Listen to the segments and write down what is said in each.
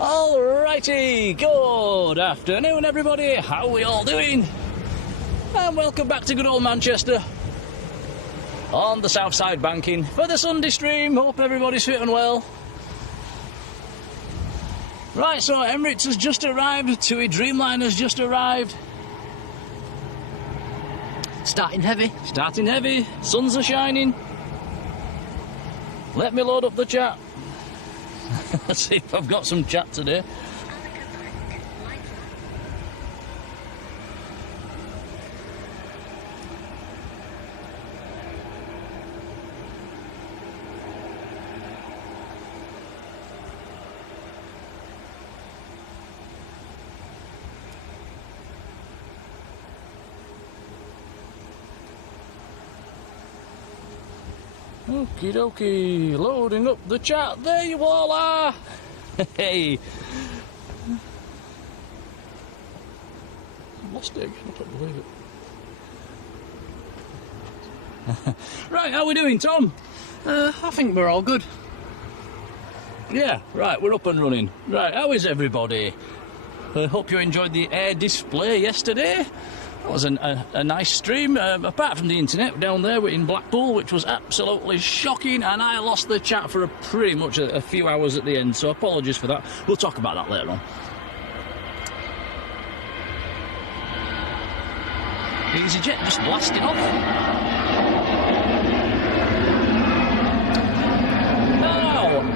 Alrighty, good afternoon everybody, how are we all doing? And welcome back to good old Manchester on the south side banking for the Sunday stream. Hope everybody's fitting well. Right, so Emirates has just arrived, TUI Dreamliner has just arrived. Starting heavy. Starting heavy, suns are shining. Let me load up the chat. Let's see if I've got some chat today. Okie dokie, loading up the chat. There you all are. Hey. I've lost it again, I don't believe it. Right, how are we doing, Tom? I think we're all good. Yeah, right, we're up and running. Right, how is everybody? I hope you enjoyed the air display yesterday. That was a nice stream, apart from the internet down there in Blackpool, which was absolutely shocking, and I lost the chat for pretty much a few hours at the end, so apologies for that. We'll talk about that later on. EasyJet just blasted off.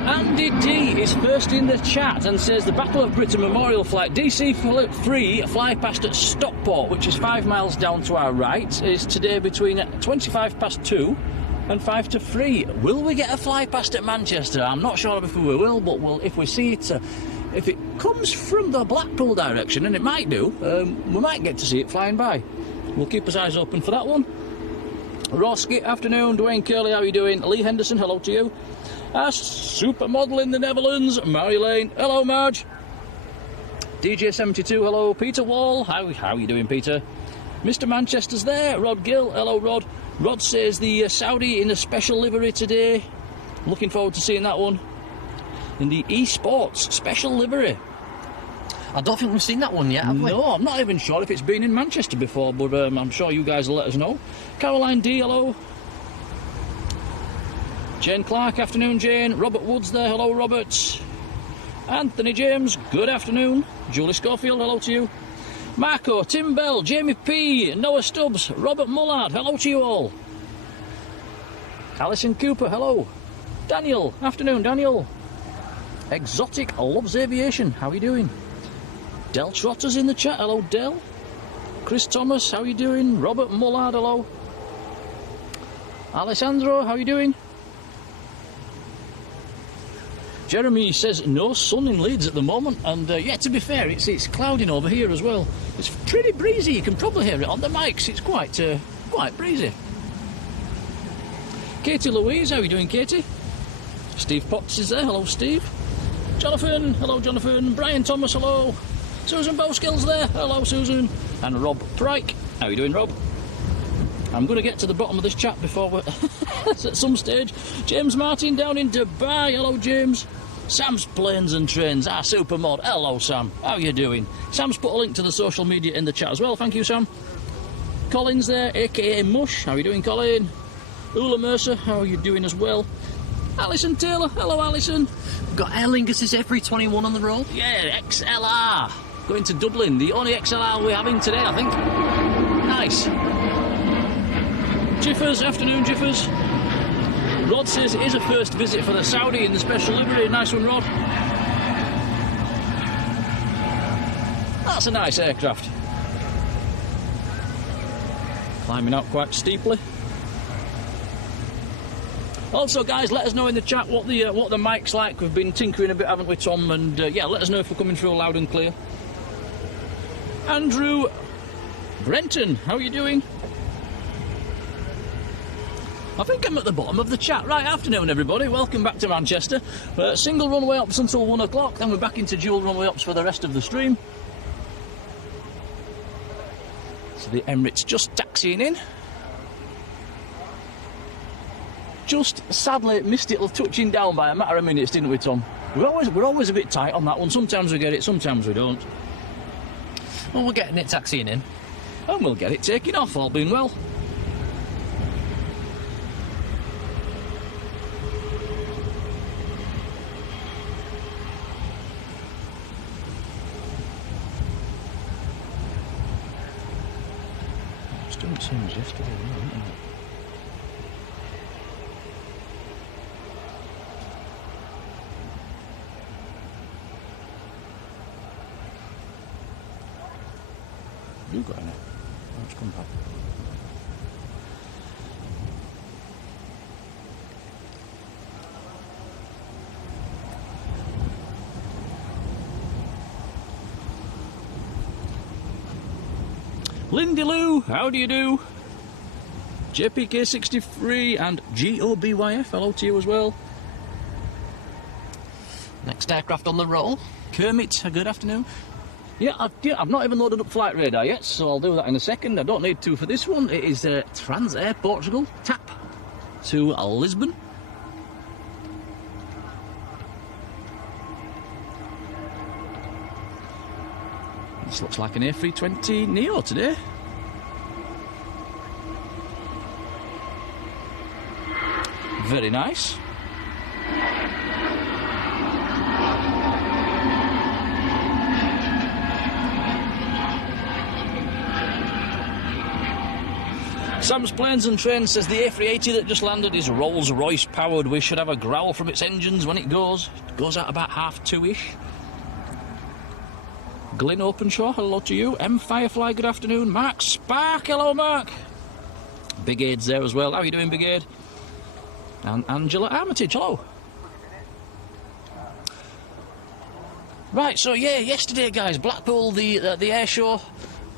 Andy D is first in the chat and says the Battle of Britain Memorial Flight DC-3 fly past at Stockport, which is 5 miles down to our right, is today between 2 and 5 to 3. Will we get a fly past at Manchester? I'm not sure if we will, but if we see it, if it comes from the Blackpool direction, and it might do, we might get to see it flying by. We'll keep our eyes open for that one. Roski, afternoon. Dwayne Curley, how are you doing? Lee Henderson, hello to you. A supermodel in the Netherlands, Marjolein. Hello, Marge. DJ72, hello. Peter Wall, how are you doing, Peter? Mr. Manchester's there. Rod Gill, hello, Rod. Rod says the Saudi in a special livery today. Looking forward to seeing that one. In the eSports special livery. I don't think we've seen that one yet, have we? No, I'm not even sure if it's been in Manchester before, but I'm sure you guys will let us know. Caroline D, hello. Jane Clark, afternoon, Jane. Robert Woods there, hello, Robert. Anthony James, good afternoon. Julie Schofield, hello to you. Marco, Tim Bell, Jamie P, Noah Stubbs, Robert Mullard, hello to you all. Alison Cooper, hello. Daniel, afternoon, Daniel. Exotic loves aviation, how are you doing? Del Trotter's in the chat, hello, Del. Chris Thomas, how are you doing? Robert Mullard, hello. Alessandro, how are you doing? Jeremy says no sun in Leeds at the moment, and yeah, to be fair, it's clouding over here as well. It's pretty breezy. You can probably hear it on the mics. It's quite breezy. Katie Louise, how are you doing, Katie? Steve Potts is there. Hello, Steve. Jonathan, hello, Jonathan. Brian Thomas, hello. Susan Bowskill's there. Hello, Susan. And Rob Pryke. How are you doing, Rob? I'm going to get to the bottom of this chat before we're at some stage. James Martin down in Dubai. Hello, James. Sam's Planes and Trains, our supermod. Hello, Sam. How are you doing? Sam's put a link to the social media in the chat as well. Thank you, Sam. Colin's there, a.k.a. Mush. How are you doing, Colin? Ula Mercer. How are you doing as well? Alison Taylor. Hello, Alison. We've got Aer Lingus' A321 on the road. Yeah, XLR. Going to Dublin. The only XLR we're having today, I think. Nice. Jiffers, afternoon, Jiffers. Rod says it is a first visit for the Saudi in the special livery. Nice one, Rod. That's a nice aircraft. Climbing out quite steeply. Also, guys, let us know in the chat what the mic's like. We've been tinkering a bit, haven't we, Tom? And yeah, let us know if we're coming through loud and clear. Andrew Brenton, how are you doing? I think I'm at the bottom of the chat. Right, afternoon everybody, welcome back to Manchester. Single runway ops until 1 o'clock, then we're back into dual runway ops for the rest of the stream. So the Emirates just taxiing in. Just sadly missed it touching down by a matter of minutes, didn't we, Tom? We're always a bit tight on that one. Sometimes we get it, sometimes we don't. Well, we're getting it taxiing in. And we'll get it taken off, all being well. It's doing the same as yesterday, isn't it? You got in it. Let's come back. Lindy Lou, how do you do? JPK63 and GOBYF, hello to you as well. Next aircraft on the roll. Kermit, good afternoon. Yeah, I've not even loaded up flight radar yet, so I'll do that in a second. I don't need to for this one. It is Transair Portugal, TAP, to Lisbon. This looks like an A320 Neo today. Very nice. Sam's Planes and Trains says the A380 that just landed is Rolls-Royce powered. We should have a growl from its engines when it goes. It goes out about 2:30-ish. Glyn Openshaw, hello to you. M Firefly, good afternoon. Mark Spark, hello Mark. Big Aid's there as well. How are you doing, Big Aid? And Angela Armitage, hello. Right, so yeah, yesterday, guys, Blackpool, the air show,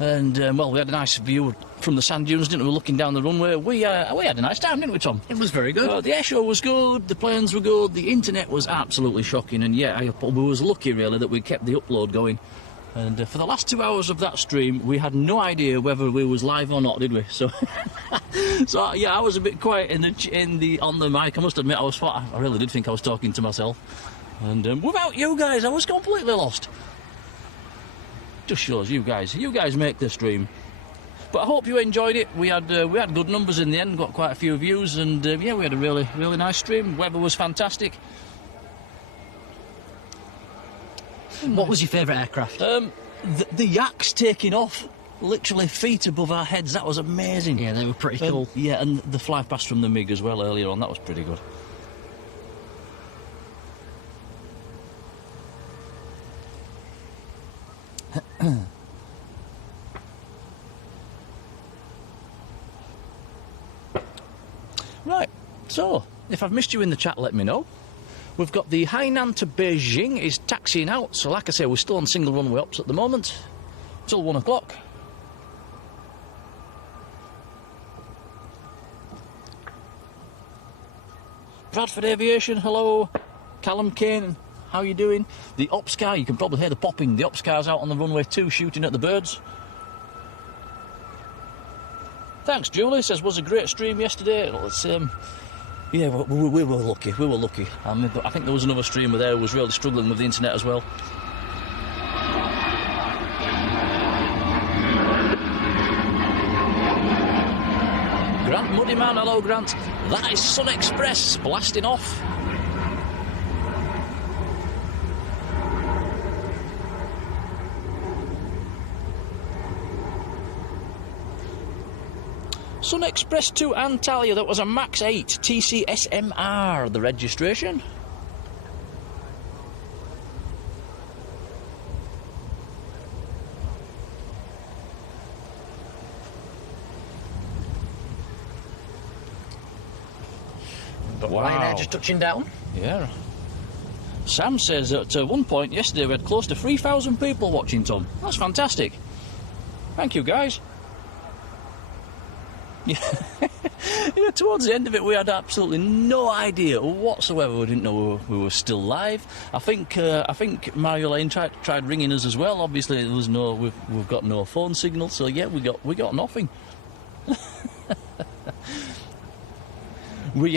and well, we had a nice view from the sand dunes, didn't we? Looking down the runway, we had a nice time, didn't we, Tom? It was very good. The air show was good, the planes were good, the internet was absolutely shocking, and yeah, we was lucky really that we kept the upload going. And for the last 2 hours of that stream, we had no idea whether we was live or not, did we? So, so yeah, I was a bit quiet on the mic. I must admit, I really did think I was talking to myself. And without you guys, I was completely lost. Just shows you guys make the stream. But I hope you enjoyed it. We had good numbers in the end, got quite a few views, and yeah, we had a really nice stream. Weather was fantastic. What was your favourite aircraft? The Yaks taking off, literally feet above our heads. That was amazing. Yeah, they were pretty cool. Yeah, and the fly past from the MiG as well earlier on. That was pretty good. Right, so if I've missed you in the chat, let me know. We've got the Hainan to Beijing is taxiing out, so like I say, we're still on single runway ops at the moment, till 1 o'clock. Bradford Aviation, hello. Callum Kane, how you doing? The ops car, you can probably hear the popping, the ops car's out on the runway too, shooting at the birds. Thanks, Julie, says, was a great stream yesterday. Well, it's, yeah, we were lucky, I mean, I think there was another streamer there who was really struggling with the internet as well. Grant Muddyman, hello Grant. That is Sun Express blasting off. Sun Express to Antalya, that was a Max 8 TCSMR, the registration. Wow. Ryanair just touching down. Yeah. Sam says at one point yesterday we had close to 3,000 people watching, Tom. That's fantastic. Thank you, guys. Yeah. Yeah, towards the end of it we had absolutely no idea whatsoever. We didn't know we were still live. I think Marjolein tried ringing us as well. Obviously there was we've got no phone signal, so yeah, we got nothing. We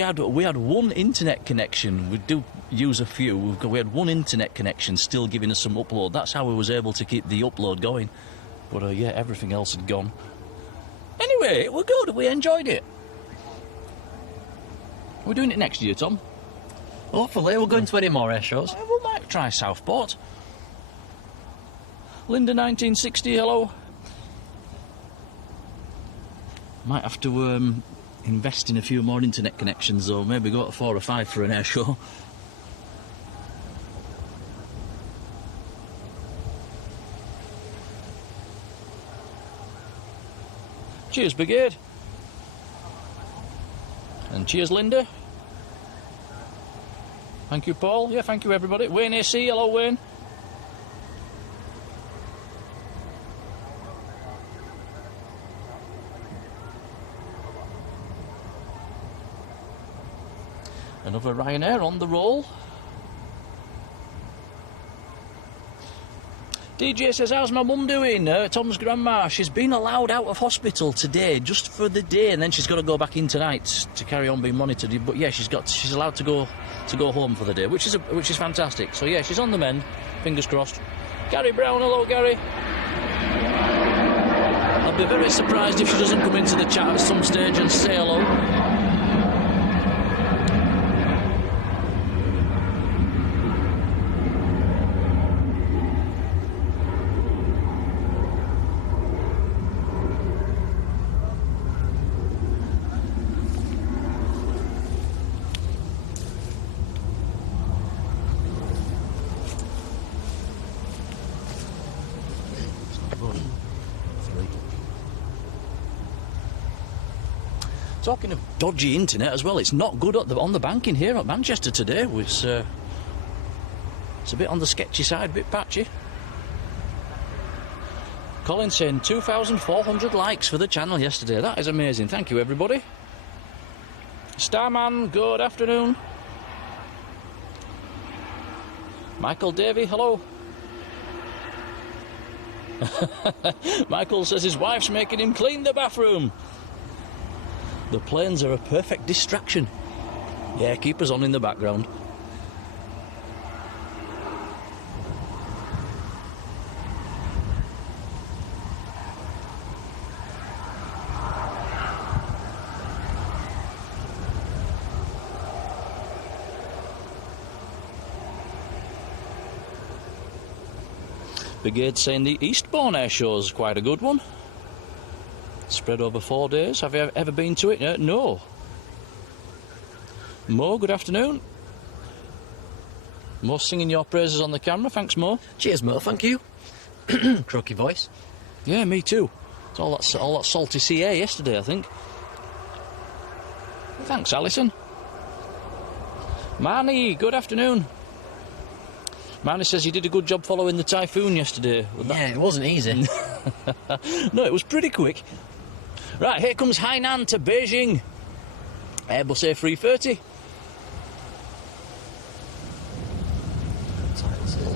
had one internet connection. We do use a few. We had one internet connection still giving us some upload. That's how we was able to keep the upload going. But yeah, everything else had gone. Anyway, it was good. We enjoyed it. We're doing it next year, Tom. Hopefully, we're going to any more air shows. We might try Southport. Linda 1960, hello. Might have to invest in a few more internet connections, though. Maybe go to 4 or 5 for an air show. Cheers, Brigade. And cheers, Linda. Thank you, Paul. Yeah, thank you, everybody. Wayne AC, hello, Wayne. Another Ryanair on the roll. DJ says, how's my mum doing? Tom's grandma. She's been allowed out of hospital today, just for the day, and then she's got to go back in tonight to carry on being monitored. But yeah, she's allowed to go home for the day, which is fantastic. So yeah, she's on the mend. Fingers crossed. Gary Brown, hello, Gary. I'll be very surprised if she doesn't come into the chat at some stage and say hello. Talking of dodgy internet as well, it's not good on the banking here at Manchester today. It's a bit on the sketchy side, a bit patchy. Colin saying 2,400 likes for the channel yesterday. That is amazing. Thank you, everybody. Starman, good afternoon. Michael Davey, hello. Michael says his wife's making him clean the bathroom. The planes are a perfect distraction. Yeah, keep us on in the background. Brigade saying the Eastbourne Air Show's quite a good one. Spread over 4 days. Have you ever been to it? No. Mo, good afternoon. Mo singing your praises on the camera. Thanks, Mo. Cheers, Mo. Thank you. Croaky voice. Yeah, me too. It's all that salty CA yesterday, I think. Thanks, Alison. Marnie, good afternoon. Marnie says you did a good job following the typhoon yesterday. Yeah, it wasn't easy. No, it was pretty quick. Right, here comes Hainan to Beijing. Airbus A330.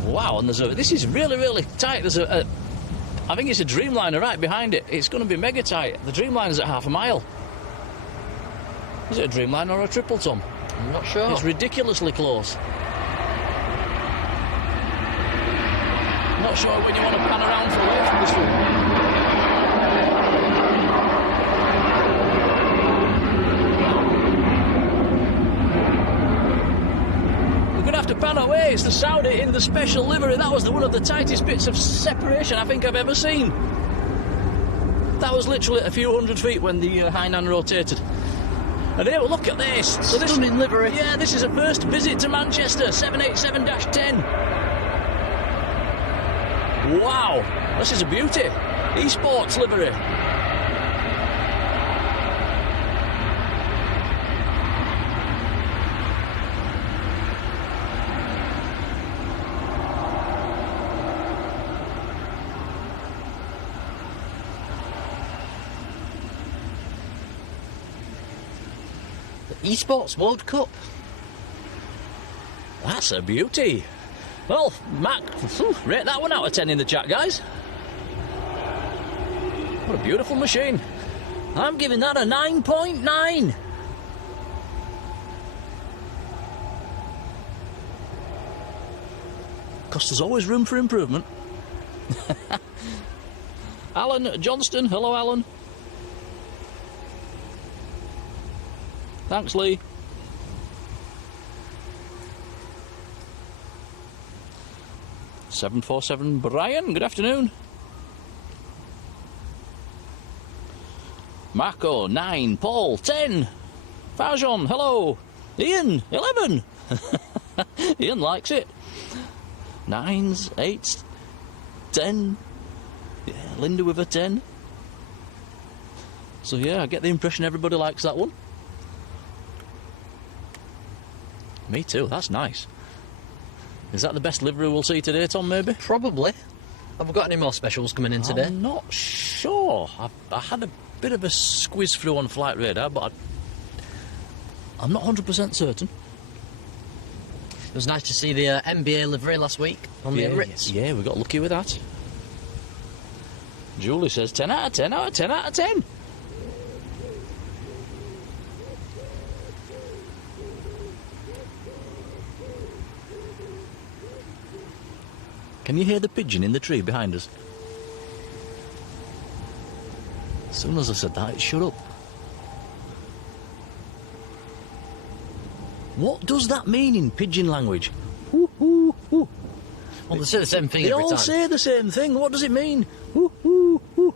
Wow, and this is really, really tight. I think it's a Dreamliner right behind it. It's going to be mega tight. The Dreamliner's at half a mile. Is it a Dreamliner or a triple, Tom? I'm not sure. It's ridiculously close. Not sure when you want to pan around for away from this one. To pan away, it's the Saudi in the special livery. That was one of the tightest bits of separation I think I've ever seen. That was literally a few hundred feet when the Hainan rotated. And here, look at this. So this in livery. Yeah, this is a first visit to Manchester, 787-10. Wow, this is a beauty. Esports livery. Esports World Cup. That's a beauty. Well, Mac, rate that one out of 10 in the chat, guys. What a beautiful machine. I'm giving that a 9.9. because there's always room for improvement. Alan Johnston, hello Alan. Thanks Lee. "747 Brian, good afternoon. Marco 9, Paul 10, Fajon, hello. Ian 11. Ian likes it. 9s, 8s, 10. Yeah, Linda with a 10. So yeah, I get the impression everybody likes that one. Me too, that's nice. Is that the best livery we'll see today, Tom, maybe? Probably. Have we got any more specials coming in today? I'm not sure. I had a bit of a squiz through on Flight Radar, but I'm not 100% certain. It was nice to see the NBA livery last week on the Emirates. Yeah, we got lucky with that. Julie says 10 out of 10 out of 10 out of 10. Can you hear the pigeon in the tree behind us? As soon as I said that, it shut up. What does that mean in pigeon language? Ooh, ooh, ooh. Well, they say the same thing They every all time. say the same thing. What does it mean? Ooh, ooh, ooh.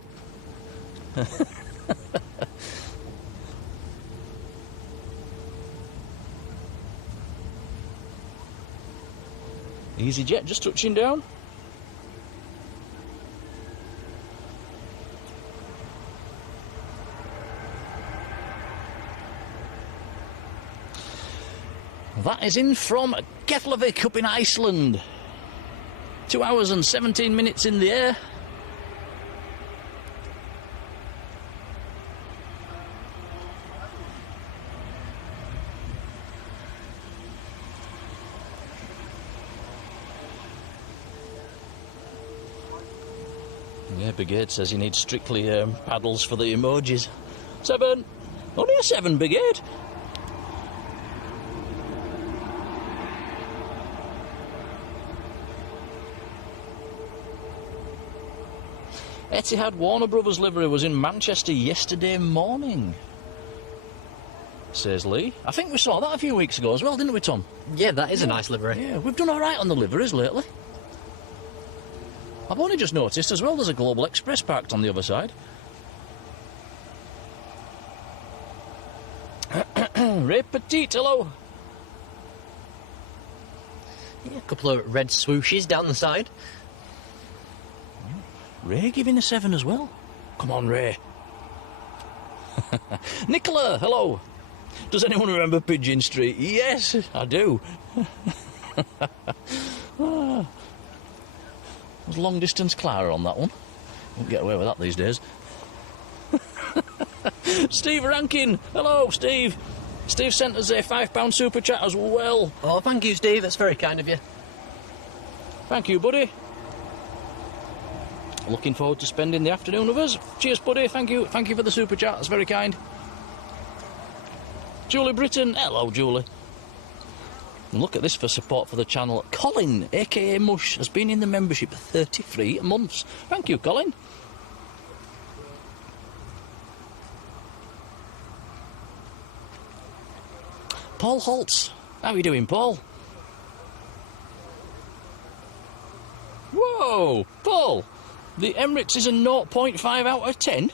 EasyJet just touching down. That is in from Keflavik up in Iceland. 2 hours and 17 minutes in the air. Yeah, Brigade says you need strictly paddles for the emojis. 7. Only a 7, Brigade. Etihad Warner Brothers livery was in Manchester yesterday morning, says Lee. I think we saw that a few weeks ago as well, didn't we, Tom? Yeah, that is a nice livery. Yeah, we've done all right on the liveries lately. I've only just noticed as well there's a Global Express parked on the other side. Ray Petit, hello. Yeah, a couple of red swooshes down the side. Ray giving a 7 as well. Come on, Ray. Nicola, hello. Does anyone remember Pigeon Street? Yes, I do. There's long distance Clara on that one. Won't get away with that these days. Steve Rankin, hello, Steve. Steve sent us a £5 super chat as well. Oh, thank you, Steve. That's very kind of you. Thank you, buddy. Looking forward to spending the afternoon with us. Cheers, buddy. Thank you. Thank you for the super chat. That's very kind. Julie Britton. Hello, Julie. And look at this for support for the channel. Colin, a.k.a. Mush, has been in the membership 33 months. Thank you, Colin. Paul Holtz. How are you doing, Paul? Whoa, Paul. The Emirates is a 0.5 out of 10.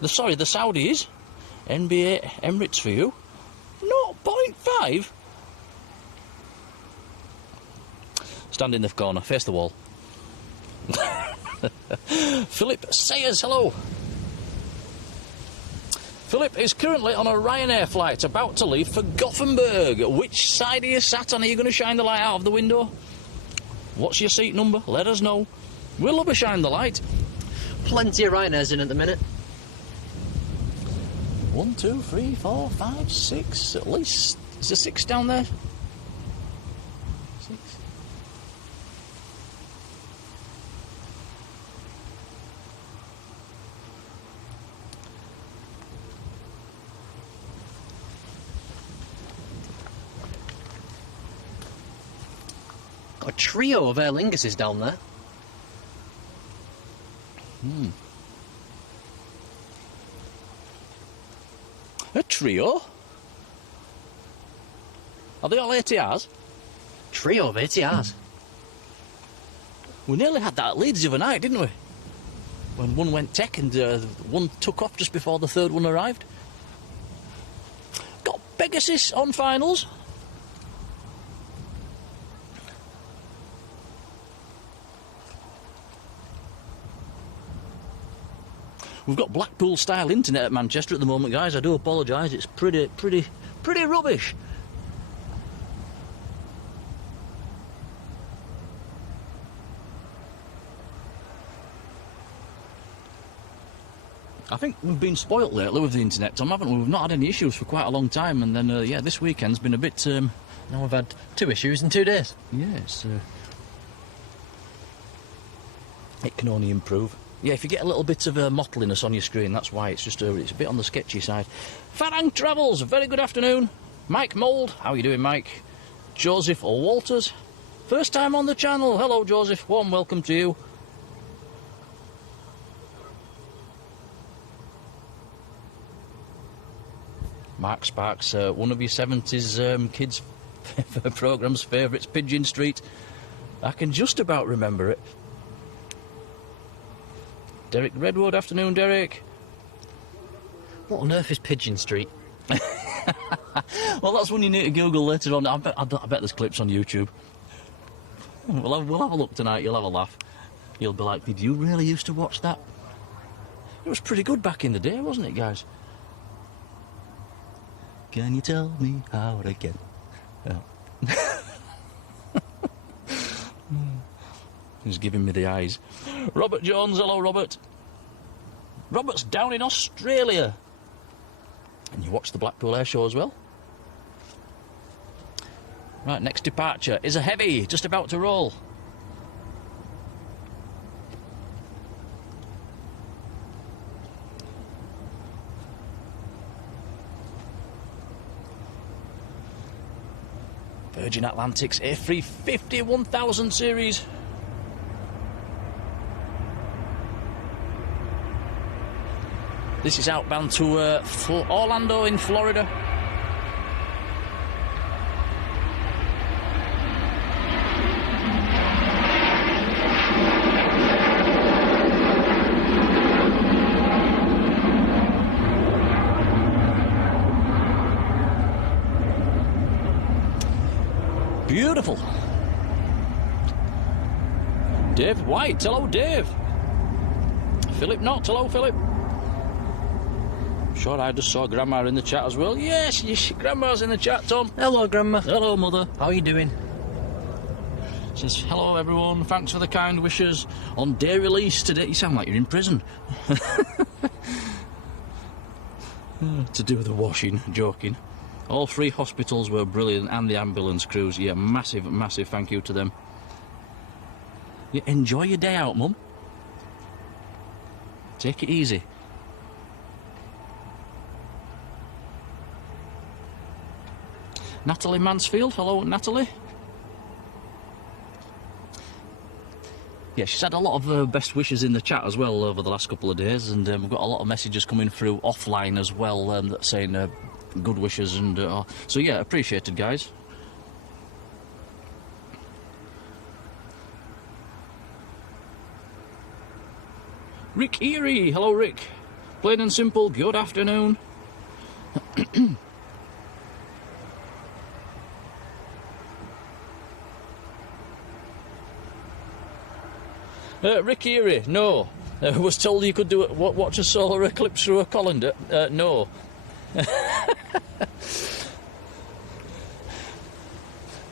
The Saudi is. NBA Emirates for you. 0.5? Stand in the corner, face the wall. Philip Sayers, hello. Philip is currently on a Ryanair flight about to leave for Gothenburg. Which side are you sat on? Are you going to shine the light out of the window? What's your seat number? Let us know. We'll love a shine the light. Plenty of Ryanairs in at the minute. 1, 2, 3, 4, 5, 6. At least. Is there 6 down there? 6. Got a trio of Aer Linguses down there. A trio? Are they all ATRs? Trio of ATRs. We nearly had that at Leeds the other night, didn't we? When one went tech and one took off just before the third one arrived. Got Pegasus on finals. We've got Blackpool-style internet at Manchester at the moment, guys. I do apologise. It's pretty rubbish. I think we've been spoilt lately with the internet, Tom, haven't we? We've not had any issues for quite a long time, and then, yeah, this weekend's been a bit... Now we've had 2 issues in 2 days. Yes. It can only improve. Yeah, if you get a little bit of mottliness on your screen, that's why. It's just it's a bit on the sketchy side. Farang Travels, very good afternoon. Mike Mould, how are you doing, Mike? Joseph Walters, first time on the channel. Hello, Joseph, warm welcome to you. Mark Sparks, one of your 70s kids' programme's favourites, Pigeon Street. I can just about remember it. Derek Redwood, afternoon, Derek. What on earth is Pigeon Street? Well, that's one you need to Google later on. I bet there's clips on YouTube. We'll have a look tonight, you'll have a laugh. You'll be like, did you really used to watch that? It was pretty good back in the day, wasn't it, guys? Can you tell me how to get... Oh. He's giving me the eyes. Robert Jones, hello Robert. Robert's down in Australia. And you watch the Blackpool Air Show as well? Right, next departure is a heavy, just about to roll. Virgin Atlantic's A350 1000 series. This is outbound to Orlando in Florida. Beautiful. Dave White, hello Dave. Philip Knott, hello Philip. Sure, I just saw Grandma in the chat as well. Yes, Grandma's in the chat, Tom. Hello, Grandma. Hello, Mother. How are you doing? Says, hello, everyone. Thanks for the kind wishes on day release today. You sound like you're in prison. To do with the washing, joking. All 3 hospitals were brilliant, and the ambulance crews. Yeah, massive thank you to them. Yeah, enjoy your day out, Mum. Take it easy. Natalie Mansfield, hello Natalie. Yeah, she's had a lot of best wishes in the chat as well over the last couple of days, and we've got a lot of messages coming through offline as well saying good wishes, and so yeah, appreciated, guys. Rick Erie, hello Rick. Plain and simple, good afternoon. Rick Erie, no. Was told you could do it. Watch a solar eclipse through a colander. No.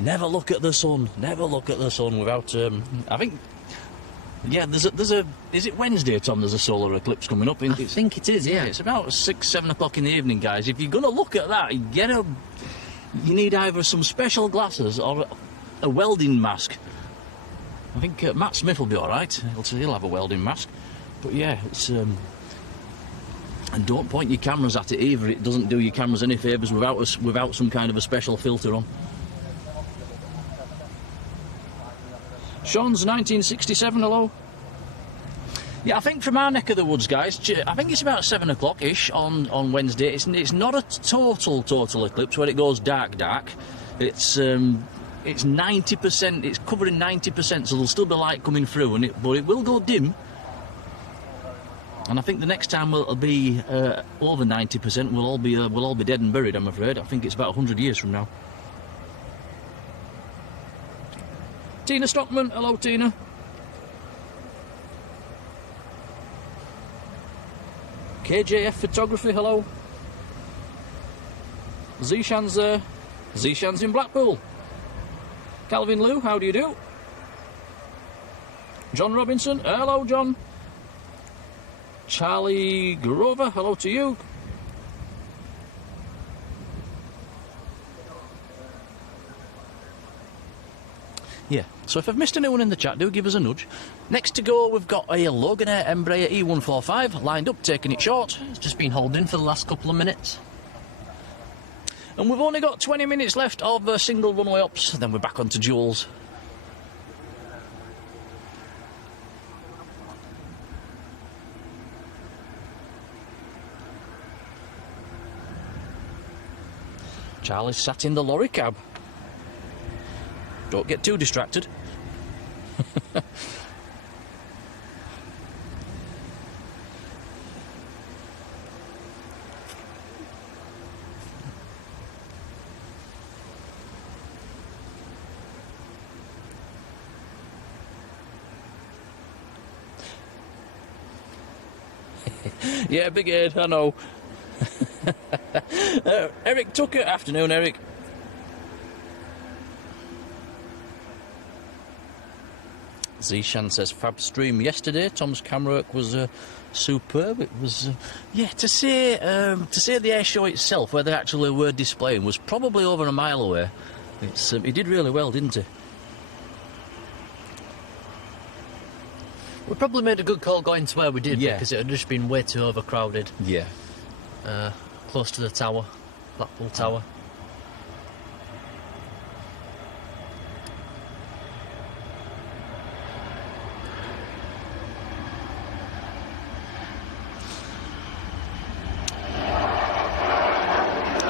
Never look at the sun. Never look at the sun without. I think. Yeah, there's a. Is it Wednesday, Tom? There's a solar eclipse coming up. I think it is. Yeah, it's about 6, 7 o'clock in the evening, guys. If you're gonna look at that, you need either some special glasses or a welding mask. I think Matt Smith will be all right. He'll have a welding mask. But yeah, it's and don't point your cameras at it either. It doesn't do your cameras any favours without some kind of a special filter on. Sean's 1967, hello. Yeah, I think from our neck of the woods, guys, I think it's about 7 o'clock-ish on Wednesday. It's not a total eclipse where it goes dark. It's 90%, it's covering 90%, so there'll still be light coming through, but it will go dim. And I think the next time it'll be over 90%. We'll all be dead and buried, I'm afraid. I think it's about 100 years from now. Tina Stockman, hello Tina. KJF Photography, hello. Zishan's there. Zishan's in Blackpool. Calvin Lou, how do you do? John Robinson, hello John. Charlie Grover, hello to you. Yeah, so if I've missed anyone in the chat, do give us a nudge. Next to go, we've got a Loganair Embraer E145 lined up, taking it short. It's just been holding for the last couple of minutes. And we've only got 20 minutes left of single runway ups, then we're back onto duals. Charlie's sat in the lorry cab. Don't get too distracted. Yeah, big head, I know. Eric Tucker, afternoon, Eric. Zishan says fab stream yesterday. Tom's camera work was superb. It was, yeah. To say the air show itself, where they actually were displaying, was probably over a mile away. He did really well, didn't he? We probably made a good call going to where we did, Yeah. because it had just been way too overcrowded. Yeah. Close to the tower, Blackpool Tower.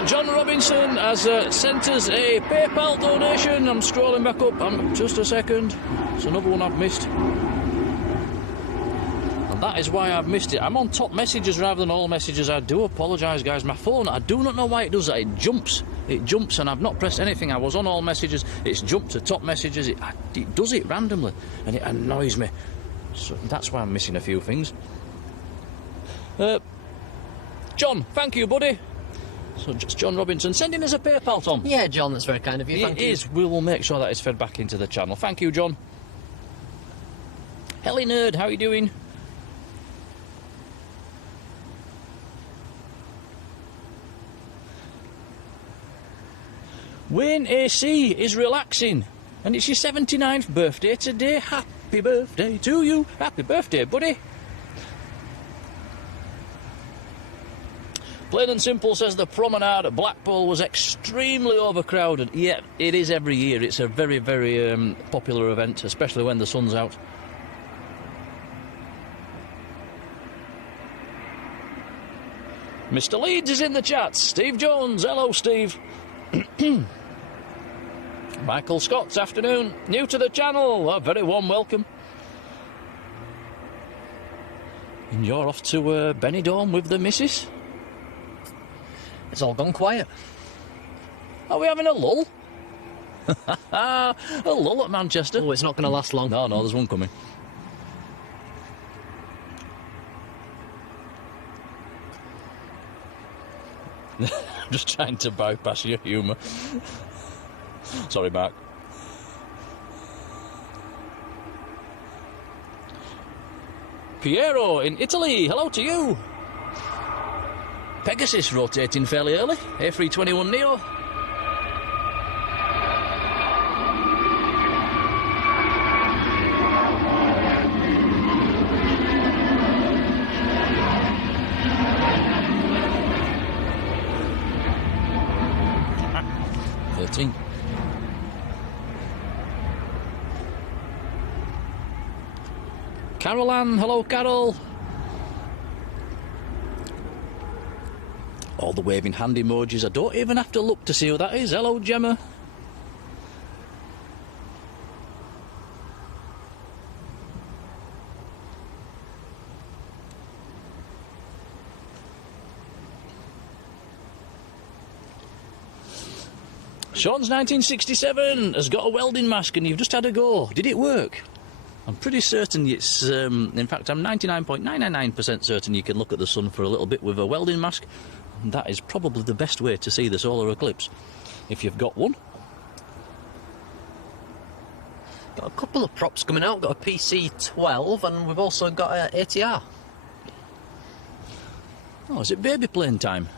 John Robinson has sent us a PayPal donation. I'm scrolling back up. Just a second. It's another one I've missed. And that is why I've missed it. I'm on top messages rather than all messages. I do apologise, guys. My phone, I do not know why it does that. It jumps. It jumps, and I've not pressed anything. I was on all messages. It's jumped to top messages. It does it randomly, and it annoys me. So that's why I'm missing a few things. John, thank you, buddy. So just John Robinson sending us a PayPal, Tom. Yeah, John, that's very kind of you. Thank you. It is. We will make sure that it's fed back into the channel. Thank you, John. Helly Nerd, how are you doing? Wayne AC is relaxing, and it's your 79th birthday today. Happy birthday to you. Happy birthday, buddy. Plain and Simple says the promenade at Blackpool was extremely overcrowded. Yeah, it is every year. It's a very, very popular event, especially when the sun's out. Mr. Leeds is in the chat. Steve Jones, hello, Steve. Michael Scott's afternoon. New to the channel. A very warm welcome. And you're off to Benidorm with the missus? It's all gone quiet. Are we having a lull? A lull at Manchester? Oh, it's not going to last long. No, there's one coming. I'm just trying to bypass your humour. Sorry, Mark. Piero in Italy, hello to you. Pegasus rotating fairly early. A321neo. Caroline, hello Carol. All the waving hand emojis. I don't even have to look to see who that is. Hello Gemma. Sean's 1967 has got a welding mask and you've just had a go. Did it work? I'm pretty certain it's... in fact, I'm 99.999% certain you can look at the sun for a little bit with a welding mask. And that is probably the best way to see the solar eclipse, if you've got one. Got a couple of props coming out. Got a PC-12 and we've also got an ATR. Oh, is it baby plane time?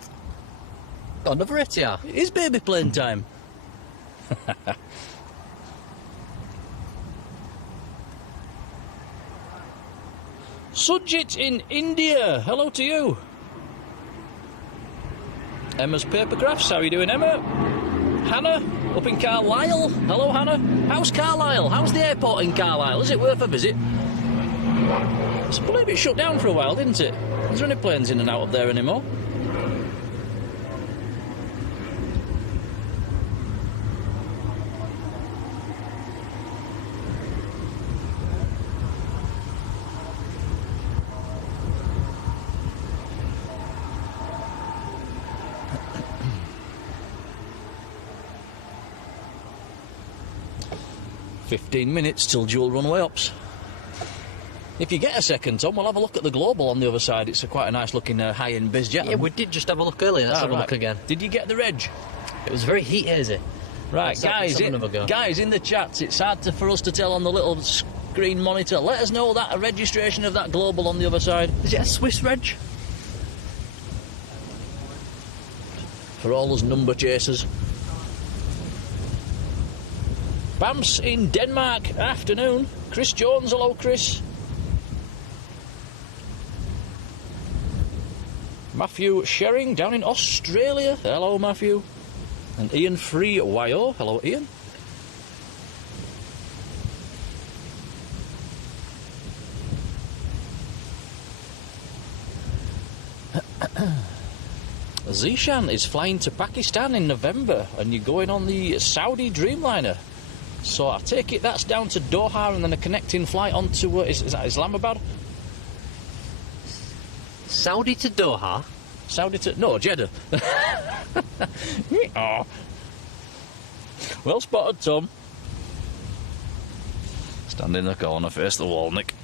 Got another ATR. It is baby plane time. Sujit in India, hello to you. Emma's Paper Crafts, how are you doing, Emma? Hannah, up in Carlisle, hello Hannah. How's Carlisle? How's the airport in Carlisle? Is it worth a visit? I believe it shut down for a while, didn't it? Is there any planes in and out of there anymore? "15 minutes till dual runway ops." If you get a second, Tom, we'll have a look at the Global on the other side. It's quite a nice looking high-end biz jet. Yeah, we did just have a look earlier. Let's have a look again. Did you get the reg? It was very heat hazy. Right, guys in the chats, it's hard for us to tell on the little screen monitor. Let us know that a registration of that Global on the other side. Is it a Swiss reg? For all those number chasers. Bamps in Denmark, afternoon. Chris Jones, hello Chris. Matthew Shering down in Australia, hello Matthew. And Ian Free YO, hello Ian. Zishan is flying to Pakistan in November and you're going on the Saudi Dreamliner. So I take it that's down to Doha and then a connecting flight onto, is that Islamabad? Saudi to Doha? Saudi to... no, Jeddah. Oh. Well spotted, Tom. Stand in the corner, face the wall, Nick.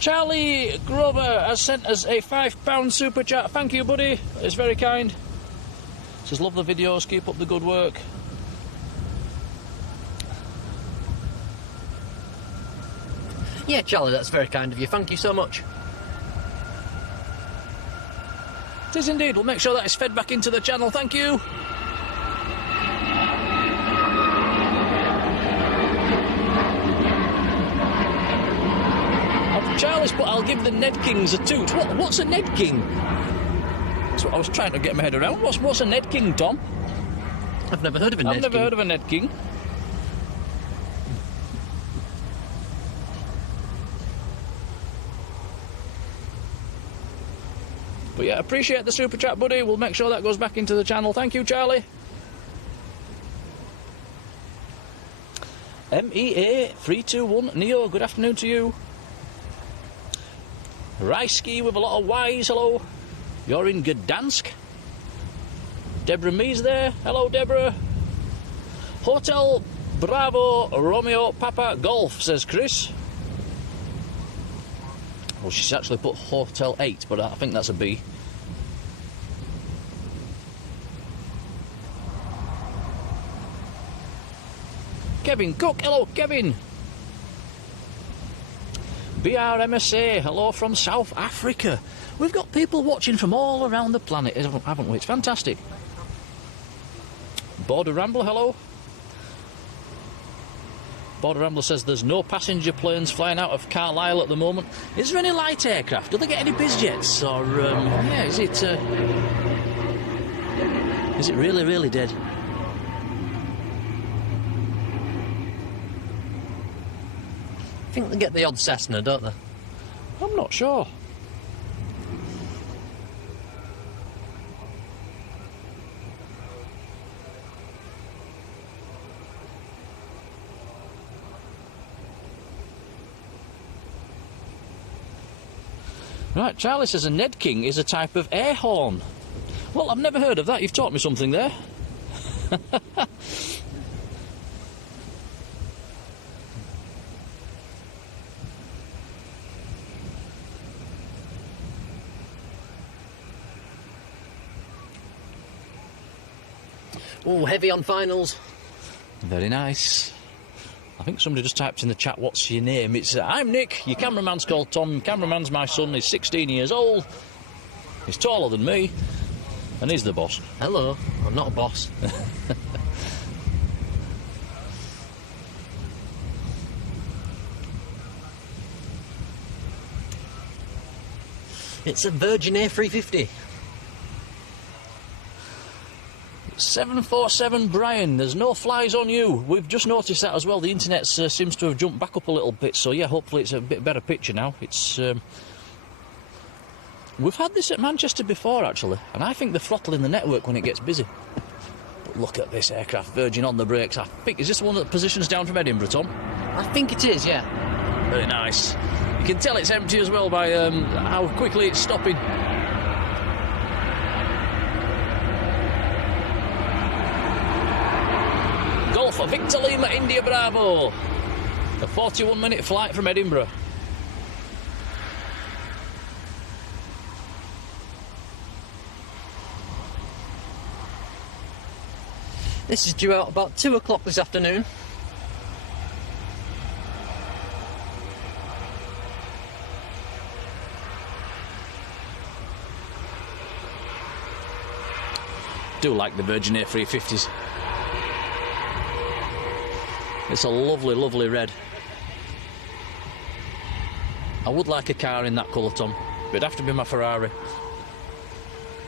Charlie Grover has sent us a £5 super chat. Thank you, buddy. It's very kind. Says, love the videos, keep up the good work. Yeah, Charlie, that's very kind of you. Thank you so much. It is indeed. We'll make sure that is fed back into the channel. Thank you. Charlie's put, I'll give the Ned Kings a toot. What's a Ned King? That's what I was trying to get my head around. What's a Ned King, Tom? I've never heard of a Ned King. I've never heard of a Ned King. But yeah, appreciate the super chat, buddy. We'll make sure that goes back into the channel. Thank you, Charlie. MEA321 Neo, good afternoon to you. Rysky with a lot of Y's, hello. You're in Gdansk. Deborah Mees there. Hello, Deborah. Hotel Bravo Romeo Papa Golf, says Chris. Well, she's actually put Hotel 8, but I think that's a B. Kevin Cook, hello, Kevin. BRMSA, hello from South Africa. We've got people watching from all around the planet, haven't we? It's fantastic. Border Rambler, hello. Border Rambler says there's no passenger planes flying out of Carlisle at the moment. Is there any light aircraft? Do they get any biz jets? Or, yeah, is it... Is it really, really dead? I think they get the odd Cessna, don't they? I'm not sure. Right, Charlie says a Ned King is a type of air horn. Well, I've never heard of that. You've taught me something there. Oh, heavy on finals. Very nice. I think somebody just typed in the chat, what's your name? It's, I'm Nick, your cameraman's called Tom, cameraman's my son, he's 16 years old, he's taller than me, and he's the boss. Hello, I'm not a boss. It's a Virgin A350. 747 Brian, there's no flies on you. We've just noticed that as well. The internet seems to have jumped back up a little bit, so yeah, hopefully it's a bit better picture now. It's we've had this at Manchester before, actually, and I think they throttle in the network when it gets busy. But look at this aircraft, Virgin on the brakes. I think, is this the one that positions down from Edinburgh, Tom? I think it is, yeah. Very nice. You can tell it's empty as well by how quickly it's stopping. Golf Victor Lima India Bravo. A 41-minute flight from Edinburgh. This is due out about 2 o'clock this afternoon. Do like the Virgin A350s. It's a lovely, lovely red. I would like a car in that colour, Tom. But it'd have to be my Ferrari.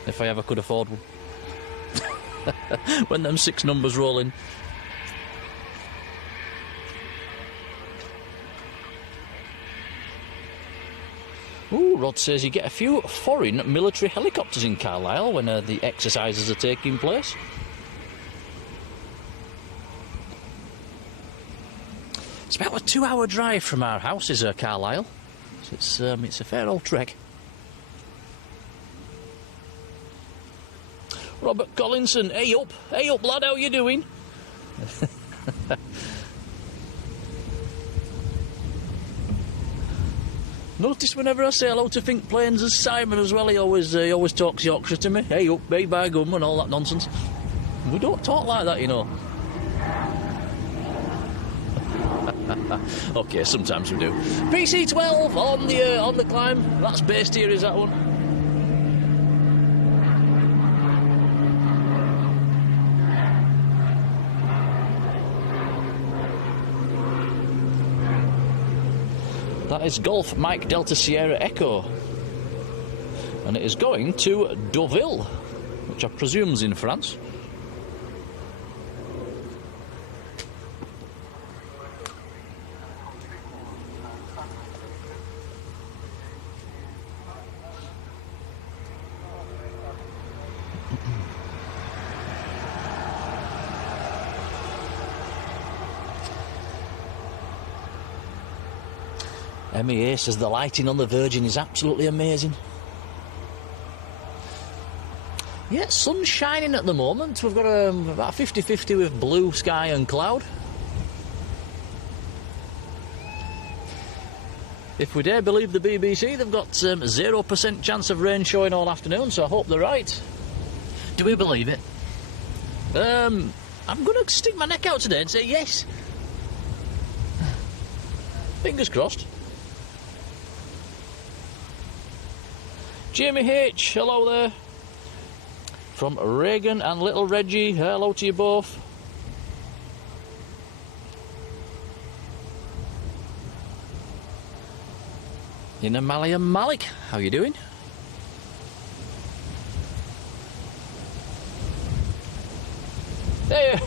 If I ever could afford one. When them 6 numbers roll in. Ooh, Rod says you get a few foreign military helicopters in Carlisle when the exercises are taking place. It's about a 2-hour drive from our house, is Carlisle. So it's a fair old trek. Robert Collinson, hey up lad, how you doing? Notice whenever I say hello to Think Planes as Simon as well, he always talks Yorkshire to me. Hey up, hey by gum and all that nonsense. We don't talk like that, you know. Okay, sometimes we do. PC-12 on the climb. That's based here, is that one? That is Golf Mike Delta Sierra Echo, and it is going to Deauville, which I presume is in France. MEA says the lighting on the Virgin is absolutely amazing. Yeah, sun's shining at the moment. We've got about 50-50 with blue sky and cloud. If we dare believe the BBC, they've got 0% chance of rain showing all afternoon, so I hope they're right. Do we believe it? I'm going to stick my neck out today and say yes. Fingers crossed. Jamie H, hello there. From Reagan and Little Reggie, hello to you both. Inamali and Malik, how you doing? Hey,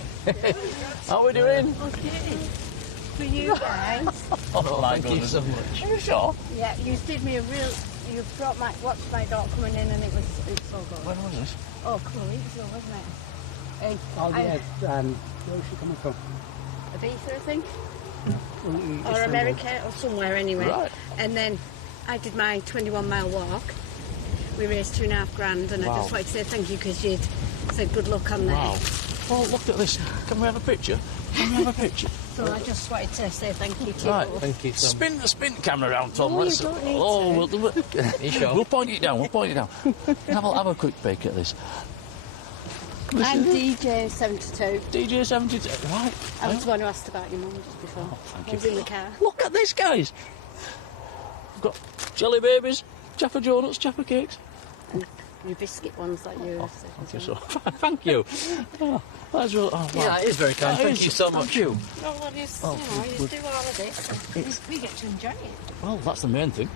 how are we doing? Okay. For you guys. Oh my Thank you goodness. so much. Are you sure? Yeah, you did me a real. You brought watched my dog coming in, and it's so good. When was this? Oh, a couple of weeks ago, wasn't it? Oh, yeah. Where's she coming from? Ibiza, I think, Well, or America, or somewhere anyway. Right. And then I did my 21-mile walk. We raised £2,500, and I just wanted to say thank you because you'd said good luck on there. Wow. Oh, look at this. Can we have a picture? Can we have a picture? So I just wanted to say thank you to you. Right. both. Thank you so much. Spin the camera around, Tom. No, you don't need to. We'll, You sure? we'll point it down. We'll point it down. have a quick peek at this. I'm DJ 72. DJ 72. Right. I was the one who asked about your mum just before. Thank I was you. in the car. Look at this, guys. We've got jelly babies, Jaffa donuts, Jaffa cakes. And your biscuit ones that you Oh, said. thank you so. Thank you. Oh, that's really. Oh, wow. Yeah, it is very kind. That Thank is- you so Thank much. you. Oh, well, you do all of this. We get to enjoy it. Well, that's the main thing.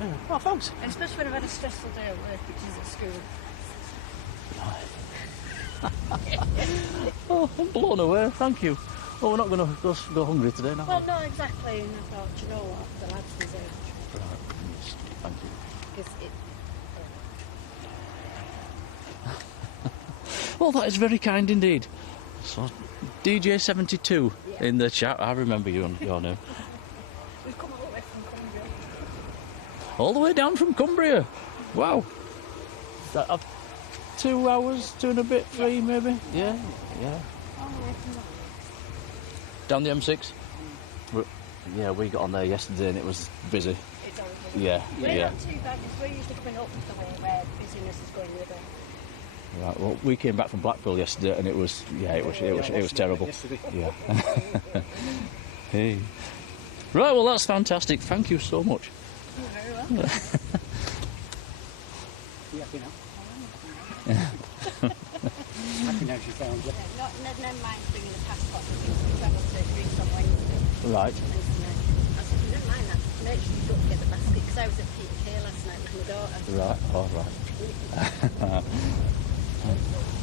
Yeah. Oh, thanks. And especially when I've had a stressful day at work, which is at school. Oh, I'm blown away. Thank you. Oh, we're not going to go hungry today, no. Well, no, exactly. And I thought, you know what, the lads deserve it. Thank you. Because it. Well, that is very kind indeed. So, DJ 72 in the chat. I remember your name. We've come all the way from Cumbria. All the way down from Cumbria. Wow. That, 2 hours, 2 and a bit, 3 maybe? Yeah. All the way from the. Down the M6? Yeah, we got on there yesterday and it was busy. It's always Yeah, We're yeah. not too bad because we're usually coming up the way where busyness is going the other. Right, well, we came back from Blackpool yesterday and it was terrible. Yesterday. Yeah. Hey. Right, well, that's fantastic. Thank you so much. You're very welcome. You happy now? Happy now she found you. Never mind bringing the passport because we travelled to Greece on Wednesday. Right. I said, never mind that. Make sure you don't get the basket because I was at PK last night with my daughter. Right, all right.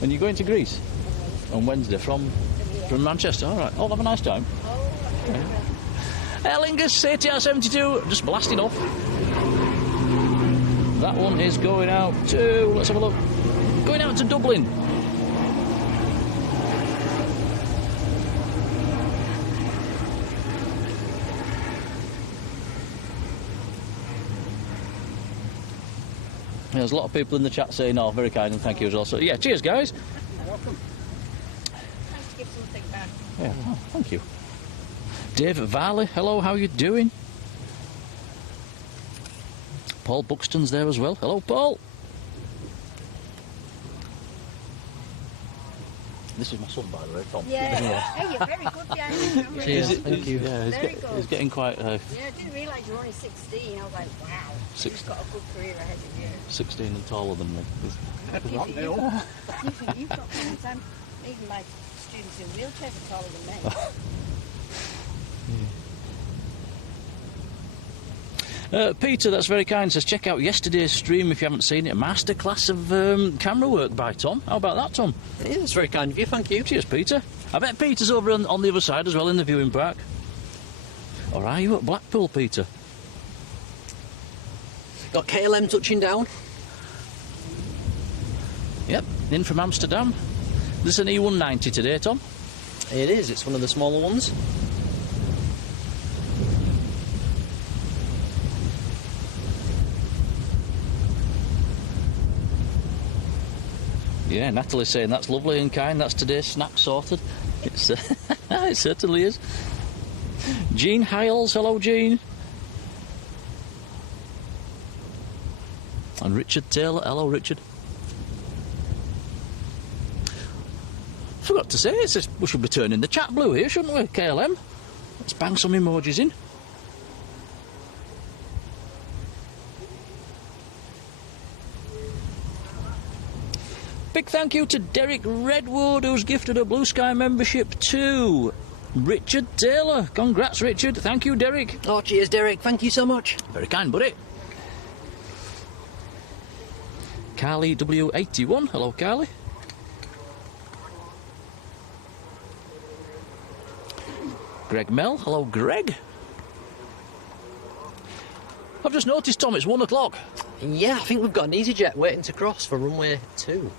And you're going to Greece on Wednesday from Manchester? All right. Oh, have a nice time. Erlingus CTR 72 just blasting off. That one is going out to, let's have a look, going out to Dublin. There's a lot of people in the chat saying, oh, very kind and thank you as well. So, yeah, cheers, guys. Welcome. Nice to give something back. Yeah, oh, thank you. Dave Varley, hello, how are you doing? Paul Buxton's there as well. Hello, Paul. This is my son, by the way, Tom. Yeah. Hey, you're very good behind the camera. Cheers, thank you. Yeah, Very good. he's getting quite Yeah, I didn't realise you were only 16. I was like, wow. You've got a good career ahead of you. 16 and taller than me. You've got friends. Even my students in wheelchairs are taller than me. Peter, that's very kind, says check out yesterday's stream if you haven't seen it. A masterclass of camera work by Tom. How about that, Tom? Yeah, that's very kind of you. Thank you. Cheers, Peter. I bet Peter's over on the other side as well in the viewing park. Or are you at Blackpool, Peter? Got KLM touching down. Yep, in from Amsterdam. This is an E190 today, Tom. It is. It's one of the smaller ones. Yeah, Natalie's saying that's lovely and kind. That's today's snack sorted. It's, it certainly is. Jean Hiles, hello, Jean. And Richard Taylor, hello, Richard. Forgot to say, we should be turning the chat blue here, shouldn't we, KLM? Let's bang some emojis in. Big thank you to Derek Redwood, who's gifted a Blue Sky membership to Richard Taylor. Congrats, Richard. Thank you, Derek. Oh, cheers, Derek. Thank you so much. Very kind, buddy. Carly W81. Hello, Carly. Greg Mell. Hello, Greg. I've just noticed, Tom, it's 1 o'clock. Yeah, I think we've got an EasyJet waiting to cross for runway 2.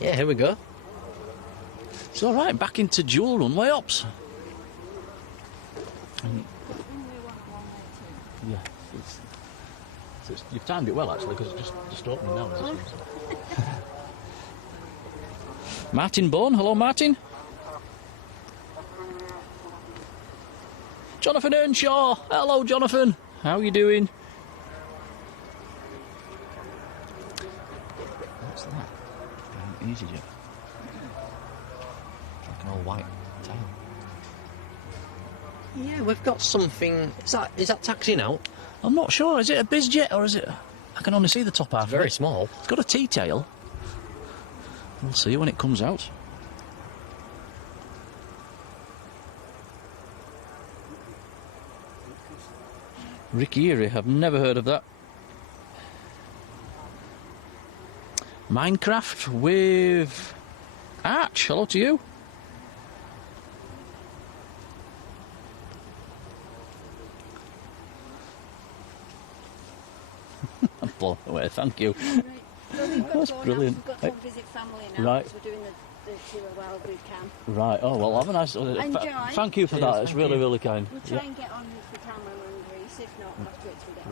Yeah, here we go. It's all right, back into dual runway ops. Yeah, you've timed it well, actually, because it's just opening now. Martin Bone, hello, Martin. Jonathan Earnshaw, hello, Jonathan. How are you doing? What's that? EasyJet. Like an all white tail. Yeah, we've got something. Is that taxiing out? I'm not sure. Is it a BizJet or is it? I can only see the top half. It's very of it. small. It's got a T-tail. We'll see when it comes out. Rick Erie, I've never heard of that. Minecraft with Arch, hello to you. I'm blown away, thank you. Right. Well, we've got That's to go brilliant. Now. We've got to go and visit family now. Right. Because we're doing the tour while we can. Right, oh well, have a nice... Enjoy. Thank you for that, it's really, really kind. We'll try and get on with the cameraman and Greece. If not, we'll have to wait till we get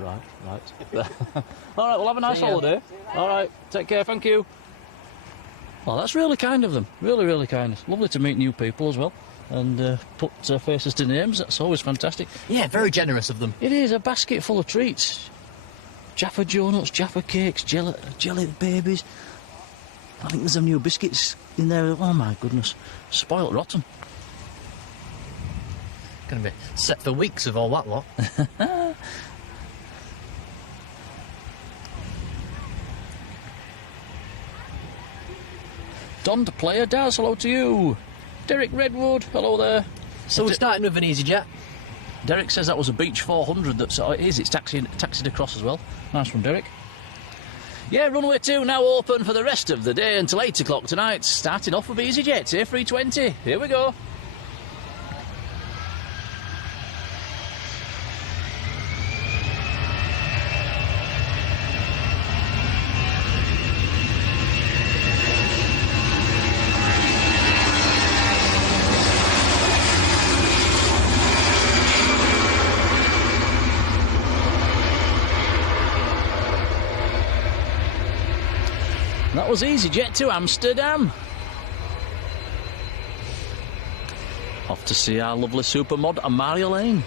Right. All right, well, have a nice holiday. All right, take care, thank you. Well, that's really kind of them. Really, really kind. It's lovely to meet new people as well. And put faces to names. That's always fantastic. Yeah, very generous of them. It is a basket full of treats. Jaffa donuts, Jaffa cakes, jelly babies. I think there's some new biscuits in there. Oh, my goodness. Spoiled rotten. Going to be set for weeks of all that lot. Don the Player Daz, hello to you. Derek Redwood, hello there. So we're starting with an EasyJet. Derek says that was a Beach 400. That's it is. It's taxied across as well. Nice one, Derek. Yeah, runway 2 now open for the rest of the day until 8 o'clock tonight. Starting off with EasyJet A320. Here we go. That was EasyJet to Amsterdam. Off to see our lovely supermod, Marjolein.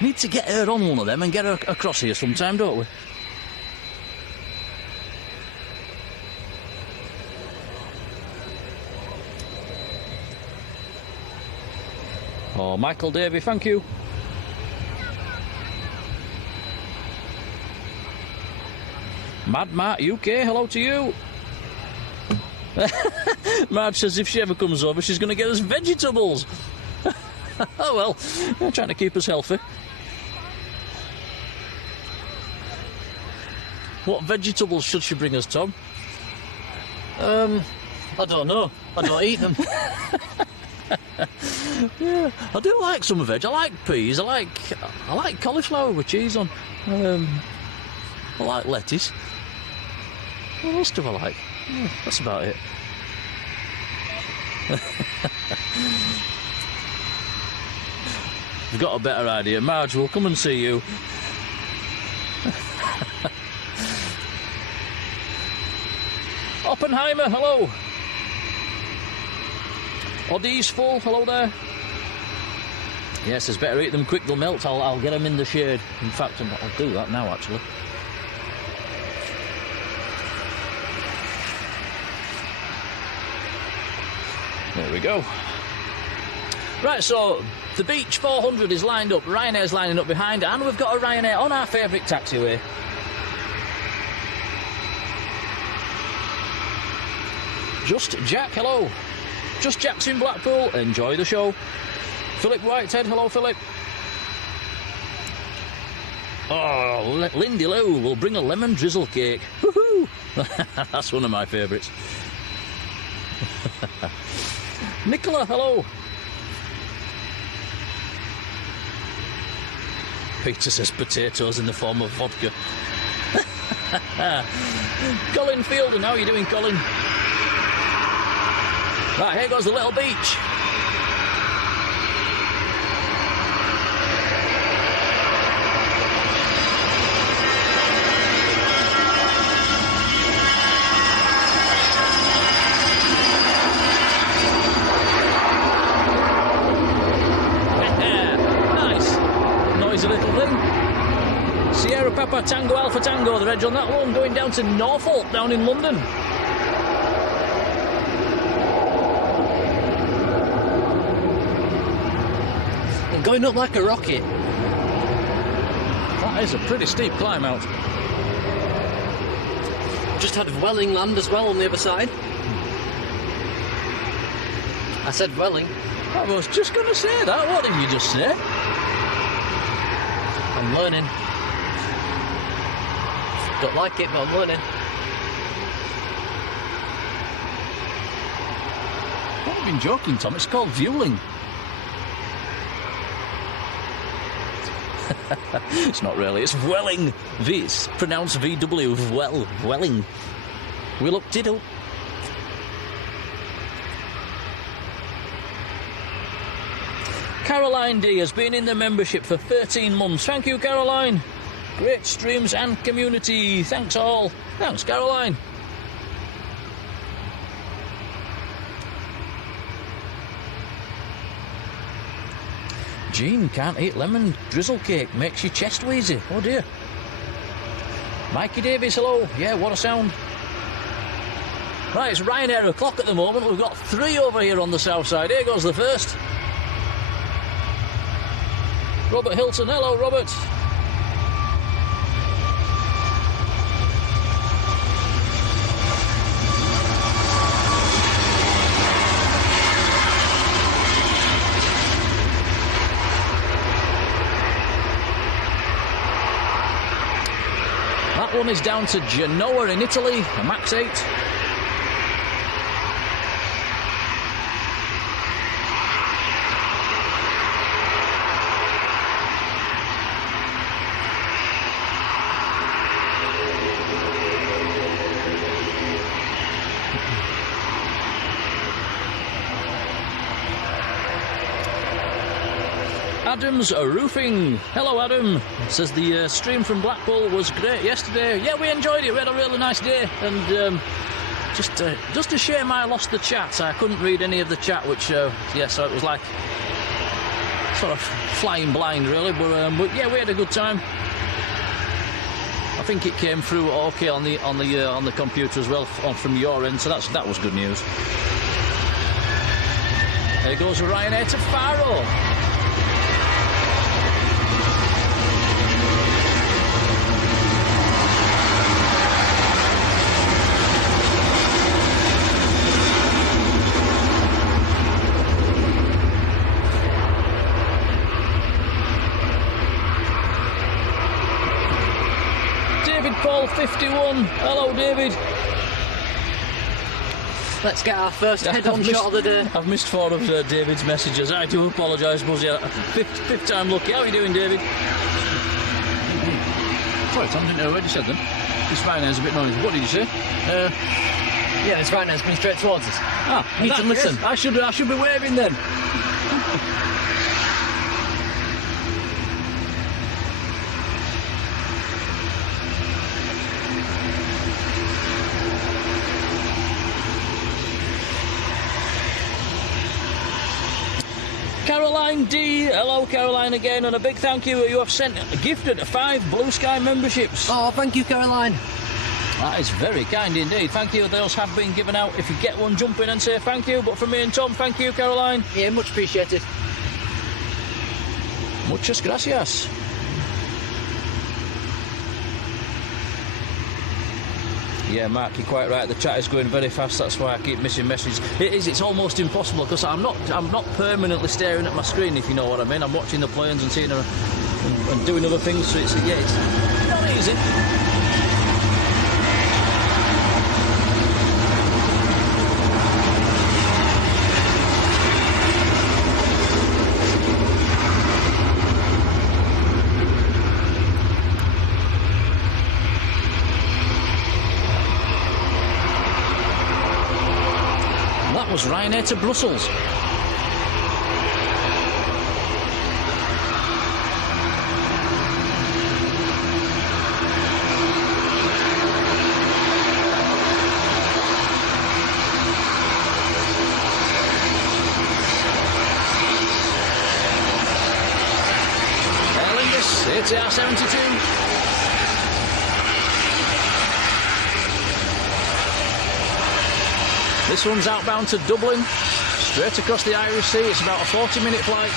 Need to get her on one of them and get her across here sometime, don't we? Oh, Michael Davey, thank you. Mad Matt UK, hello to you. Marge says if she ever comes over, she's going to get us vegetables. Oh well, they're trying to keep us healthy. What vegetables should she bring us, Tom? I don't know. I don't eat them. Yeah, I do like some veg. I like peas. I like cauliflower with cheese on. I like lettuce. What else do I like? Yeah, that's about it. We've got a better idea. Marge, we'll come and see you. Oppenheimer, hello. Oddies full, hello there. Yes, it's better eat them quick, they'll melt. I'll get them in the shade. In fact, I'll do that now, actually. There we go. Right, so the Beach 400 is lined up, Ryanair's lining up behind, and we've got a Ryanair on our favourite taxiway. Just Jack, hello. Just Jack's in Blackpool, enjoy the show. Philip Whitehead, hello Philip. Oh, Lindy Lou will bring a lemon drizzle cake. Woohoo! That's one of my favourites. Nicola, hello. Peter says potatoes in the form of vodka. Colin Fielden, how are you doing, Colin? Right, here goes the little beach. Nice. Noisy little thing. Sierra Papa Tango Alpha Tango, the reg on that one, going down to Norfolk, down in London. And going up like a rocket. That is a pretty steep climb out. Just had Welling land as well on the other side. I said Welling. I was just going to say that. What did you just say? I'm learning. Don't like it, but I'm learning. I've been joking, Tom. It's called viewing. It's not really. It's Welling. It's pronounced VW. Welling. We looked it up. Caroline D has been in the membership for 13 months. Thank you, Caroline. Great streams and community. Thanks all. Thanks, Caroline. Jean can't eat lemon drizzle cake. Makes your chest wheezy. Oh dear. Mikey Davies, hello. Yeah, what a sound. Right, it's Ryanair o'clock at the moment. We've got 3 over here on the south side. Here goes the first. Robert Hilton, hello Robert. That one is down to Genoa in Italy, a max 8. Adam's Roofing. Hello, Adam. Says the stream from Blackpool was great yesterday. Yeah, we enjoyed it. We had a really nice day. And just a shame I lost the chat. I couldn't read any of the chat, which, so it was like sort of flying blind, really. But yeah, we had a good time. I think it came through okay on the computer as well from your end, so that was good news. There goes Ryanair to Faro. Paul 51. Hello, David. Let's get our first head-on shot of the day. I've missed 4 of David's messages. I do apologise, Buzzy. Fifth time lucky. How are you doing, David? Sorry, Tom, didn't know what you said then. This Ryanair's a bit noisy. What did you say? Yeah, this Ryanair's coming straight towards us. You need to listen. I should be waving then. Caroline D, hello Caroline again, and a big thank you. You have gifted 5 Blue Sky memberships. Oh, thank you, Caroline. That is very kind indeed. Thank you. Those have been given out. If you get one, jump in and say thank you. But from me and Tom, thank you, Caroline. Yeah, much appreciated. Muchas gracias. Yeah, Mark, you're quite right. The chat is going very fast. That's why I keep missing messages. It is. It's almost impossible because I'm not permanently staring at my screen. If you know what I mean. I'm watching the planes and seeing them and doing other things. So it's not easy. Ryanair to Brussels. Aer Lingus, ATR 72. This one's outbound to Dublin, straight across the Irish Sea. It's about a 40-minute flight.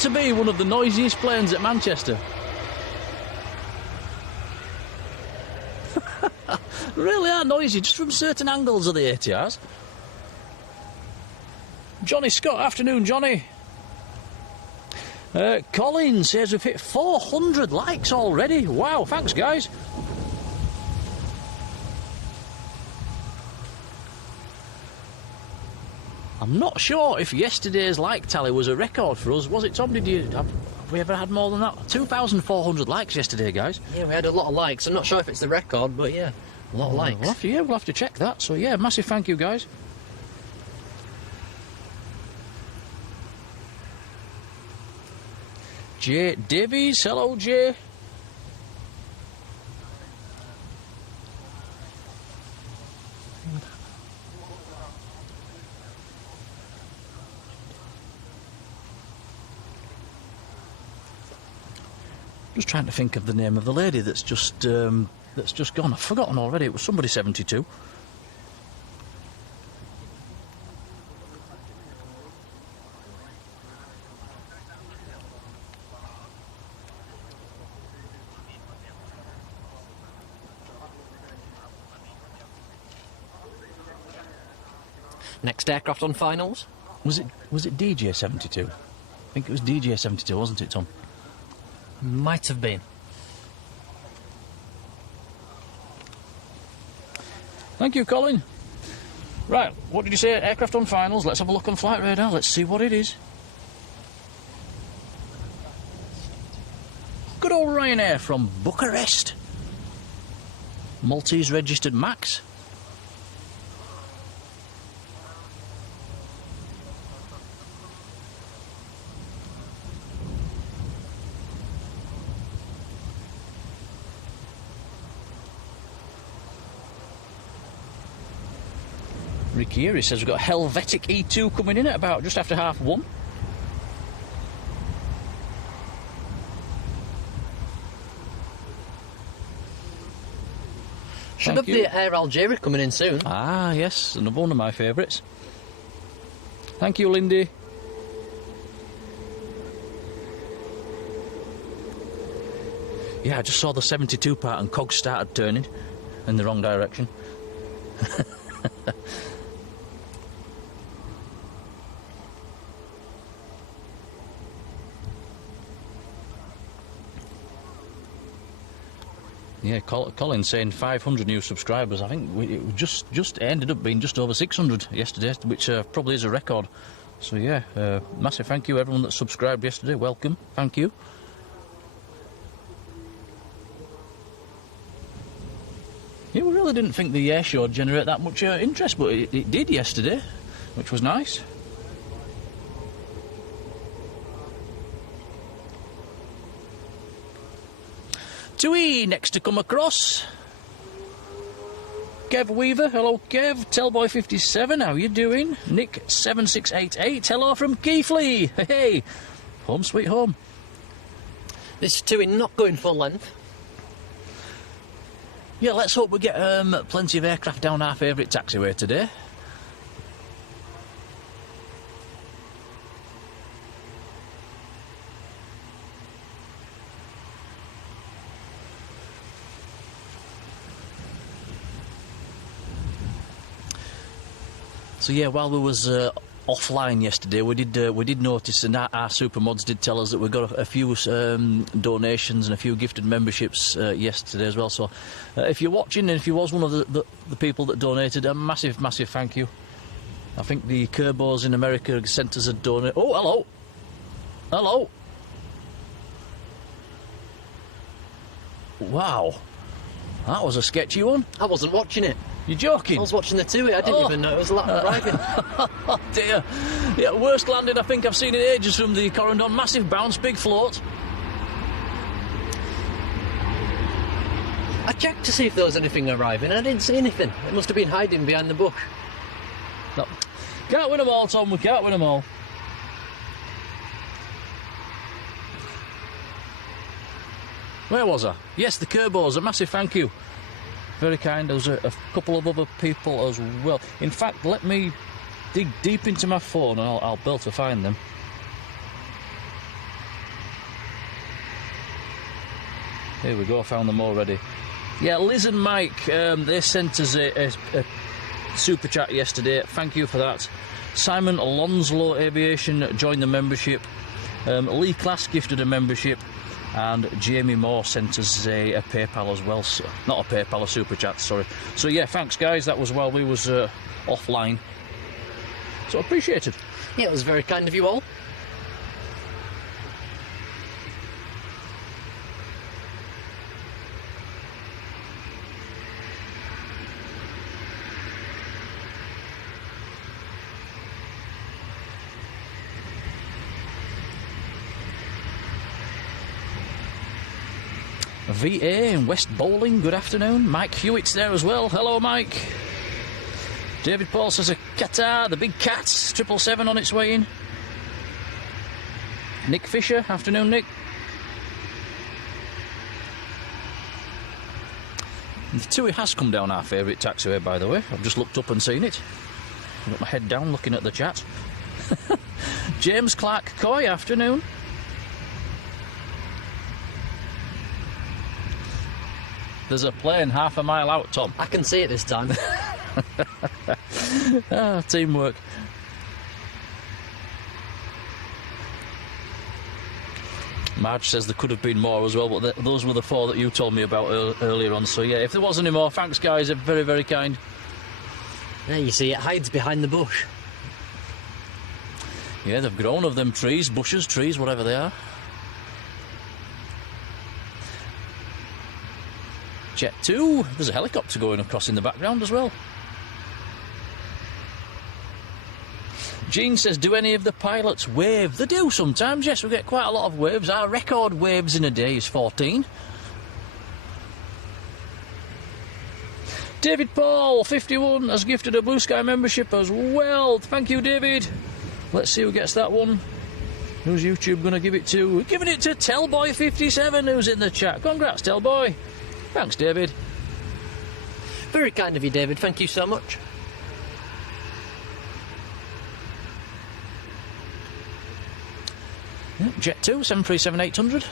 To be one of the noisiest planes at Manchester. Really are noisy, just from certain angles of the ATRs. Johnny Scott, afternoon, Johnny. Colin says we've hit 400 likes already. Wow, thanks, guys. I'm not sure if yesterday's like tally was a record for us. Was it, Tom? Have we ever had more than that? 2,400 likes yesterday, guys. Yeah, we had a lot of likes. I'm not sure if it's the record, but yeah, a lot of likes. We'll have to check that. So yeah, massive thank you, guys. Jay Davies, hello, Jay. Just trying to think of the name of the lady that's just gone. I've forgotten already. It was somebody 72. Next aircraft on finals? Was it DJ 72? I think it was DJ 72, wasn't it, Tom? Might have been. Thank you, Colin. Right, what did you say? Aircraft on finals. Let's have a look on flight radar. Let's see what it is. Good old Ryanair from Bucharest. Maltese registered Max. Ricky says we've got a Helvetic E2 coming in at about just after 1:30. Should have the Air Algeria coming in soon. Ah, yes, another one of my favourites. Thank you, Lindy. Yeah, I just saw the 72 part and cogs started turning in the wrong direction. Yeah, Colin's saying 500 new subscribers. I think it just ended up being just over 600 yesterday, which probably is a record. So yeah, massive thank you everyone that subscribed yesterday. Welcome, thank you. Yeah, we really didn't think the air show would generate that much interest, but it did yesterday, which was nice. Tui, next to come across. Kev Weaver, hello Kev. Tellboy57, how you doing? Nick7688, hello from Keighley. Hey, home sweet home. This Tui not going full length. Yeah, let's hope we get plenty of aircraft down our favourite taxiway today. So yeah, while we was offline yesterday, we did notice, and our supermods did tell us that we got a few donations and a few gifted memberships yesterday as well. So if you're watching, and if you was one of the people that donated, a massive thank you. I think the Kerbos in America sent us a donate. Oh, hello. Wow, that was a sketchy one. I wasn't watching it. You're joking? I was watching the two. I didn't even know it was arriving. Oh dear. Yeah, worst landing I think I've seen in ages from the Corendon. Massive bounce, big float. I checked to see if there was anything arriving, and I didn't see anything. It must have been hiding behind the bush. No. Can't win them all, Tom. We can't win them all. Where was I? Yes, the Kerbos. A massive thank you. Very kind. There was a couple of other people as well. In fact, let me dig deep into my phone and I'll be able to find them. Here we go, I found them already. Yeah, Liz and Mike, they sent us a super chat yesterday. Thank you for that. Simon Alonslow Aviation joined the membership. Lee Class gifted a membership. And Jamie Moore sent us a PayPal as well. So, not a PayPal, a super chat, sorry. So yeah, thanks guys, that was while we was offline. So appreciated. Yeah, it was very kind of you all. VA in West Bowling, good afternoon. Mike Hewitt's there as well. Hello, Mike. David Paul says a Qatar, the big cat, 777 on its way in. Nick Fisher, afternoon, Nick. The TUI has come down our favourite taxiway, by the way. I've just looked up and seen it. I've got my head down looking at the chat. James Clark Coy, afternoon. There's a plane half a mile out, Tom. I can see it this time. Teamwork. Marge says there could have been more as well, but those were the 4 that you told me about earlier on. So yeah, if there was any more, thanks guys, they're very, very kind. There you see, it hides behind the bush. Yeah, they've grown of them trees, bushes, trees, whatever they are. Jet 2, there's a helicopter going across in the background as well. Jean says, do any of the pilots wave? They do sometimes, yes, we get quite a lot of waves. Our record waves in a day is 14. David Paul, 51, has gifted a Blue Sky membership as well. Thank you, David. Let's see who gets that one. Who's YouTube going to give it to? We're giving it to Tellboy57, who's in the chat. Congrats, Tellboy. Thanks, David. Very kind of you, David. Thank you so much. Yeah, Jet 2, 737-800.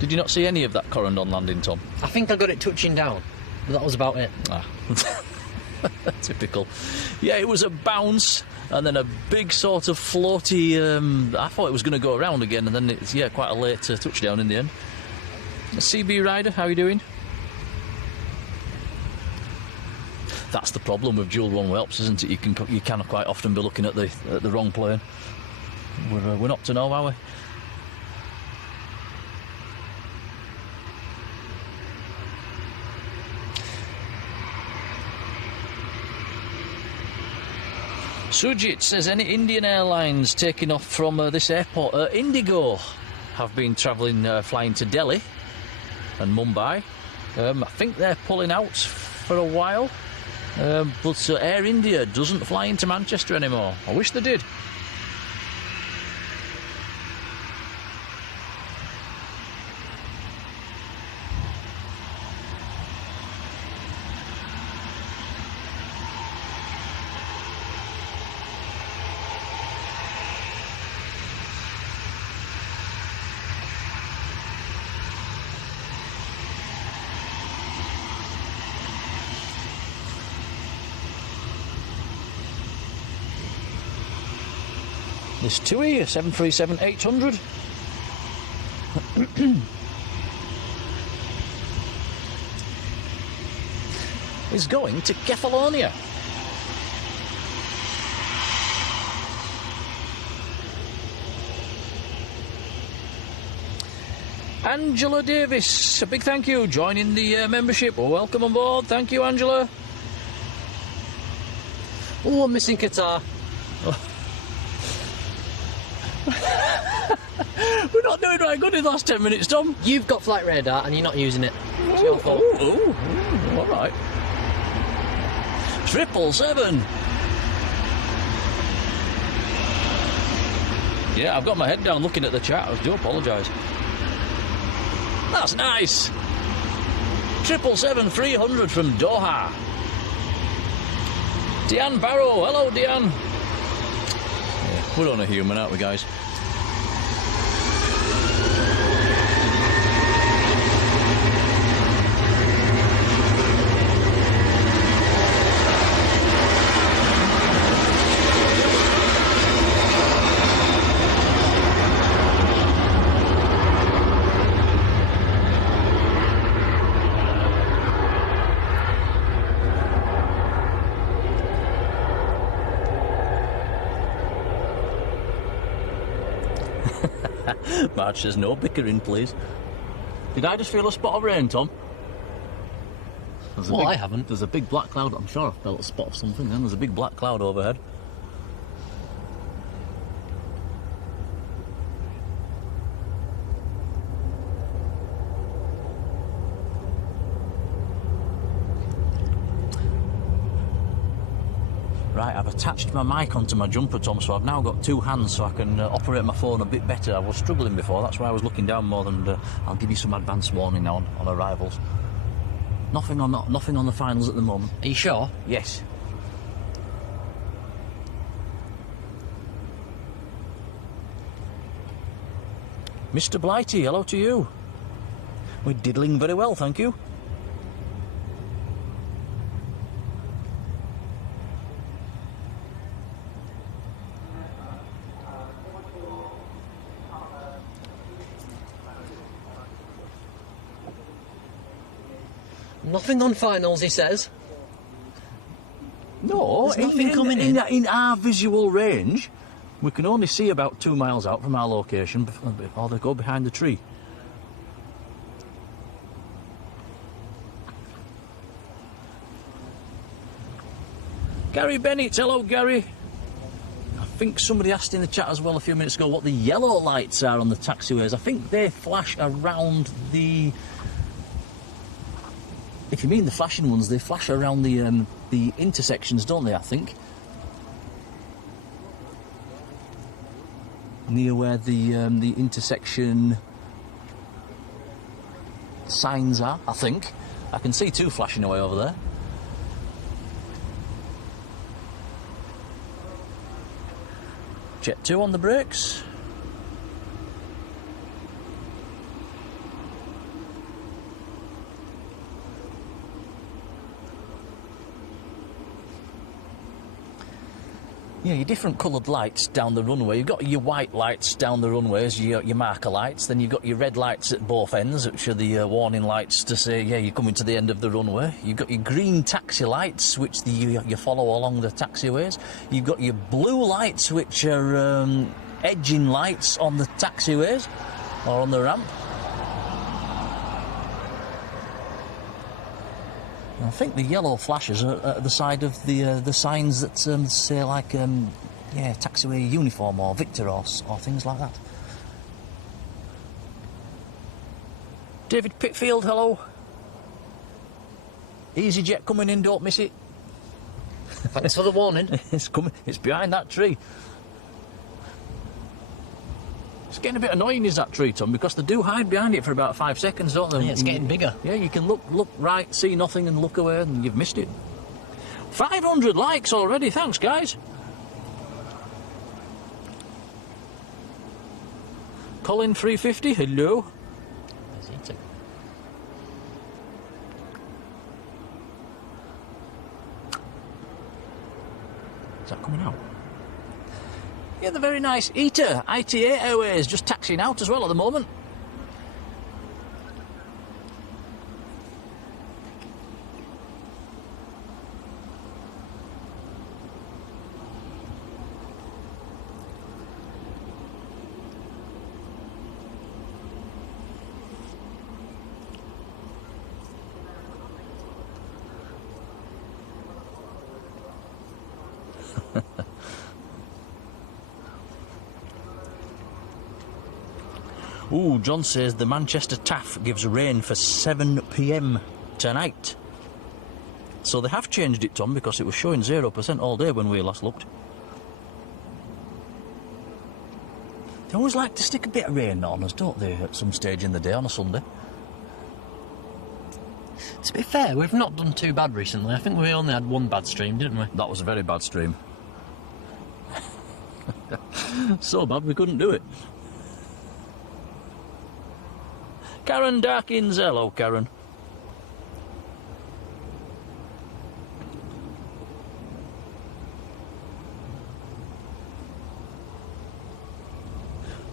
Did you not see any of that Corendon landing, Tom? I think I got it touching down, but that was about it. Typical. Yeah, it was a bounce and then a big sort of floaty. I thought it was going to go around again, and then it's quite a late touchdown in the end. CB Rider, how are you doing? That's the problem with dual one whelps, isn't it? You can quite often be looking at the wrong plane. We're not to know, are we? Sujit says, any Indian airlines taking off from this airport? Indigo have been flying to Delhi and Mumbai. I think they're pulling out for a while. But Air India doesn't fly into Manchester anymore. I wish they did. There's two here, 737 800. Is going to Kefalonia. Angela Davis, a big thank you, joining the membership. Welcome on board. Thank you, Angela. Oh, I'm missing Qatar. We're not doing right good in the last 10 minutes, Tom. You've got flight radar and you're not using it. It's your fault. All right. 777. Yeah, I've got my head down looking at the chat. I do apologise. That's nice. 777 300 from Doha. Deanne Barrow. Hello, Deanne. Yeah, we're on a human, aren't we, guys? Marge says no bickering, please. Did I just feel a spot of rain, Tom? Well, I haven't. There's a big black cloud. I'm sure I felt a spot of something then. There's a big black cloud overhead. Right, I've attached my mic onto my jumper, Tom, so I've now got two hands so I can operate my phone a bit better. I was struggling before, that's why I was looking down more than... I'll give you some advance warning now on arrivals. Nothing on the finals at the moment. Are you sure? Yes. Mr. Blighty, hello to you. We're diddling very well, thank you. Nothing on finals, he says. No, there's nothing coming in. In our visual range, we can only see about 2 miles out from our location before they go behind the tree. Gary Bennett, hello Gary. I think somebody asked in the chat as well a few minutes ago what the yellow lights are on the taxiways. I think they flash around the... If you mean the flashing ones, they flash around the intersections, don't they, I think? Near where the intersection signs are, I think. I can see two flashing away over there. Jet 2 on the brakes. Yeah, your different coloured lights down the runway. You've got your white lights down the runways, your marker lights. Then you've got your red lights at both ends, which are the warning lights to say, yeah, you're coming to the end of the runway. You've got your green taxi lights, which you follow along the taxiways. You've got your blue lights, which are edging lights on the taxiways or on the ramp. I think the yellow flashes are at the side of the signs that say like yeah, taxiway uniform or Victor or things like that. David Pitfield, hello. EasyJet coming in, don't miss it. Thanks for the warning. It's coming. It's behind that tree. It's getting a bit annoying, is that tree, Tom, because they do hide behind it for about 5 seconds, don't they? Yeah, it's getting bigger. Yeah, you can look right, see nothing and look away and you've missed it. 500 likes already, thanks guys. Colin 350, hello. Is that coming out? Yeah, the very nice ITA Airways, just taxiing out as well at the moment. Ooh, John says the Manchester TAF gives rain for 7 p.m. tonight. So they have changed it, Tom, because it was showing 0% all day when we last looked. They always like to stick a bit of rain on us, don't they, at some stage in the day on a Sunday? To be fair, we've not done too bad recently. I think we only had one bad stream, didn't we? That was a very bad stream. So bad we couldn't do it. Karen Darkins, hello Karen.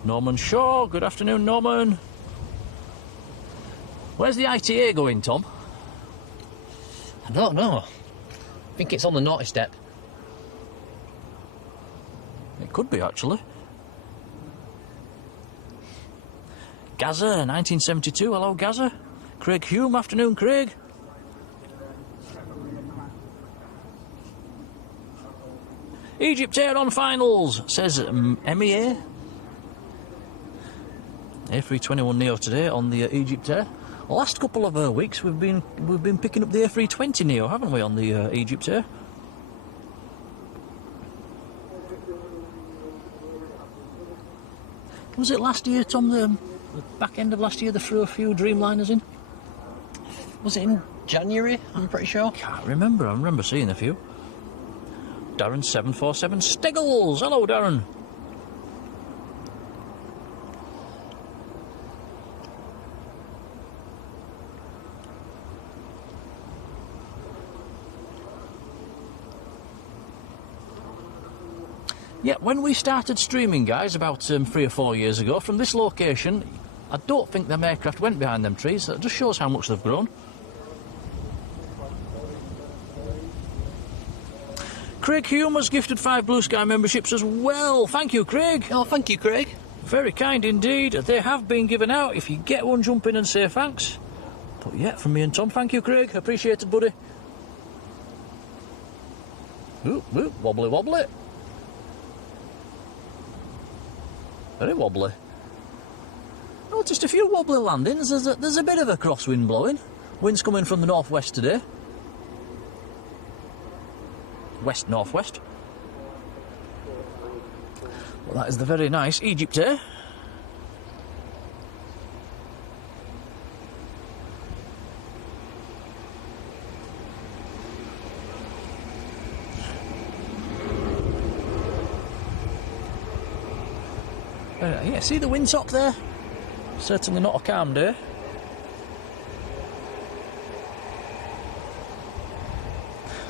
Norman Shaw, good afternoon Norman. Where's the ITA going, Tom? I don't know. I think it's on the naughty step. It could be, actually. Gaza, 1972. Hello, Gaza. Craig Hume. Afternoon, Craig. Egypt Air on finals, says MEA. A321neo today on the Egypt Air. The last couple of weeks we've been picking up the A320neo, haven't we, on the Egypt Air? Was it last year, Tom, the back end of last year, they threw a few Dreamliners in? Was it in January? I'm pretty sure. Can't remember. I remember seeing a few. Darren 747 Steggles. Hello, Darren. Yeah, when we started streaming, guys, about 3 or 4 years ago, from this location, I don't think them aircraft went behind them trees. That just shows how much they've grown. Craig Hume was gifted 5 Blue Sky memberships as well. Thank you, Craig. Oh, thank you, Craig. Very kind indeed. They have been given out. If you get one, jump in and say thanks. But yeah, from me and Tom, thank you, Craig. Appreciated, buddy. Oop, oop, wobbly, wobbly. Very wobbly. Noticed a few wobbly landings. There's a bit of a crosswind blowing. Wind's coming from the northwest today. West-northwest. Well, that is the very nice Egypt Air. Yeah, see the windsock there? Certainly not a calm day.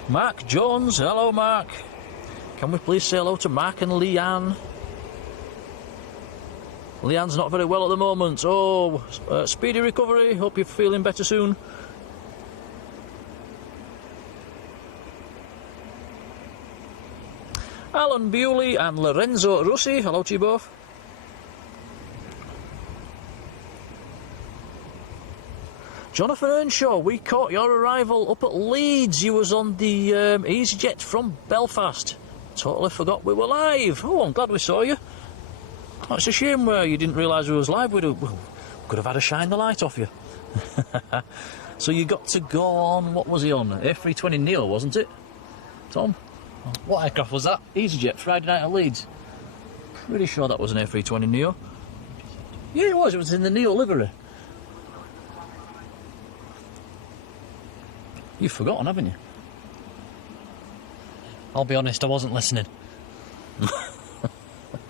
Mark Jones, hello Mark. Can we please say hello to Mark and Leanne? Leanne's not very well at the moment. Oh, speedy recovery. Hope you're feeling better soon. Alan Bewley and Lorenzo Russi, hello to you both. Jonathan Earnshaw, we caught your arrival up at Leeds. You was on the EasyJet from Belfast. Totally forgot we were live. Oh, I'm glad we saw you. Oh, it's a shame you didn't realise we was live. We could have had to shine the light off you. So you got to go on, what was he on? A320neo, wasn't it? Tom? What aircraft was that? EasyJet, Friday night at Leeds. Pretty sure that was an A320neo. Yeah, it was. It was in the Neo livery. You've forgotten, haven't you? I'll be honest, I wasn't listening.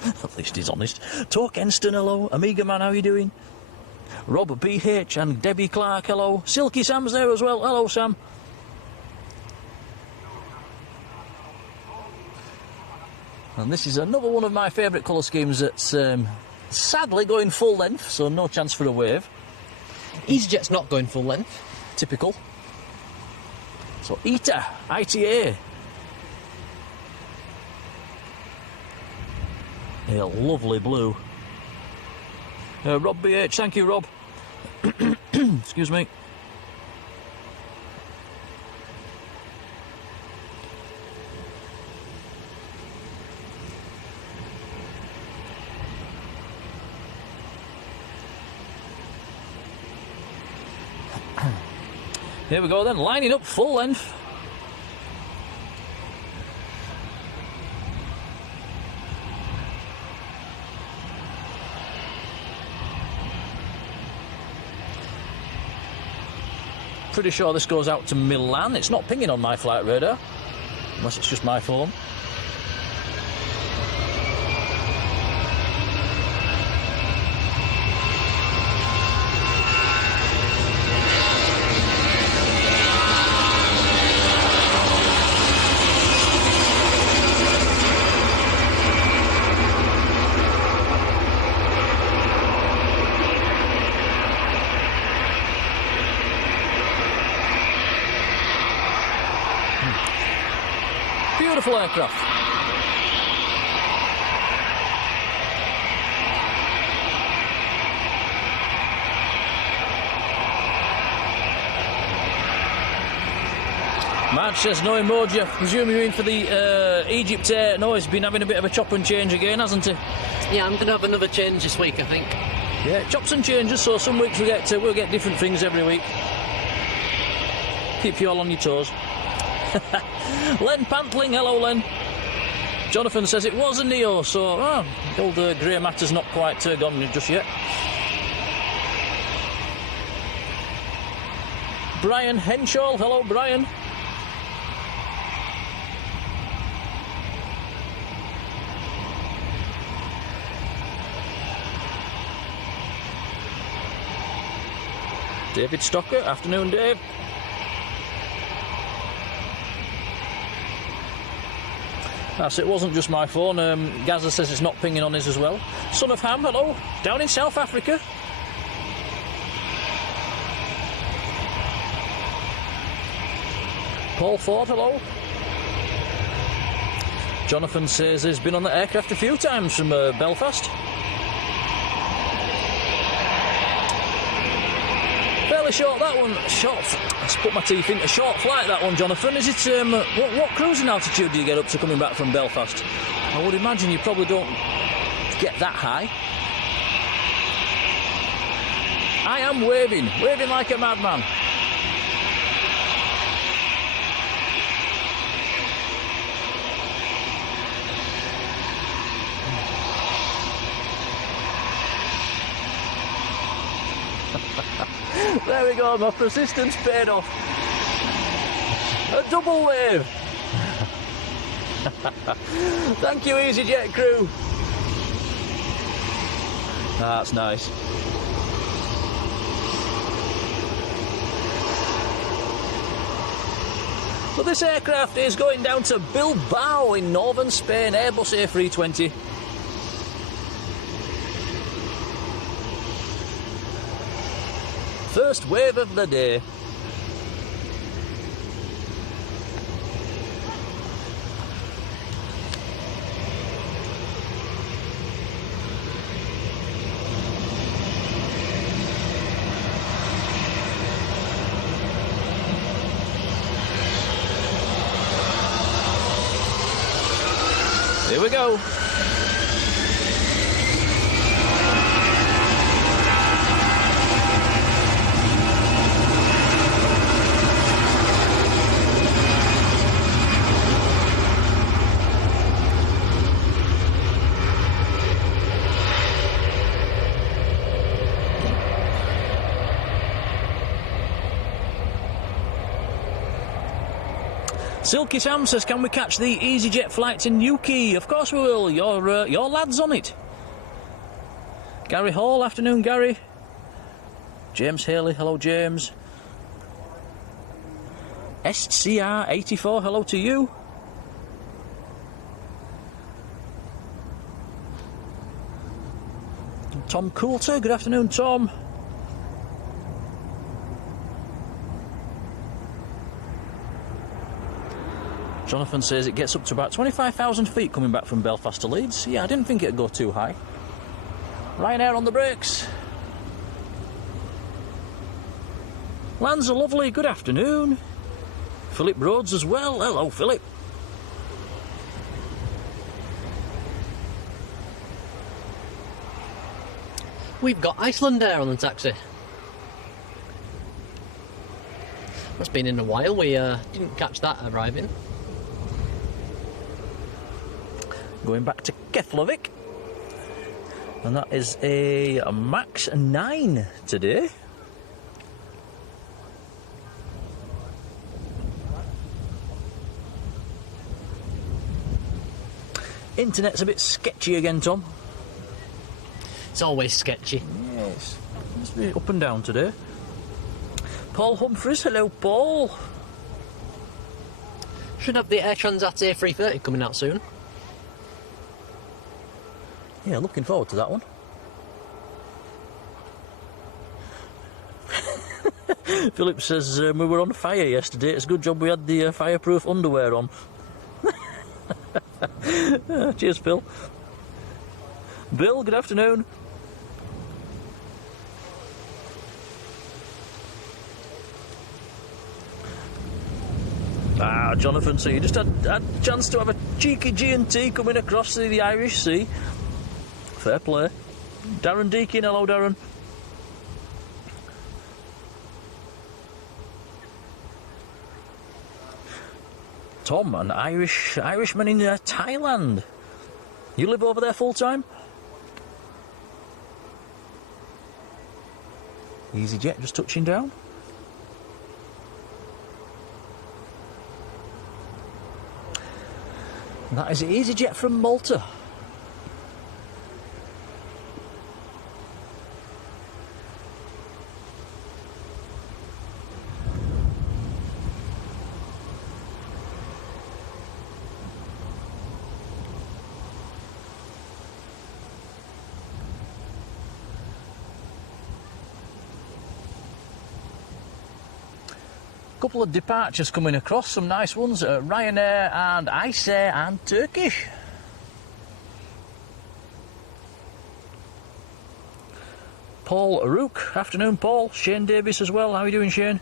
At least he's honest. Torque Enston, hello. Amiga Man, how you doing? Rob BH and Debbie Clark, hello. Silky Sam's there as well. Hello, Sam. And this is another one of my favourite colour schemes that's sadly going full length, so no chance for a wave. EasyJet's not going full length. Typical. So ITA. A lovely blue. Rob BH, thank you, Rob. Excuse me. Here we go then, lining up full length. Pretty sure this goes out to Milan. It's not pinging on my flight radar, unless it's just my phone. Beautiful aircraft. Marge says no emoji. I presume you mean for the Egypt Air. No, he's been having a bit of a chop and change again, hasn't he? Yeah, I'm going to have another change this week, I think. Yeah, chops and changes, so some weeks we'll get different things every week. Keep you all on your toes. Len Pantling, hello Len. Jonathan says it was a Neo, so the old grey matter's not quite gone just yet. Brian Henshaw, hello Brian. David Stocker, afternoon Dave. Yes, it wasn't just my phone. Gaza says it's not pinging on his as well. Son of Ham, hello. Down in South Africa. Paul Ford, hello. Jonathan says he's been on the aircraft a few times from Belfast. Fairly short, that one. Short. Let's put my teeth in. A short flight, that one, Jonathan. Is it, what cruising altitude do you get up to coming back from Belfast? I would imagine you probably don't get that high. I am waving like a madman. There we go, my persistence paid off. A double wave. Thank you, EasyJet crew. That's nice. So this aircraft is going down to Bilbao in northern Spain, Airbus A320. First wave of the day. Here we go. Silky Sam says, can we catch the EasyJet flight to Newquay? Of course we will. Your lad's on it. Gary Hall, afternoon, Gary. James Haley, hello, James. SCR84, hello to you. Tom Coulter. Good afternoon, Tom. Jonathan says it gets up to about 25,000 feet coming back from Belfast to Leeds. Yeah, I didn't think it'd go too high. Ryanair on the brakes. Lands are lovely. Good afternoon. Philip Rhodes as well. Hello, Philip. We've got Icelandair on the taxi. That's been in a while. We didn't catch that arriving. Going back to Keflavik. And that is a Max 9 today. Internet's a bit sketchy again, Tom. It's always sketchy. Yes. It's a bit up and down today. Paul Humphreys, hello, Paul. Should have the Air Transat A330 coming out soon. Yeah, looking forward to that one. Philip says we were on fire yesterday. It's a good job we had the fireproof underwear on. Cheers, Phil. Bill, good afternoon. Jonathan, so you just had a chance to have a cheeky G&T coming across the Irish Sea. Fair play. Darren Deakin, hello, Darren. Tom, an Irishman in Thailand. You live over there full time? EasyJet just touching down. That is EasyJet from Malta. Couple of departures coming across, some nice ones at Ryanair and Ice-Air and Turkish. Paul Arouk, afternoon Paul. Shane Davis as well, how are you doing, Shane?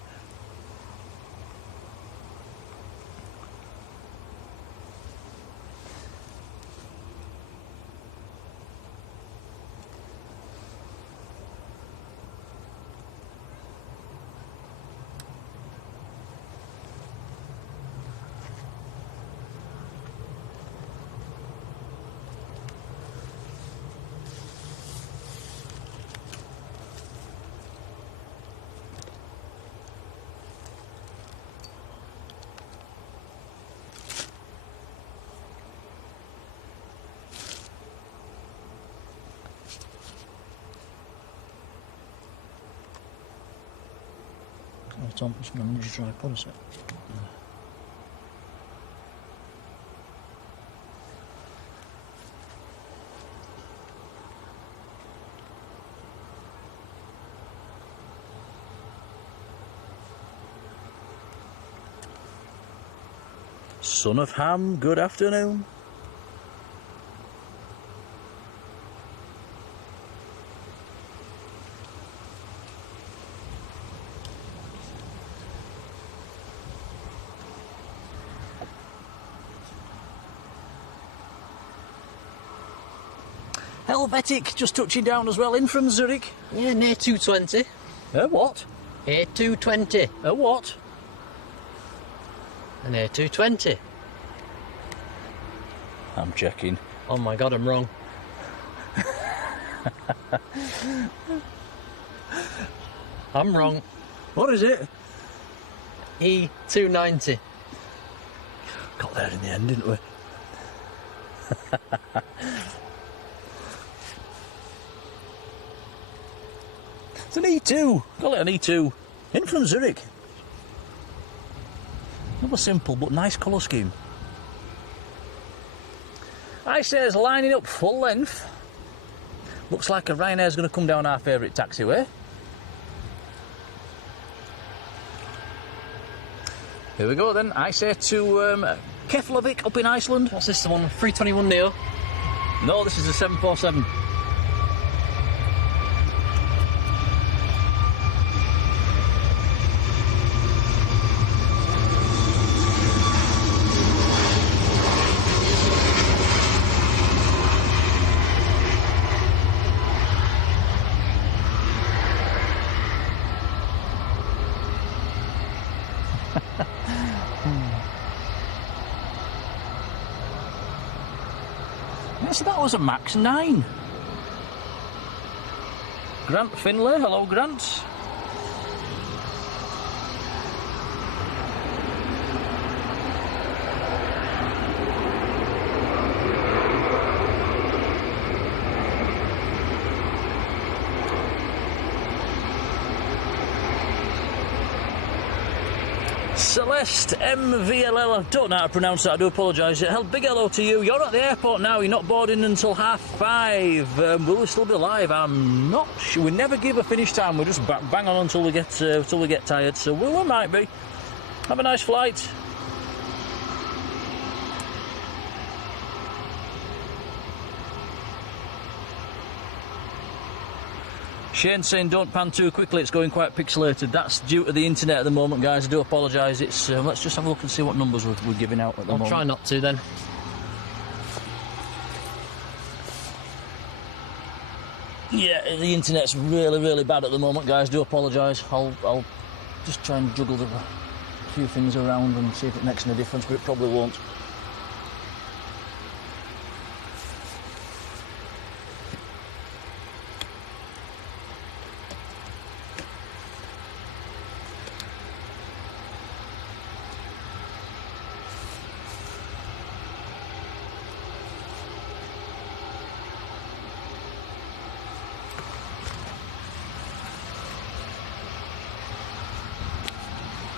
Tom, just going to try to put us it. Son of Ham, good afternoon. Helvetic just touching down as well, in from Zurich. Yeah, an A220. What? A220. What? An A220. I'm checking. Oh my god, I'm wrong. I'm wrong. What is it? E290. Got there in the end, didn't we? It's an E2. Call it an E2. In from Zurich. Not simple, but nice colour scheme. I says lining up full length. Looks like a Ryanair's going to come down our favourite taxiway. Here we go then. I say to Keflavik up in Iceland. What's this, the one? 321 Neo? No, this is a 747. Yes, that was a Max 9. Grant Finlay, hello Grant. Celeste MVLL, I don't know how to pronounce that, I do apologise. Big hello to you. You're at the airport now, you're not boarding until 5:30. Will we still be alive? I'm not sure. We never give a finish time, we just bang on until we get tired, so we might be. Have a nice flight. Shane saying don't pan too quickly, it's going quite pixelated. That's due to the internet at the moment, guys. I do apologise. It's let's just have a look and see what numbers we're giving out at the moment. I'll try not to then. Yeah, the internet's really, really bad at the moment, guys. Do apologise. I'll just try and juggle a few things around and see if it makes any difference, but it probably won't.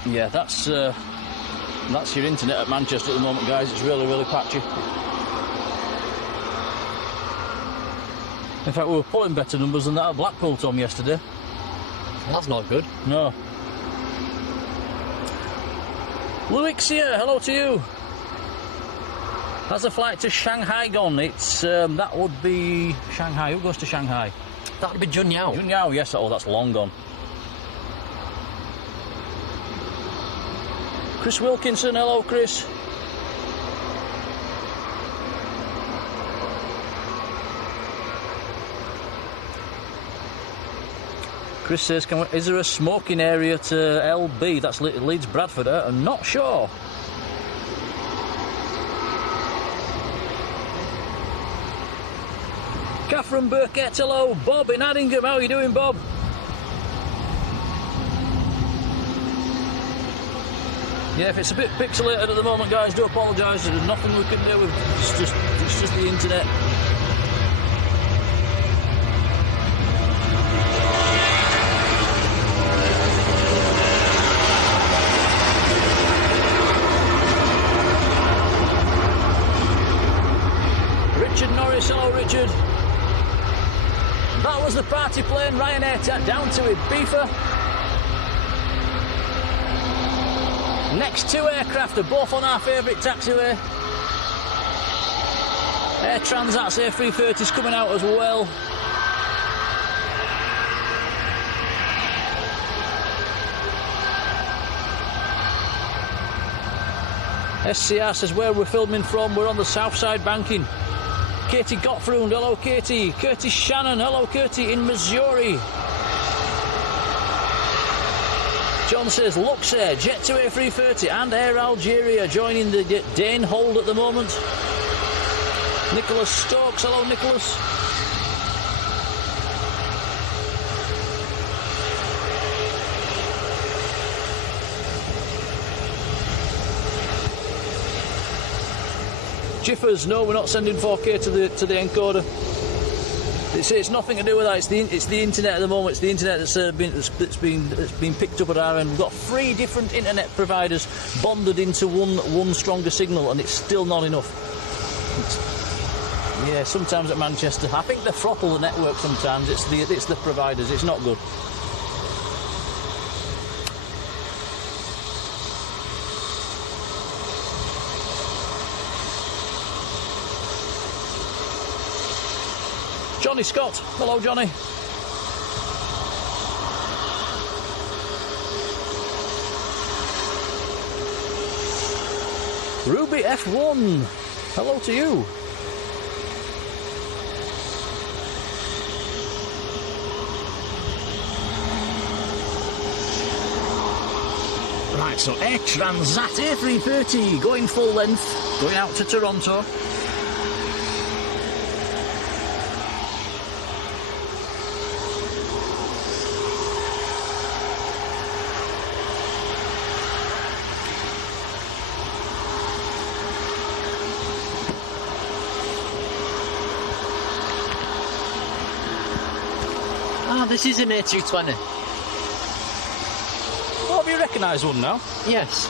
Yeah, that's your internet at Manchester at the moment, guys. It's really, really patchy. In fact, we were pulling better numbers than that at Blackpool, Tom, yesterday. That's not good. No. Luixia, hello to you. Has the flight to Shanghai gone? It's that would be Shanghai. Who goes to Shanghai? That would be Junyao. Junyao, yes. Oh, that's long gone. Chris Wilkinson, hello Chris. Chris says, is there a smoking area to LB? That's Leeds Bradford. I'm not sure. Catherine Burkett, hello. Bob in Addingham, how are you doing, Bob? Yeah, if it's a bit pixelated at the moment, guys, do apologise. There's nothing we can do. It's just the internet. Richard Norris, hello, Richard. That was the party plane, Ryanair down to Ibiza. Next two aircraft are both on our favourite taxiway. Air Transat's A330's coming out as well. SCR says where we're filming from, we're on the south side banking. Katie Gottfried, hello Katie. Curtis Shannon, hello Curtis in Missouri. John says, Luxair, Jet2 A330 and Air Algeria joining the Dane hold at the moment. Nicholas Stokes, hello Nicholas. Jiffers, no, we're not sending 4K to the encoder. It's nothing to do with that. It's the internet at the moment. It's the internet that's been picked up at our end. We've got 3 different internet providers bonded into one stronger signal, and it's still not enough. It's Yeah, sometimes at Manchester. I think they throttle the network sometimes. It's the providers. It's not good. Johnny Scott. Hello, Johnny. Ruby F1. Hello to you. Right, so Air Transat A330 going full length, going out to Toronto. Ah, this is an A220. Oh, have you recognised one now? Yes.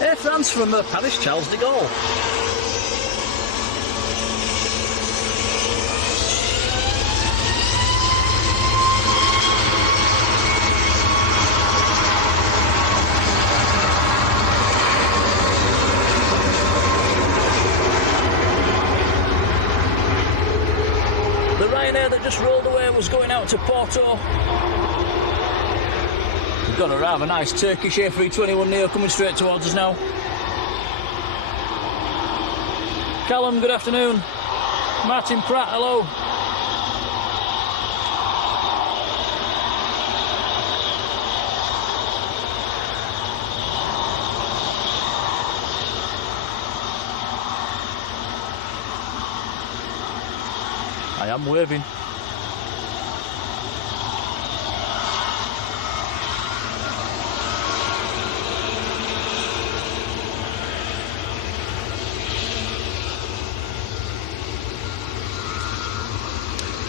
Air France from Paris Charles de Gaulle. The Ryanair that just rolled away was going out to Porto. We've got a rather nice Turkish A321neo coming straight towards us now. Callum, good afternoon. Martin Pratt, hello. I am waving.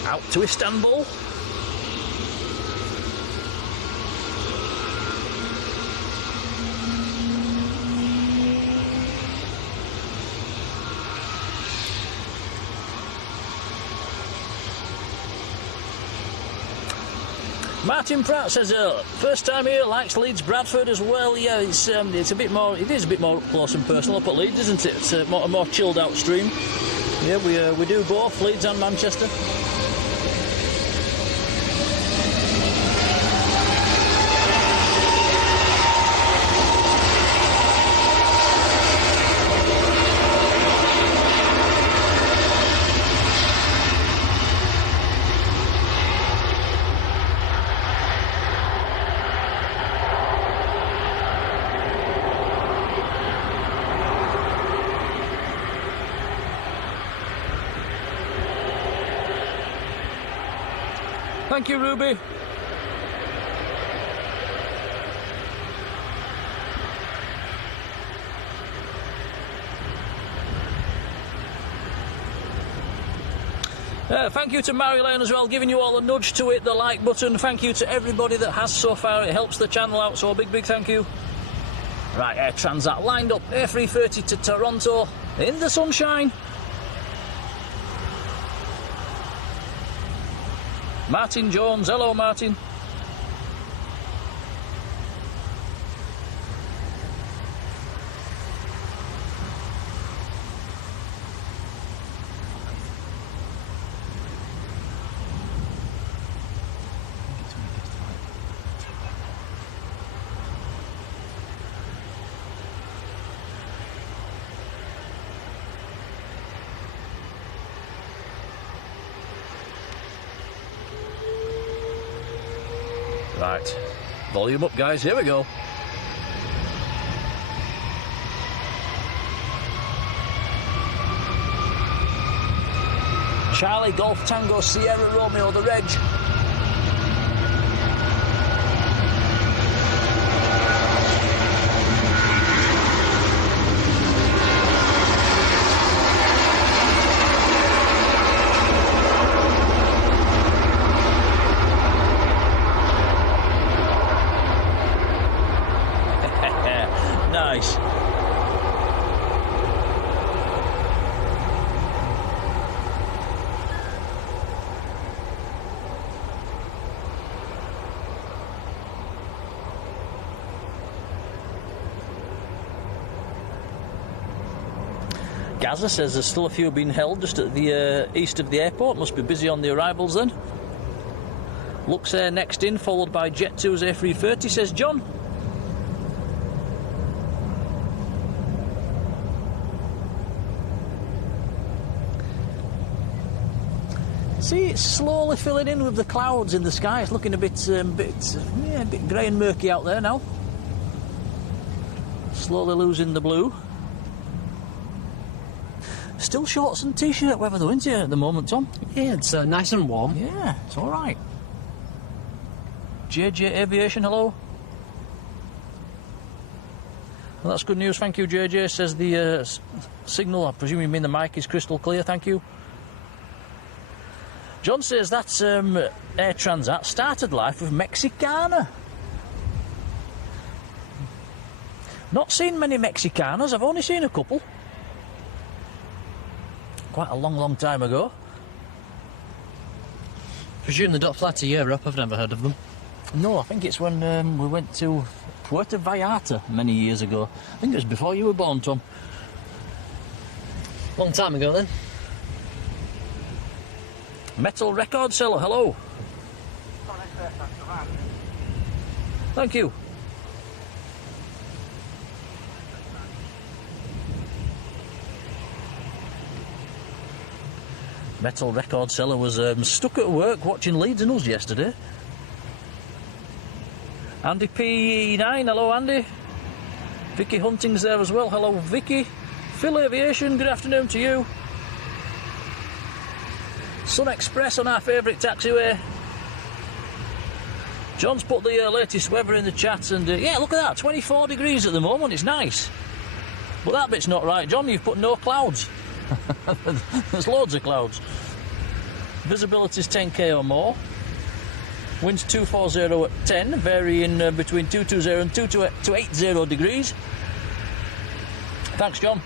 Out to Istanbul. Martin Pratt says, first time here, likes Leeds Bradford as well. Yeah, it's a bit more. It is a bit more up close and personal up at Leeds, isn't it? It's a more chilled out stream. Yeah, we do both Leeds and Manchester. Thank you, Ruby. Thank you to Marjolein as well, giving you all a nudge to hit the like button. Thank you to everybody that has so far. It helps the channel out, so a big thank you. Right, Air Transat lined up, A330 to Toronto in the sunshine. Martin Jones, hello Martin. Right, volume up guys, here we go. Charlie Golf Tango Sierra Romeo, the reg. Nice. Gaza says there's still a few being held just at the east of the airport. Must be busy on the arrivals then. Luxair next in, followed by Jet2's A330, says John. See, it's slowly filling in with the clouds in the sky. It's looking a bit grey and murky out there now. Slowly losing the blue. Still shorts and t-shirt weather though, isn't it, at the moment, Tom? Yeah, it's nice and warm. Yeah, it's all right. JJ Aviation, hello. Well, that's good news, thank you, JJ. Says the signal, I presume you mean the mic, is crystal clear, thank you. John says that Air Transat started life with Mexicana. Not seen many Mexicanas, I've only seen a couple. Quite a long, long time ago. Presume they don't fly to Europe, I've never heard of them. No, I think it's when we went to Puerto Vallarta many years ago. I think it was before you were born, Tom. Long time ago then. Metal record seller, hello. Thank you. Metal record seller was stuck at work watching Leeds and us yesterday. Andy P9, hello Andy. Vicky Hunting's there as well, hello Vicky. Phil Aviation, good afternoon to you. Sun Express on our favourite taxiway. John's put the latest weather in the chat and yeah, look at that, 24 degrees at the moment, it's nice. But that bit's not right, John, you've put no clouds. There's loads of clouds. Visibility's 10k or more. Winds 240 at 10, varying between 220 and 280 degrees. Thanks, John.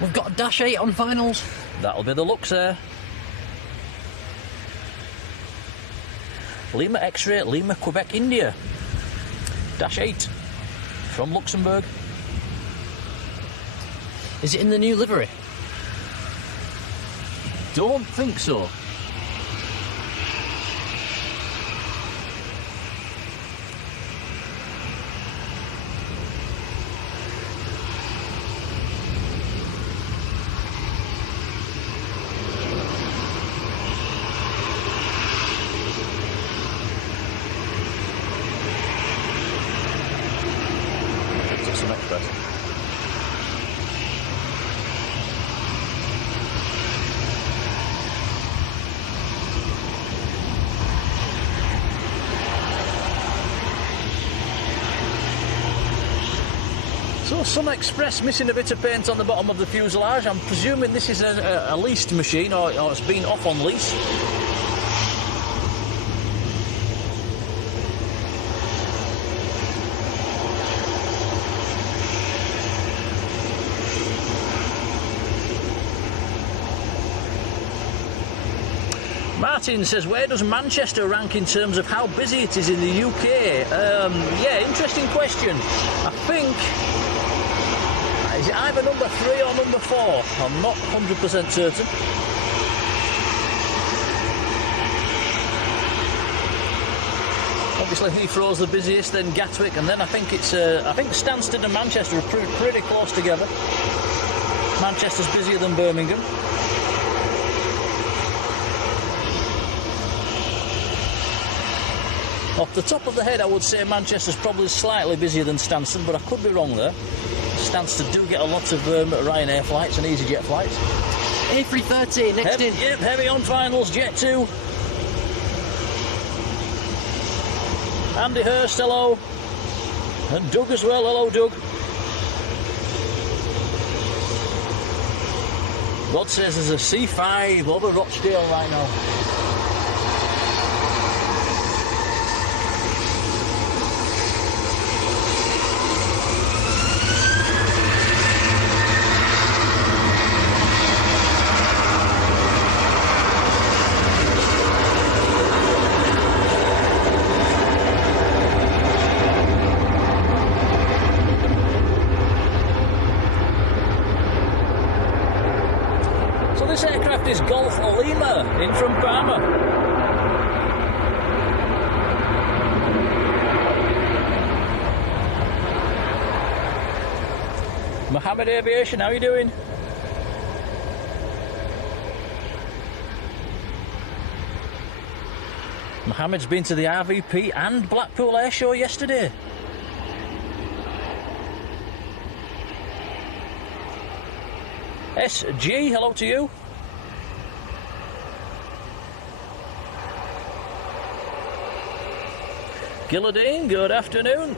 We've got a Dash 8 on finals. That'll be the Luxair. Lima X-ray, Lima, Quebec, India. Dash 8 from Luxembourg. Is it in the new livery? Don't think so. So Sun Express missing a bit of paint on the bottom of the fuselage. I'm presuming this is a leased machine or it's been off on lease. Martin says, where does Manchester rank in terms of how busy it is in the UK? Yeah, interesting question. I think, is it either number 3 or number 4? I'm not 100% certain. Obviously Heathrow's the busiest, then Gatwick, and then I think it's I think Stansted and Manchester are pretty close together. Manchester's busier than Birmingham. Off the top of the head, I would say Manchester's probably slightly busier than Stansted, but I could be wrong there. Stansted do get a lot of Ryanair flights and EasyJet flights. A330 next in. Yep, heavy on finals, Jet2. Andy Hurst, hello. And Doug as well, hello Doug. Rod says there's a C5 over Rochdale right now. is Golf Lima in from Palmer. Mohammed Aviation, how are you doing? Mohammed's been to the RVP and Blackpool Air Show yesterday. SG, hello to you. Gilladine, good afternoon.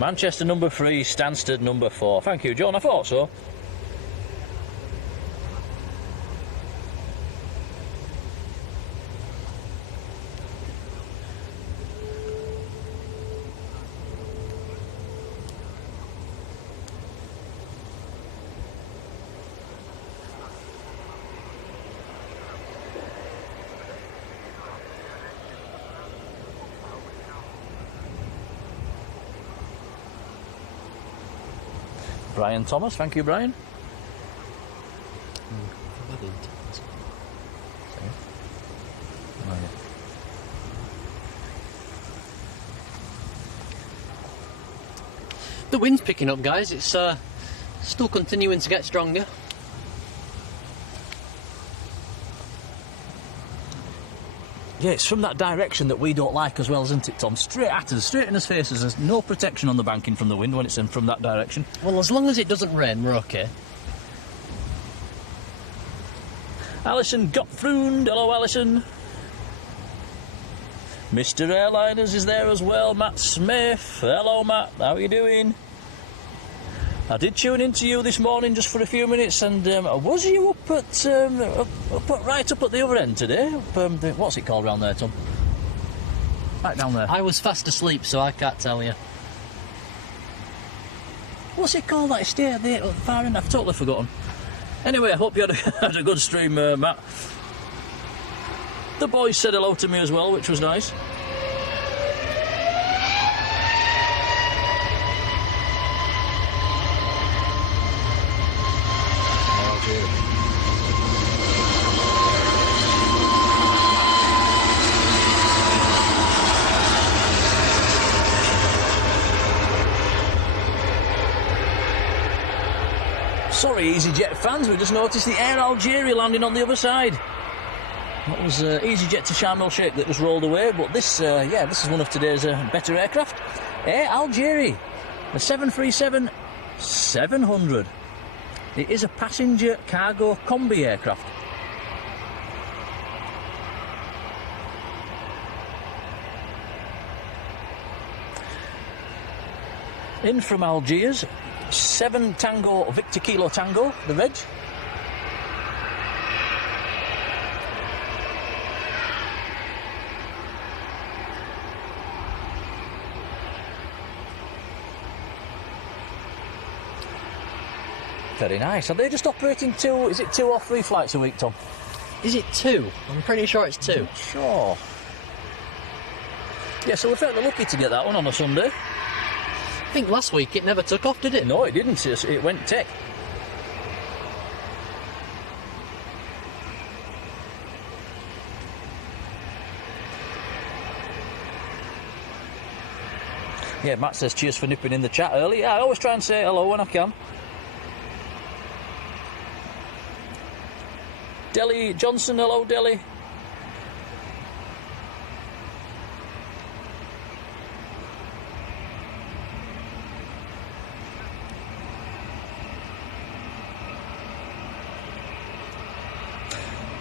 Manchester number 3, Stansted number 4. Thank you, John, I thought so. Brian Thomas, thank you, Brian. The wind's picking up, guys. It's still continuing to get stronger. Yeah, it's from that direction that we don't like as well, isn't it, Tom? Straight at us, straight in us faces. There's no protection on the banking from the wind when it's in from that direction. Well, as long as it doesn't rain, we're okay. Alison Gottfried, hello Alison. Mr. Airliners is there as well, Matt Smith. Hello Matt, how are you doing? I did tune into you this morning just for a few minutes, and was you up at right up at the other end today? What's it called round there, Tom? Right down there. I was fast asleep, so I can't tell you. What's it called, that estate at the far end? I've totally forgotten. Anyway, I hope you had a good stream, Matt. The boys said hello to me as well, which was nice. Sorry, EasyJet fans, we just noticed the Air Algeria landing on the other side. That was EasyJet to Sharm el Sheikh that just rolled away, but this is one of today's better aircraft. Air Algeria, the 737-700. It is a passenger cargo combi aircraft. In from Algiers, 7 Tango Victor Kilo Tango, the reg. Very nice. Are they just operating is it 2 or 3 flights a week, Tom? Is it 2? I'm pretty sure it's 2. Sure. Yeah, so we're fairly lucky to get that one on a Sunday. I think last week it never took off, did it? No, it didn't. It went tech. Yeah, Matt says cheers for nipping in the chat early. Yeah, I always try and say hello when I can. Delhi Johnson, hello Delhi.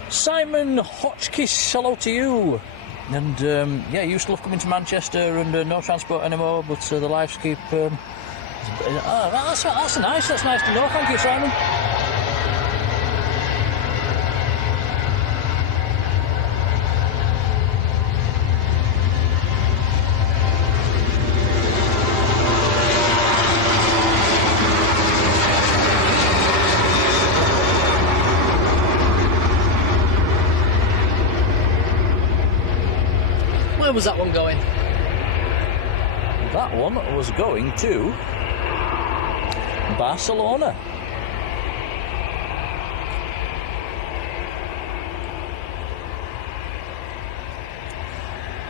Simon Hotchkiss, hello to you. And yeah, used to love coming to Manchester and no transport anymore, but the lives keep. That's nice. That's nice to know. Thank you, Simon. Where was that one going? that one was going to Barcelona.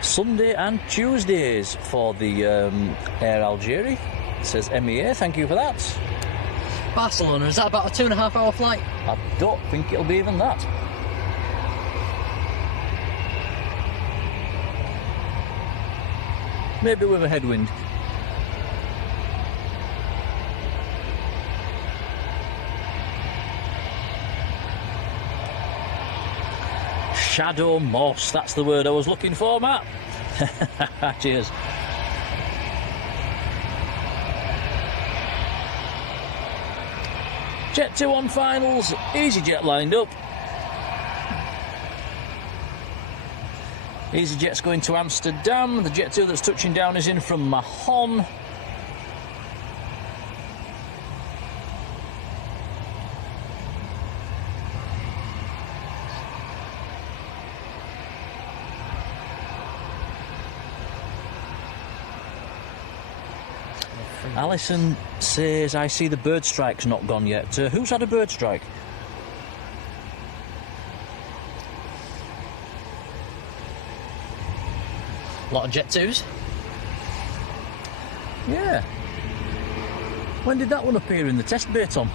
Sunday and Tuesdays for the Air Algeria, says MEA. Thank you for that. Barcelona, is that about a 2.5 hour flight? I don't think it'll be even that. Maybe with a headwind. Shadow moss, that's the word I was looking for, Matt. Cheers. Jet 2 on finals, EasyJet lined up. EasyJet's going to Amsterdam. The Jet 2 that's touching down is in from Mahon. Alison says, I see the bird strike's not gone yet. Who's had a bird strike? A lot of Jet 2s. Yeah. When did that one appear in the test bay, Tom?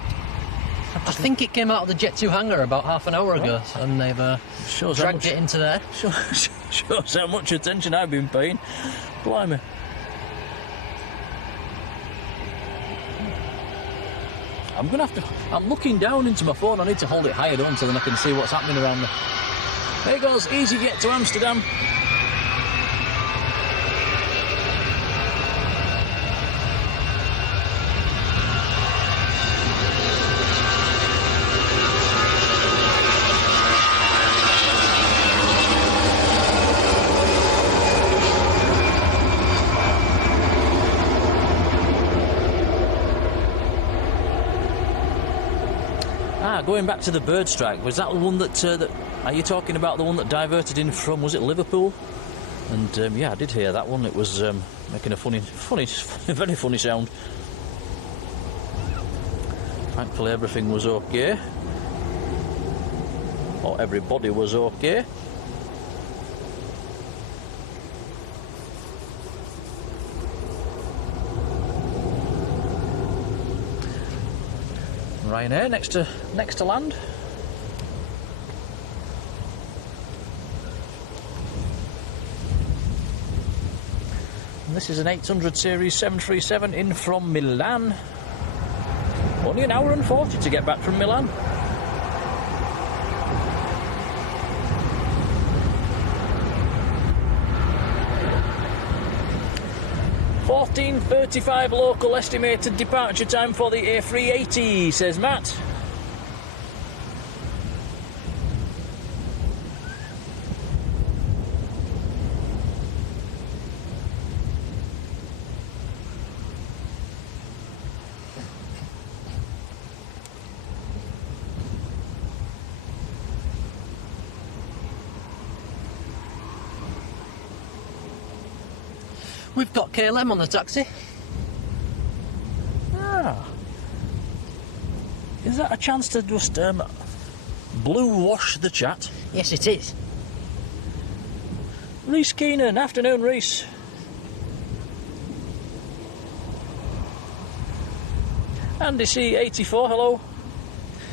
I think it came out of the Jet 2 hangar about half an hour ago, and they've dragged it into there. Shows how much attention I've been paying. Blimey. I'm looking down into my phone. I need to hold it higher down so then I can see what's happening around me. There goes EasyJet to Amsterdam. Going back to the bird strike, was that the one that are you talking about the one that diverted in from, was it Liverpool? And yeah, I did hear that one. It was making a funny, very funny sound. Thankfully everything was okay. Or everybody was okay. Ryanair next to land. And this is an 800 series 737 in from Milan. Only an hour and 40 to get back from Milan. .35 local estimated departure time for the A380, says Matt. We've got KLM on the taxi. Ah. Is that a chance to just blue wash the chat? Yes, it is. Reese Keenan, afternoon, Reese. Andy C84, hello.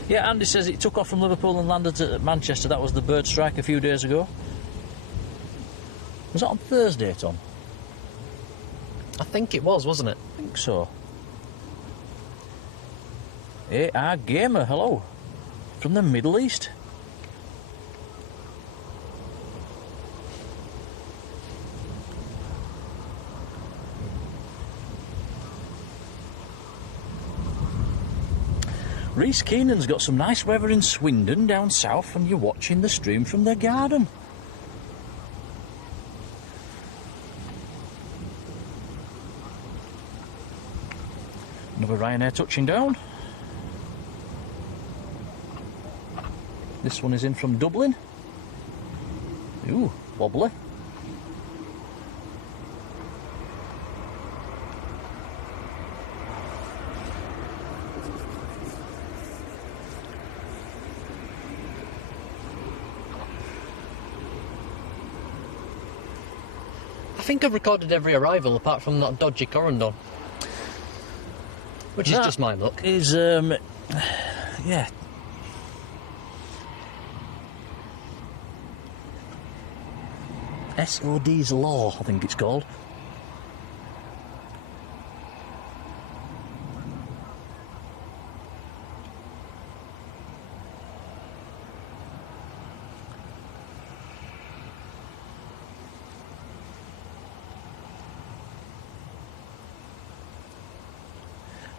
Yeah, Andy says it took off from Liverpool and landed at Manchester. That was the bird strike a few days ago. Was that on Thursday, Tom? I think it was, wasn't it? I think so. AR Gamer, hello. From the Middle East. Reese Keenan's got some nice weather in Swindon down south, and you're watching the stream from their garden. Another Ryanair touching down. This one is in from Dublin. Ooh, wobbly. think I've recorded every arrival apart from that dodgy corundon. Which is just my luck. Is, yeah. SOD's Law, I think it's called.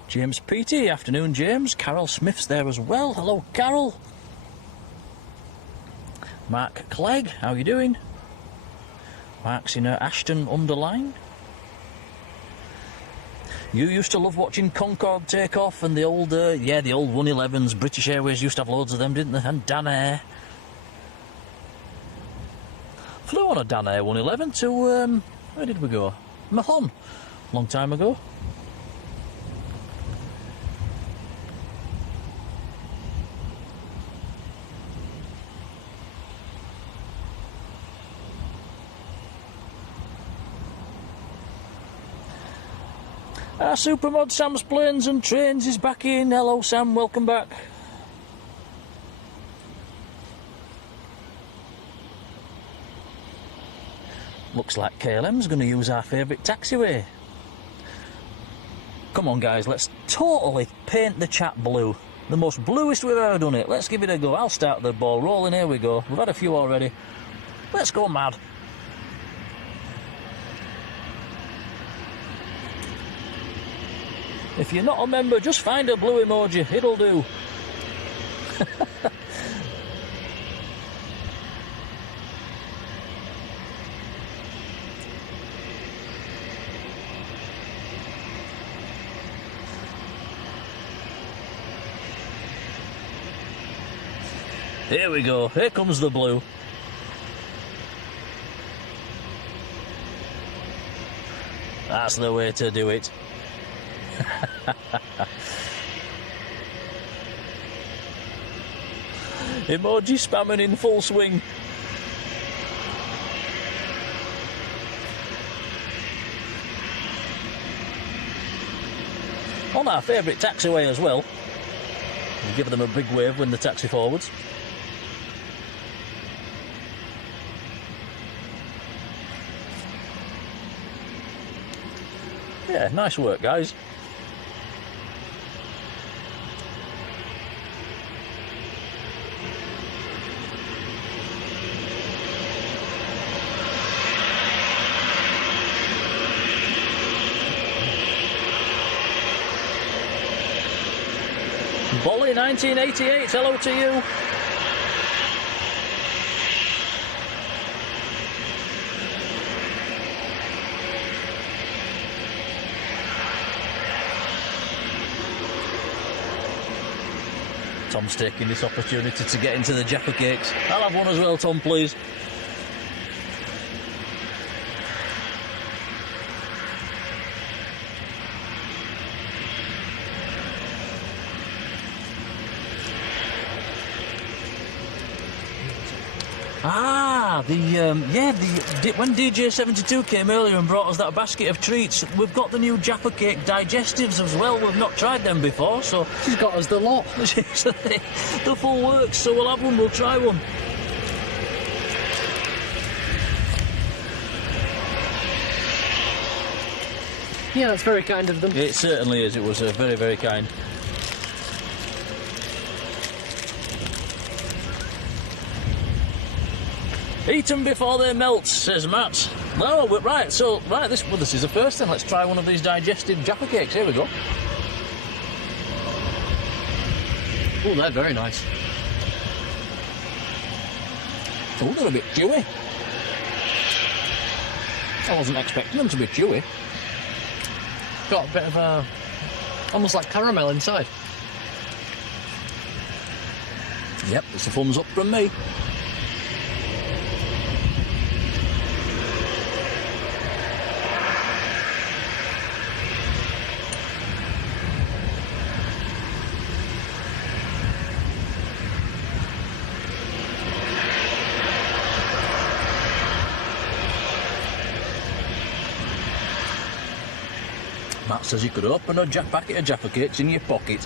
James Peaty, afternoon James. Carol Smith's there as well. Hello Carol. Mark Clegg, how you doing? Mark's in Ashton Underline. You used to love watching Concorde take off and the old, the old 111s. British Airways used to have loads of them, didn't they? And Dan Air. Flew on a Dan Air 111 to, where did we go? Mahon, long time ago. Our Supermod Sam's Planes and Trains is back in. Hello Sam, welcome back. Looks like KLM's going to use our favourite taxiway. Come on guys, let's totally paint the chat blue. The most bluest we've ever done it. Let's give it a go. I'll start the ball rolling. Here we go. We've had a few already. Let's go mad. If you're not a member, just find a blue emoji, it'll do. Here we go, here comes the blue. That's the way to do it. Emoji spamming in full swing. On our favourite taxiway as well. We'll give them a big wave when the taxi forwards. Yeah, nice work guys. Bolly 1988, hello to you. Tom's taking this opportunity to get into the Jaffa cakes. I'll have one as well, Tom, please. When DJ72 came earlier and brought us that basket of treats, we've got the new Jaffa Cake digestives as well. We've not tried them before, so She's got us the lot. the full works, so we'll have one, we'll try one. Yeah, that's very kind of them. It certainly is, it was very, very kind. Eat them before they melt, says Matt. No, but right, this is the first then. Let's try one of these digestive Jaffa cakes. Here we go. Oh, they're very nice. Oh, they're a bit chewy. I wasn't expecting them to be chewy. Got a bit of almost like caramel inside. Yep, it's a thumbs up from me. Matt says you could open a packet of Jaffa Cakes in your pocket.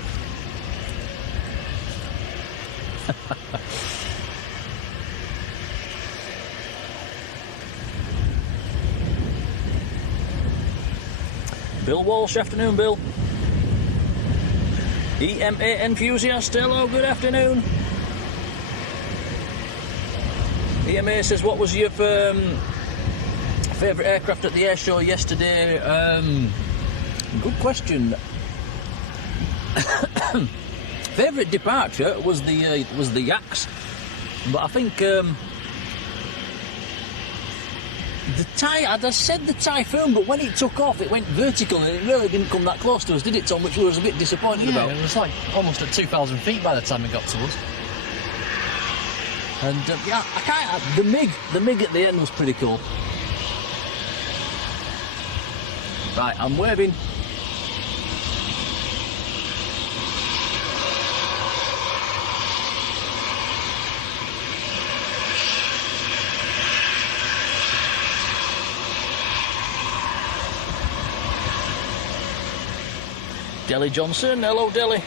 Bill Walsh, afternoon, Bill. EMA Enthusiast, hello, good afternoon. EMA says, what was your favourite aircraft at the air show yesterday? Good question. Favourite departure was the Yaks, but I think the I said the Typhoon, but when it took off, it went vertical and it really didn't come that close to us, did it, Tom? Which we was a bit disappointed about. It was like almost at 2,000 feet by the time it got to us. And yeah, the MiG at the end was pretty cool. Right, I'm waving. Delly Johnson, hello Delly.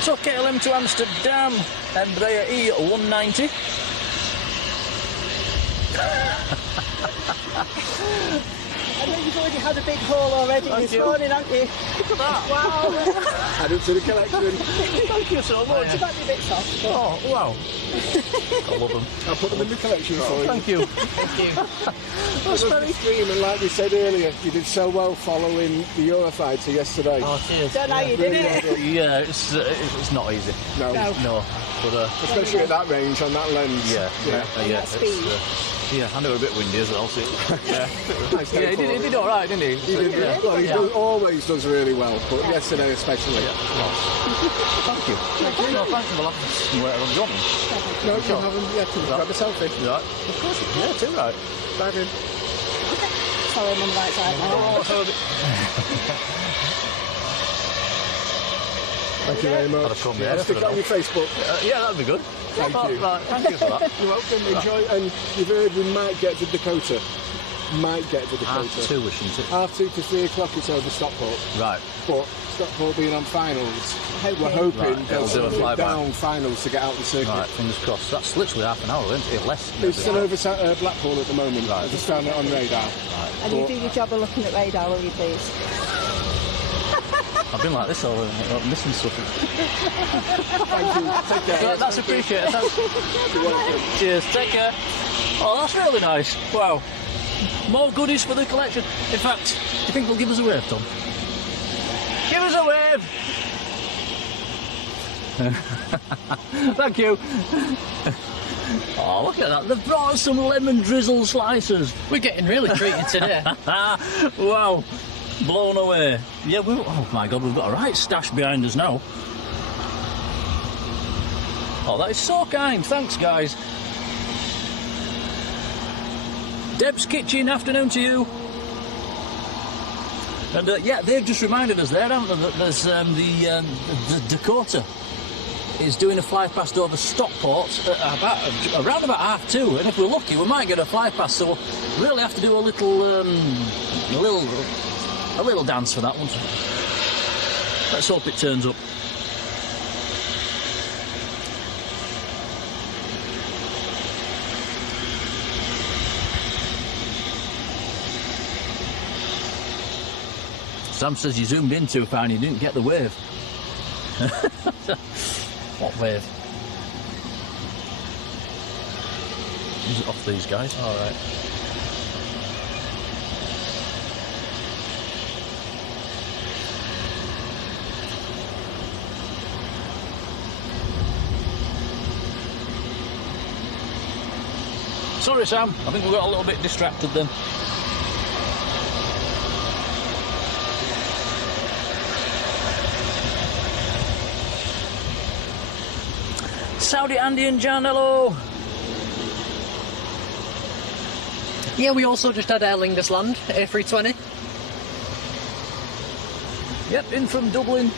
So KLM to Amsterdam, Embraer E190. I know you've already had a big haul already this morning, haven't you? Look at that. Wow. Add it to the collection. Thank you so much. It's about to be a bit soft. But... Oh, wow. I love them. I'll put them in the collection for you. Thank you. Thank you. That's very... Stream, and like we said earlier, you did so well following the Eurofighter yesterday. Oh, cheers. Don't know you did it. Yeah, it's not easy. No. No, but Especially at that range, on that lens. yeah. that speed. Yeah, I know we're a bit windy as well. So yeah, Nice yeah, he did all right, didn't he? He did, Yeah. well, he always does really well, but yesterday especially. Thank you. No, thanks for the last whatever you want me. No, you haven't yet. Grab a selfie. Right. Of course, yeah, too right. Dive in. Sorry, I'm on the right side. Oh, so a bit... Thank you very much. I'll come there. Stick it on your Facebook. Yeah, that'd be good. Thank you. Right, thank you for that. You're welcome. Enjoy. And you've heard we might get to Dakota. Might get to Dakota. Half 2, isn't it? Half 2 to 3 o'clock it's over Stockport. Right. But Stockport being on finals, we're hoping Right, they'll it'll do a slow flyby. down finals to get out the circuit. Right, fingers crossed. That's literally half an hour, isn't it? Less. It's still over Blackpool at the moment. Right. Just found it on radar. And you do your job of looking at radar, will you please? I've been like this all missing stuff. Thank you. Take care. Right, that's appreciated. Thanks. You're welcome. Cheers. Take care. Oh, that's really nice. Wow. More goodies for the collection. In fact, do you think they'll give us a wave, Tom? Give us a wave! Thank you. Oh, look at that. They've brought us some lemon drizzle slices. We're getting really treated today. Wow. Blown away. Yeah, oh my God, we've got a right stash behind us now. Oh, that is so kind. Thanks, guys. Deb's Kitchen, afternoon to you. And yeah, they've just reminded us there, haven't they, that there's the Dakota is doing a fly past over Stockport at around about 2:30, and if we're lucky, we might get a fly past. So we'll really have to do a little dance for that one. Let's hope it turns up. Sam says you zoomed in too far and you didn't get the wave. What wave? Is it off these guys? All right. Sorry, Sam. I think we got a little bit distracted then. Saudi Andy and Jan, hello. Yeah, we also just had Aer Lingus land, A320. Yep, in from Dublin.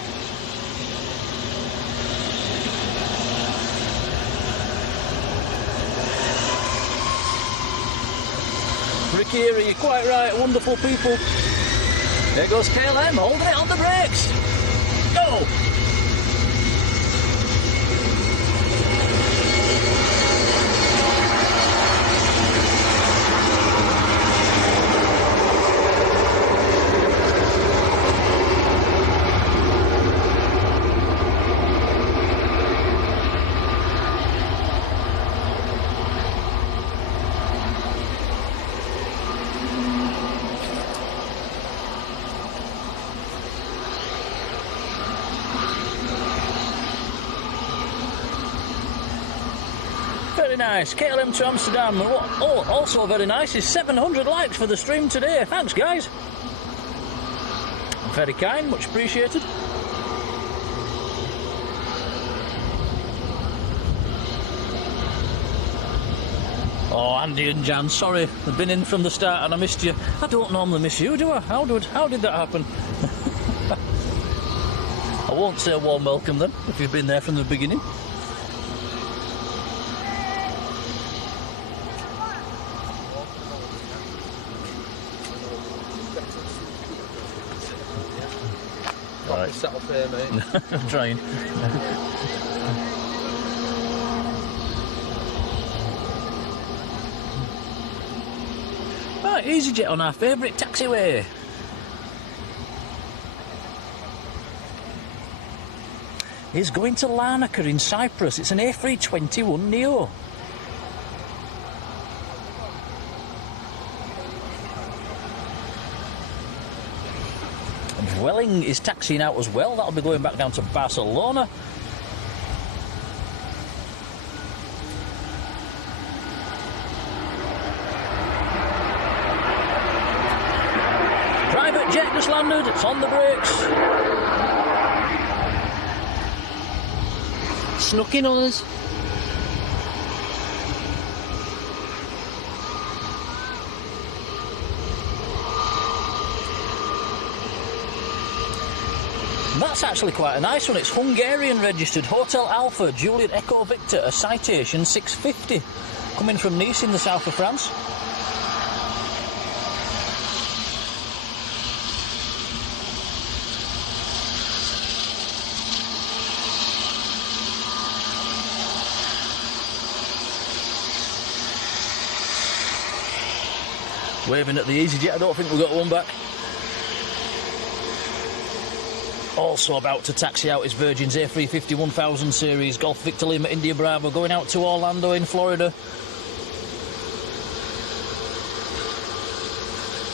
Rikieri, you're quite right, wonderful people. There goes KLM, holding it on the brakes. Go! Very nice. KLM to Amsterdam. Oh, also very nice is 700 likes for the stream today. Thanks, guys. Very kind, much appreciated. Oh, Andy and Jan, sorry, I've been in from the start and I missed you. I don't normally miss you, do I? How did that happen? I won't say a warm welcome then, if you've been there from the beginning. Right. Set up here, mate. I'm trying. Right, EasyJet on our favourite taxiway. Is going to Larnaca in Cyprus. It's an A321neo. Welling is taxiing out as well. That'll be going back down to Barcelona. Private jet just landed. It's on the brakes. Snuck in on us. That's actually quite a nice one. It's Hungarian registered. Hotel Alpha, Juliet Echo Victor, a citation 650. Coming from Nice in the south of France. Waving at the EasyJet, I don't think we've got one back. Also about to taxi out is Virgin's A350 1000 series, Golf Victor Lima India Bravo, going out to Orlando in Florida.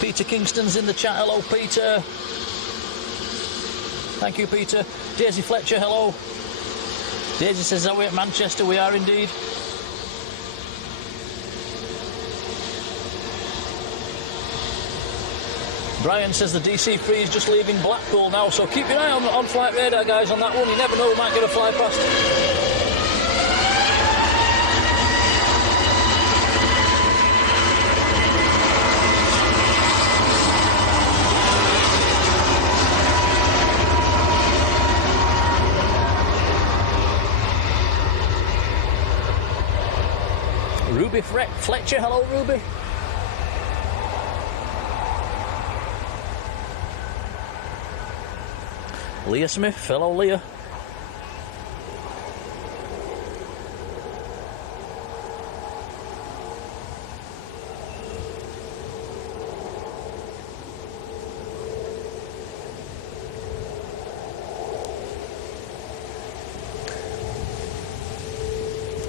Peter Kingston's in the chat. Hello, Peter. Thank you, Peter. Daisy Fletcher, hello. Daisy says, are we at Manchester? We are indeed. Brian says the DC-3 is just leaving Blackpool now, so keep your eye on flight radar, guys, on that one. You never know, we might get a fly past. Ruby Fletcher, hello, Ruby. Leah Smith, hello Leah.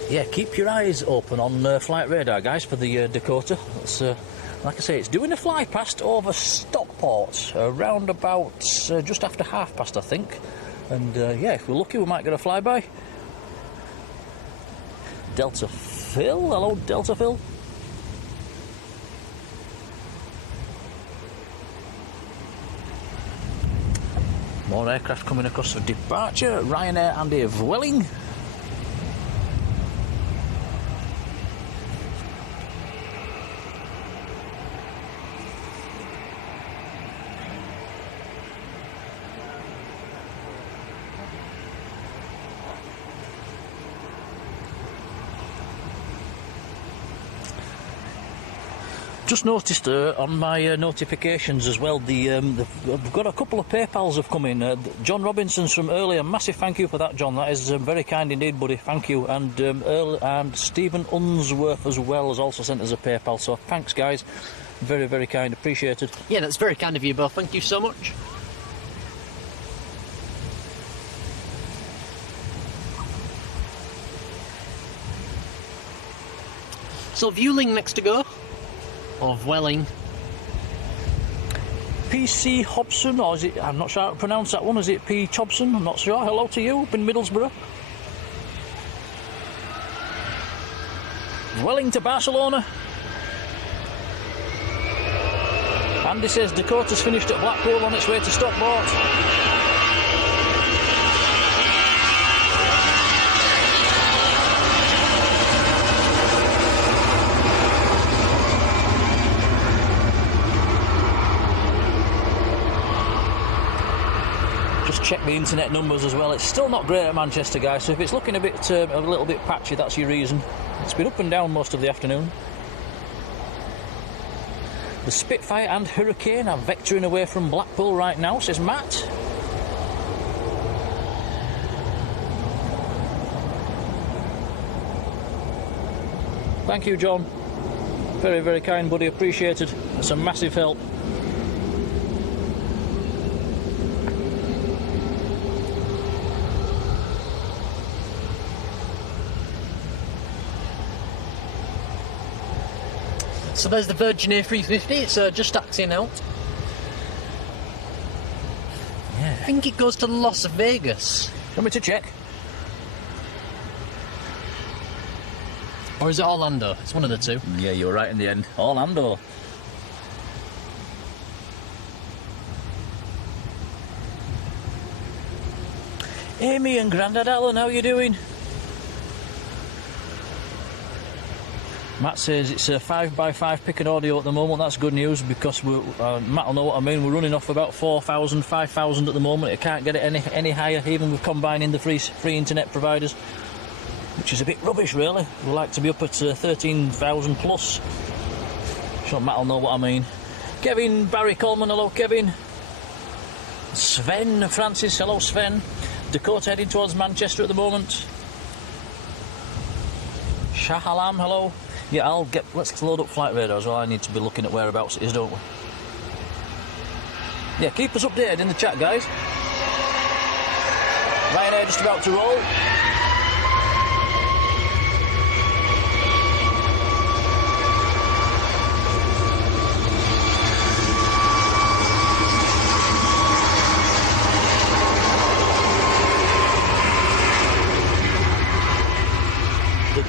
Yeah, keep your eyes open on flight radar, guys, for the Dakota. It's, like I say, it's doing a fly past over Stockport around about just after past, I think. And yeah, if we're lucky, we might get a flyby. Delta Phil, hello Delta Phil. More aircraft coming across for departure. Ryanair and a Vueling. Just noticed on my notifications as well, we've got a couple of PayPals have come in. John Robinson's from earlier. Massive thank you for that, John. That is very kind indeed, buddy. Thank you. And Stephen Unsworth as well has also sent us a PayPal. So thanks, guys. Very, very kind. Appreciated. Yeah, that's very kind of you both. Thank you so much. So, Viewling next to go. Of Welling. PC Hobson, or is it, I'm not sure how to pronounce that one, is it P. Chobson? I'm not sure. Hello to you up in Middlesbrough. Welling to Barcelona. Andy says Dakota's finished at Blackpool on its way to Stockport. Check the internet numbers as well. It's still not great at Manchester, guys, so if it's looking a little bit patchy, that's your reason. It's been up and down most of the afternoon. The Spitfire and Hurricane are vectoring away from Blackpool right now, says Matt. Thank you, John. Very, very kind, buddy. Appreciated. That's a massive help. So there's the Virgin A350, it's just taxiing out. Yeah. I think it goes to Las Vegas. Want me to check? Or is it Orlando? It's one of the two. Yeah, you were right in the end. Orlando. Amy and Grandad Alan, how you doing? Matt says it's a 5x5 pick and audio at the moment. That's good news because Matt will know what I mean. We're running off about 4,000, 5,000 at the moment. It can't get it any higher, even with combining the free internet providers, which is a bit rubbish, really. We like to be up at 13,000 plus. Sure, Matt will know what I mean. Kevin, Barry Coleman, hello, Kevin. Sven Francis, hello, Sven. Dakota heading towards Manchester at the moment. Shahalam, hello. Yeah, let's load up Flight Radar as well. I need to be looking at whereabouts it is, don't we? Yeah, keep us updated in the chat, guys. Ryanair just about to roll.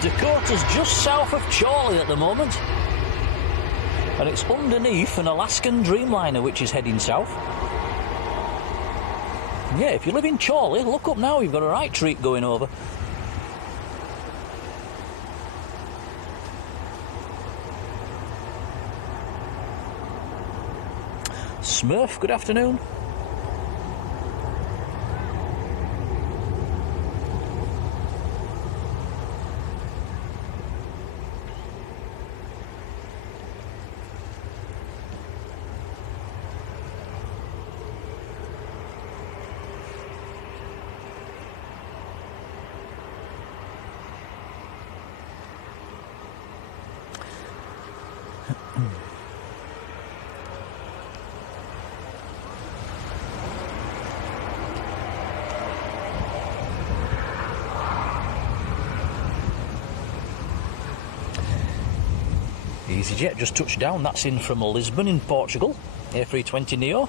Dakota's just south of Chorley at the moment, and it's underneath an Alaskan Dreamliner which is heading south. Yeah, if you live in Chorley, look up now, you've got a right treat going over. Smurf, good afternoon. EasyJet just touched down. That's in from Lisbon in Portugal. A320 Neo.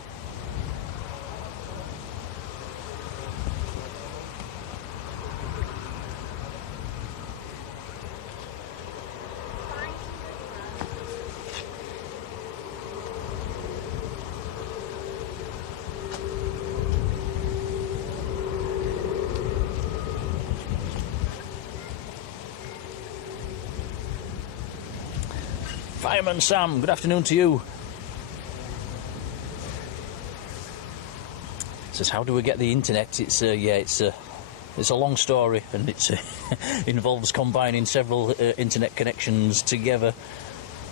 Fireman Sam, good afternoon to you. Says, how do we get the internet? It's a long story, and it involves combining several internet connections together.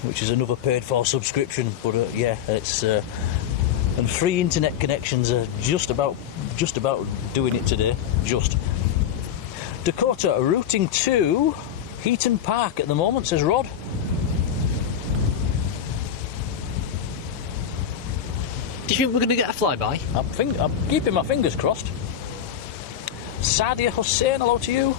which is another paid-for subscription. But yeah, it's and free internet connections are just about doing it today. Just Dakota routing to Heaton Park at the moment, says Rod. Do you think we're going to get a flyby? I'm keeping my fingers crossed. Sadia Hussein, hello to you.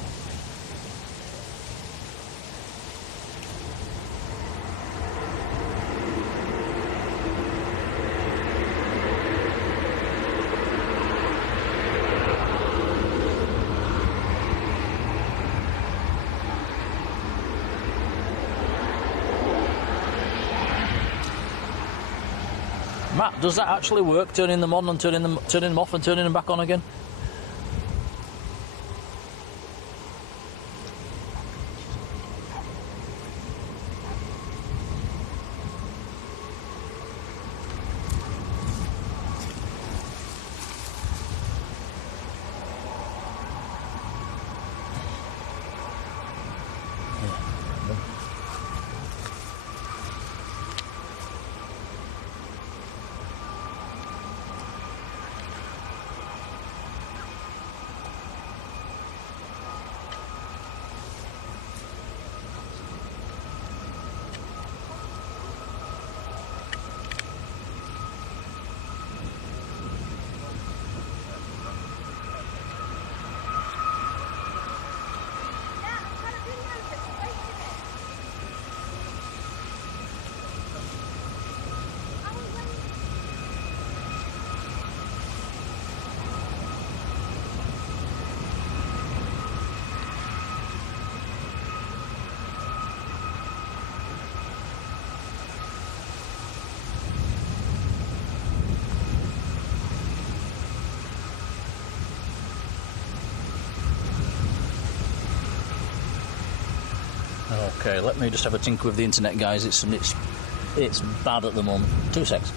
Matt, does that actually work? Turning them on and turning them off and turning them back on again? Okay, let me just have a tinker with the internet, guys. It's bad at the moment. 2 secs.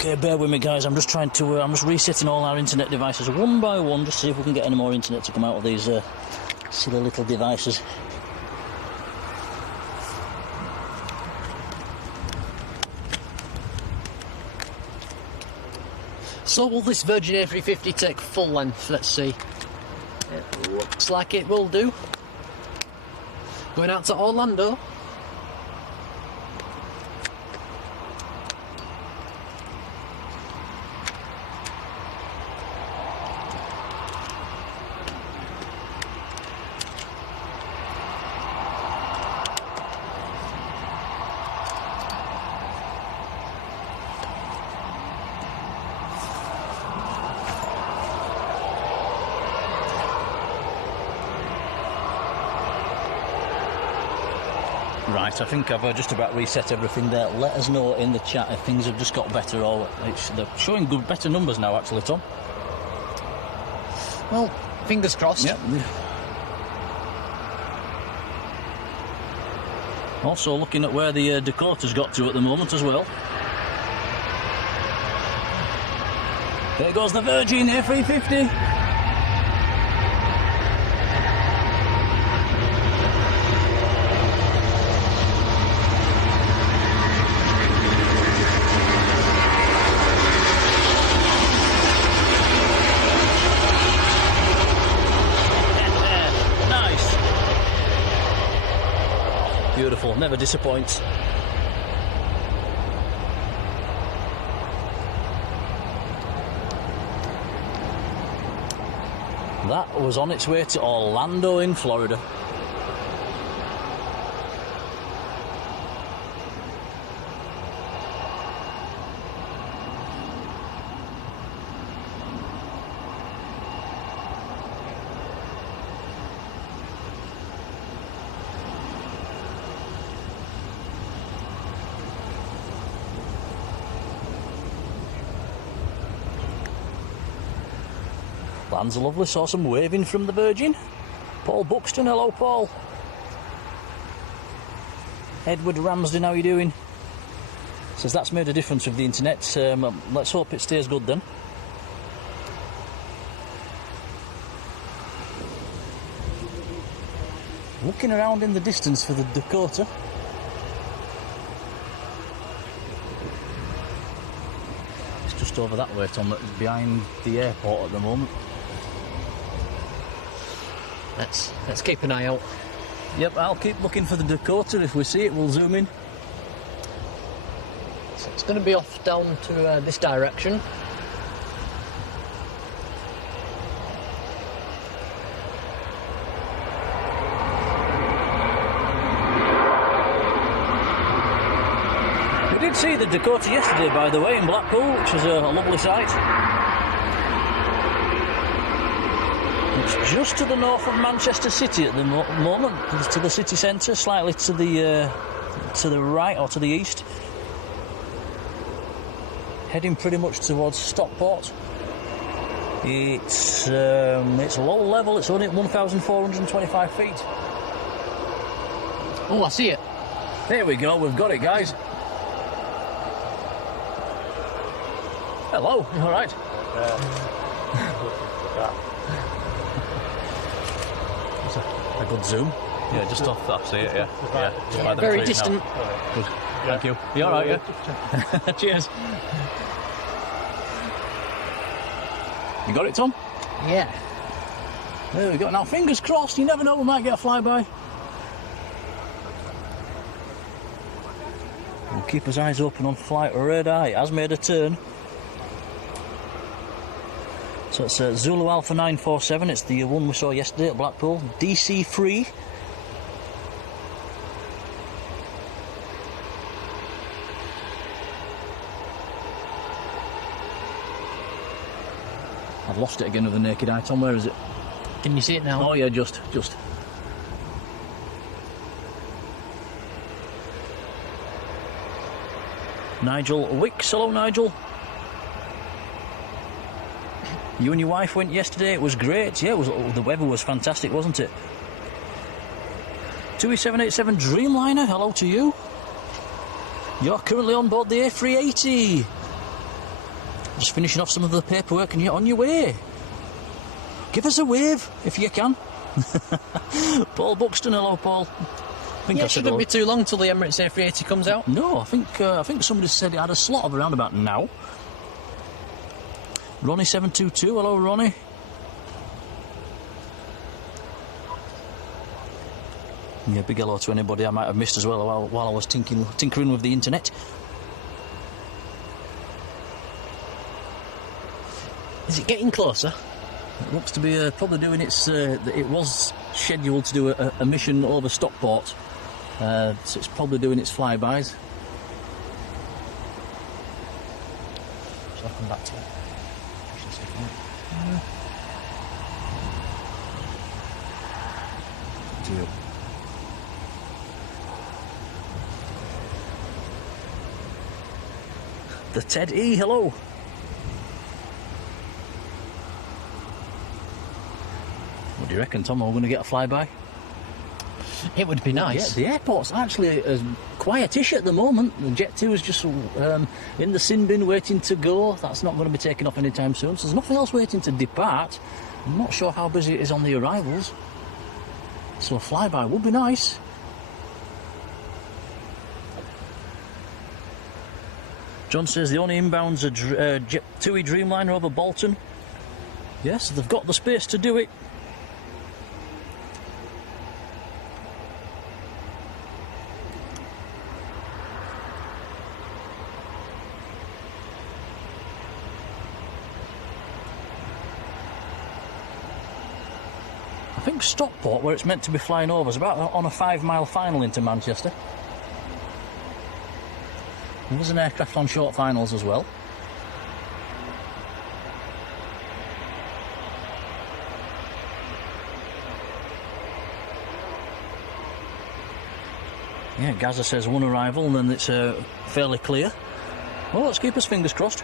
Okay, bear with me, guys. I'm just trying to. I'm just resetting all our internet devices one by one, just to see if we can get any more internet to come out of these silly little devices. So will this Virgin A350 take full length? Let's see. It looks like it will do. Going out to Orlando. Right, I think I've just about reset everything there. Let us know in the chat if things have just got better or they're showing better numbers now, actually, Tom. Well, fingers crossed. Yep. Also looking at where the Dakota's got to at the moment as well. There goes the Virgin A350. Beautiful, never disappoints. That was on its way to Orlando in Florida. Lands lovely, saw some waving from the Virgin. Paul Buxton, hello Paul. Edward Ramsden, how are you doing? Says that's made a difference with the internet. Let's hope it stays good then. Looking around in the distance for the Dakota. It's just over that way, Tom, behind the airport at the moment. Let's keep an eye out. Yep, I'll keep looking for the Dakota. If we see it, we'll zoom in. So it's going to be off down to this direction. We did see the Dakota yesterday, by the way, in Blackpool, which was a lovely sight. It's just to the north of Manchester City at the moment, to the city centre, slightly to the right or to the east. Heading pretty much towards Stockport. It's low level. It's only at 1,425 feet. Oh, I see it. There we go. We've got it, guys. Hello. You all right? A good zoom. Yeah, just off. I see it. Yeah. Just by the Very trees distant. now. Good. Thank you. You all right? Yeah. Cheers. You got it, Tom? Yeah. There we go. Now, fingers crossed. You never know. We might get a flyby. We'll keep his eyes open on flight radar. It has made a turn. So it's Zulu Alpha 947, it's the one we saw yesterday at Blackpool, DC free. I've lost it again with the naked eye, Tom, where is it? Can you see it now? Oh yeah, just. Nigel Wicks, hello Nigel. You and your wife went yesterday, it was great. Yeah, the weather was fantastic, wasn't it? 2E787 Dreamliner, hello to you. You're currently on board the A380. Just finishing off some of the paperwork and you're on your way. Give us a wave, if you can. Paul Buxton, hello Paul. It shouldn't be too long till the Emirates A380 comes out. No, I think somebody said it had a slot of around about now. Ronnie722, hello Ronnie. Yeah, big hello to anybody I might have missed as well while I was tinkering with the internet. Is it getting closer? It looks to be probably doing its... it was scheduled to do a mission over Stockport, so it's probably doing its flybys. So I'll come back to it. The Ted E, hello. What do you reckon, Tom? Are we going to get a flyby? It would be nice. Yeah, the airport's actually quietish at the moment. The Jet 2 is just in the sin bin waiting to go. That's not going to be taken off anytime soon. So there's nothing else waiting to depart. I'm not sure how busy it is on the arrivals. So a flyby would be nice. John says the only inbounds are Jet 2 Dreamliner over Bolton. Yes, they've got the space to do it. I think Stockport, where it's meant to be flying over, is about on a 5-mile final into Manchester. And there's an aircraft on short finals as well. Yeah, Gaza says one arrival and then it's fairly clear. Well, let's keep us fingers crossed.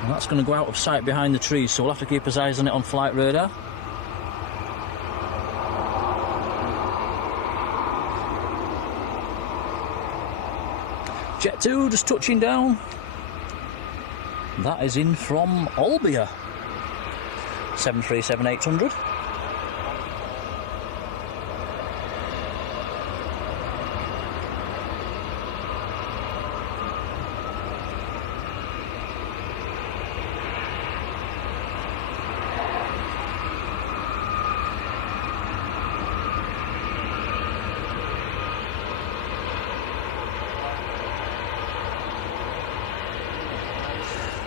And that's going to go out of sight behind the trees, so we'll have to keep his eyes on it on flight radar. Jet 2 just touching down. That is in from Albia. 737-800.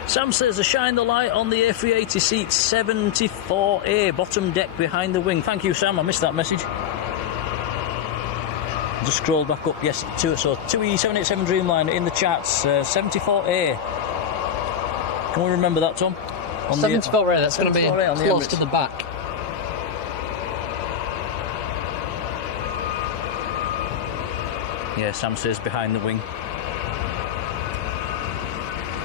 Sam says to shine the light on the A380 seat 74A, bottom deck behind the wing. Thank you, Sam. I missed that message. Just scroll back up. Yes, so 2E787 Dreamliner in the chats. 74A. Can we remember that, Tom? 74A, that's going to be close to the back. Yeah, Sam says behind the wing.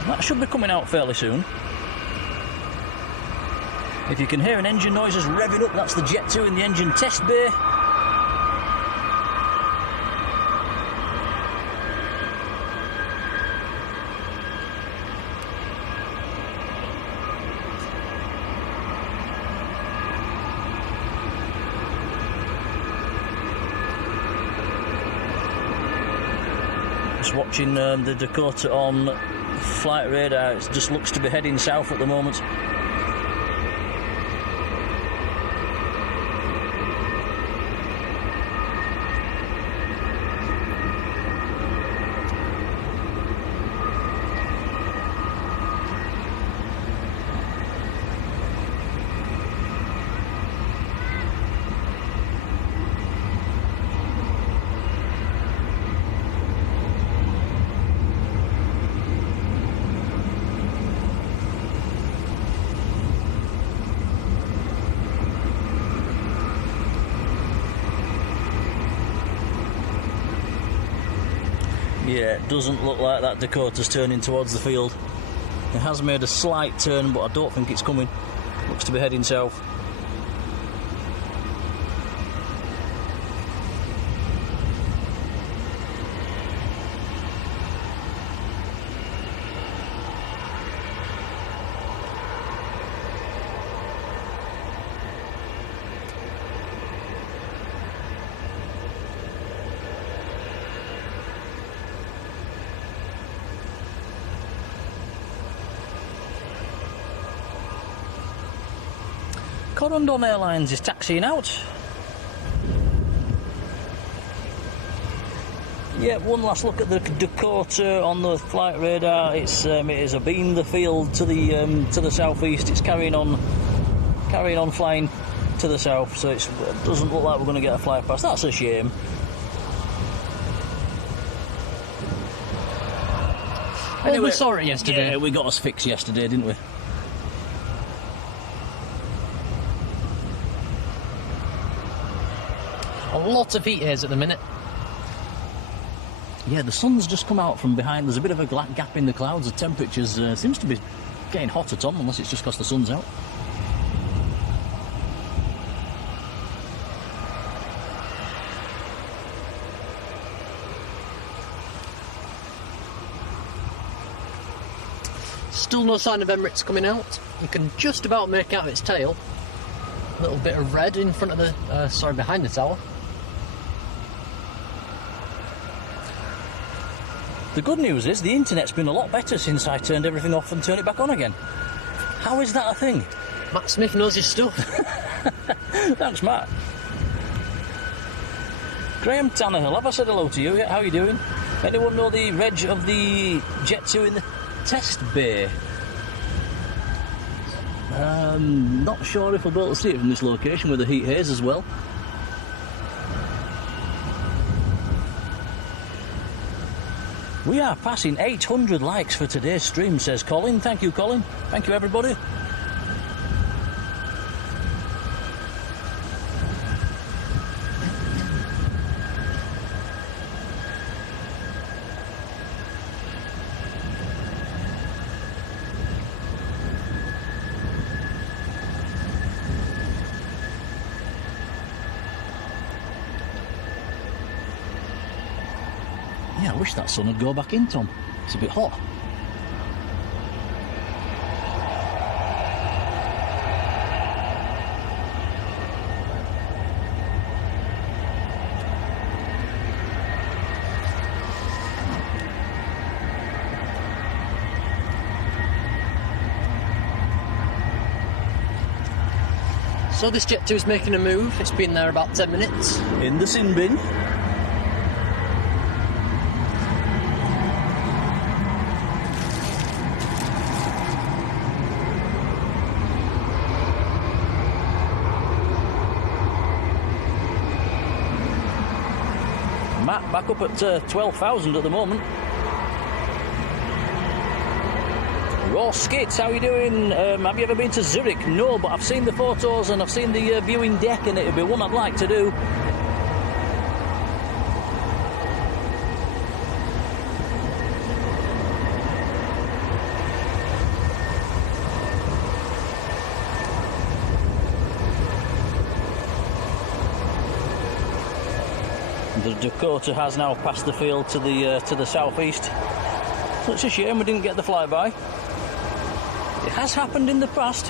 That should be coming out fairly soon. If you can hear an engine noises revving up, that's the Jet 2 in the engine test bay. Just watching the Dakota on flight radar, it just looks to be heading south at the moment. Yeah, it doesn't look like that Dakota's turning towards the field. It has made a slight turn, but I don't think it's coming. Looks to be heading south. Corendon Airlines is taxiing out. Yeah, one last look at the Dakota on the flight radar. It is abeam the field to the southeast. It's carrying on flying to the south, so it doesn't look like we're going to get a fly past. That's a shame. Anyway, we saw it yesterday. Yeah, we got us fixed yesterday, didn't we? A lot of heat haze at the minute. Yeah, the sun's just come out from behind. There's a bit of a gap in the clouds. The temperatures seems to be getting hotter, Tom, unless it's just because the sun's out. Still no sign of Emirates coming out. You can just about make out its tail. A little bit of red in front of the, behind the tower. The good news is the internet's been a lot better since I turned everything off and turned it back on again. How is that a thing? Matt Smith knows his stuff. Thanks, Matt. Graham Tannehill, have I said hello to you yet? How are you doing? Anyone know the reg of the Jet 2 in the test bay? Not sure if we'll be able to see it from this location with the heat haze as well. We are passing 800 likes for today's stream, says Colin. Thank you, Colin. Thank you, everybody. Yeah, I wish that sun would go back in, Tom. It's a bit hot. So this Jet 2 is making a move. It's been there about 10 minutes. In the sin bin. Matt, back up at 12,000 at the moment. Raw Skits, how are you doing? Have you ever been to Zurich? No, but I've seen the photos and I've seen the viewing deck, and it'd be one I'd like to do. The Dakota has now passed the field to the southeast. So it's a shame we didn't get the flyby. It has happened in the past.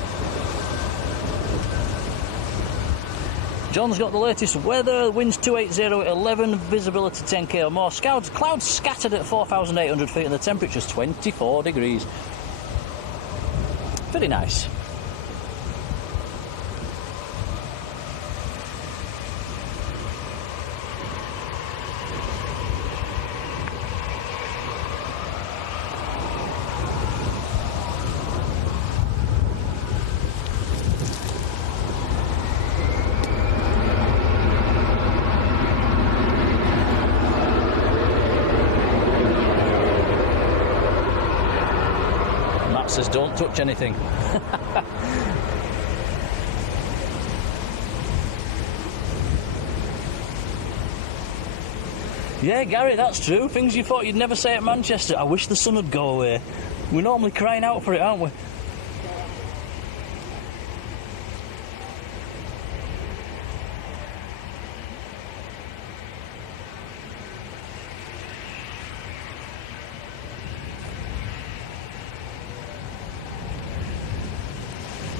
John's got the latest weather. Winds 280 at 11, visibility 10k or more. Clouds scattered at 4,800 feet and the temperature's 24 degrees. Very nice. Says don't touch anything. Yeah, Gary, that's true. Things you thought you'd never say at Manchester. I wish the sun would go away. We're normally crying out for it, aren't we?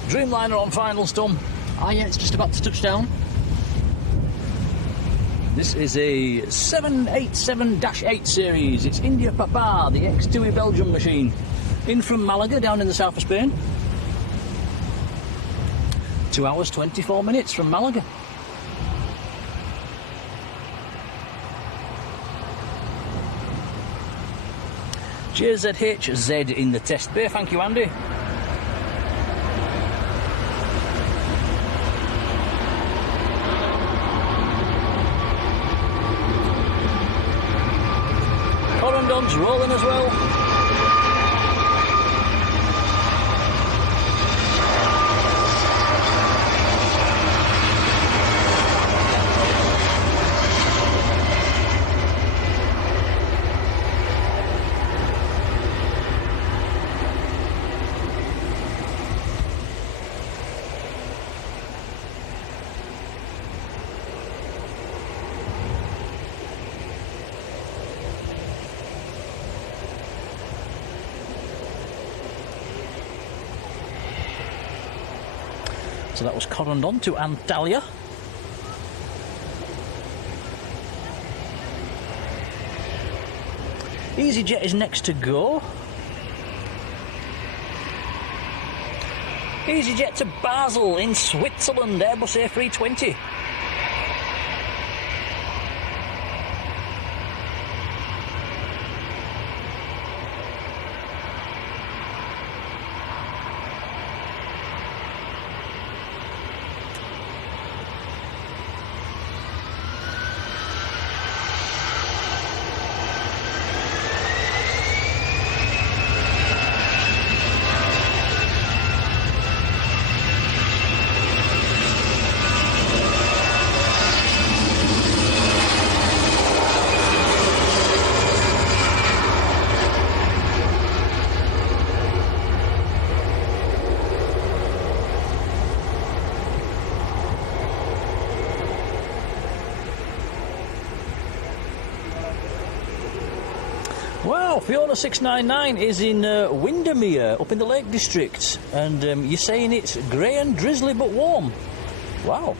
Dreamliner on finals, Tom. Ah, yeah, it's just about to touch down. This is a 787-8 series. It's India Papa, the X2 Belgium machine. In from Malaga, down in the south of Spain. 2 hours, 24 minutes from Malaga. JZHZ in the test bay. Thank you, Andy. Corendon's rolling as well. So that was Corendon to Antalya. EasyJet is next to go. EasyJet to Basel in Switzerland, Airbus A320. Wow, Fiona 699 is in Windermere, up in the Lake District, and you're saying it's grey and drizzly but warm. Wow.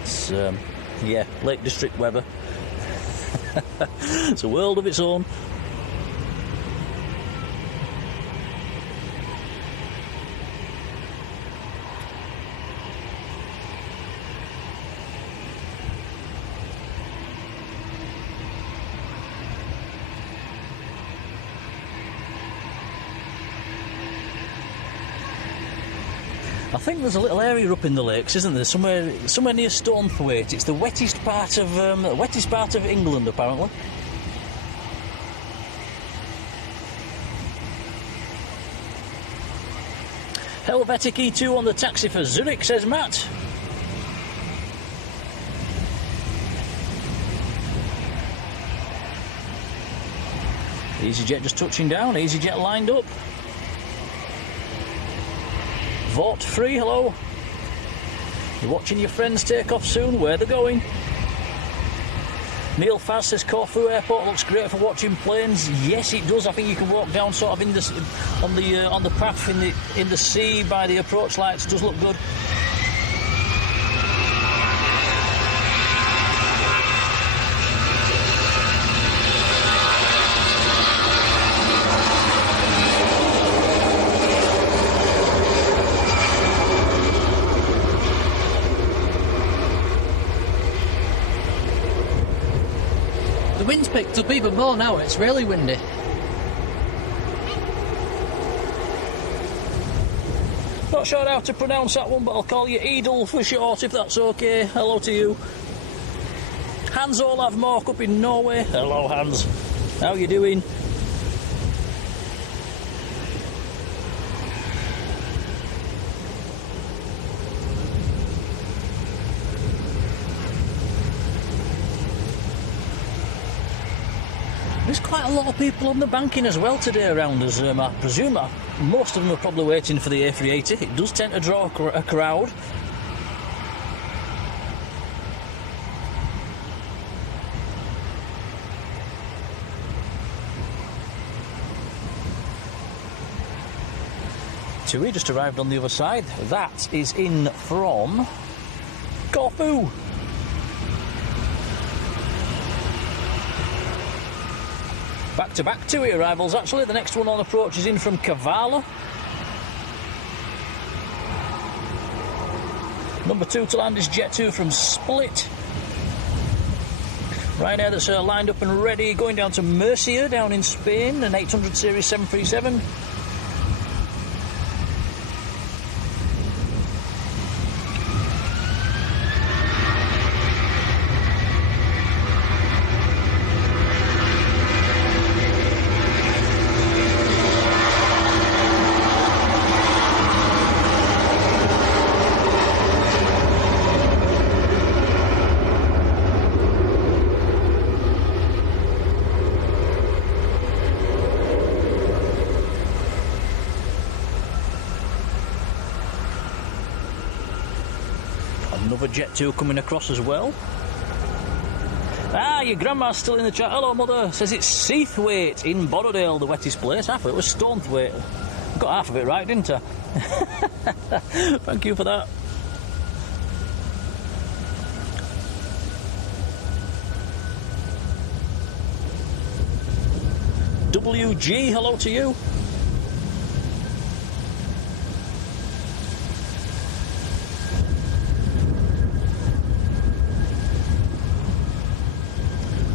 It's, yeah, Lake District weather. It's a world of its own. I think there's a little area up in the lakes, isn't there? Somewhere near Stonethwaite. It's the wettest part of England, apparently. Helvetic E2 on the taxi for Zurich, says Matt. EasyJet just touching down. EasyJet lined up. Vote free, hello. You're watching your friends take off soon. Where they're going? Neil Faz says Corfu Airport looks great for watching planes. Yes, it does. I think you can walk down sort of on the path in the sea by the approach lights. It does look good. The wind's picked up even more now, it's really windy. Not sure how to pronounce that one, but I'll call you Edel for short, if that's okay. Hello to you. Hans Olav Mork up in Norway. Hello, Hans. How you doing? There's quite a lot of people on the banking as well today around us. I presume most of them are probably waiting for the A380. It does tend to draw a crowd. Tui just arrived on the other side. That is in from Corfu. Back-to-back Tui arrivals, actually. The next one on approach is in from Kavala. Number 2 to land is Jet 2 from Split. Ryanair that's lined up and ready, going down to Murcia, down in Spain, an 800 series 737. Another Jet 2 coming across as well. Ah, your grandma's still in the chat. Hello, mother. Says it's Seathwaite in Borrowdale, the wettest place. I thought it was Stonethwaite. Got half of it right, didn't I? Thank you for that. WG, hello to you.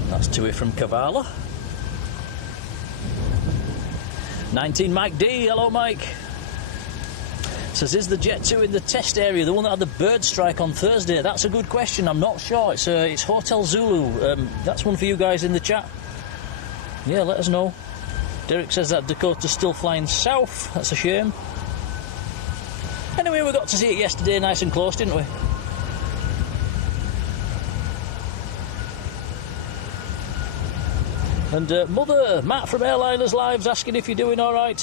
That's Tui from Kavala. 19 Mike D, hello Mike. Says, is the Jet 2 in the test area, the one that had the bird strike on Thursday? That's a good question, I'm not sure. It's Hotel Zulu. That's one for you guys in the chat. Yeah, let us know. Derek says that Dakota's still flying south. That's a shame. Anyway, we got to see it yesterday nice and close, didn't we? And Mother, Matt from Airliners Live's asking if you're doing all right.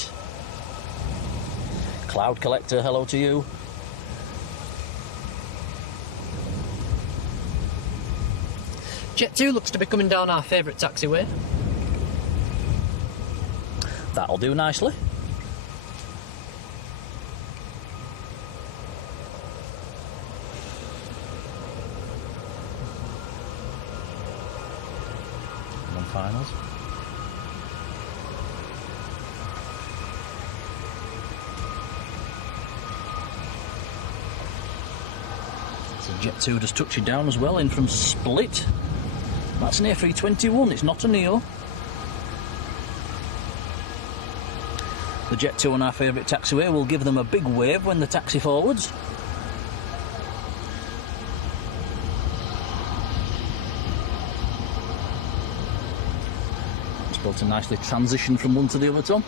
Cloud Collector, hello to you. Jet 2 looks to be coming down our favourite taxiway. That'll do nicely. Finals. So Jet 2 just touching down as well, in from Split. That's an A321, it's not a Neo. The Jet 2 on our favourite taxiway will give them a big wave when they taxi forwards. To nicely transition from one to the other, Tom.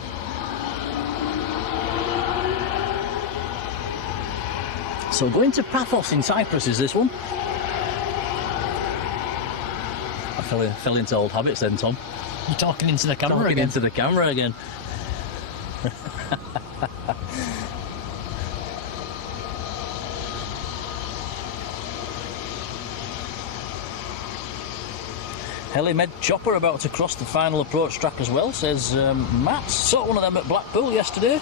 So going to Paphos in Cyprus is this one. I fell into old habits then, Tom. You're talking into the camera Talking again. into the camera again. Helimed Chopper about to cross the final approach track as well, says Matt. Saw one of them at Blackpool yesterday.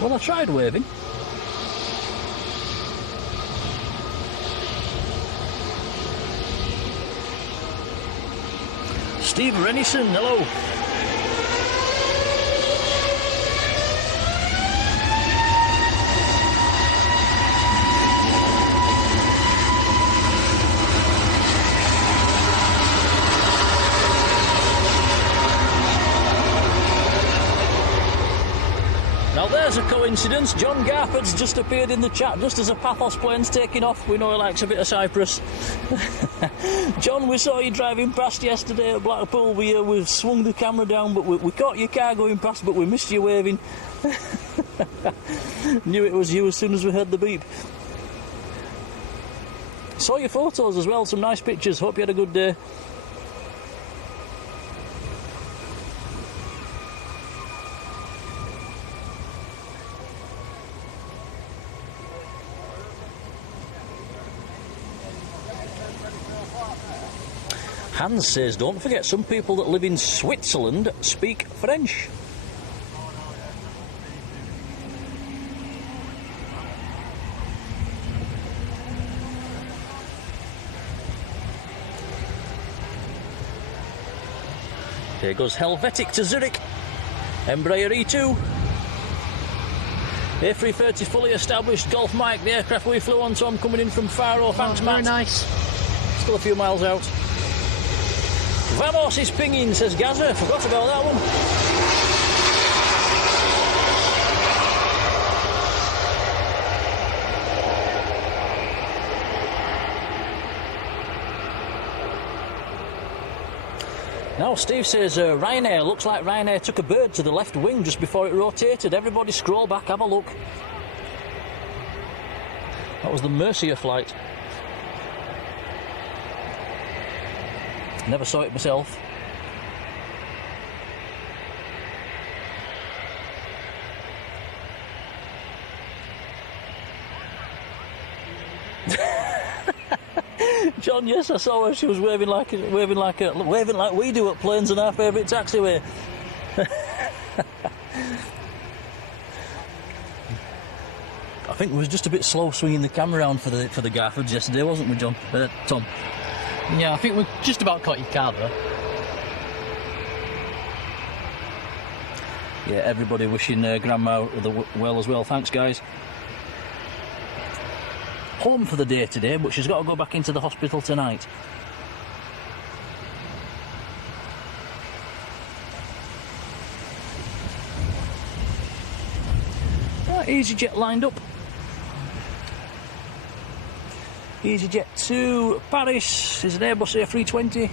Well, I tried waving. Steve Rennison, hello. Now there's a coincidence. John Garford's just appeared in the chat just as a Paphos plane's taking off. We know he likes a bit of Cyprus. John, we saw you driving past yesterday at Blackpool. We swung the camera down, but we caught your car going past, but we missed you waving. Knew it was you as soon as we heard the beep. Saw your photos as well, some nice pictures. Hope you had a good day. Hans says, don't forget, some people that live in Switzerland speak French. Here goes Helvetic to Zurich. Embraer E2. A330 fully established. Golf Mike, the aircraft we flew on, Tom, coming in from Faro. Thanks, Matt. Very nice. Still a few miles out. Vamos is pinging, says Gaza. Forgot about that one. Now Steve says Ryanair, looks like Ryanair took a bird to the left wing just before it rotated. Everybody scroll back, have a look. That was the Mercia flight. Never saw it myself. John, yes, I saw her. She was waving like we do at planes and our favourite taxiway. I think we was just a bit slow swinging the camera around for the Garfords yesterday, wasn't we, John? Tom. Yeah, I think we just about caught your car though. Yeah, everybody wishing Grandma well as well. Thanks, guys. Home for the day today, but she's got to go back into the hospital tonight. Right, EasyJet lined up. EasyJet to Paris is an Airbus A320.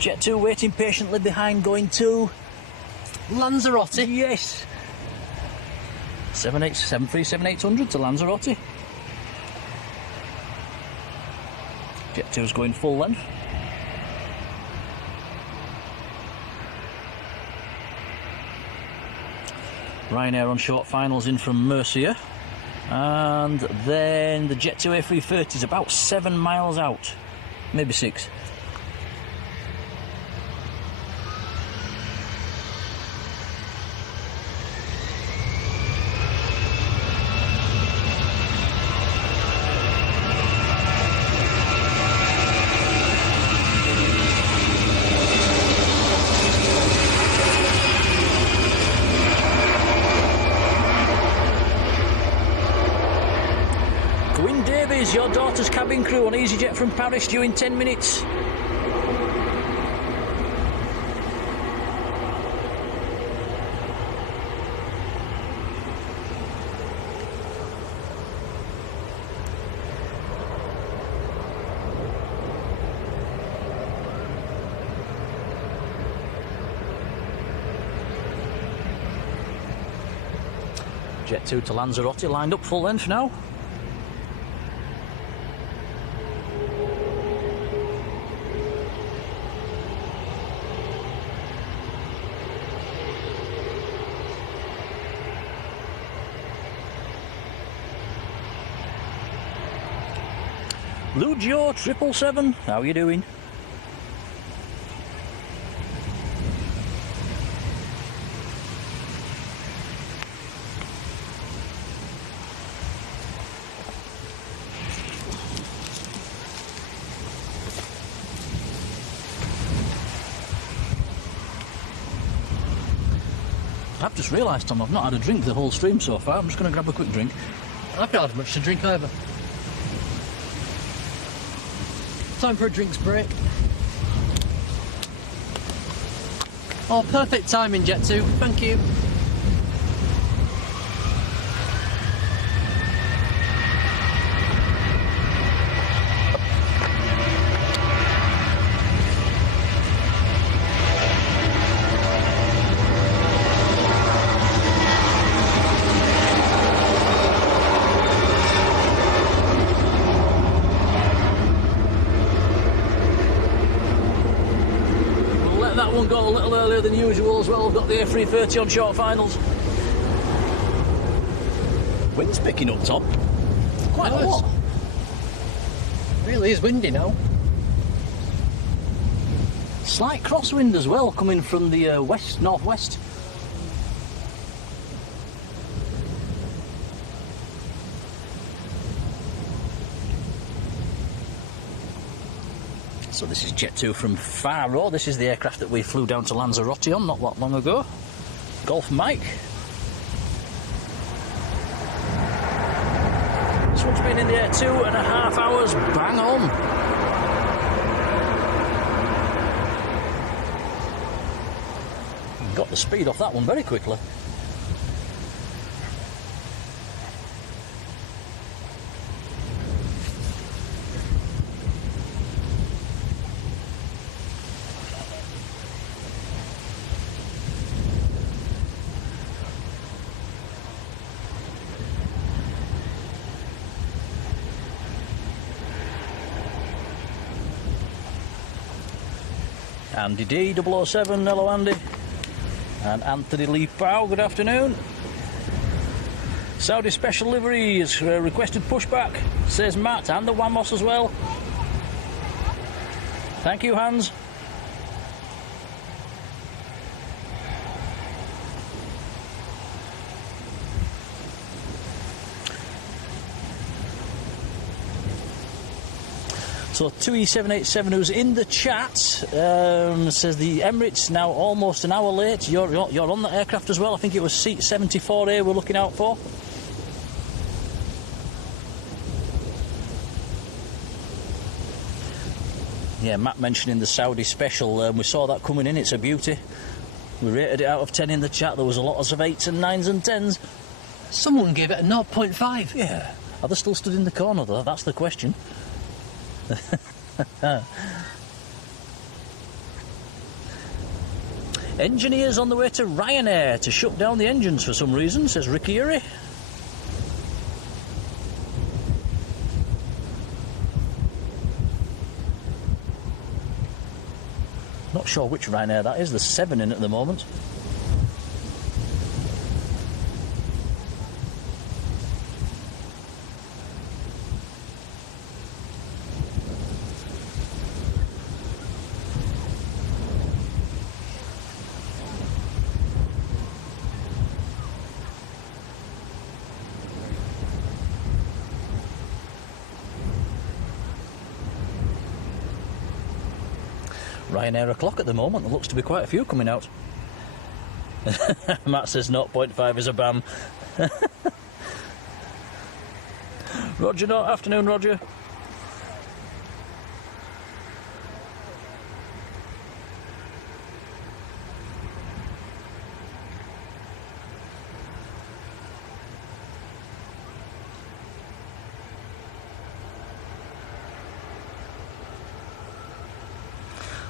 Jet 2 waiting patiently behind, going to Lanzarote. Yes. 737-800 to Lanzarote. Jet 2's going full length. Ryanair on short finals in from Mercia. And then the Jet 2 A330 is about 7 miles out. Maybe 6. Your daughter's cabin crew on EasyJet from Paris due in 10 minutes. Jet 2 to Lanzarote lined up full length now. Lujo 777, how are you doing? I've just realised, Tom, I've not had a drink the whole stream so far. I'm just going to grab a quick drink. I've not had much to drink either. Time for a drinks break. Oh, perfect timing, Jet 2. Thank you. Got a little earlier than usual as well. We've got the A330 on short finals. Wind's picking up, Tom. Quite a lot. Really is windy now. Slight crosswind as well, coming from the west, northwest. So this is Jet 2 from Faro. This is the aircraft that we flew down to Lanzarote on not that long ago. Golf Mike. This one's been in the air 2.5 hours, bang on. Got the speed off that one very quickly. Andy D, 007, hello Andy. And Anthony Lee Pow, good afternoon. Saudi Special Livery has requested pushback, says Matt, and the Wamos as well. Thank you, Hans. So 2E787 who's in the chat says the Emirates now almost an hour late. You're on the aircraft as well. I think it was seat 74A we're looking out for. Yeah, Matt mentioning the Saudi special. We saw that coming in. It's a beauty. We rated it out of 10 in the chat. There was a lot of 8s and 9s and 10s. Someone gave it a 0.5. Yeah. Are they still stood in the corner though? That's the question. Engineers on the way to Ryanair to shut down the engines for some reason, says Ricky Uri. Not sure which Ryanair that is. There's 7 in at the moment. Ryanair o'clock at the moment. There looks to be quite a few coming out. Matt says 0.5 is a BAM. Roger, no, afternoon, Roger.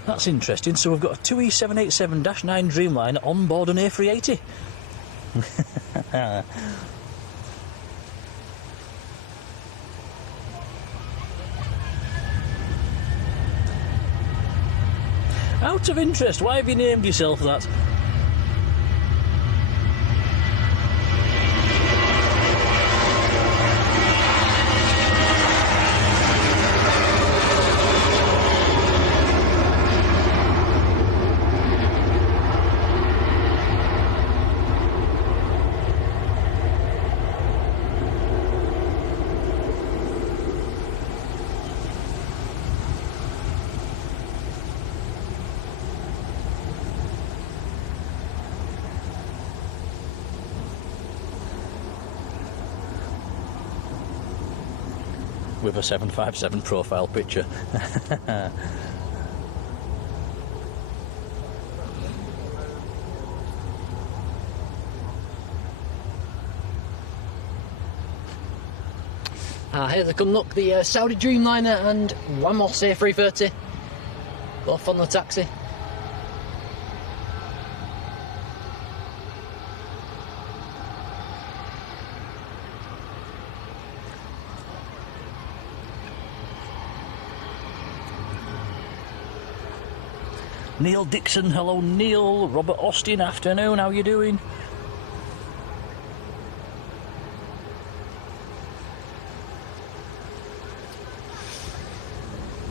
That's interesting. So we've got a 2E787-9 Dreamliner on board an A380. Out of interest, why have you named yourself that? With a 757 profile picture. Here they come, look, the Saudi Dreamliner and Wamos A330. Both on the taxi. Neil Dixon, hello Neil. Robert Austin, afternoon, how you doing?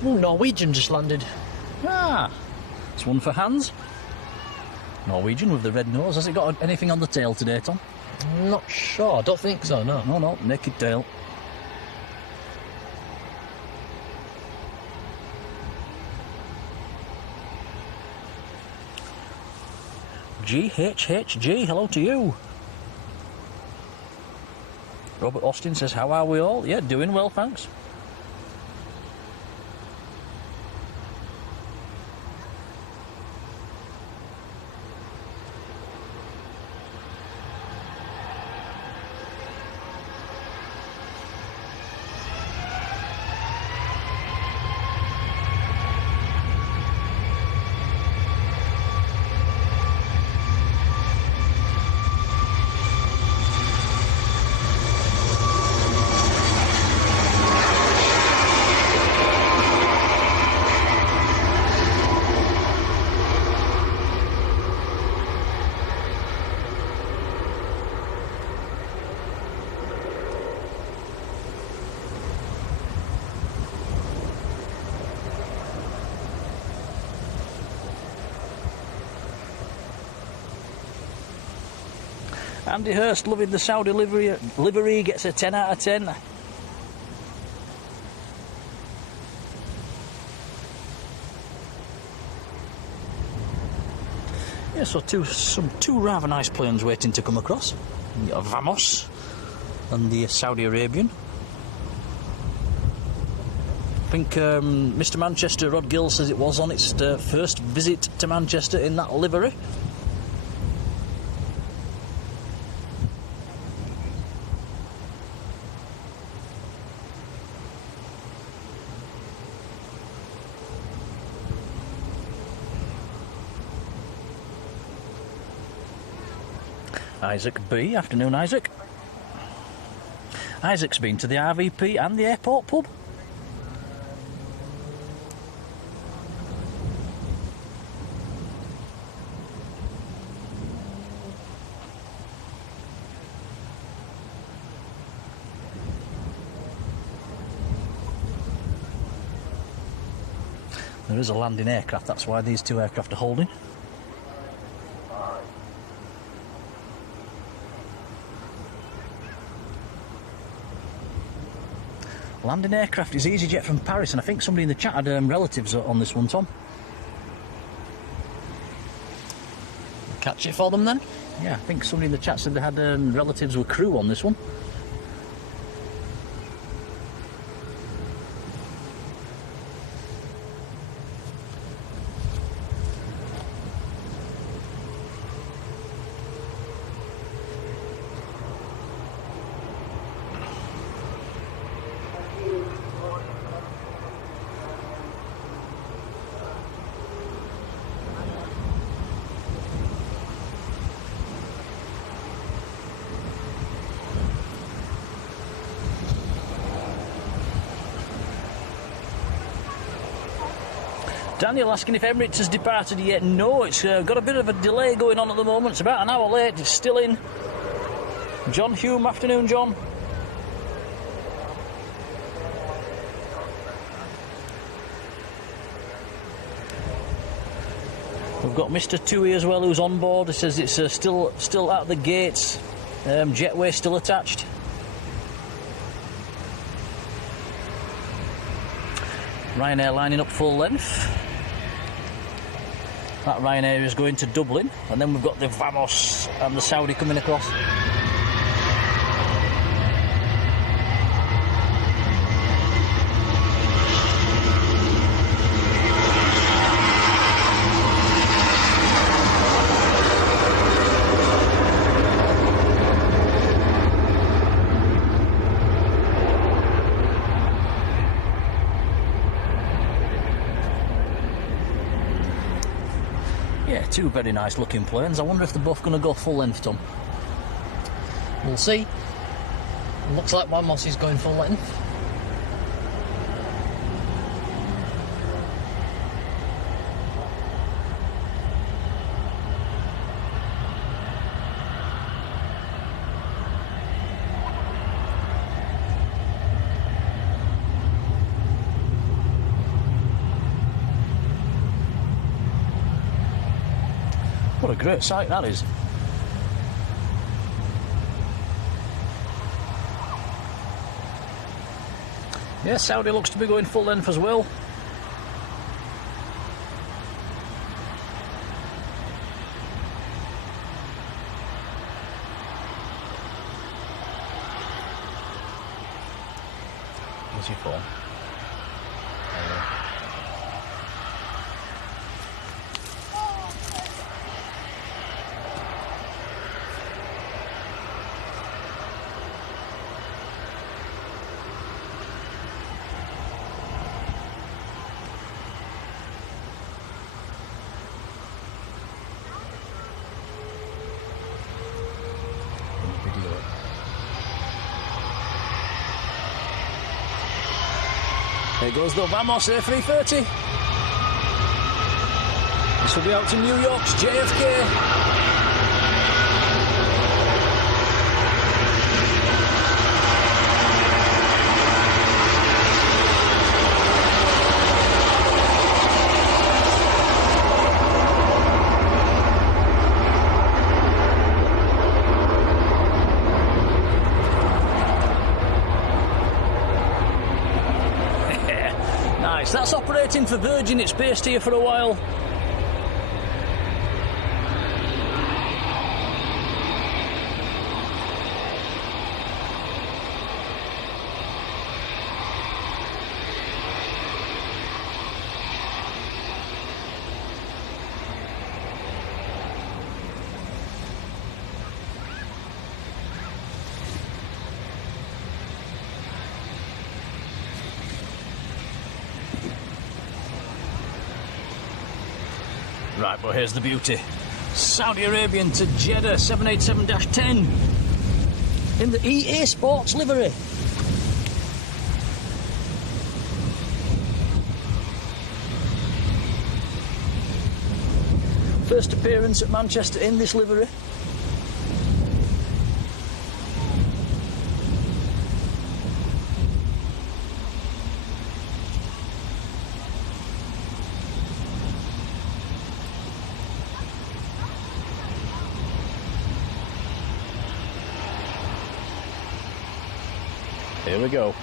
Ooh, Norwegian just landed. Ah, it's one for Hans. Norwegian with the red nose. Has it got anything on the tail today, Tom? I'm not sure, I don't think so, no. No, naked tail. GHHG, hello to you. Robert Austin says, how are we all? Yeah, doing well, thanks. Andy Hurst loving the Saudi livery, gets a 10 out of 10. Yeah, so two rather nice planes waiting to come across. The Vamos and the Saudi Arabian. I think Mr. Manchester, Rod Gill, says it was on its first visit to Manchester in that livery. Isaac B. Afternoon, Isaac. Isaac's been to the RVP and the airport pub. There is a landing aircraft, that's why these two aircraft are holding. Landing aircraft is EasyJet from Paris, and I think somebody in the chat had relatives on this one, Tom. Catch it for them then? Yeah, I think somebody in the chat said they had relatives with crew on this one. Daniel asking if Emirates has departed yet. No, it's got a bit of a delay going on at the moment. It's about an hour late. It's still in. John Hume, afternoon, John. We've got Mr. Tui as well, who's on board. He says it's still at the gates. Jetway still attached. Ryanair lining up full length. That Ryanair is going to Dublin, and then we've got the Vamos and the Saudi coming across. Yeah, two very nice looking planes. I wonder if they're both going to go full length, Tom. We'll see. Looks like Vamos is going full length. What a great sight that is. Yeah, Saudi looks to be going full length as well. Where's your phone? There goes the Vamos A330. This will be out to New York's JFK. Right, so that's operating for Virgin. It's based here for a while. Right, but here's the beauty. Saudi Arabian to Jeddah 787-10 in the EA Sports livery. First appearance at Manchester in this livery. Here we go.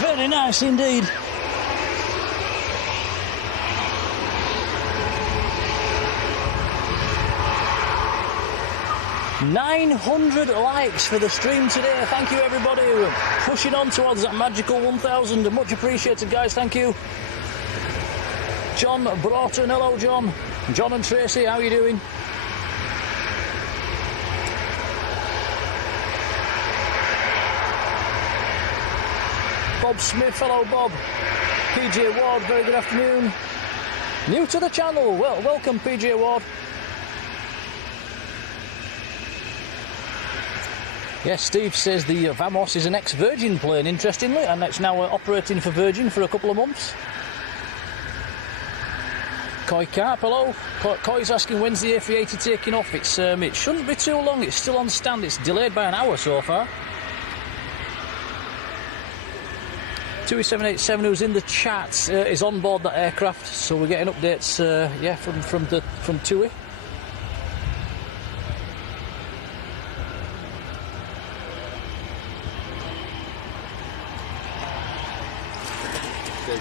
Very nice indeed. "900 likes for the stream today. Thank you, everybody. We're pushing on towards that magical 1,000. Much appreciated, guys. Thank you. John Broughton. Hello, John. John and Tracy, how are you doing? Bob Smith, hello Bob. PJ Ward, very good afternoon. New to the channel, well, welcome PJ Ward. Yes, Steve says the Vamos is an ex-Virgin plane, interestingly, and it's now operating for Virgin for a couple of months. Koi Carp, hello. Koi's asking when's the A380 taking off. It shouldn't be too long, it's still on stand, it's delayed by an hour so far. 20787, who's in the chat, is on board that aircraft, so we're getting updates, from TUI.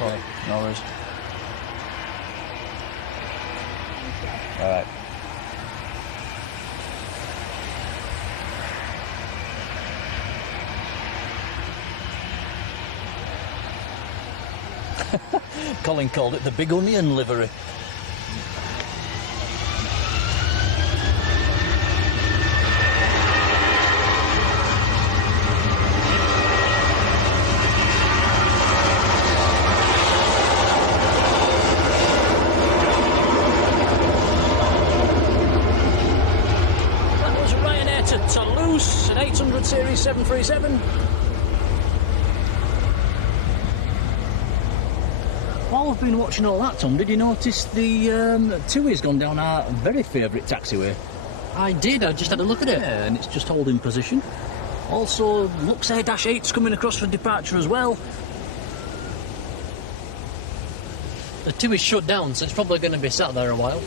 Oh, no worries. All right. Colin called it the Big Onion livery. That was Ryanair to Toulouse, an 800 series 737. While I've been watching all that, Tom, did you notice the TUI's gone down our very favourite taxiway? I did, I just had a look at it. Yeah, and it's just holding position. Also, Luxair Dash 8's coming across for departure as well. The TUI's shut down, so it's probably going to be sat there a while.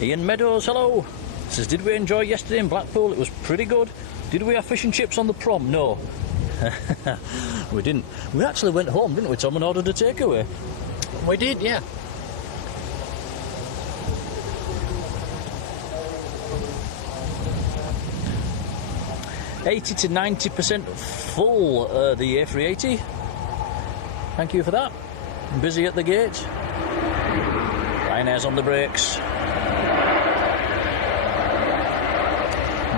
Ian Meadows, hello. Says, did we enjoy yesterday in Blackpool? It was pretty good. Did we have fish and chips on the prom? No. We didn't. We actually went home, didn't we, Tom, and ordered a takeaway? We did, yeah. $80 to 90% full, the A380. Thank you for that. Busy at the gate. Ryanair's on the brakes.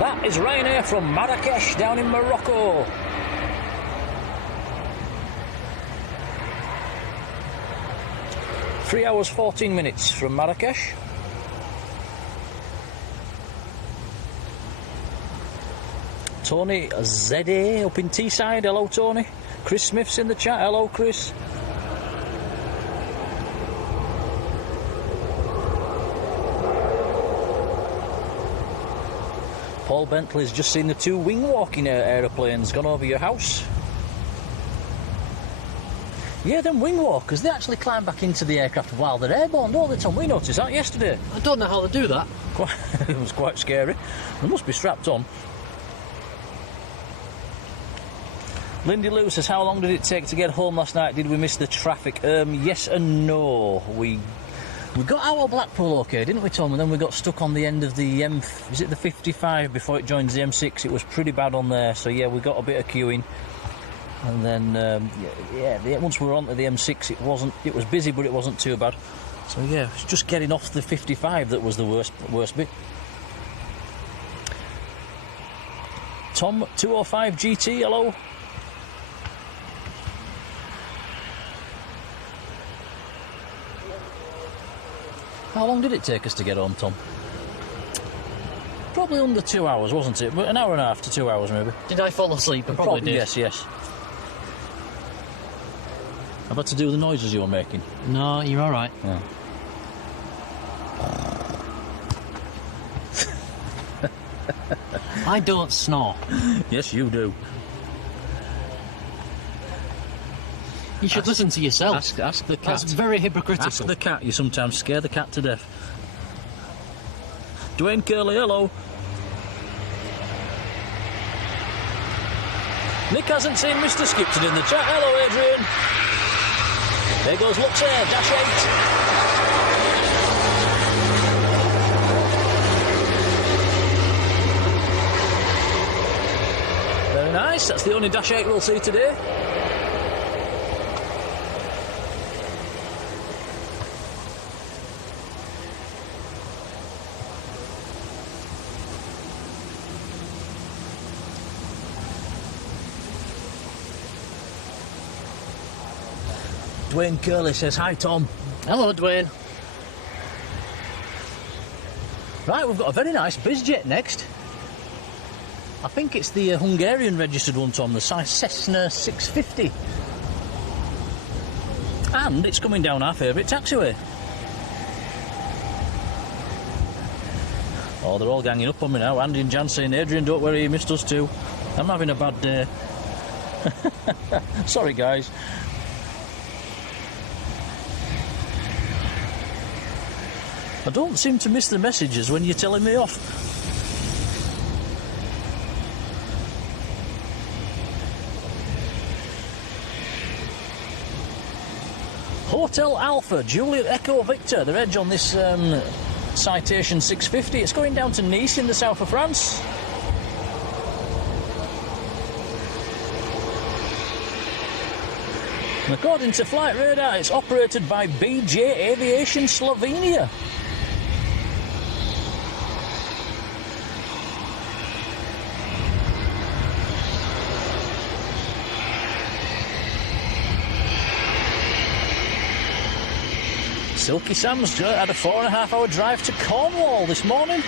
That is Ryanair from Marrakesh down in Morocco. Three hours 14 minutes from Marrakesh. Tony ZA up in Teesside. Hello, Tony. Chris Smith's in the chat. Hello, Chris. Paul Bentley's just seen the two wing walking aeroplanes gone over your house. Yeah, them wing walkers, they actually climb back into the aircraft while they're airborne, don't they, Tom? We noticed that yesterday. I don't know how they do that. It was quite scary. They must be strapped on. Lindy Lou says, how long did it take to get home last night? Did we miss the traffic? Yes and no. We got out of Blackpool okay, didn't we, Tom? And then we got stuck on the end of the is it the 55 before it joins the M6? It was pretty bad on there, so yeah, we got a bit of queuing. And then, once we were onto the M6, it was busy, but it wasn't too bad. So yeah, it's just getting off the 55 that was the worst bit. Tom 205 GT, hello. How long did it take us to get home, Tom? Probably under 2 hours, wasn't it? An hour and a half to 2 hours, maybe. Did I fall asleep? I probably did. Yes. I've had to do the noises you were making. No, you're all right. Yeah. I don't snore. Yes, you do. You should listen to yourself. Ask the cat. That's very hypocritical. Ask the cat. You sometimes scare the cat to death. Dwayne Curley, hello. Nick hasn't seen Mr. Skipton in the chat. Hello, Adrian. There goes Luxair, dash 8. Very nice. That's the only dash 8 we'll see today. Dwayne Curley says, hi, Tom. Hello, Dwayne. Right, we've got a very nice bizjet next. I think it's the Hungarian registered one, Tom, the Cessna 650. And it's coming down our favourite taxiway. Oh, they're all ganging up on me now. Andy and Jan saying, Adrian, don't worry, you missed us too. I'm having a bad day. Sorry, guys. I don't seem to miss the messages when you're telling me off. Hotel Alpha, Juliet Echo Victor, the edge on this Citation 650. It's going down to Nice in the south of France. And according to Flight Radar, it's operated by BJ Aviation Slovenia. Silky Sam's had a 4.5 hour drive to Cornwall this morning.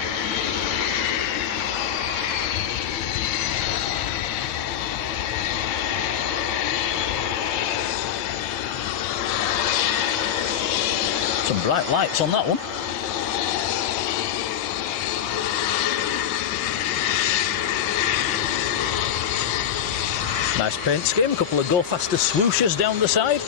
Some bright lights on that one. Nice paint scheme, a couple of Go Faster swooshes down the side.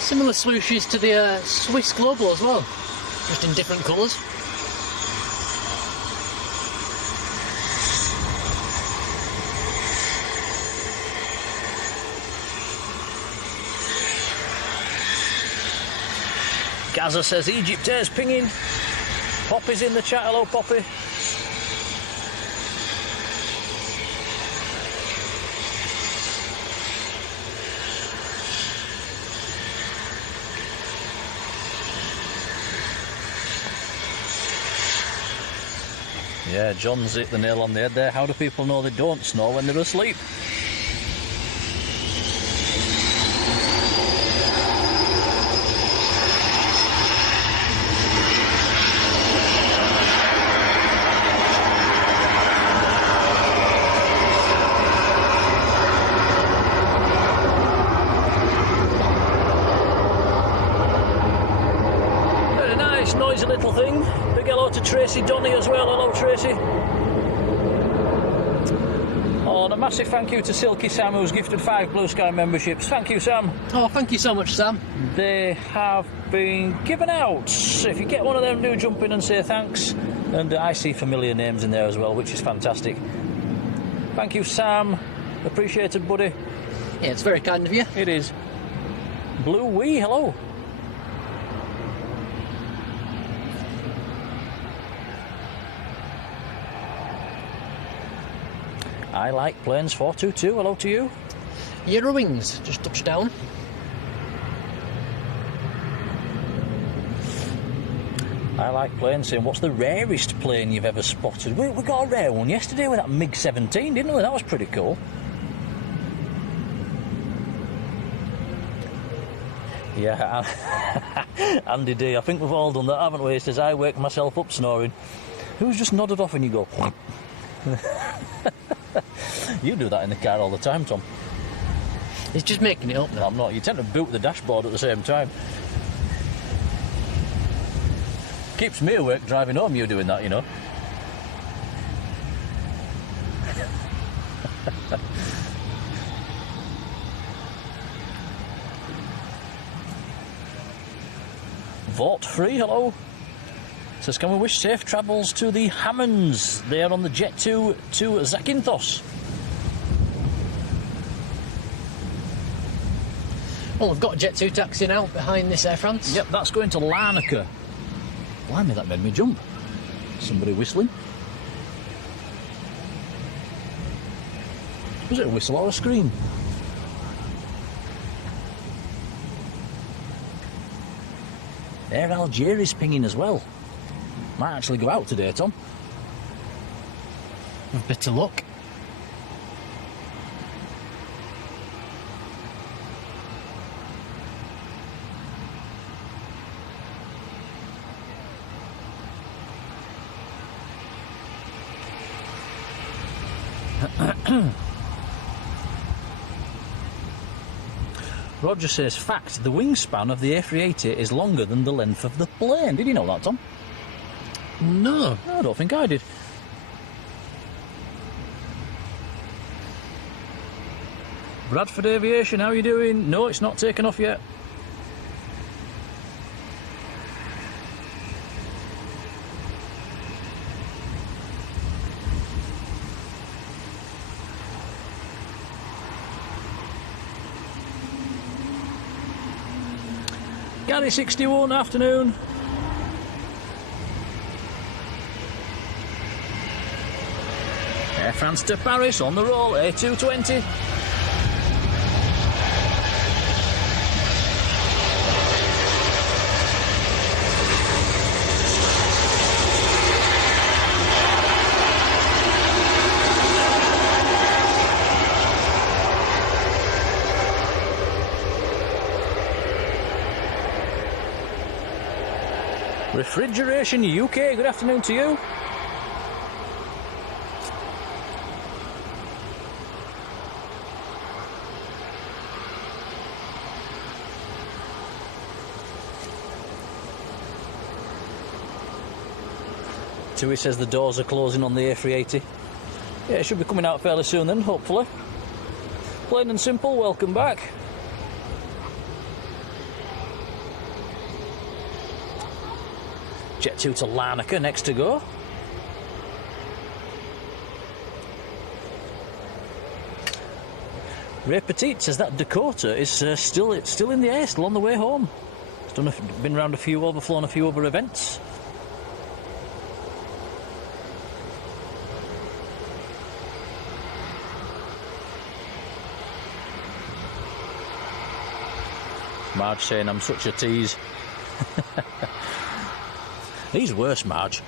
Similar swooshes to the Swiss Global as well, just in different colours. Gaza says Egypt Air's pinging. Poppy's in the chat. Hello, Poppy. Yeah, John's hit the nail on the head there. How do people know they don't snore when they're asleep? Very nice, noisy little thing. Big hello to Tracy Donny as well. Hello, Tracy. Oh, and a massive thank you to Silky Sam, who's gifted 5 Blue Sky memberships. Thank you, Sam. Oh, thank you so much, Sam. They have been given out. So if you get one of them, do jump in and say thanks. And I see familiar names in there as well, which is fantastic. Thank you, Sam. Appreciated, buddy. Yeah, it's very kind of you. It is. Blue Wee, hello. I like planes 422. Hello to you. Euro Wings just touched down. I like planes saying, what's the rarest plane you've ever spotted? We got a rare one yesterday with that MiG-17, didn't we? That was pretty cool. Yeah, Andy D, I think we've all done that, haven't we? He says, I wake myself up snoring. Who's just nodded off and you go... You do that in the car all the time, Tom. He's just making it up No, now. I'm not. You tend to boot the dashboard at the same time. Keeps me awake driving home, you doing that, you know. Vote free, hello. Says, can we wish safe travels to the Hammonds? They are on the Jet 2 to Zakynthos. Well, we've got a Jet 2 taxi now behind this Air France. Yep, that's going to Larnaca. Blimey, that made me jump. Somebody whistling. Was it a whistle or a scream? Air Algeria's pinging as well. Might actually go out today, Tom. With a bit of luck. Roger says, fact, the wingspan of the A380 is longer than the length of the plane. Did you know that, Tom? No. I don't think I did. Bradford Aviation, how are you doing? No, it's not taken off yet. Gary 61, afternoon. Air France to Paris on the roll, A220. Refrigeration UK, good afternoon to you. Tui says the doors are closing on the A380. Yeah, it should be coming out fairly soon then, hopefully. Plain and simple, welcome back. Jet 2 to Larnaca, next to go. Ray Petit says that Dakota is still in the air, still on the way home. It's been around overflown a few other events. Marge saying I'm such a tease. He's worse, Marge.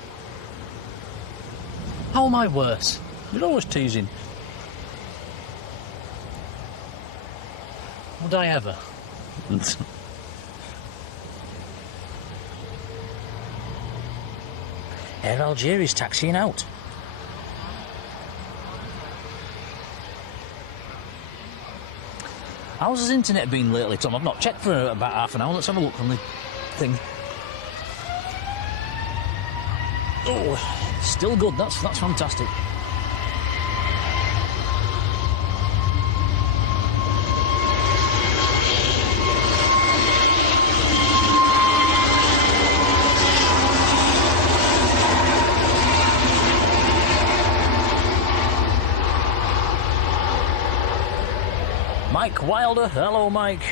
How am I worse? You're always teasing. Would I ever? Air Algeria's taxiing out. How's his internet been lately, Tom? I've not checked for about half an hour. Let's have a look on the thing. Oh, still good. That's fantastic. Mike Wilder, hello Mike.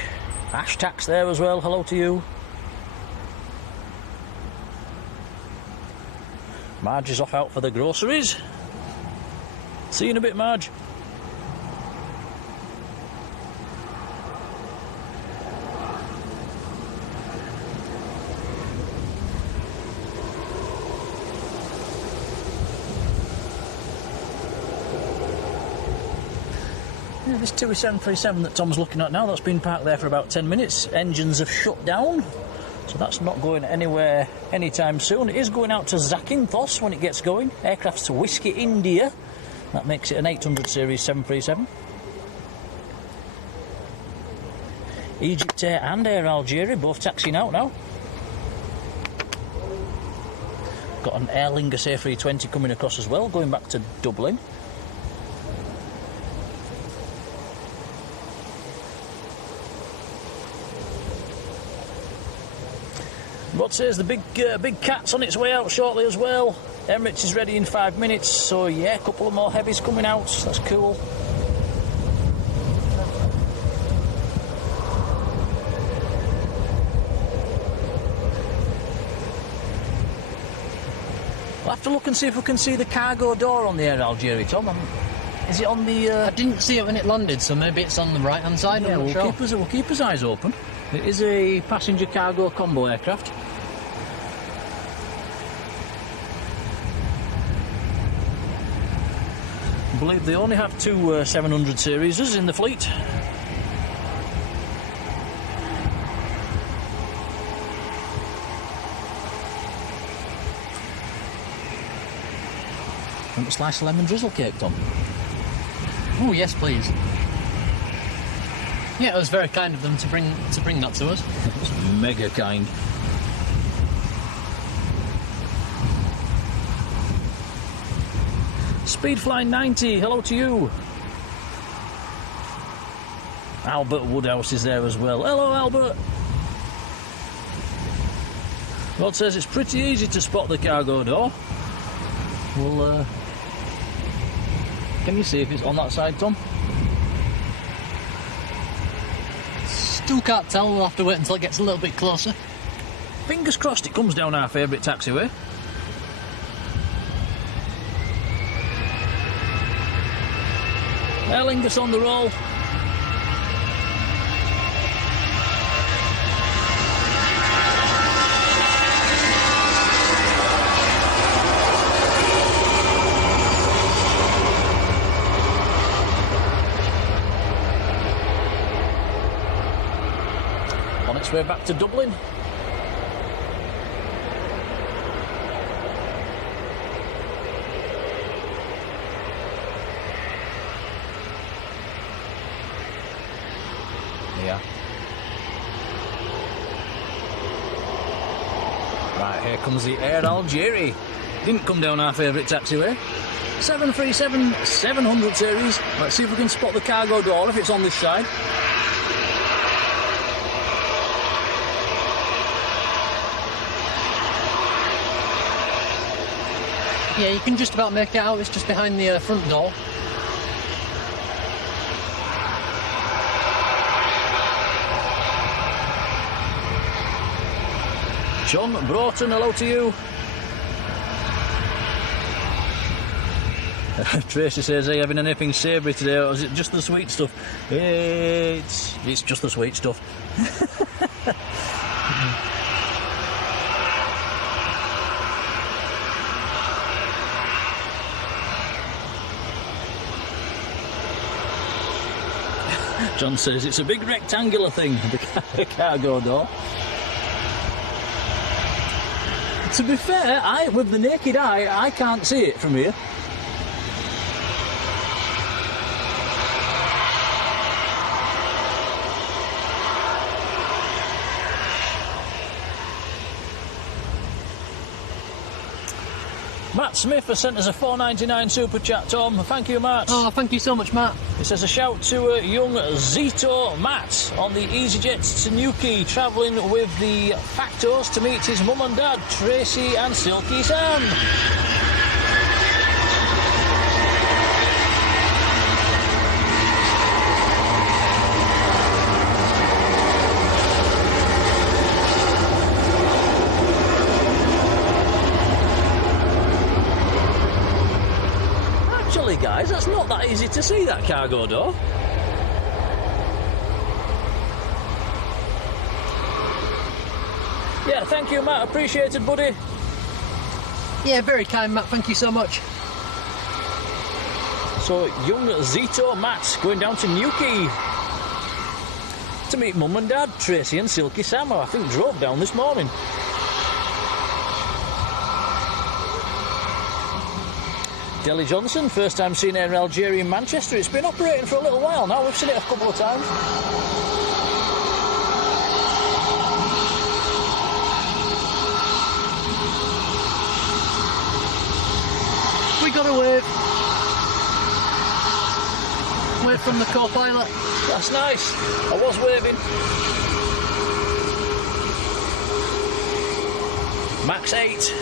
Hashtags there as well, hello to you. Marge is off out for the groceries. See you in a bit, Marge. Yeah, this 737 that Tom's looking at now, that's been parked there for about 10 minutes. Engines have shut down, so that's not going anywhere anytime soon. It is going out to Zakynthos when it gets going. Aircraft's to Whiskey India. That makes it an 800 series 737. Egypt Air and Air Algeria both taxiing out now. Got an Aer Lingus A320 coming across as well, going back to Dublin. What says the big cat's on its way out shortly as well. Emirates is ready in 5 minutes, so yeah, a couple of more heavies coming out. That's cool. We'll have to look and see if we can see the cargo door on the Air Algeria, Tom. Is it on the? I didn't see it when it landed, so maybe it's on the right-hand side. Yeah, I'm not sure. we'll keep his eyes open. It is a passenger cargo combo aircraft. I believe they only have two 700 series in the fleet. Want a slice of lemon drizzle cake, Tom? Oh yes, please. Yeah, it was very kind of them to bring that to us. It's mega kind. Speedfly 90, hello to you. Albert Woodhouse is there as well. Hello, Albert. Rod says it's pretty easy to spot the cargo door. Well, can you see if it's on that side, Tom? Still can't tell, we'll have to wait until it gets a little bit closer. Fingers crossed it comes down our favourite taxiway. Aer Lingus on the roll. On its way back to Dublin. Yeah. Right, here comes the Air Algeria. Didn't come down our favourite taxiway. 737 700 series. Let's see if we can spot the cargo door if it's on this side. Yeah, you can just about make it out. It's just behind the front door. John Broughton, hello to you. Tracy says, are you having anything savoury today, or is it just the sweet stuff? It's just the sweet stuff. John says it's a big rectangular thing, the cargo door. To be fair, with the naked eye, I can't see it from here. Matt Smith has sent us a $4.99 super chat, Tom. Thank you, Matt. Oh, thank you so much, Matt. It says a shout to young Zito Matt on the EasyJet to Newquay, travelling with the Factos to meet his mum and dad, Tracy and Silky Sam. Actually, guys, that's not that easy to see, that cargo door. Yeah, thank you, Matt. Appreciated, buddy. Yeah, very kind, Matt. Thank you so much. So, young Zito Matt going down to Newquay to meet mum and dad, Tracy and Silky Sam, who I think drove down this morning. Delly Johnson, first time seeing Air Algeria in Manchester. It's been operating for a little while now. We've seen it a couple of times. We got a wave. Wave from the co-pilot. That's nice. I was waving. Max 8.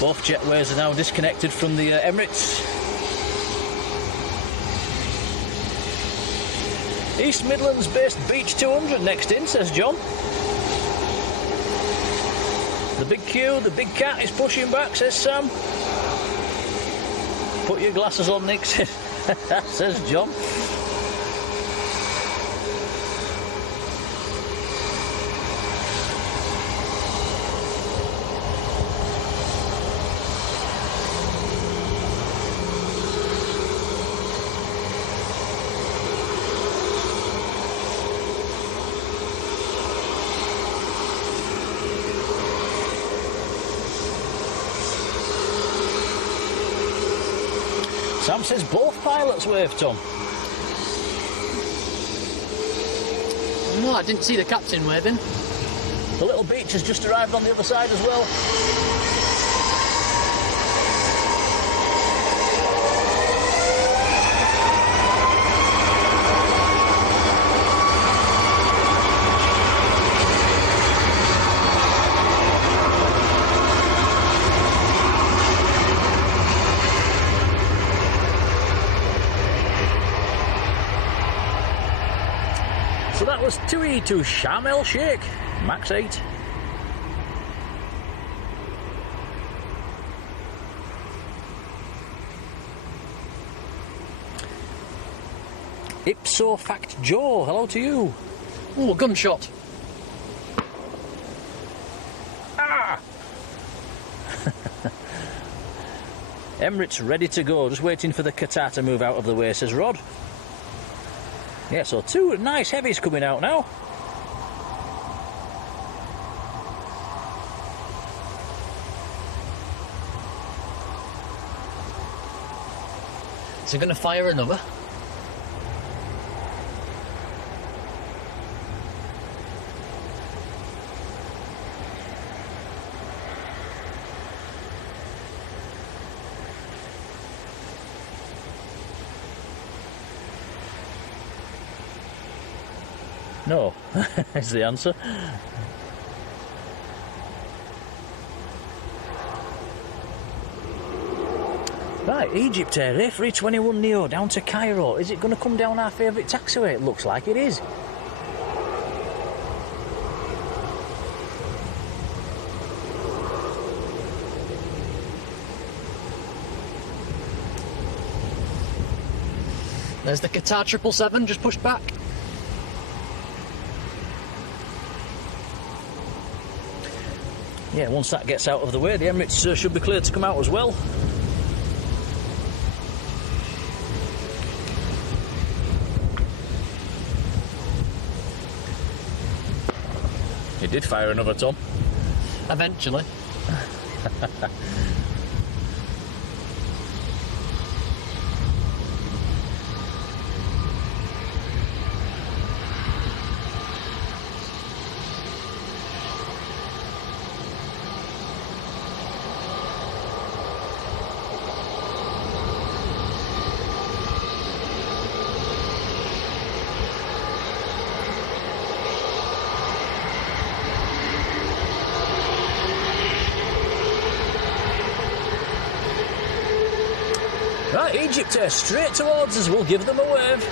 Both jetways are now disconnected from the Emirates. East Midlands based Beach 200 next in, says John. The big Q, the big cat is pushing back, says Sam. Put your glasses on, Nick, says John. Sam says both pilots wave, Tom. No, I didn't see the captain waving. The little beach has just arrived on the other side as well. So that was 2E to Sharm el Sheikh, Max 8. Ipso Fact Joe, hello to you. Oh, gunshot. Ah! Emirates ready to go, just waiting for the Qatar to move out of the way, says Rod. Yeah, so two nice heavies coming out now. Is he going to fire another? No, is the answer. Right, Egypt Air, A321neo down to Cairo. Is it going to come down our favourite taxiway? It looks like it is. There's the Qatar 777 just pushed back. Yeah, once that gets out of the way, the Emirates should be cleared to come out as well. He did fire another, Tom. Eventually. Right, Egypt are straight towards us. We'll give them a wave.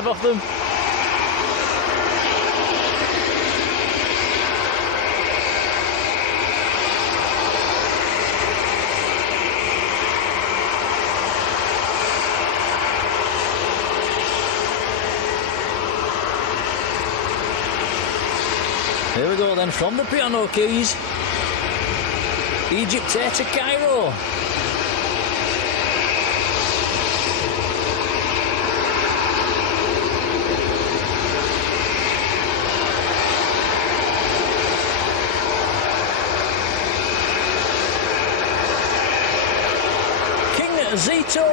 Off them. Here we go then, from the piano keys, Egypt Air to Cairo. Zito!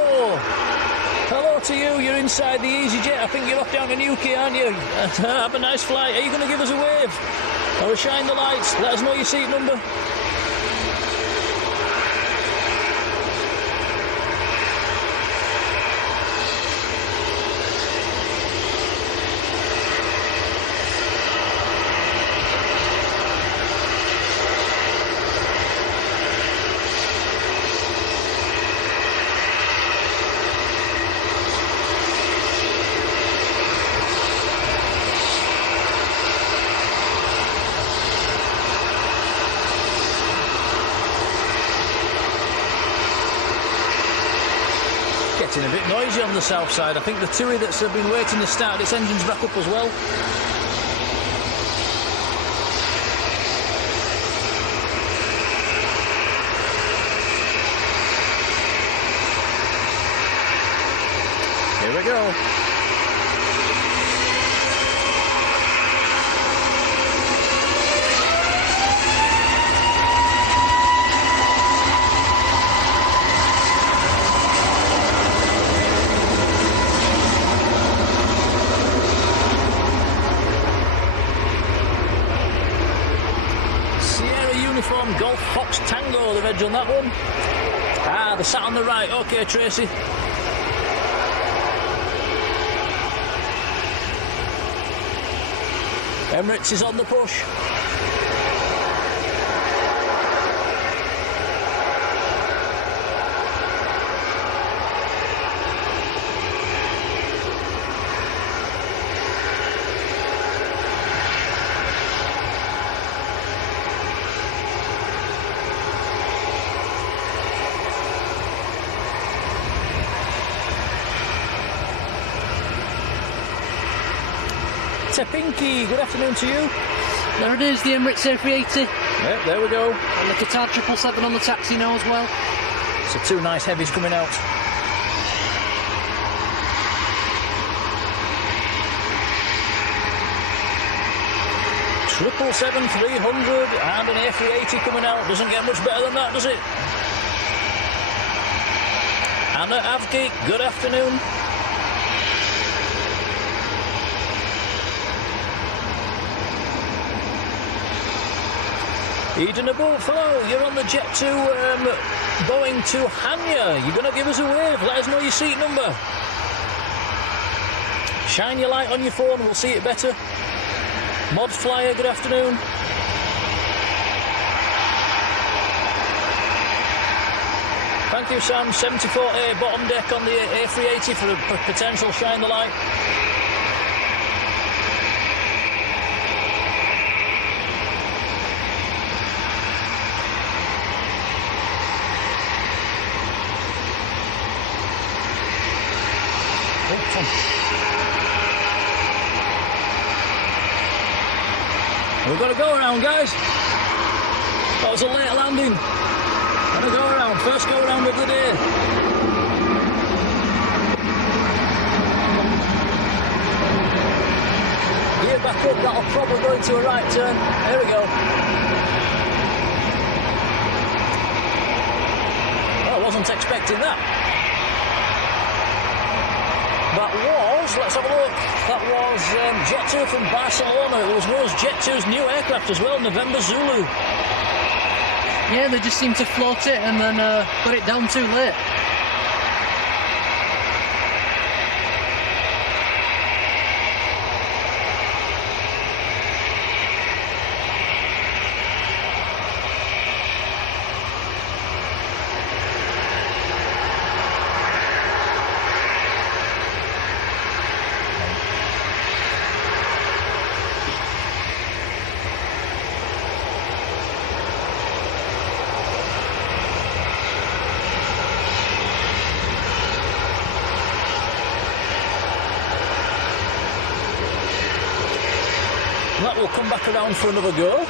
Hello to you, you're inside the EasyJet. I think you're off down to Newquay, aren't you? Have a nice flight. Are you going to give us a wave? Or shine the lights? Let us know your seat number. Getting a bit noisy on the south side. I think the TUI that's been waiting to start its engines back up as well. Here we go. Golf Fox Tango, the veg on that one. Ah, the sat on the right. Okay, Tracy. Emirates is on the push. Pinky, good afternoon to you. There it is, the Emirates A380. Yep, there we go. And the Qatar 777 on the taxi now as well. So two nice heavies coming out. Triple 7-300 and an A380 coming out. Doesn't get much better than that, does it? Anna Avgeek, good afternoon. Eden Above, hello, you're on the jet to Boeing to Hanya. You're going to give us a wave, let us know your seat number. Shine your light on your phone, we'll see it better. Mod Flyer, good afternoon. Thank you, Sam. 74A bottom deck on the A380 for a potential shine the light. We've got to go around, guys. That was a late landing. And a go around. First go around of the day. Gear back up. That'll probably go into a right turn. Here we go. Well, I wasn't expecting that. That was, let's have a look, that was Jet2 from Barcelona. It was Jet2's new aircraft as well, November Zulu. Yeah, they just seemed to float it and then got it down too late. That will come back around for another go.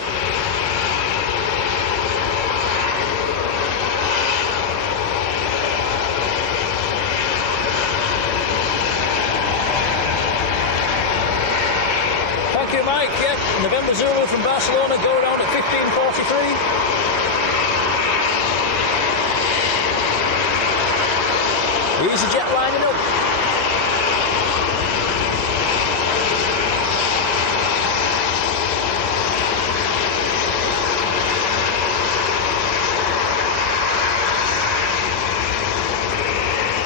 Thank you, Mike. Yeah, November Zulu from Barcelona, go around at 15:43. EasyJet lining up.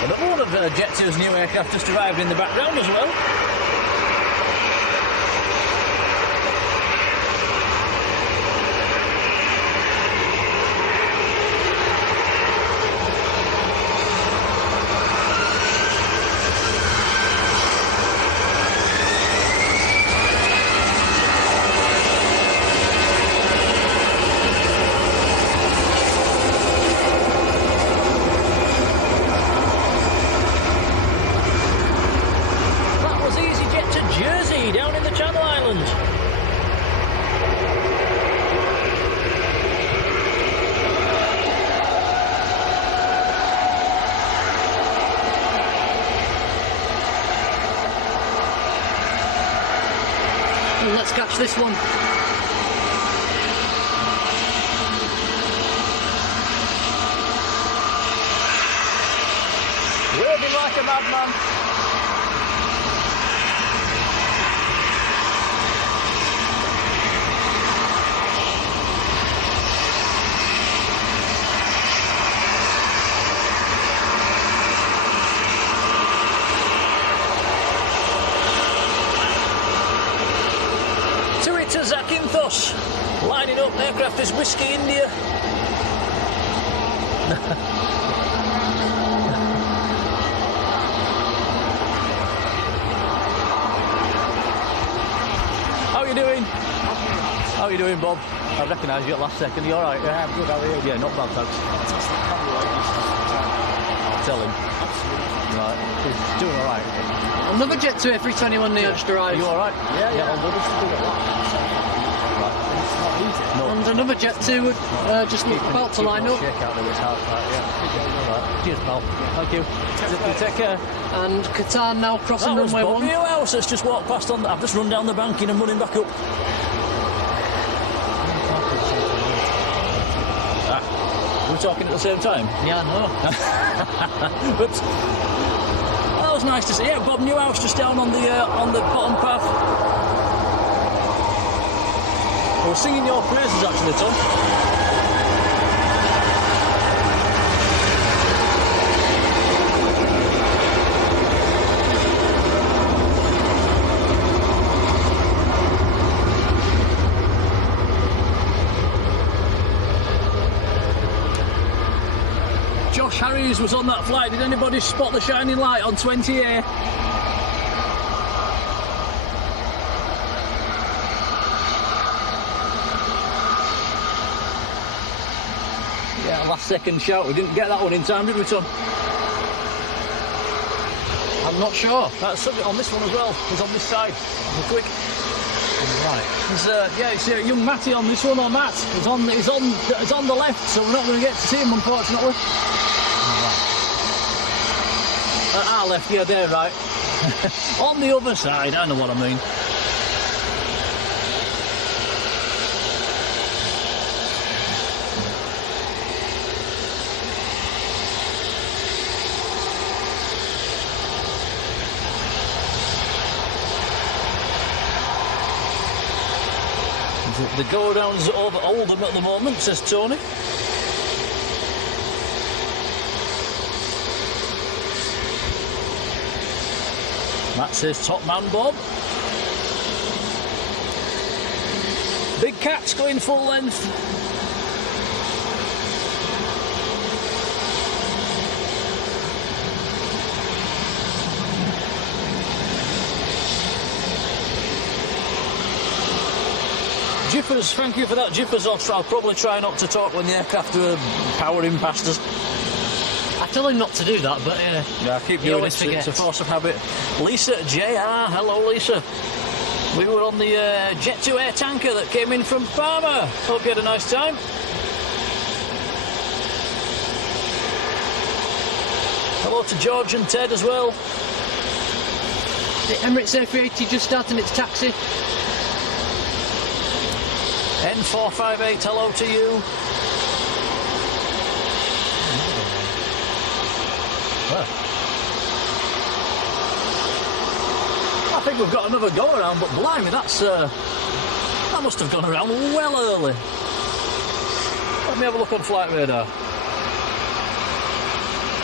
Another one of Jet2's new aircraft just arrived in the background as well. Down in the Channel Islands. Well, let's catch this one. Waving like a madman. To Zakynthos, lining up, aircraft is Whiskey India. How are you doing? How are you doing, Bob? I recognise you at last second. Are you alright? Yeah, I'm good, how are you? Yeah, not bad, thanks. Fantastic camera. I'll tell him. Right, he's doing alright. Another Jet2 A321 Neo just Are arrived. you alright? Yeah, all good. It's not easy. No. And another Jet2 just about to line up. Shake out there, it's hard, right, yeah. Cheers, pal. Thank you. Take care. And Qatar now crossing That was runway Bob 1. Newhouse that's just walked past on. I've just run down the banking and running back up. We're talking at the same time. Yeah, I know. But that was nice to see. Yeah, Bob Newhouse just down on the bottom path. I was singing your praises actually, Tom. Josh Harries was on that flight. Did anybody spot the shining light on 20A? Yeah, last second shout. We didn't get that one in time, did we, Tom? I'm not sure. That's subject on this one as well. It's on this side. Quick. Right. It's young Matty on this one, or Matt. He's on the left, so we're not going to get to see him, unfortunately. At our left, yeah, there, right. On the other side, I know what I mean. The go-around's over Oldham at the moment, says Tony. Matt says top man Bob. Big Cat's going full length. Jiffers, thank you for that, Jiffers. I'll probably try not to talk when the aircraft are powering past us. I tell him not to do that, but yeah, I keep doing it. It's a force of habit. Lisa JR, hello Lisa. We were on the Jet 2 air tanker that came in from Parma. Hope you had a nice time. Hello to George and Ted as well. The Emirates A380 just starting its taxi. N458, hello to you. Well, I think we've got another go around, but blimey, that must have gone around well early. Let me have a look on flight radar.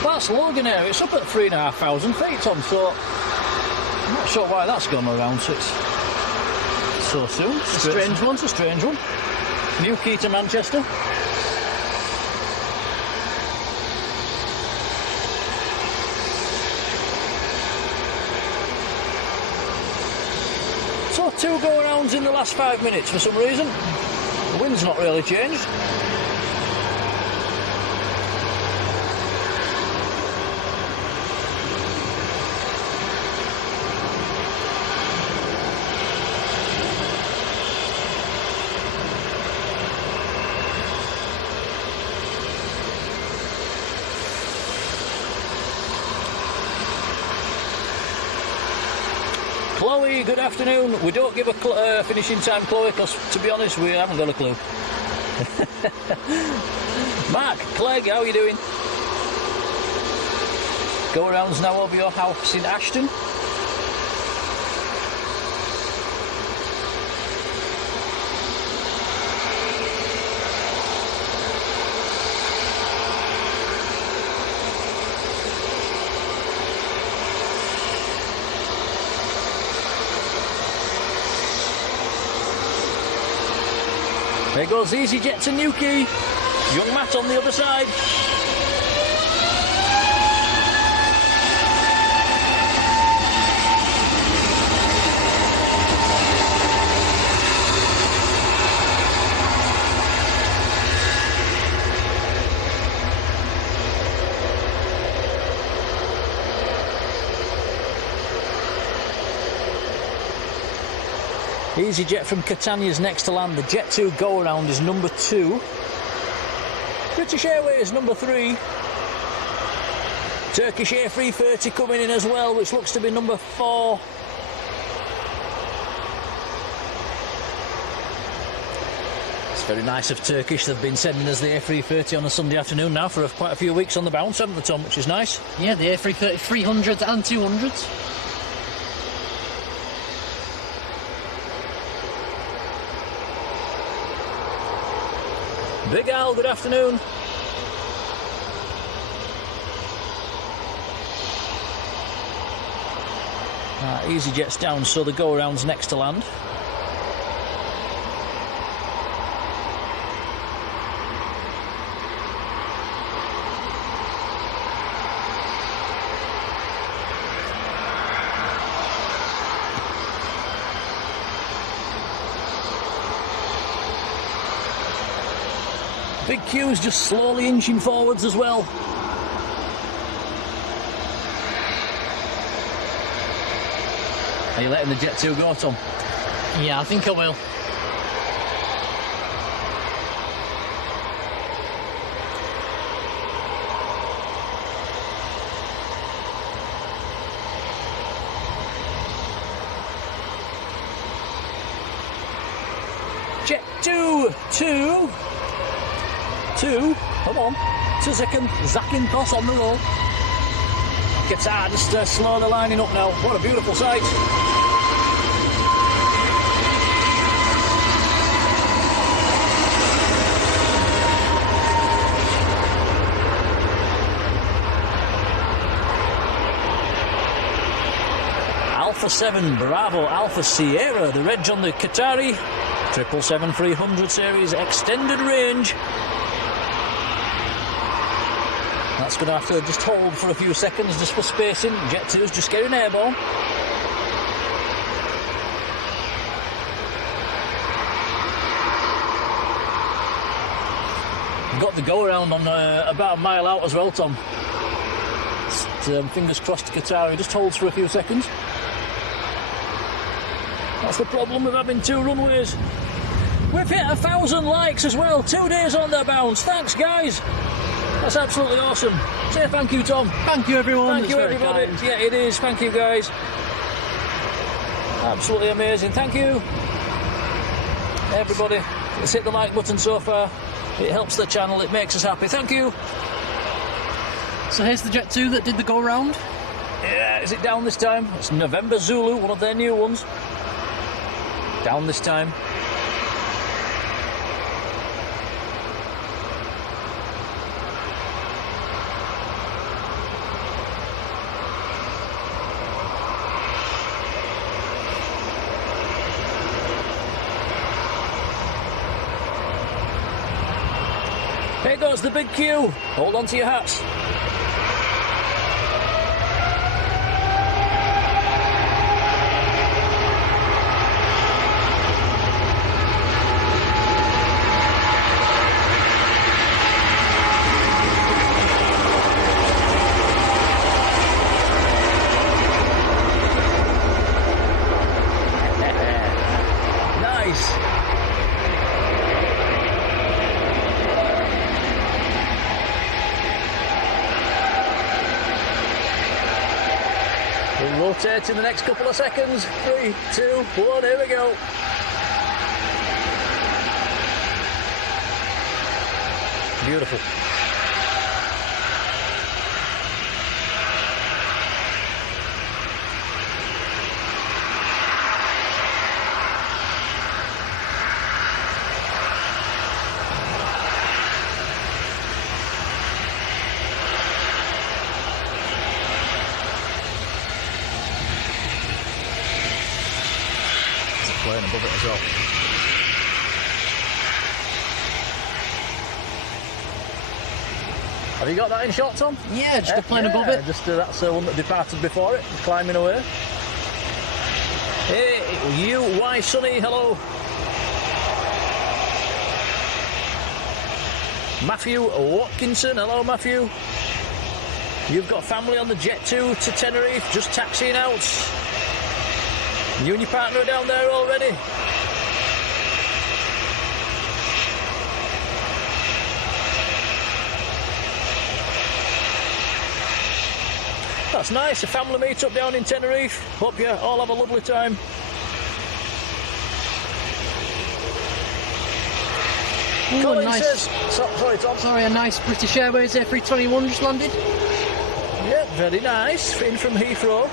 That's Logan Air, it's up at 3,500 feet, Tom, so I'm not sure why that's gone around so soon. It's a strange one, it's a strange one. New key to Manchester. So 2 go-arounds in the last 5 minutes for some reason. The wind's not really changed. Chloe, good afternoon. We don't give a finishing time, Chloe, because, to be honest, we haven't got a clue. Mark, Clegg, how are you doing? Go-arounds now over your house in Ashton. There goes EasyJet to Newquay. Young Matt on the other side. EasyJet from Catania's next to land. The Jet 2 go-around is number 2. British Airways number 3. Turkish A330 coming in as well, which looks to be number 4. It's very nice of Turkish. They've been sending us the A330 on a Sunday afternoon now for quite a few weeks on the bounce, haven't they, Tom? Which is nice. Yeah, the A330 300s and 200s. Big Al, good afternoon. EasyJet's down, so the go-around's next to land. Big Q's just slowly inching forwards as well. Are you letting the Jet 2 go, Tom? Yeah, I think I will. Jet 2, 2, 2, come on, 2 seconds, Zacking Toss on the roll. Guitar just slowly lining up now. What a beautiful sight. Alpha 7, Bravo, Alpha Sierra, the reg on the Qatari 777-300 series extended range. That's going to have to just hold for a few seconds just for spacing. Jet 2's just getting airborne. Got the go around on about a mile out as well, Tom. Just, fingers crossed Qatari just holds for a few seconds. That's the problem with having 2 runways. We've hit 1,000 likes as well. 2 days on their bounce. Thanks, guys. That's absolutely awesome. Say thank you, Tom. Thank you, everyone. Thank you, everybody. Yeah, it is. Thank you, guys. Absolutely amazing. Thank you, everybody. Let's hit the like button so far. It helps the channel. It makes us happy. Thank you. So here's the Jet 2 that did the go round. Yeah, is it down this time? It's November Zulu, one of their new ones. Down this time. Here goes the big Q. Hold on to your hats. Nice. We'll rotate in the next couple of seconds. 3, 2, 1, here we go. Beautiful. Playing above it as well. Have you got that in shot, Tom? Yeah, just a plane above it. Just that's the one that departed before it, climbing away. Hey, you, why Sonny, hello. Matthew Watkinson, hello Matthew. You've got family on the Jet 2 to Tenerife, just taxiing out. You and your partner are down there already. That's nice, a family meet up down in Tenerife. Hope you all have a lovely time. Ooh, Colin nice. says, sorry Tom. Sorry, a nice British Airways A321 just landed. Yeah, very nice, in from Heathrow.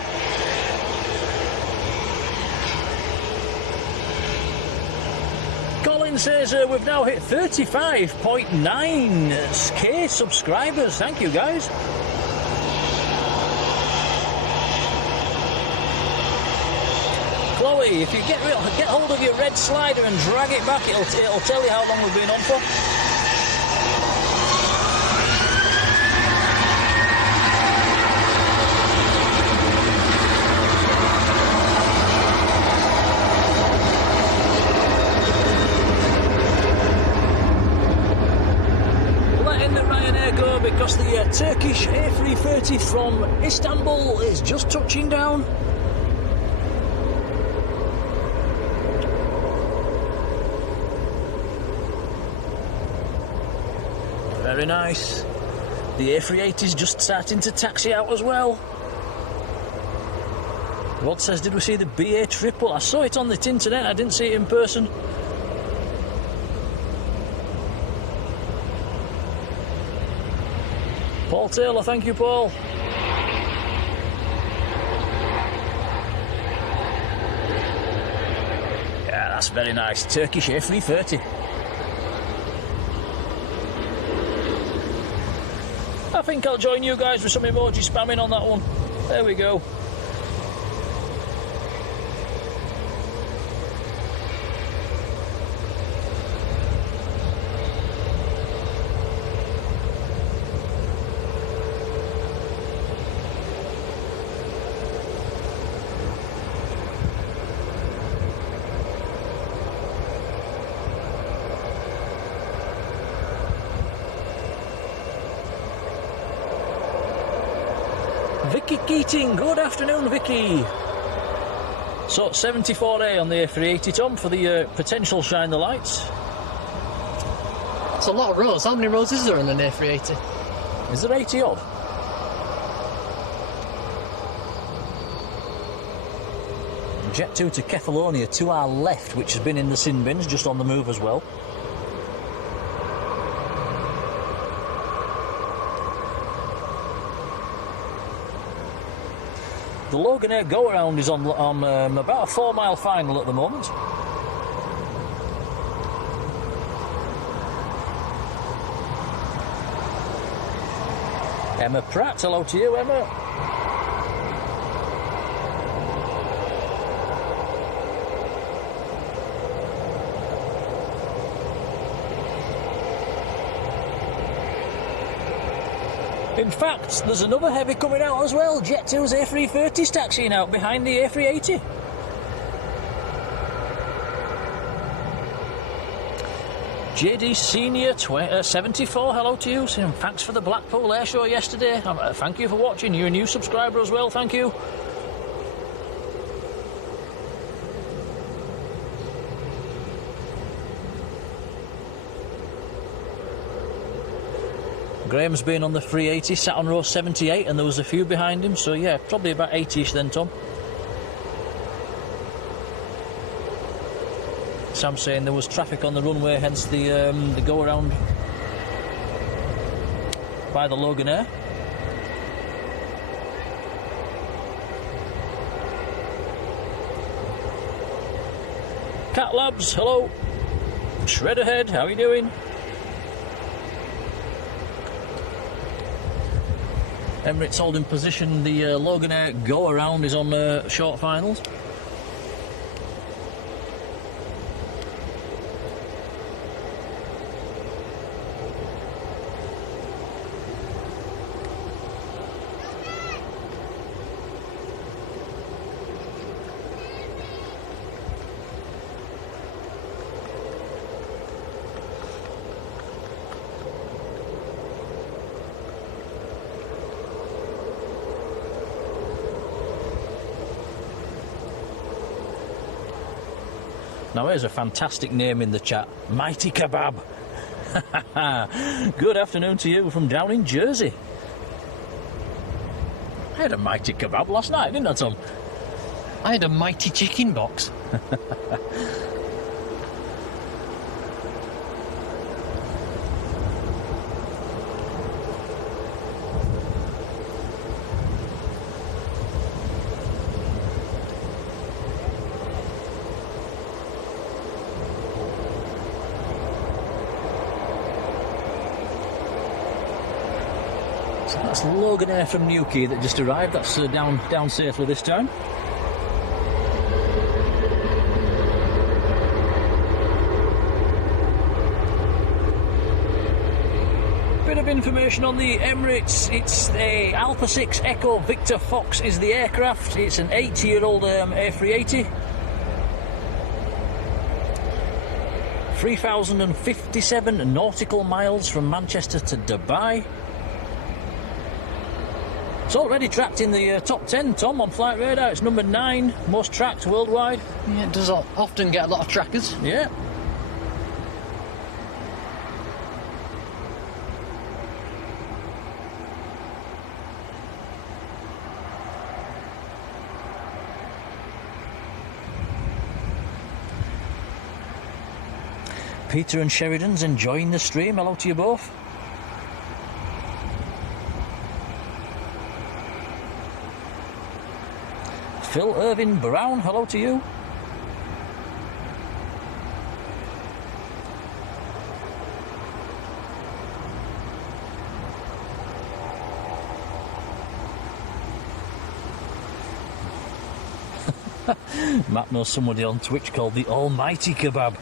Colin says we've now hit 35.9k subscribers. Thank you, guys. Chloe, if you get hold of your red slider and drag it back, it'll tell you how long we've been on for. Because the Turkish A330 from Istanbul is just touching down. Very nice. The A380's just starting to taxi out as well. Rod says, did we see the BA triple? I saw it on the internet, I didn't see it in person. Paul Taylor, thank you, Paul. Yeah, that's very nice. Turkish A330. I think I'll join you guys with some emoji spamming on that one. There we go. Vicky Keating, good afternoon, Vicky. So 74A on the A380, Tom, for the potential shine the lights. It's a lot of rows. How many rows is there on an A380? Is there 80 odd? Jet 2 to Kefalonia to our left, which has been in the sin bins, just on the move as well. The Logan Air go-around is on about a 4-mile final at the moment. Emma Pratt, hello to you, Emma. In fact, there's another heavy coming out as well. Jet 2's A330's taxiing out behind the A380. JD Senior 74, hello to you. Saying thanks for the Blackpool Air Show yesterday. Thank you for watching. You're a new subscriber as well, thank you. Graham's been on the 380, sat on row 78, and there was a few behind him, so yeah, probably about 80ish then, Tom. Sam's saying there was traffic on the runway, hence the go-around by the Logan Air. Cat Labs, hello. Shredderhead, how are you doing? Emirates holding position. The Logan Air go-around is on short finals. Now here's a fantastic name in the chat, Mighty Kebab. Good afternoon to you from down in Jersey. I had a Mighty Kebab last night, didn't I, Tom? I had a mighty chicken box. That's Logan Air from Newquay that just arrived. That's down safely this time. Bit of information on the Emirates. It's a Alpha 6 Echo Victor Fox is the aircraft. It's an 80-year-old A380. 3,057 nautical miles from Manchester to Dubai. It's already tracked in the top 10, Tom, on Flight Radar. It's number 9, most tracked worldwide. Yeah, it does often get a lot of trackers. Yeah. Peter and Sheridan's enjoying the stream. Hello to you both. Phil Irvin Brown, hello to you. Matt knows somebody on Twitch called the Almighty Kebab.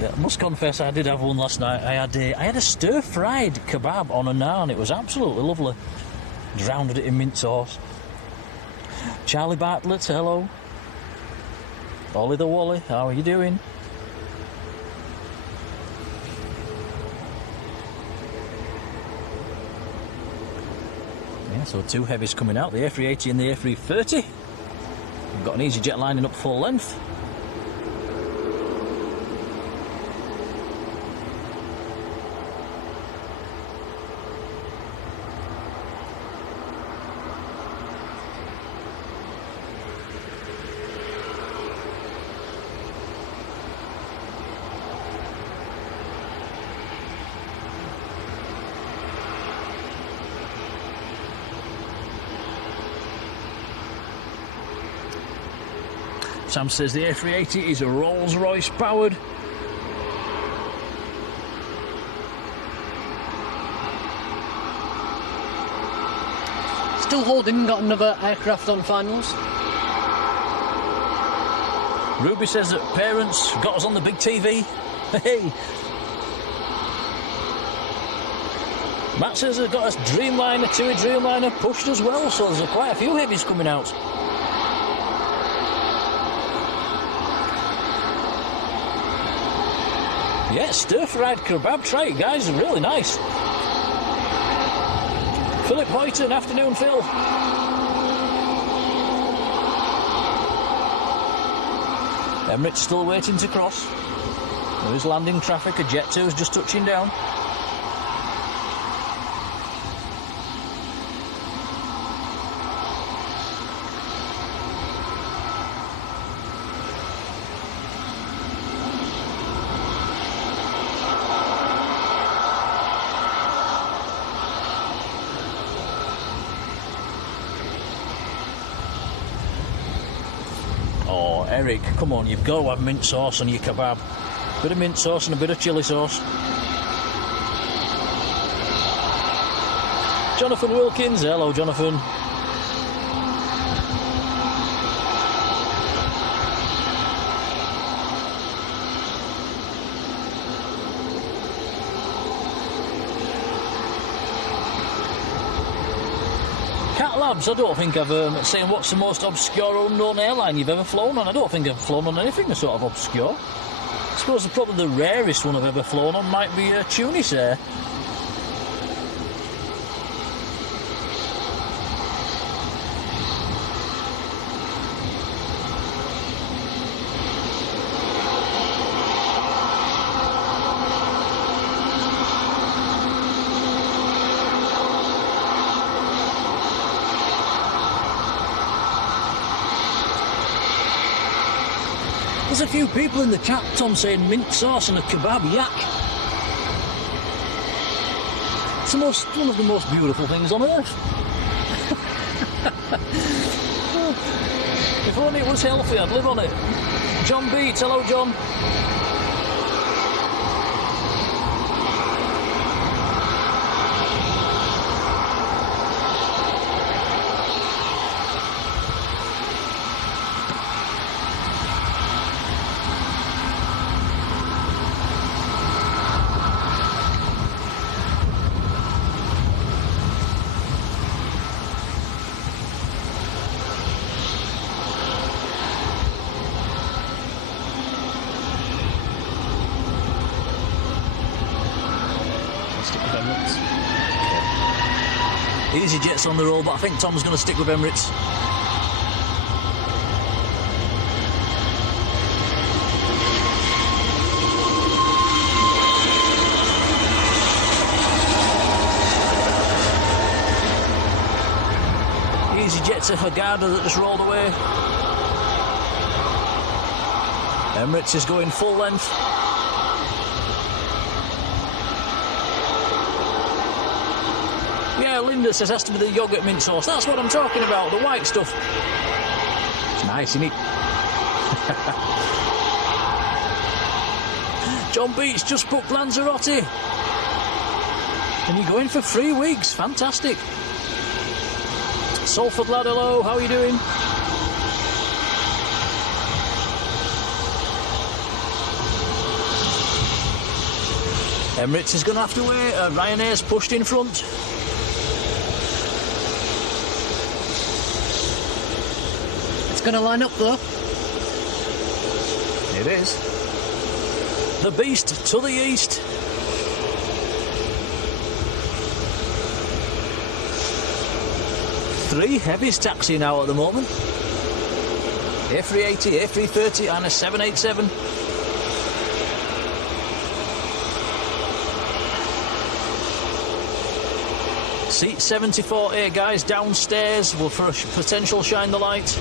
Yeah, I must confess I did have one last night. I had a stir-fried kebab on a naan. It was absolutely lovely. Drowned it in mint sauce. Charlie Bartlett, hello. Ollie the Wally, how are you doing? Yeah, so two heavies coming out, the A380 and the A330. We've got an EasyJet lining up full length. Sam says the A380 is a Rolls-Royce powered. Still holding, got another aircraft on finals. Ruby says that parents got us on the big TV. Hey! Matt says they've got us Dreamliner, TUI Dreamliner pushed as well, so there's quite a few heavies coming out. Yeah, stir-fried kebab, try it guys, it's really nice. Philip Hoyton, afternoon Phil. Emirates still waiting to cross. There is landing traffic, a Jet 2 is just touching down. Eric, come on, you've got to have mint sauce on your kebab. Bit of mint sauce and a bit of chilli sauce. Jonathan Wilkins, hello Jonathan. Cat Labs, I don't think I've saying what's the most obscure unknown airline you've ever flown on. I don't think I've flown on anything that's sort of obscure. I suppose probably the rarest one I've ever flown on might be Tunis Air. There's a few people in the chat, Tom, saying mint sauce and a kebab yak. It's one of the most beautiful things on earth. If only it was healthy, I'd live on it. John Beats, hello John. EasyJet's on the roll, but I think Tom's going to stick with Emirates. EasyJet's a Hagada that just rolled away. Emirates is going full length. Yeah, Linda says has to be the yoghurt mint sauce. That's what I'm talking about, the white stuff. It's nice, isn't it? John Beach just booked Lanzarote. And you're going for 3 weeks. Fantastic. Salford lad, hello. How are you doing? Emirates is going to have to wait. Ryanair's pushed in front. It's going to line up though. It is. The beast to the east. Three heavies taxi now at the moment. A380, A330 and a 787. Seat 74A, guys, downstairs will for a potential shine the light.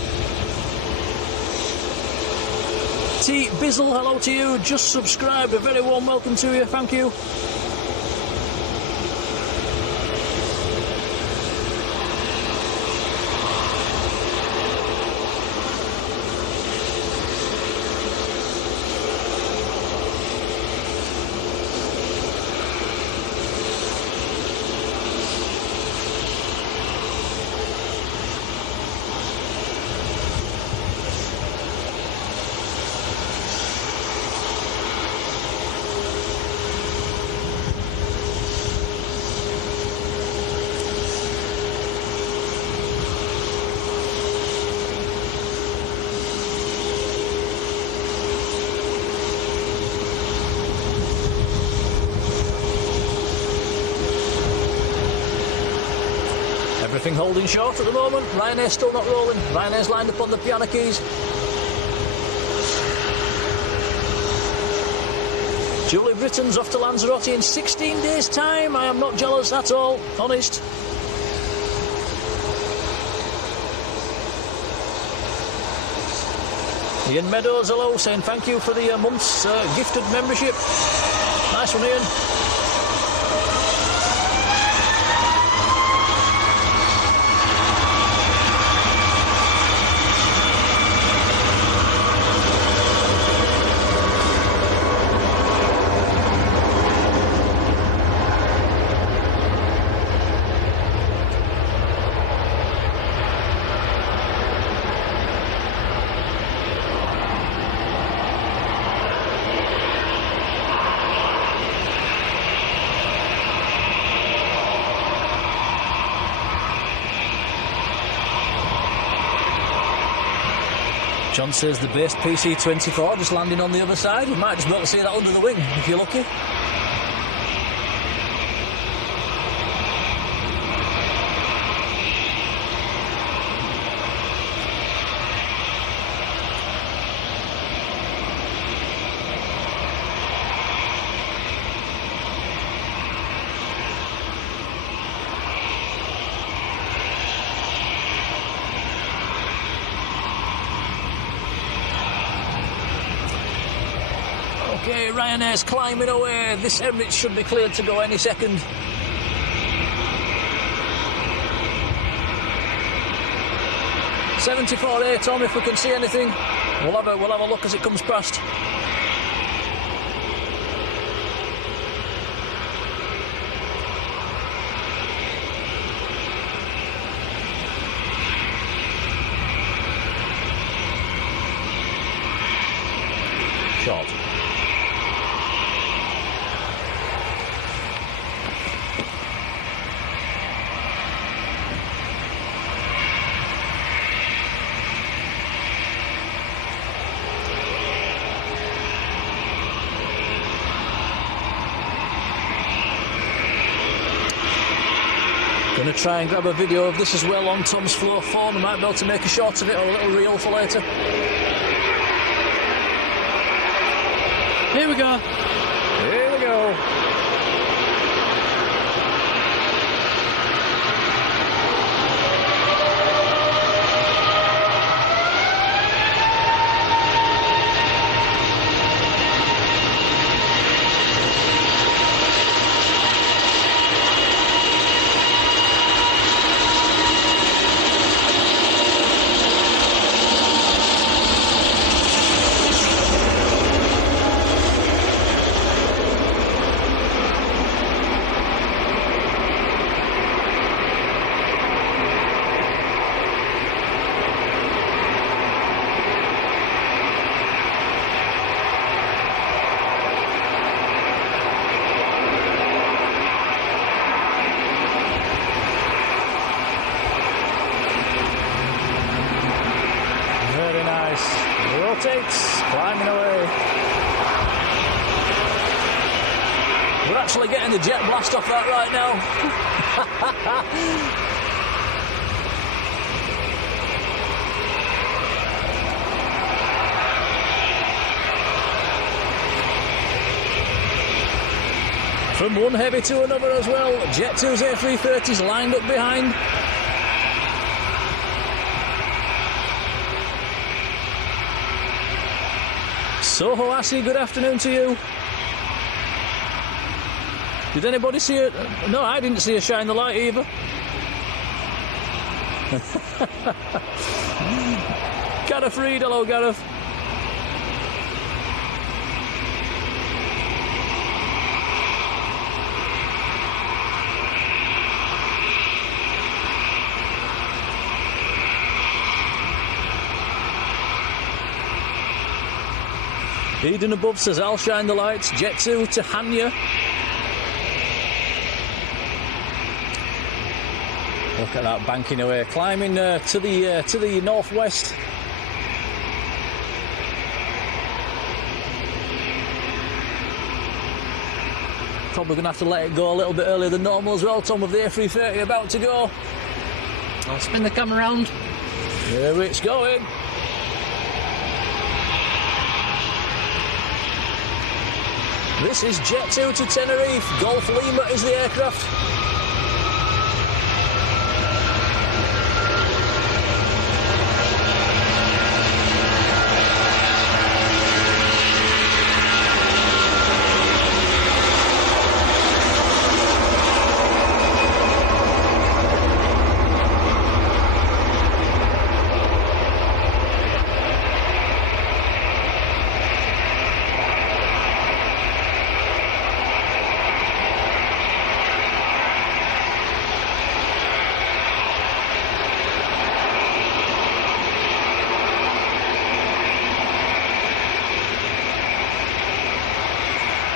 T. Bizzle, hello to you. Just subscribed. A very warm welcome to you. Thank you. Everything holding short at the moment. Ryanair's still not rolling. Ryanair's lined up on the piano keys. Julie Britton's off to Lanzarote in 16 days' time. I am not jealous at all, honest. Ian Meadows, hello, saying thank you for the month's gifted membership. Nice one, Ian. John says the base PC-24 just landing on the other side. You might just be able to see that under the wing if you're lucky. Okay, Ryanair's climbing away. This Emirates should be cleared to go any second. .74A, Tom, if we can see anything. We'll have a look as it comes past. Short. Going to try and grab a video of this as well on Tom's floor phone. I might be able to make a short of it or a little reel for later. Here we go. Here we go. We're actually getting the jet blast off that right now. From one heavy to another as well. Jet 2's A330's lined up behind. Soho Assy, good afternoon to you. Did anybody see it? No, I didn't see her shine the light either. Gareth Reed, hello Gareth. Eden above says, I'll shine the lights. Jet 2 to Hanya. Look at that banking away, climbing to the northwest. Probably going to have to let it go a little bit earlier than normal as well, Tom, with the A330 about to go. I'll spin the camera round. There it's going. This is Jet 2 to Tenerife. Golf Lima is the aircraft.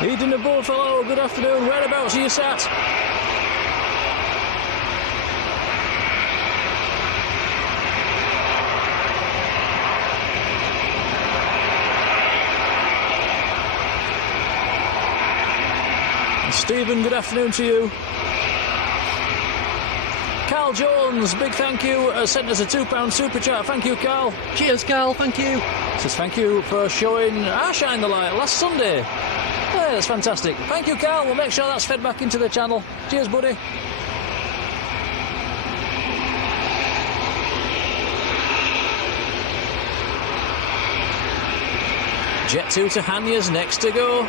Eden above, hello, good afternoon. Whereabouts are you sat? Stephen, good afternoon to you. Carl Jones, big thank you, sent us a £2 super chat. Thank you, Carl. Cheers, Carl, thank you. Says thank you for showing our Shine the Light last Sunday. Yeah, that's fantastic. Thank you, Carl. We'll make sure that's fed back into the channel. Cheers, buddy. Jet 2 to Hanya's next to go.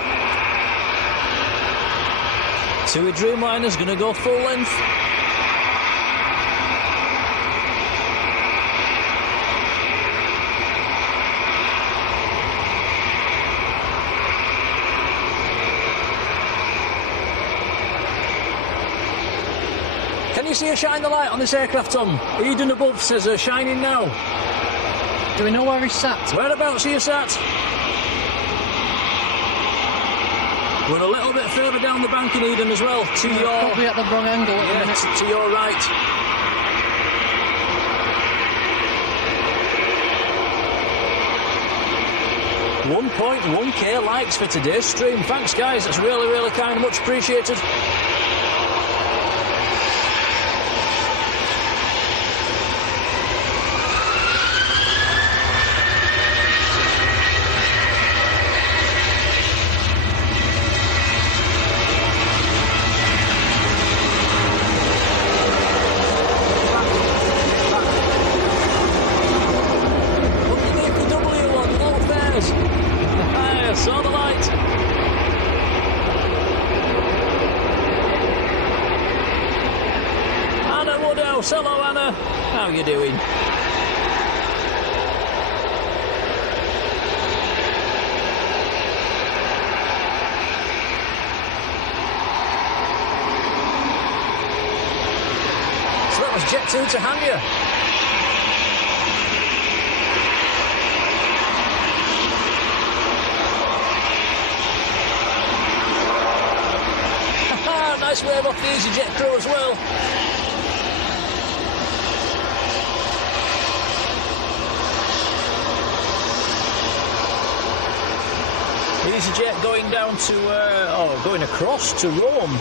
TUI Dreamliner's going to go full length. Can you see her shine the light on this aircraft, Tom? Eden above says her shining now. Do we know where he's sat? Whereabouts are you sat? We're a little bit further down the bank in Eden as well. To your... Probably at the wrong angle at the minute. To your right. £1.1k likes for today's stream. Thanks, guys. That's really, really kind. Much appreciated. Hello, Anna. How you doing? So that was Jet 2 to Hanya. Nice wave off the EasyJet crew as well. EasyJet going down to, going across to Rome.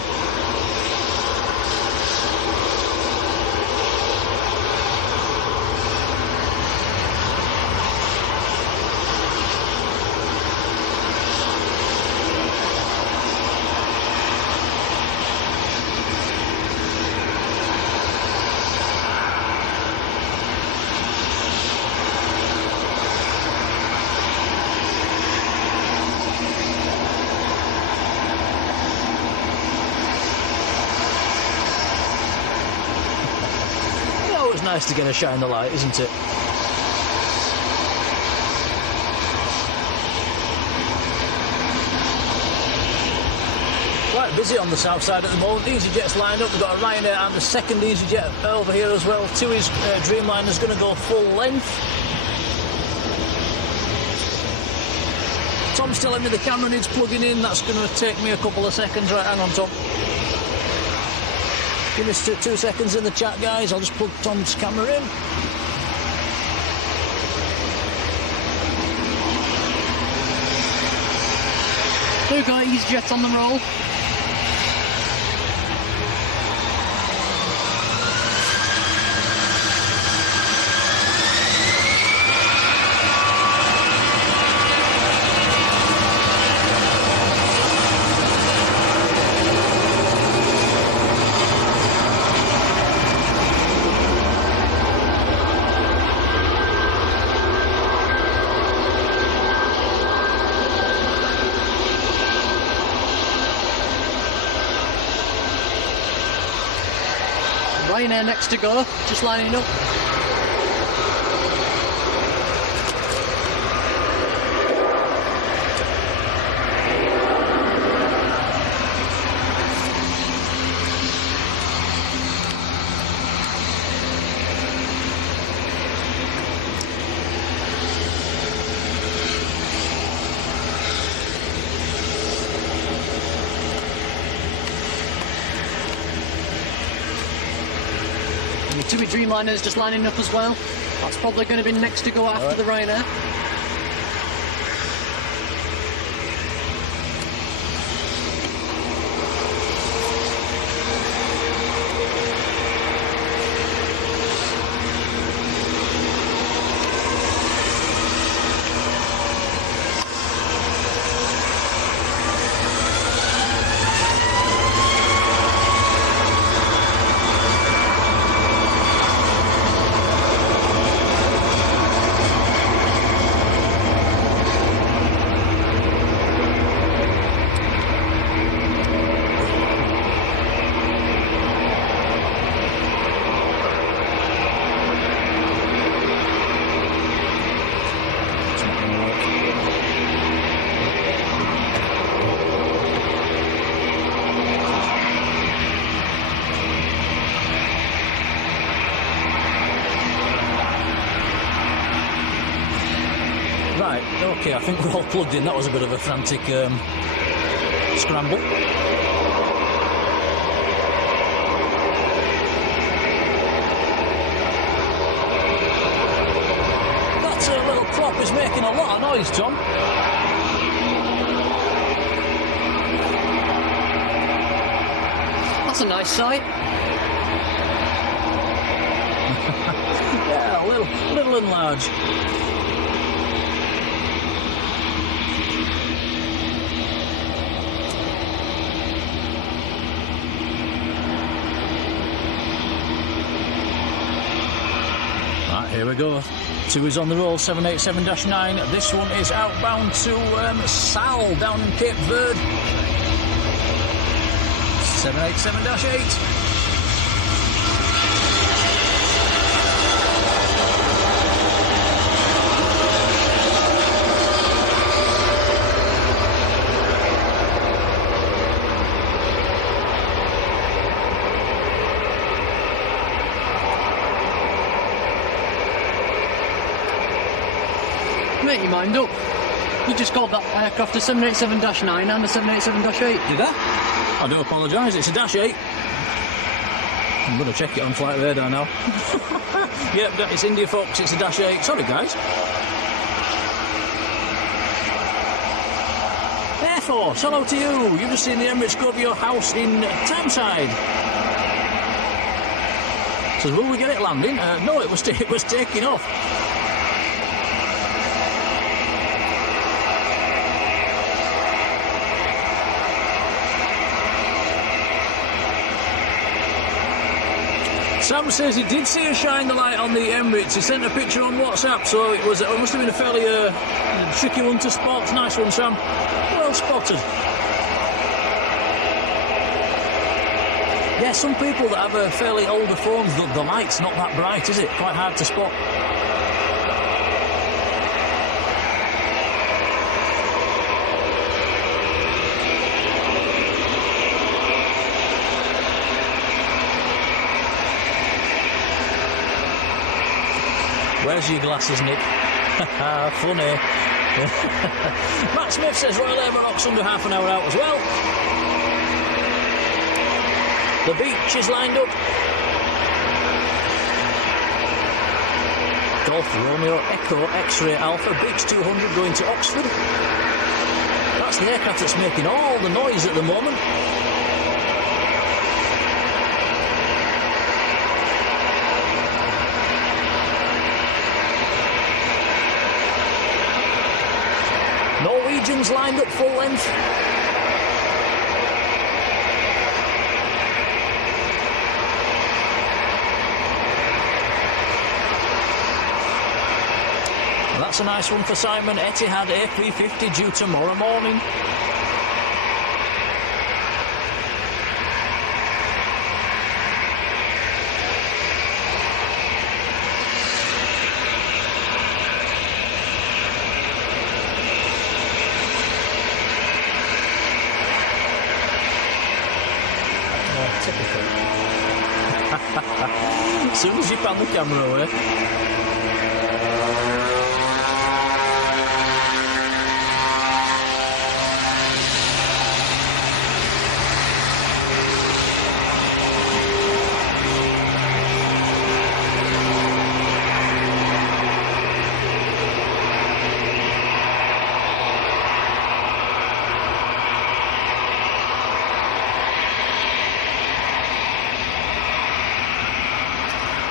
Nice to get a shine the light, isn't it? Quite busy on the south side at the moment. EasyJet's lined up. We've got a Ryanair and a second EasyJet over here as well. To his Dreamliner's going to go full length. Tom's telling me the camera needs plugging in. That's going to take me a couple of seconds. Right, hang on, Tom. Give us 2 seconds in the chat, guys. I'll just plug Tom's camera in. Two guys, EasyJet on the roll. Ryanair next to go, just lining up. Two Dreamliners just lining up as well. That's probably going to be next to go after the Ryanair. Right, okay, I think we're all plugged in. That was a bit of a frantic scramble. That little prop is making a lot of noise, Tom. That's a nice sight. Yeah, little and large. Here we go. 2 is on the roll, 787-9. This one is outbound to Sal down in Cape Verde. 787-8. Make your mind up. You just called that aircraft a 787-9 and a 787-8. Did I? I do apologise, it's a Dash 8. I'm going to check it on flight radar now. Yep, it's India Fox, it's a Dash 8. Sorry, guys. Force, hello to you. You've just seen the Emirates go to your house in Tameside. Says, will we get it landing? No, it was taking off. Sam says he did see her shine the light on the Emirates. He sent a picture on WhatsApp, so it must have been a fairly tricky one to spot. Nice one, Sam. Well spotted. Yeah, some people that have fairly older phones, the light's not that bright, is it? Quite hard to spot. Where's your glasses, Nick? Funny. Matt Smith says Royal Air Morocco's under half an hour out as well. The beach is lined up. Golf Romeo Echo X-Ray Alpha, Beach 200 going to Oxford. That's the aircraft that's making all the noise at the moment. Norwegians lined up full length. Well, that's a nice one for Simon. Etihad A350 due tomorrow morning. As soon as you pan the camera away.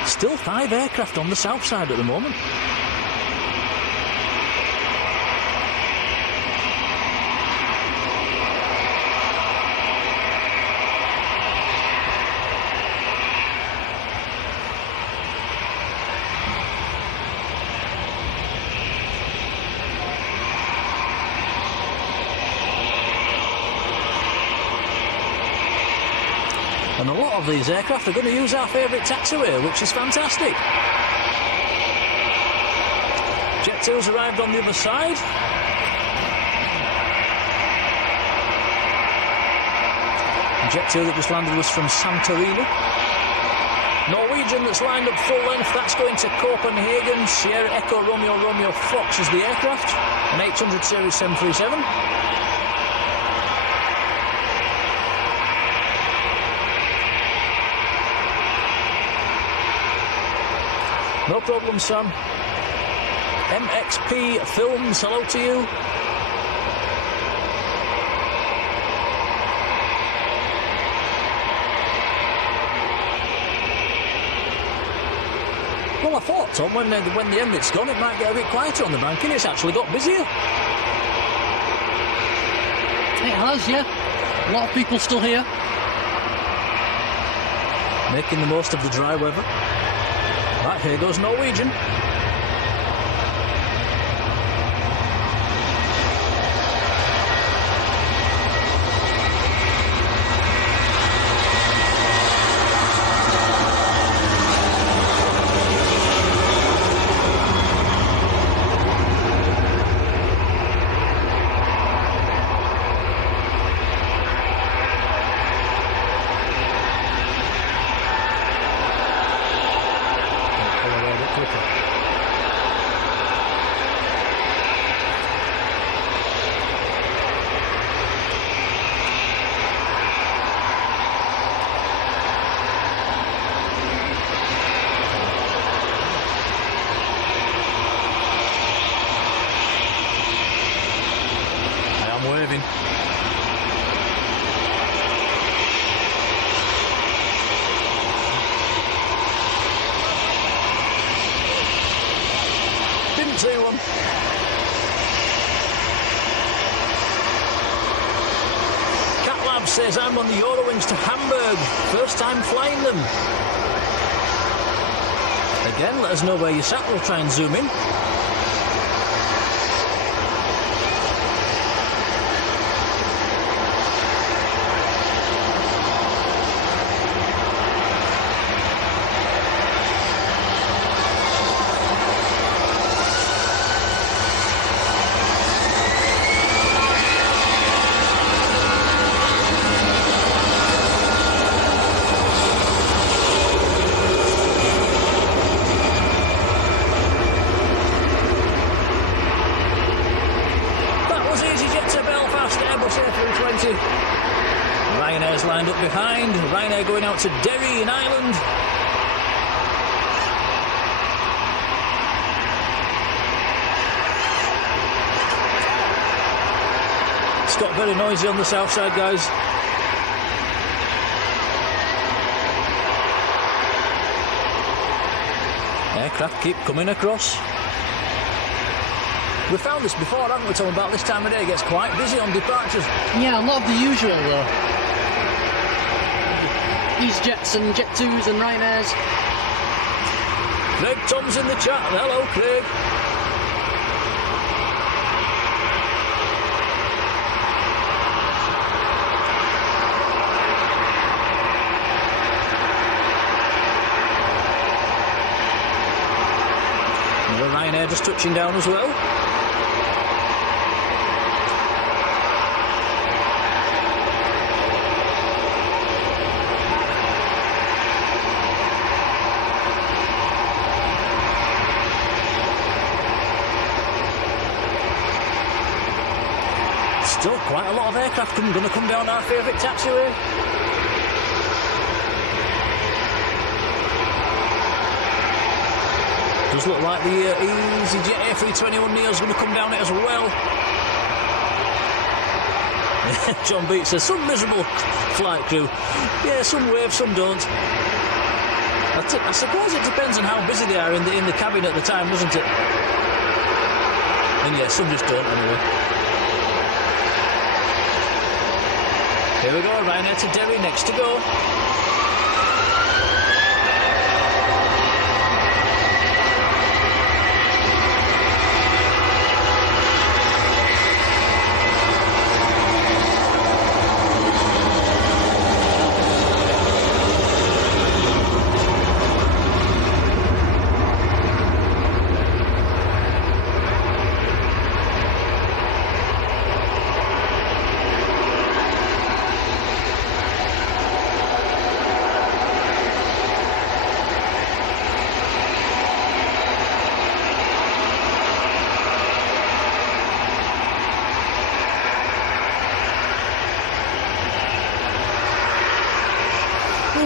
Still 5 aircraft on the south side at the moment. And a lot of these aircraft are going to use our favourite taxiway, which is fantastic. Jet 2's arrived on the other side. Jet 2 that just landed was from Santorini. Norwegian that's lined up full length, that's going to Copenhagen. Sierra Echo Romeo Romeo Fox is the aircraft. An 800 series 737. No problem, Sam. MXP Films, hello to you. Well, I thought, Tom, when the Emirates gone, it might get a bit quieter on the banking. It's actually got busier. It has, yeah. A lot of people still here. Making the most of the dry weather. Right, here goes Norwegian. Haven't seen one. Cat Lab says I'm on the Eurowings to Hamburg. First time flying them. Again, let us know where you're sat. We'll try and zoom in. Ryanair's lined up behind. Ryanair going out to Derry in Ireland. It's got very noisy on the south side, guys. Aircraft keep coming across. We found this before, haven't we, Tom? About this time of day it gets quite busy on departures. Yeah, not the usual though. EasyJets and Jet2s and Ryanairs. Craig Tom's in the chat. Hello, Craig. Another Ryanair just touching down as well. Still quite a lot of aircraft going to come down our favourite taxiway. Does look like the EasyJet A321neo is going to come down it as well. John Beat says, some miserable flight crew. Yeah, some wave, some don't. I suppose it depends on how busy they are in the cabin at the time, doesn't it? And yeah, some just don't anyway. Here we go, Ryanair to Derry, next to go.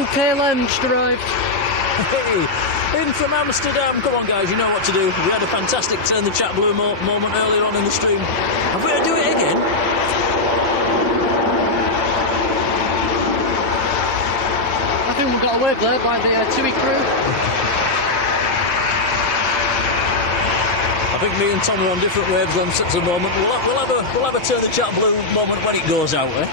KLM just arrived. Hey, in from Amsterdam. Come on, guys, you know what to do. We had a fantastic Turn the Chat Blue moment earlier on in the stream. Have we got to do it again? I think we've got a word there by the TUI crew. I think me and Tom are on different wavelengths at the moment. We'll have a Turn the Chat Blue moment when it goes out, eh?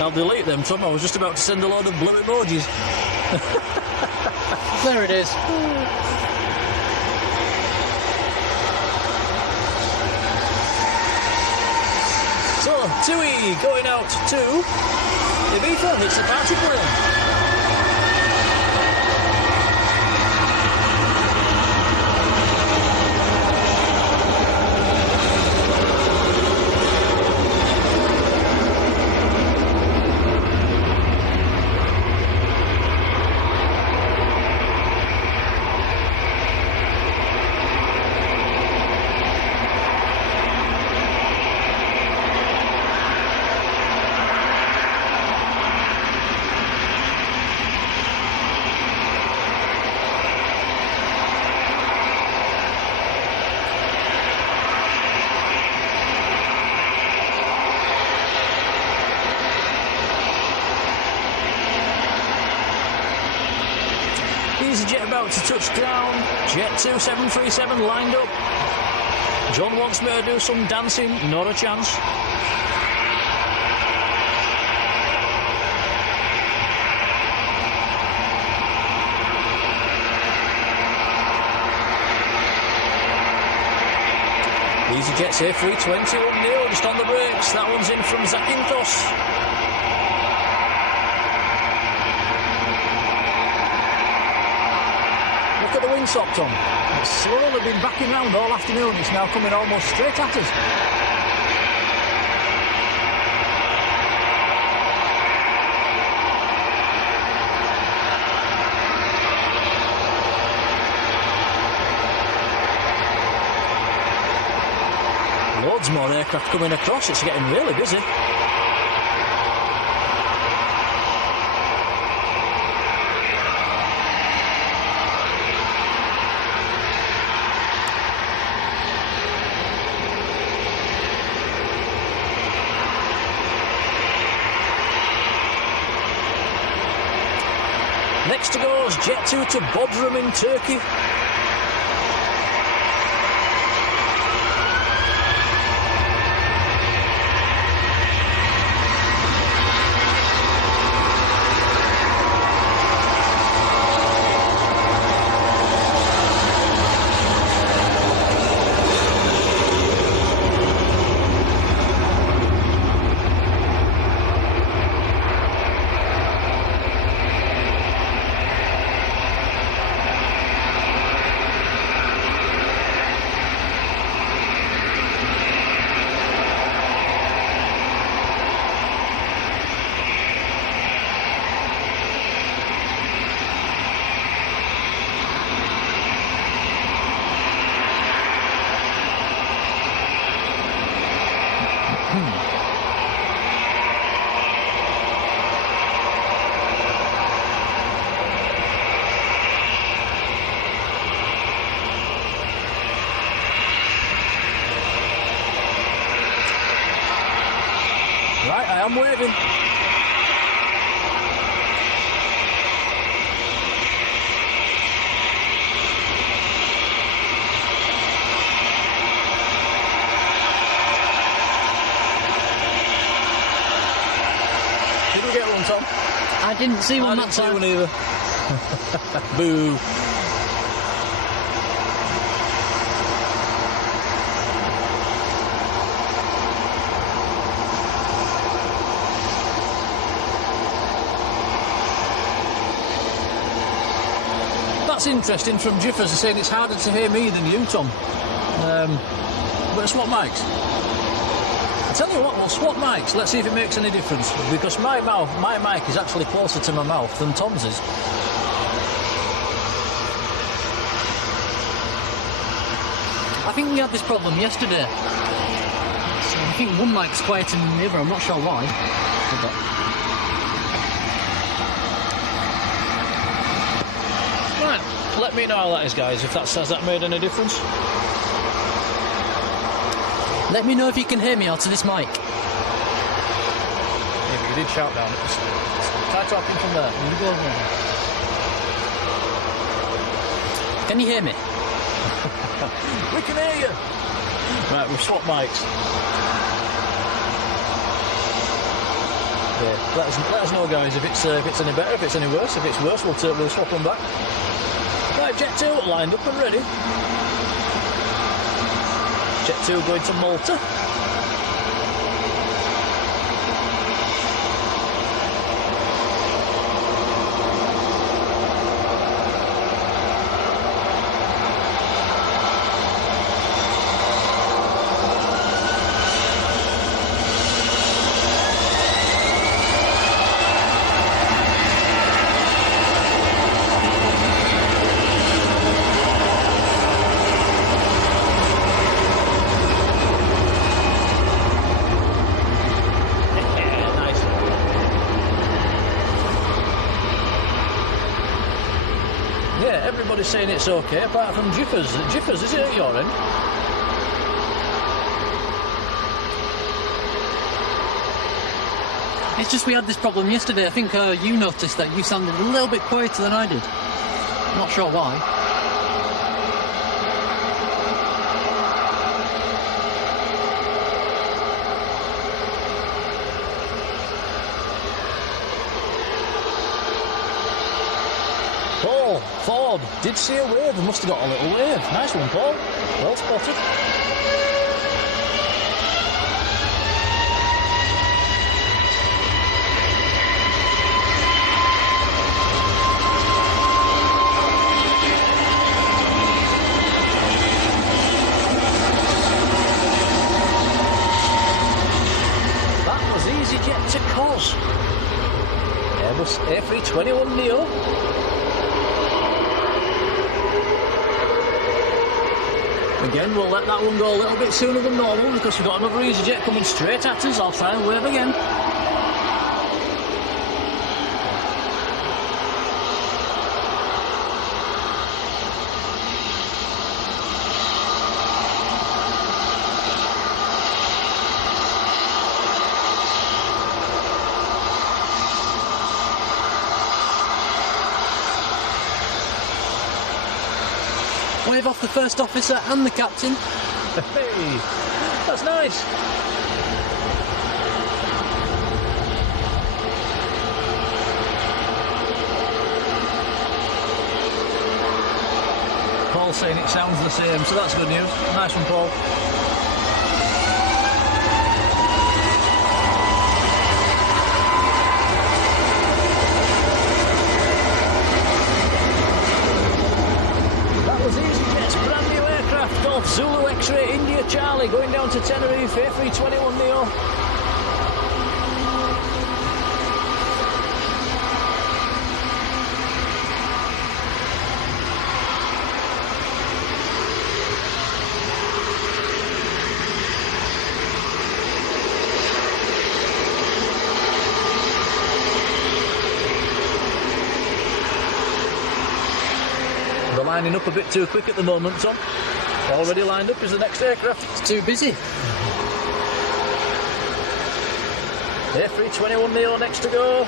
I'll delete them, Tom. I was just about to send a load of blue emojis. There it is. So, TUI going out to Ibiza. It's the party plane. about to touch down. Jet 2737 lined up. John wants me to do some dancing, not a chance. EasyJet's A320 1-0, just on the brakes. That one's in from Zakynthos. Look at the windsock, Tom. It's slowly been backing round all afternoon. It's now coming almost straight at us. Loads more aircraft coming across. It's getting really busy. Next to go is Jet 2 to Bodrum in Turkey. Right, I am waving. Did you get one, Tom? I didn't see one that time. I didn't see one either. Boo. That's interesting from Jiffers saying it's harder to hear me than you, Tom. But swap mics. I tell you what, we'll swap mics. Let's see if it makes any difference. Because my mic is actually closer to my mouth than Tom's is. I think we had this problem yesterday. So I think one mic's quieter than the other. I'm not sure why. Right, let me know how that is, guys, if has that made any difference. Let me know if you can hear me out of this mic. Yeah, but you did shout down. Try talking from there. You go over there. Can you hear me? We can hear you. Right, we've swapped mics. Yeah, let us know, guys, if it's any better, if it's any worse. If it's worse, we'll swap them back. Right, Jet 2 lined up and ready. Jet 2 going to Malta. Everybody's saying it's okay, apart from Jiffers. Jiffers, is it at your end? It's just we had this problem yesterday. I think you noticed that you sounded a little bit quieter than I did. Not sure why. Paul, Ford, did see a wave. They must have got a little wave. Nice one, Paul. Well spotted. That was EasyJet to Cos. Airbus A321neo. Again, we'll let that one go a little bit sooner than normal because we've got another EasyJet coming straight at us. I'll try and wave again. Wave off the first officer and the captain. Hey, that's nice. Paul's saying it sounds the same, so that's good news. Nice one, Paul. That was EasyJet's brand new aircraft, Golf Zulu X-Ray India Charlie, going down to Tenerife, A321neo. They're lining up a bit too quick at the moment, Tom. Already lined up is the next aircraft. It's too busy. A321neo next to go.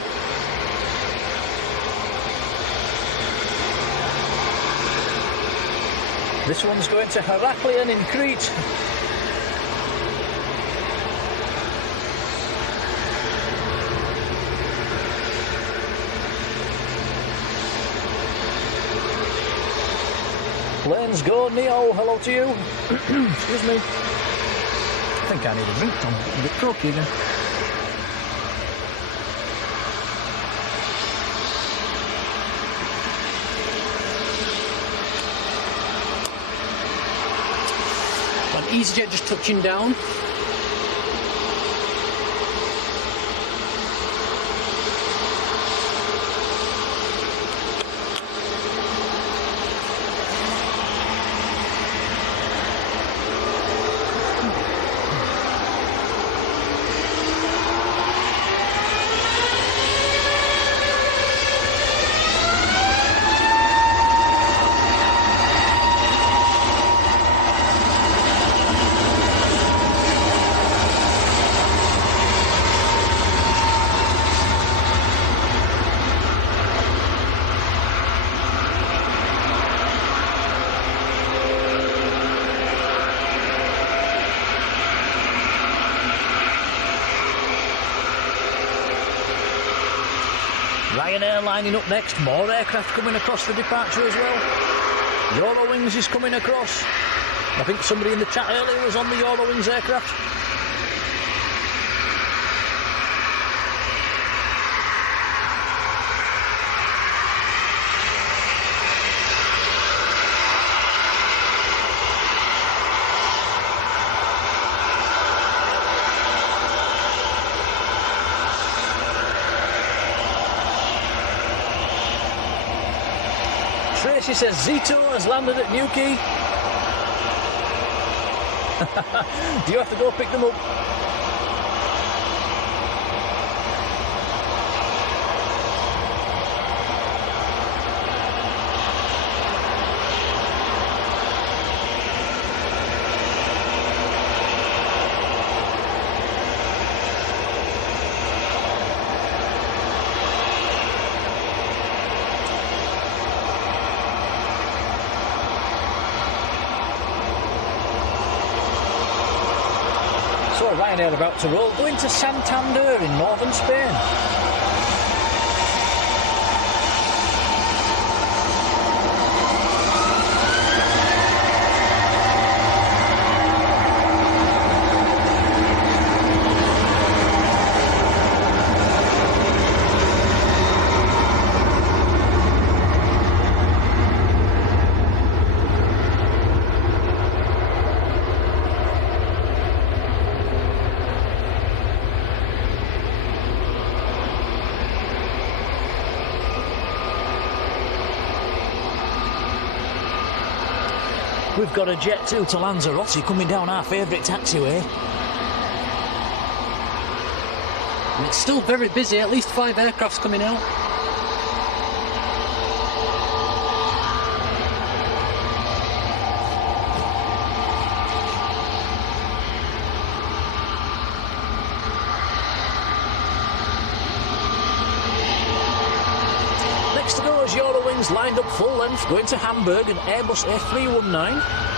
This one's going to Heraklion in Crete. Planes go, Neo, hello to you. Excuse me. I think I need a drink, Tom. I'm a bit croaky again. Got EasyJet just touching down. Ryanair lining up next, more aircraft coming across for departure as well. Eurowings is coming across. I think somebody in the chat earlier was on the Eurowings aircraft. Tracy says Zito has landed at Newquay. Do you have to go pick them up? Ryanair about to roll, going to Santander in northern Spain. We've got a Jet 2 to Lanzarote coming down our favourite taxiway. And it's still very busy, at least 5 aircrafts coming out. Next to go is Eurowings lined up full length going to Hamburg and Airbus A319.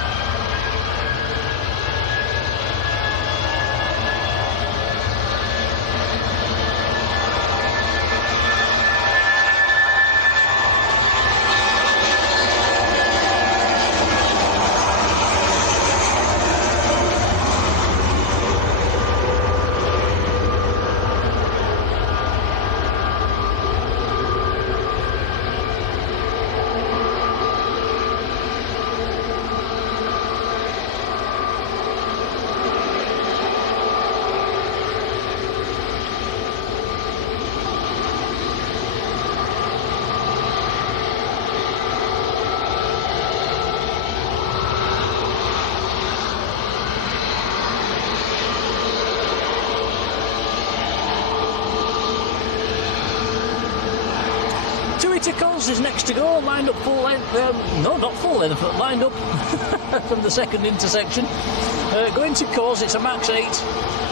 Is next to go, lined up full length, no, not full length, but lined up from the second intersection. Going to Cause, it's a Max 8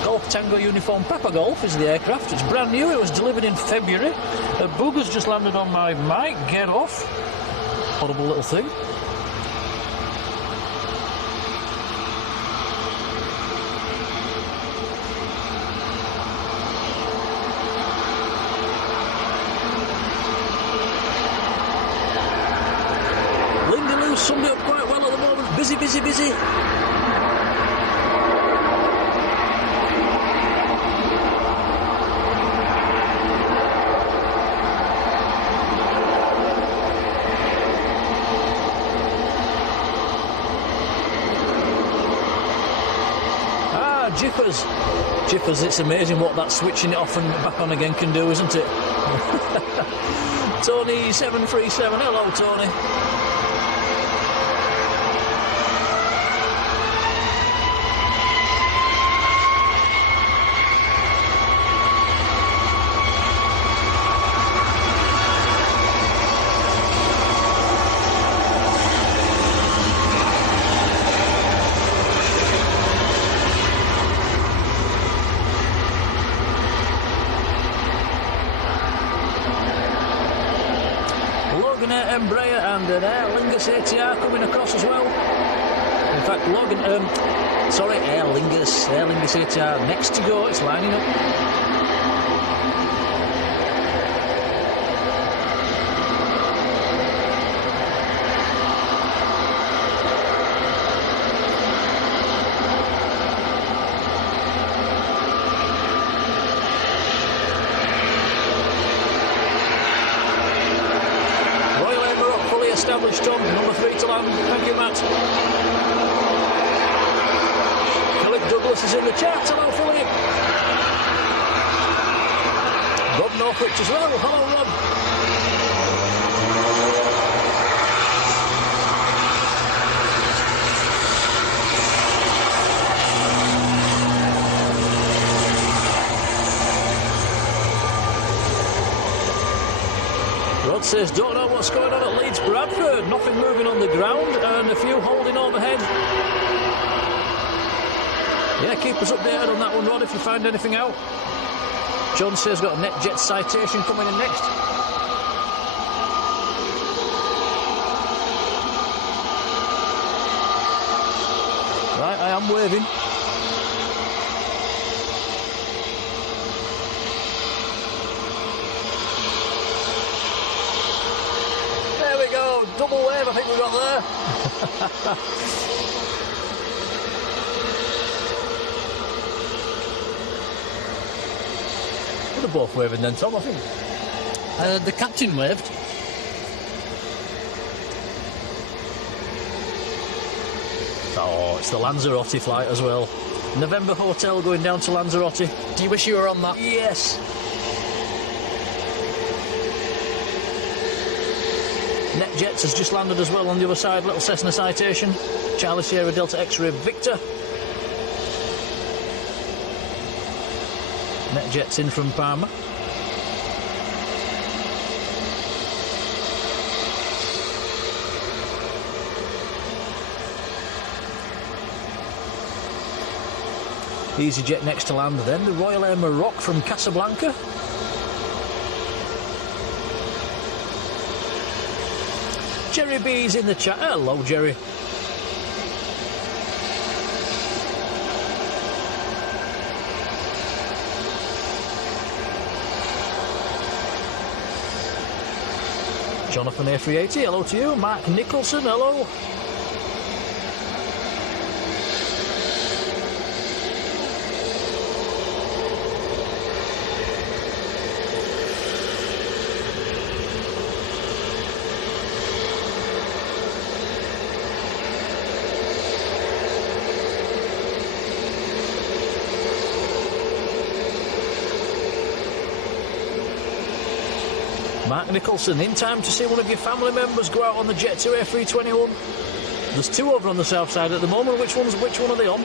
Golf Tango Uniform Papa Golf is the aircraft. It's brand new, it was delivered in February. A booger's just landed on my mic, get off. Horrible little thing. Summed it up quite well at the moment. Busy, busy, busy. Jiffers. Jiffers, it's amazing what that switching it off and back on again can do, isn't it? Tony 737, hello Tony. Embraer and an Aer Lingus ATR coming across as well. In fact, Aer Lingus ATR next to go, it's lining up. Established on number 3 to land. Thank you, Matt. Philip Douglas is in the chat. Hello, Philip. Rob Northwich as well. Hello, Rob. Rod says, don't know what's going on at Leeds Bradford. Nothing moving on the ground and a few holding overhead. Yeah, keep us updated on that one, Rod, if you find anything out. John says got a NetJet citation coming in next. Right, I am waving. double wave I think we got there. Well, they're both waving then, Tom, I think. The captain waved. Oh, it's the Lanzarote flight as well. November Hotel going down to Lanzarote. Do you wish you were on that? Yes. NetJets has just landed as well on the other side. Little Cessna Citation. Charlie Sierra Delta X-Ray Victor. NetJets in from Palma. EasyJet next to land then. The Royal Air Maroc from Casablanca. Jerry B's in the chat. Hello, Jerry. Jonathan A380, hello to you. Mark Nicholson, hello. Mark Nicholson, in time to see one of your family members go out on the Jet 2 A321. There's two over on the south side at the moment. Which one are they on?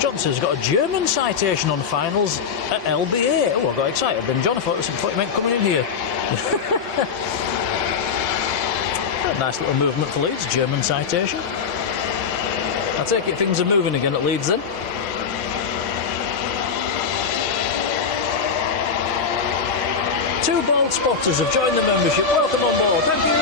Johnson's got a German citation on finals at LBA. Oh, I got excited then, John. I thought you meant coming in here. A nice little movement for Leeds, German citation. I take it things are moving again at Leeds then. Two bald spotters have joined the membership. Welcome on board. Thank you.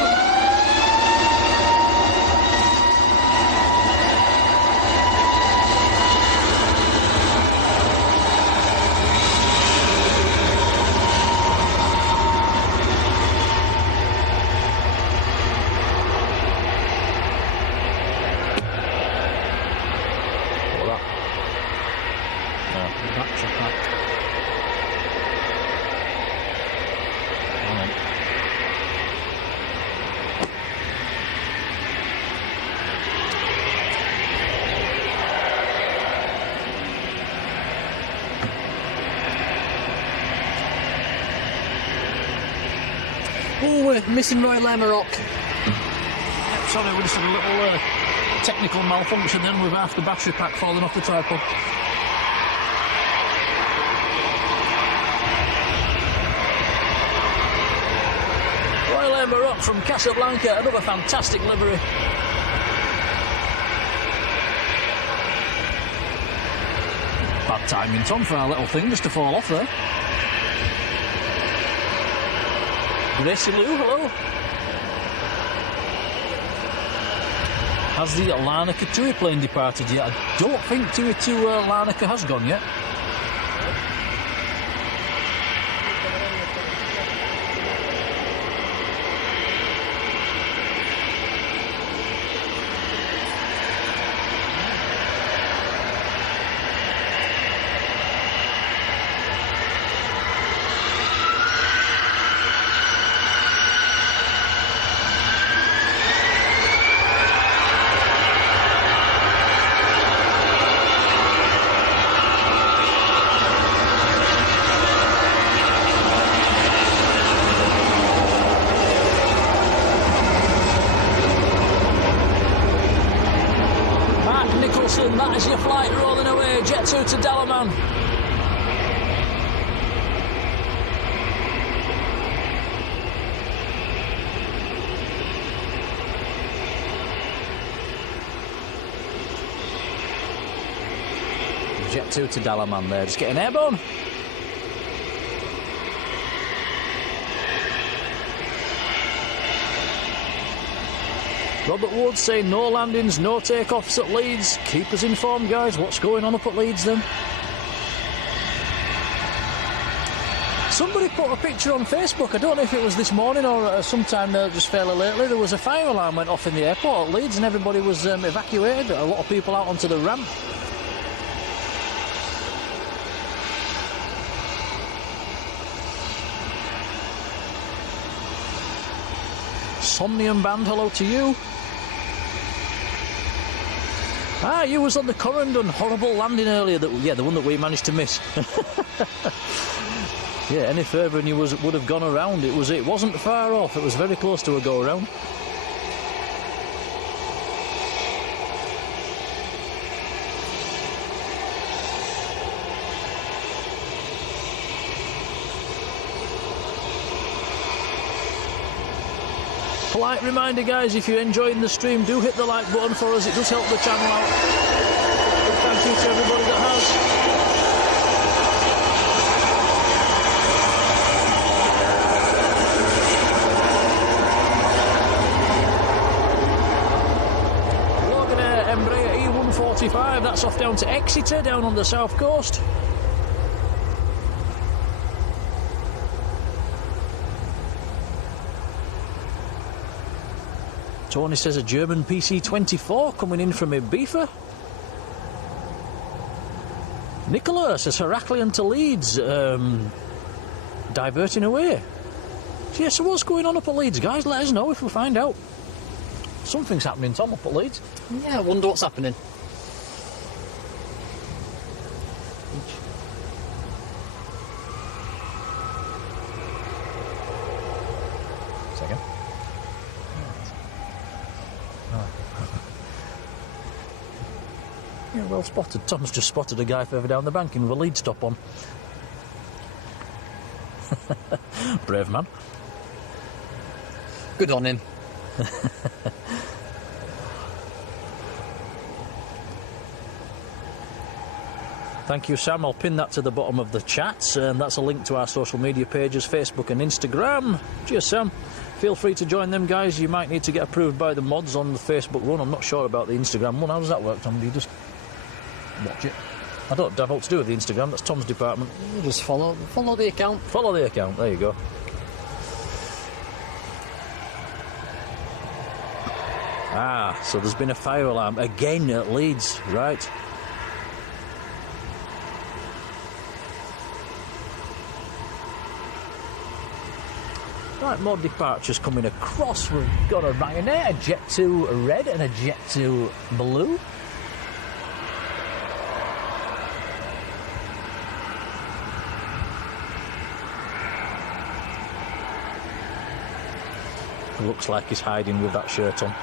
Oh, we're missing Royal Air Maroc. Yep, sorry, we just had a little technical malfunction then with half the battery pack falling off the tripod. Royal Air Maroc from Casablanca, another fantastic livery. Bad timing, Tom, for our little thing just to fall off there. Gracie Lou, hello. Has the Larnaca TUI plane departed yet? I don't think TUI to Larnaca has gone yet. 2 to Dalaman. Jet 2 to Dalaman there, just getting airborne. Robert Wood saying no landings, no takeoffs at Leeds. Keep us informed, guys. What's going on up at Leeds then? Somebody put a picture on Facebook, I don't know if it was this morning or sometime just fairly lately. There was a fire alarm went off in the airport at Leeds and everybody was evacuated. A lot of people out onto the ramp. Somnium Band, hello to you. Ah, you was on the Corendon, horrible landing earlier. The one that we managed to miss. Yeah, any further and you would have gone around. It wasn't far off. It was very close to a go around. Polite reminder, guys, if you're enjoying the stream, do hit the like button for us. It does help the channel out. Big thank you to everybody that has. Logan Embraer E145, that's off down to Exeter, down on the south coast. Tony says a German PC-24 coming in from Ibiza. Nicola says Heraklion to Leeds, diverting away. So, yeah, so what's going on up at Leeds, guys? Let us know if we find out. Something's happening, Tom, up at Leeds. Yeah, I wonder what's happening. Second. Yeah, well spotted. Tom's just spotted a guy further down the banking with a lead stop on. Brave man. Good on him. Thank you, Sam. I'll pin that to the bottom of the chat, and that's a link to our social media pages, Facebook and Instagram. Cheers, Sam. Feel free to join them, guys. You might need to get approved by the mods on the Facebook one. I'm not sure about the Instagram one. How does that work, Tom? Do you just watch it? I don't have what to do with the Instagram. That's Tom's department. You just follow the account. Follow the account. There you go. Ah, so there's been a fire alarm again at Leeds, right? Right, more departures coming across. We've got a Ryanair, a Jet 2 red and a Jet 2 blue. Looks like he's hiding with that shirt on.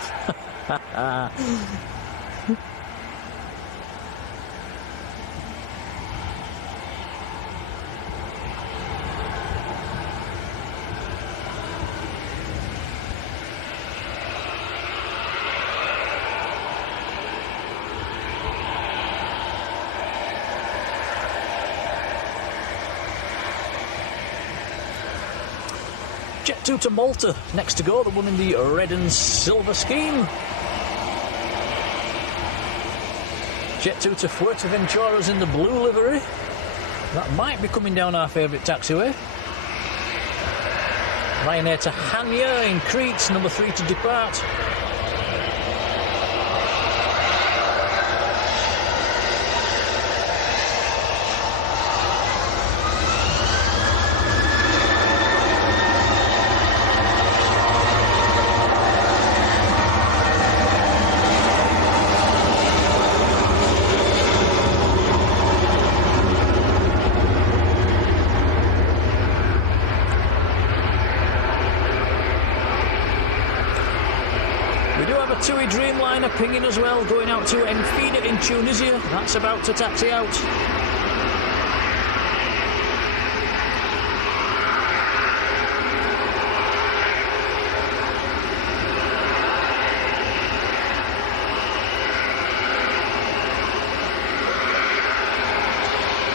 Jet 2 to Malta, next to go, the one in the red and silver scheme. Jet 2 to Fuerteventura's in the blue livery. That might be coming down our favourite taxiway. Ryanair to Hanya in Crete, number 3 to depart. have a TUI Dreamliner pinging as well, going out to Enfida in Tunisia. That's about to taxi out.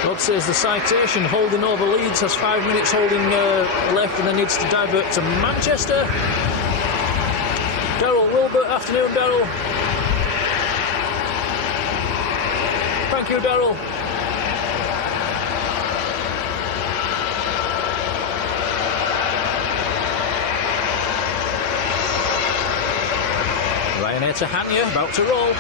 Rod says the Citation holding over Leeds, has 5 minutes holding left and then needs to divert to Manchester. Daryl Wilbert, afternoon Daryl. Thank you Daryl. Ryanair to Hanya, about to roll.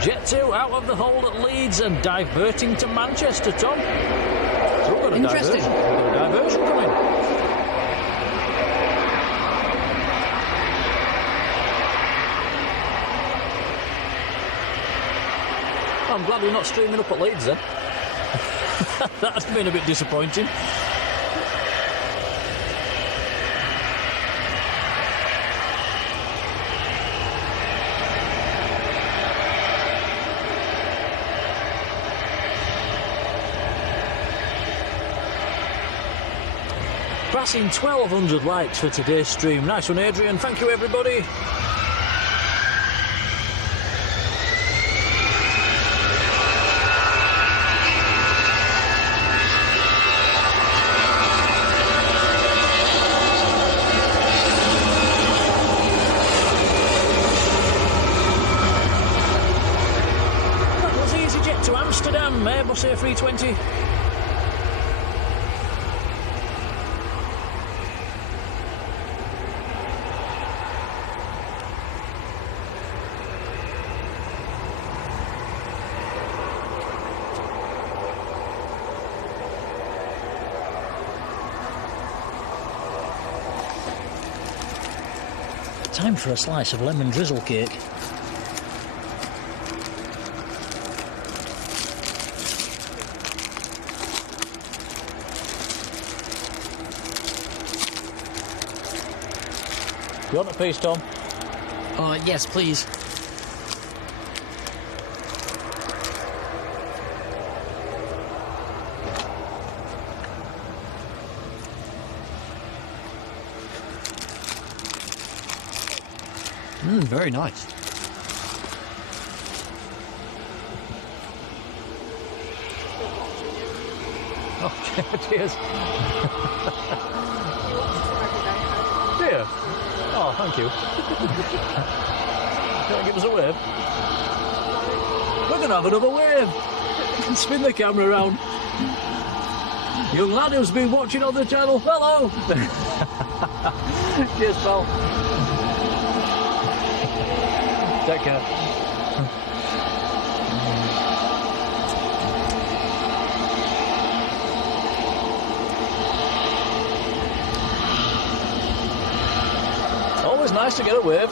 Jet 2 out of the hold at Leeds and diverting to Manchester, Tom. So we've got a Interesting. diversion. We've got a diversion coming. I'm glad we're not streaming up at Leeds then. That's been a bit disappointing. Passing 1,200 likes for today's stream. Nice one, Adrian. Thank you, everybody. That was EasyJet to Amsterdam, Airbus A320. Time for a slice of lemon drizzle cake. You want a piece, Tom? Yes, please. Very nice. Oh, cheers. Dear. Oh, thank you. Can I give us a wave? We're going to have another wave. Spin the camera around. Young lad who's been watching on the channel. Hello. Cheers, pal. Take care. Always nice to get a wave.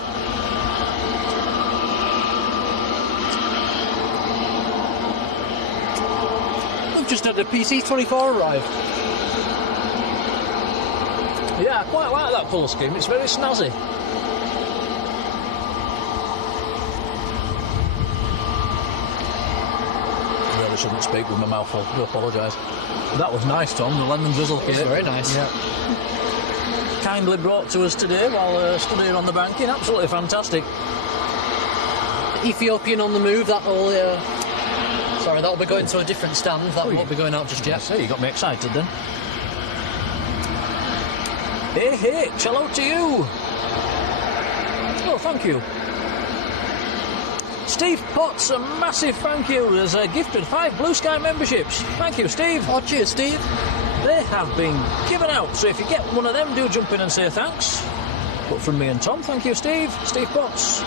We've just had a PC-24 arrive. Yeah, I quite like that colour scheme. It's very snazzy. I really shouldn't speak with my mouth full. I do apologise. That was nice, Tom. The lemon drizzle cake. It's very nice. Yeah. Kindly brought to us today while studying on the banking. Absolutely fantastic. Ethiopian on the move. That'll be going to a different stand. That won't be going out just yet. So you got me excited then. Hey, hello to you. Oh, thank you. Steve Potts, a massive thank you. Has gifted 5 Blue Sky memberships. Thank you, Steve. Oh, cheers, Steve. They have been given out, so if you get one of them, do jump in and say thanks. But from me and Tom, thank you, Steve. Steve Potts.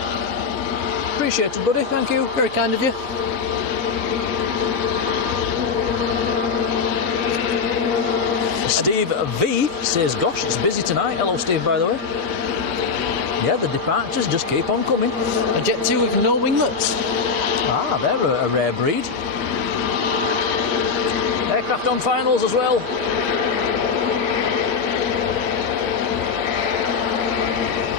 Appreciate it, buddy. Thank you. Very kind of you. Steve V says, gosh, it's busy tonight. Hello, Steve, by the way. Yeah, the departures just keep on coming. A Jet 2 with no winglets. Ah, they're a rare breed. Aircraft on finals as well.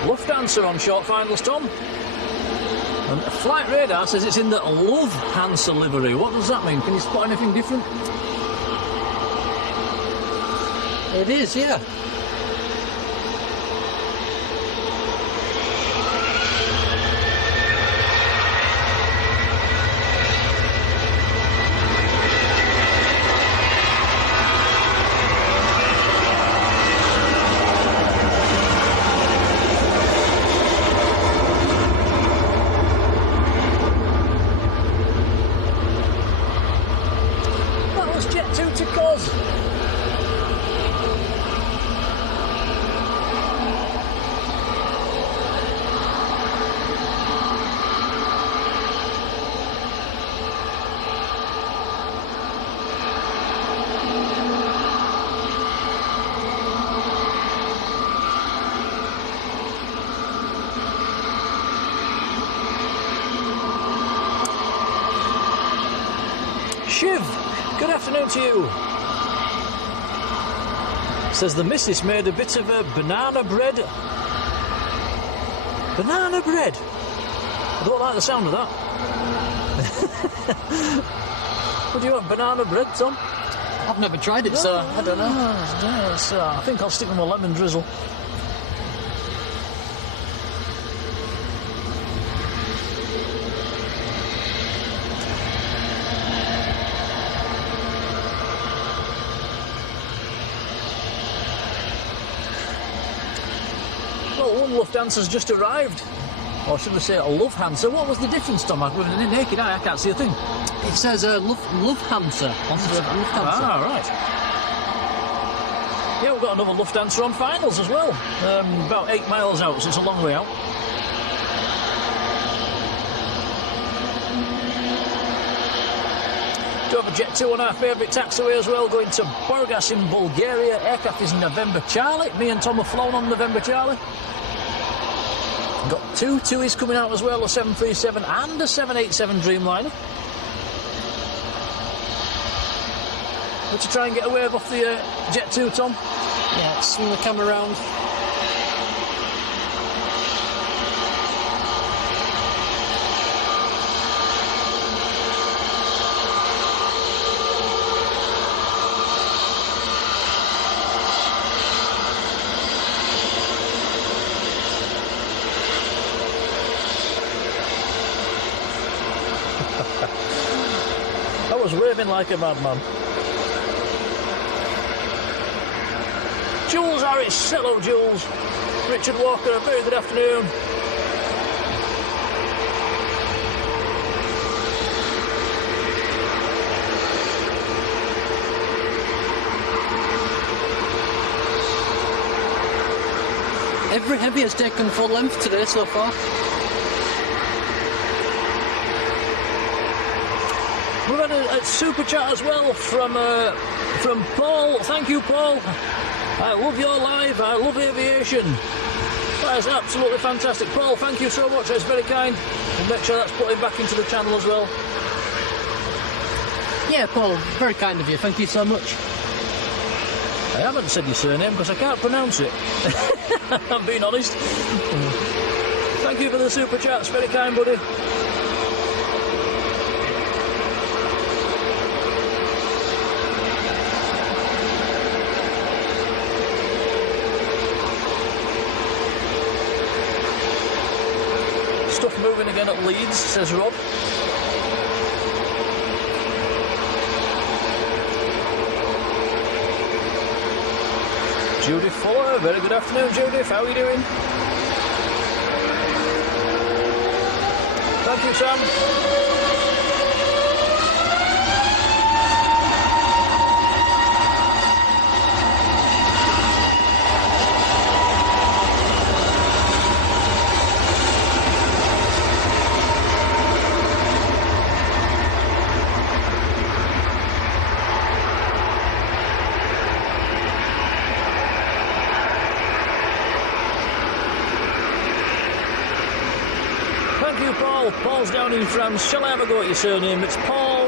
Lufthansa on short finals, Tom. And Flight Radar says it's in the Lufthansa livery. What does that mean? Can you spot anything different? It is, yeah. That was Jet 2 to Cos. Shiv, good afternoon to you. Says the missus made a bit of a banana bread. Banana bread? I don't like the sound of that. Would you want banana bread, Tom? I've never tried it, so I don't know. I think I'll stick with my lemon drizzle. Well, one Lufthansa's just arrived. Or should we say a Lufthansa? What was the difference, Tom? With a naked eye, I can't see a thing. It says Lufthansa on the Lufthansa. Ah, right. Yeah, we've got another Lufthansa on finals as well. About 8 miles out, so it's a long way out. Do have a Jet 2 on our favourite taxiway as well, going to Burgas in Bulgaria. Aircraft is November Charlie. Me and Tom have flown on November Charlie. Got 2 TUIs coming out as well, a 737 and a 787 Dreamliner. Want to try and get a wave off the Jet 2, Tom? Yeah, swing the camera around. I was waving like a madman. Jules Harris, hello Jules. Richard Walker, a very good afternoon. Every heavy has taken full length today so far. We've had a super chat as well from Paul. Thank you, Paul. I love your live. I love aviation. That is absolutely fantastic. Paul, thank you so much. That's very kind. We'll make sure that's put back into the channel as well. Yeah, Paul, very kind of you. Thank you so much. I haven't said your surname because I can't pronounce it. I'm being honest. Thank you for the super chats, very kind, buddy. Stuff moving again at Leeds, says Rob. Jodie Fuller, very good afternoon, Jodie. How are you doing? Thank you, Sam. Paul's down in France. Shall I have a go at your surname? It's Paul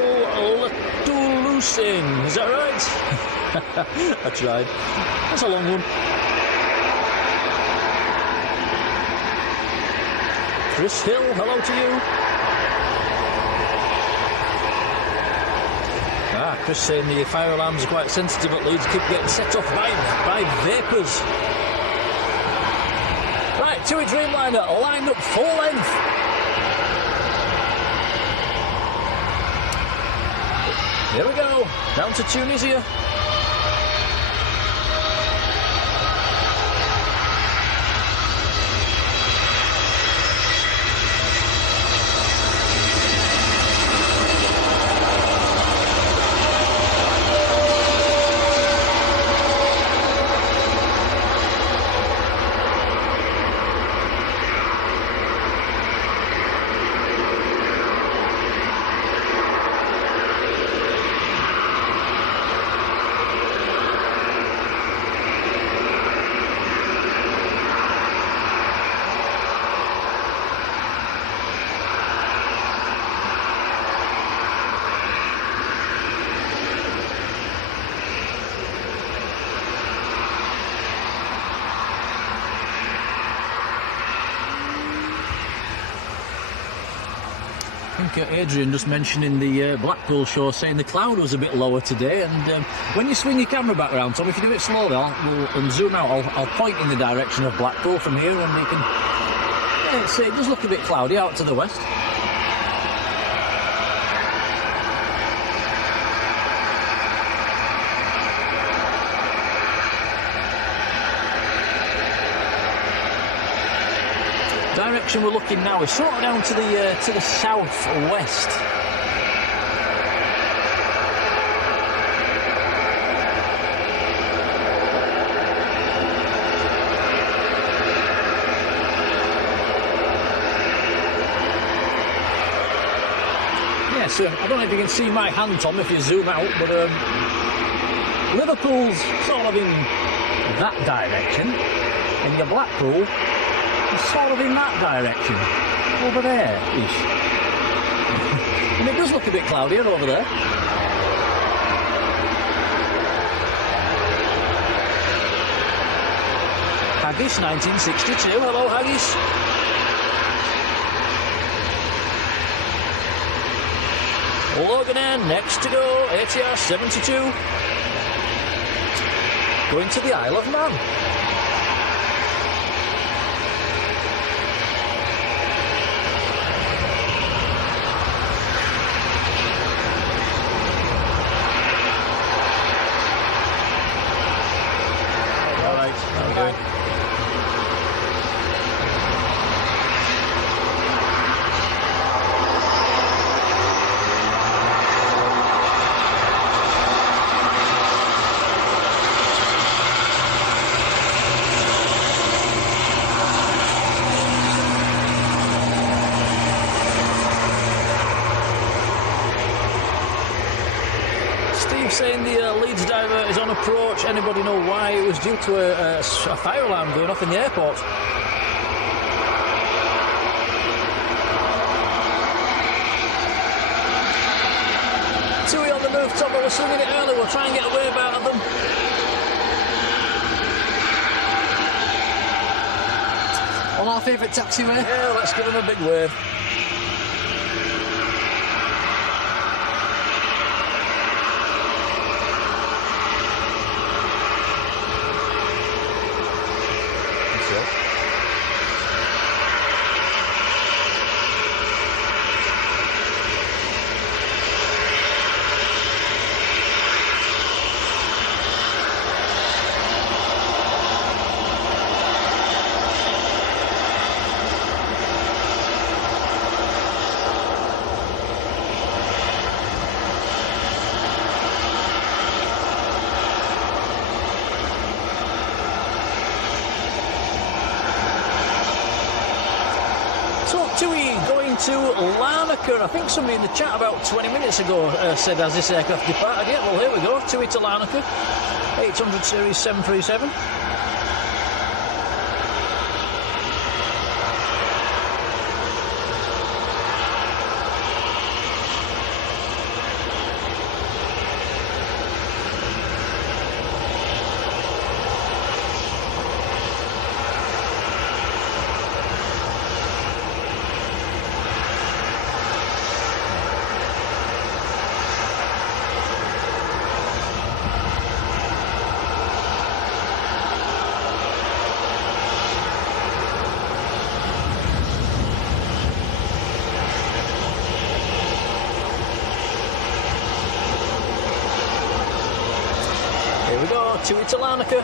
Toulousain. Is that right? I tried. That's a long one. Chris Hill, hello to you. Chris saying the fire alarms are quite sensitive at Leeds. Keep getting set off by vapours. Right, TUI Dreamliner lined up full length. Here we go, down to Tunisia. Adrian just mentioning the Blackpool show, saying the cloud was a bit lower today, and when you swing your camera back around, Tom, if you do it slowly and zoom out, I'll point in the direction of Blackpool from here, and you can see it does look a bit cloudy out to the west. Direction we're looking now is sort of down to the southwest. Yeah, so I don't know if you can see my hand, Tom, if you zoom out, but Liverpool's sort of in that direction, and your Blackpool sort of in that direction, over there-ish. And it does look a bit cloudier over there. Haggis 1962, hello Haggis. Logan N, next to go, ATR 72. Going to the Isle of Man. Saying the Leeds diver is on approach. Anybody know why? It was due to a fire alarm going off in the airport. TUI on the rooftop, but we're swinging it early. We'll try and get a wave out of them. On our favourite taxiway. Yeah, let's give them a big wave. Going to Larnaca. I think somebody in the chat about 20 minutes ago said, has this aircraft departed yet? Well, here we go. Tui to Larnaca. 800 series 737. Tui to Larnaca.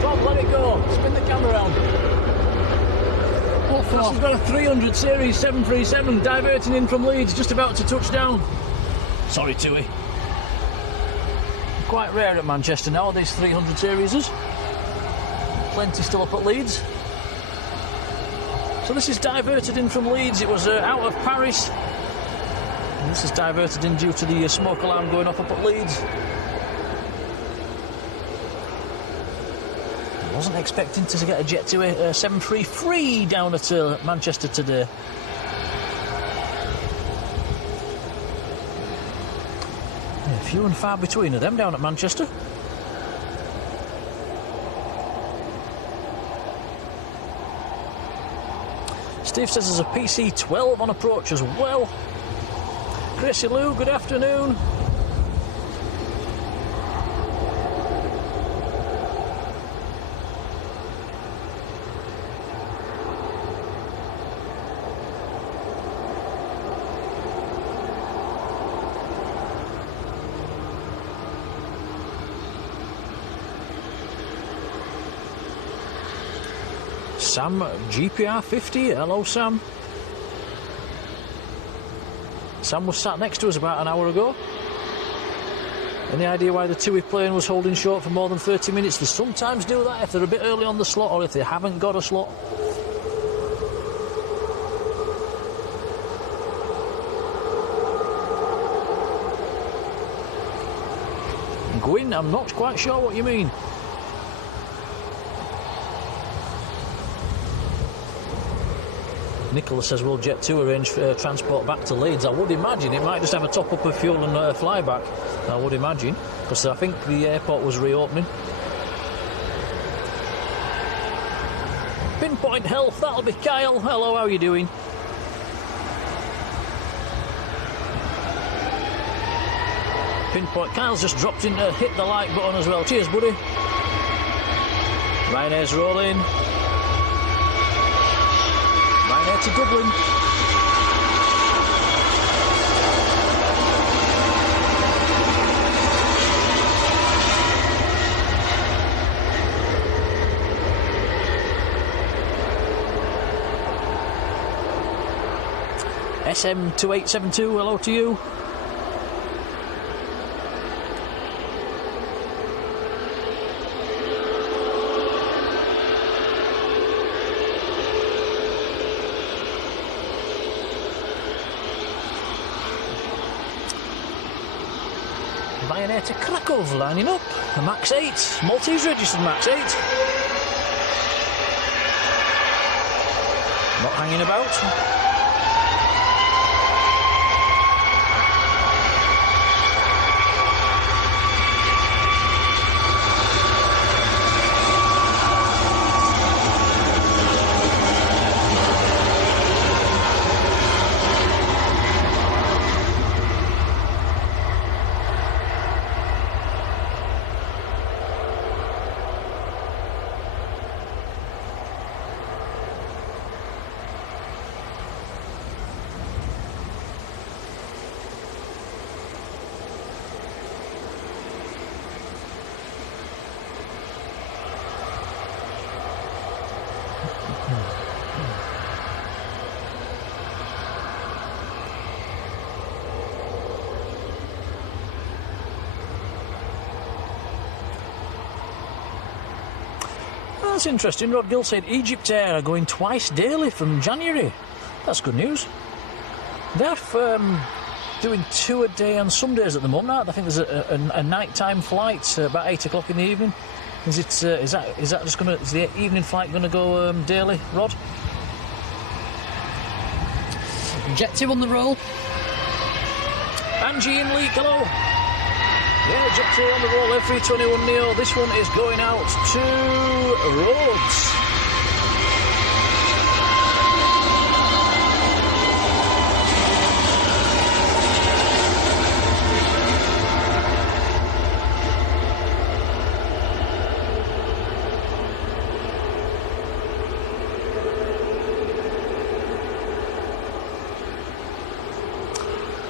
Tom, let it go. Spin the camera around. We've got a 300 series 737 diverting in from Leeds, just about to touch down. Sorry, Tui. Quite rare at Manchester now, these 300 series. Plenty still up at Leeds. So this is diverted in from Leeds. It was out of Paris. And this is diverted in due to the smoke alarm going off up at Leeds. Wasn't expecting to get a Jet 2 733 down at Manchester today. Yeah, few and far between of them down at Manchester. Steve says there's a PC-12 on approach as well. Chrissy Lou, good afternoon. Sam, GPR 50, hello Sam. Sam was sat next to us about an hour ago. Any idea why the TUI plane was holding short for more than 30 minutes? They sometimes do that if they're a bit early on the slot or if they haven't got a slot. Gwyn, I'm not quite sure what you mean. Nicholas says, will Jet 2 arrange transport back to Leeds? I would imagine it might just have a top-up of fuel and fly back. I would imagine, because I think the airport was reopening. Pinpoint Health, that'll be Kyle. Hello, how are you doing? Pinpoint, Kyle's just dropped in to hit the like button as well. Cheers, buddy. Ryanair's rolling. Ryanair to Dublin. SM2872, hello to you. Bayonetta Krakow lining up. A Max 8, Maltese registered Max 8. Not hanging about. That's interesting. Rod Gill said Egypt Air are going twice daily from January. That's good news. They're doing 2 a day on some days at the moment, aren't they? I think there's a nighttime flight about 8 o'clock in the evening. Is that just going to? Is the evening flight going to go daily, Rod? Jet 2 on the roll. Angie and Lee, hello. Yeah, Jet 2 on the roll, F321 Neo. This one is going out to Rhodes.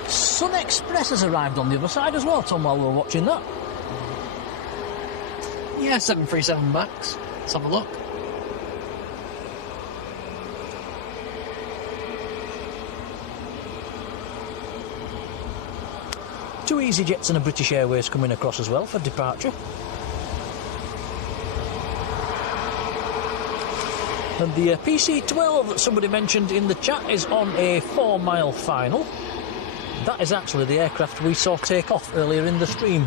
Sun Express has arrived on the other side as well, Tom, while we were watching that. Yeah, 737 Max. Let's have a look. Two EasyJets and a British Airways coming across as well for departure. And the PC-12 that somebody mentioned in the chat is on a 4-mile final. That is actually the aircraft we saw take off earlier in the stream.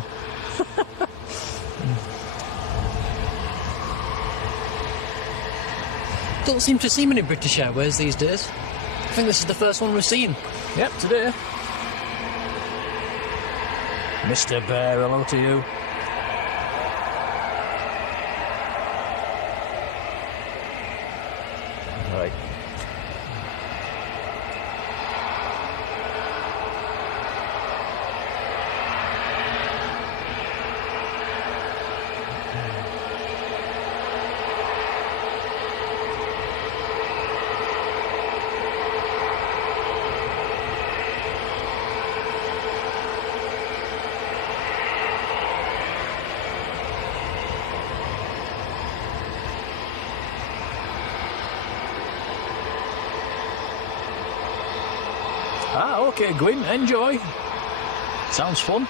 Don't seem to see many British Airways these days. I think this is the first one we've seen. Yep, today. Mr. Bear, hello to you. Right. Ah, okay, Gwyn, enjoy. Sounds fun.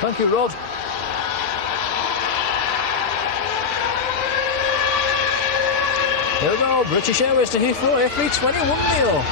Thank you, Rod. Here we go, British Airways to Heathrow, A321 Neo.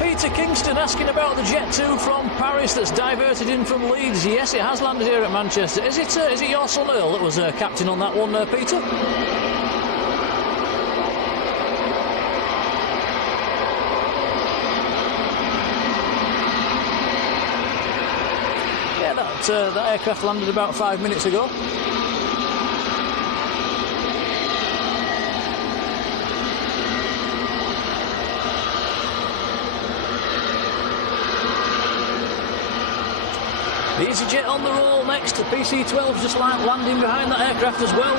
Peter Kingston asking about the Jet 2 from Paris that's diverted in from Leeds. Yes, it has landed here at Manchester. Is it your son Earl that was captain on that one, Peter? Yeah, that aircraft landed about 5 minutes ago. The EasyJet on the roll next. The PC-12's just like landing behind that aircraft as well.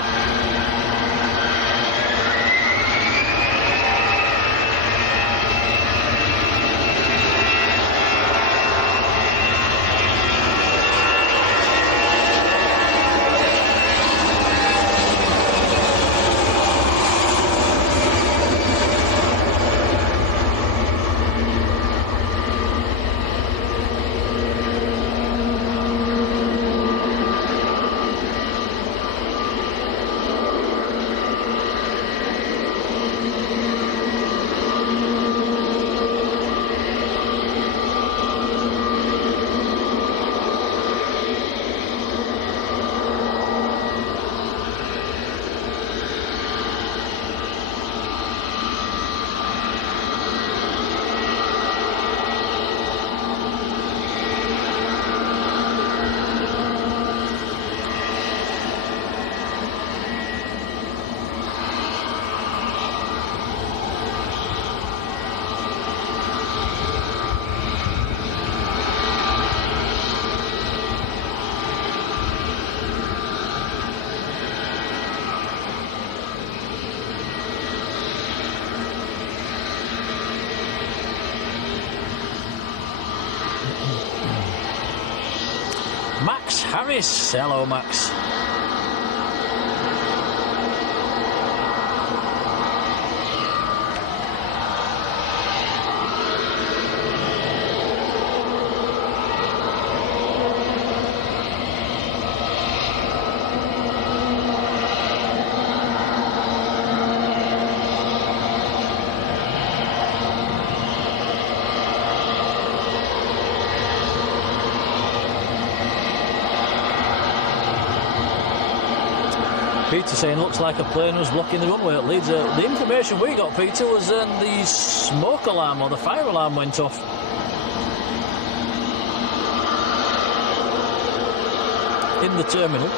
Max Harris. Hello, Max. Peter saying looks like a plane was blocking the runway at Leeds. The information we got, Peter, was the smoke alarm or the fire alarm went off. In the terminal.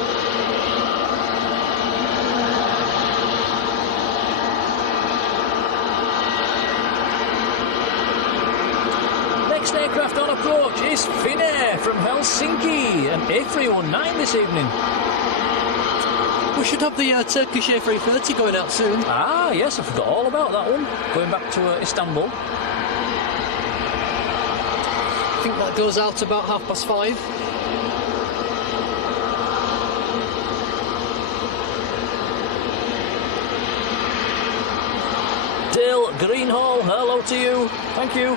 Next aircraft on approach is Finnair from Helsinki, an A319 this evening. We should have the Turkish A330 going out soon. Ah, yes, I forgot all about that one. Going back to Istanbul. I think that goes out about 5:30. Dale Greenhall, hello to you. Thank you.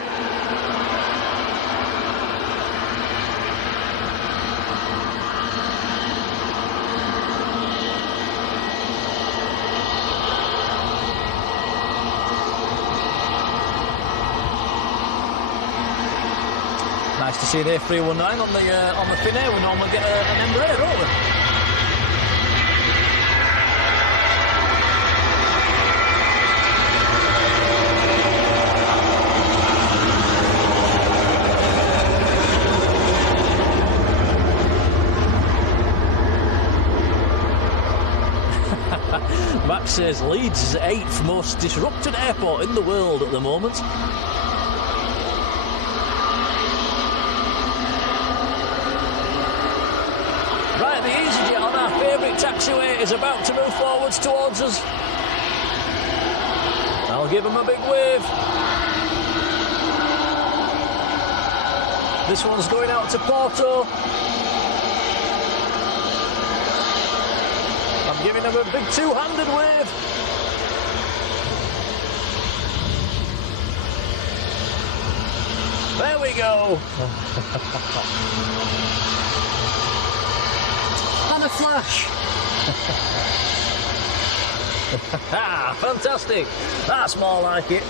Nice to see the A319 on the Finnair. We normally get an Embraer, don't we? Max says Leeds is the 8th most disrupted airport in the world at the moment. Right, the EasyJet on our favourite taxiway is about to move forwards towards us. I'll give him a big wave. This one's going out to Porto. I'm giving him a big two-handed wave. There we go. And a flash. Fantastic. That's more like it.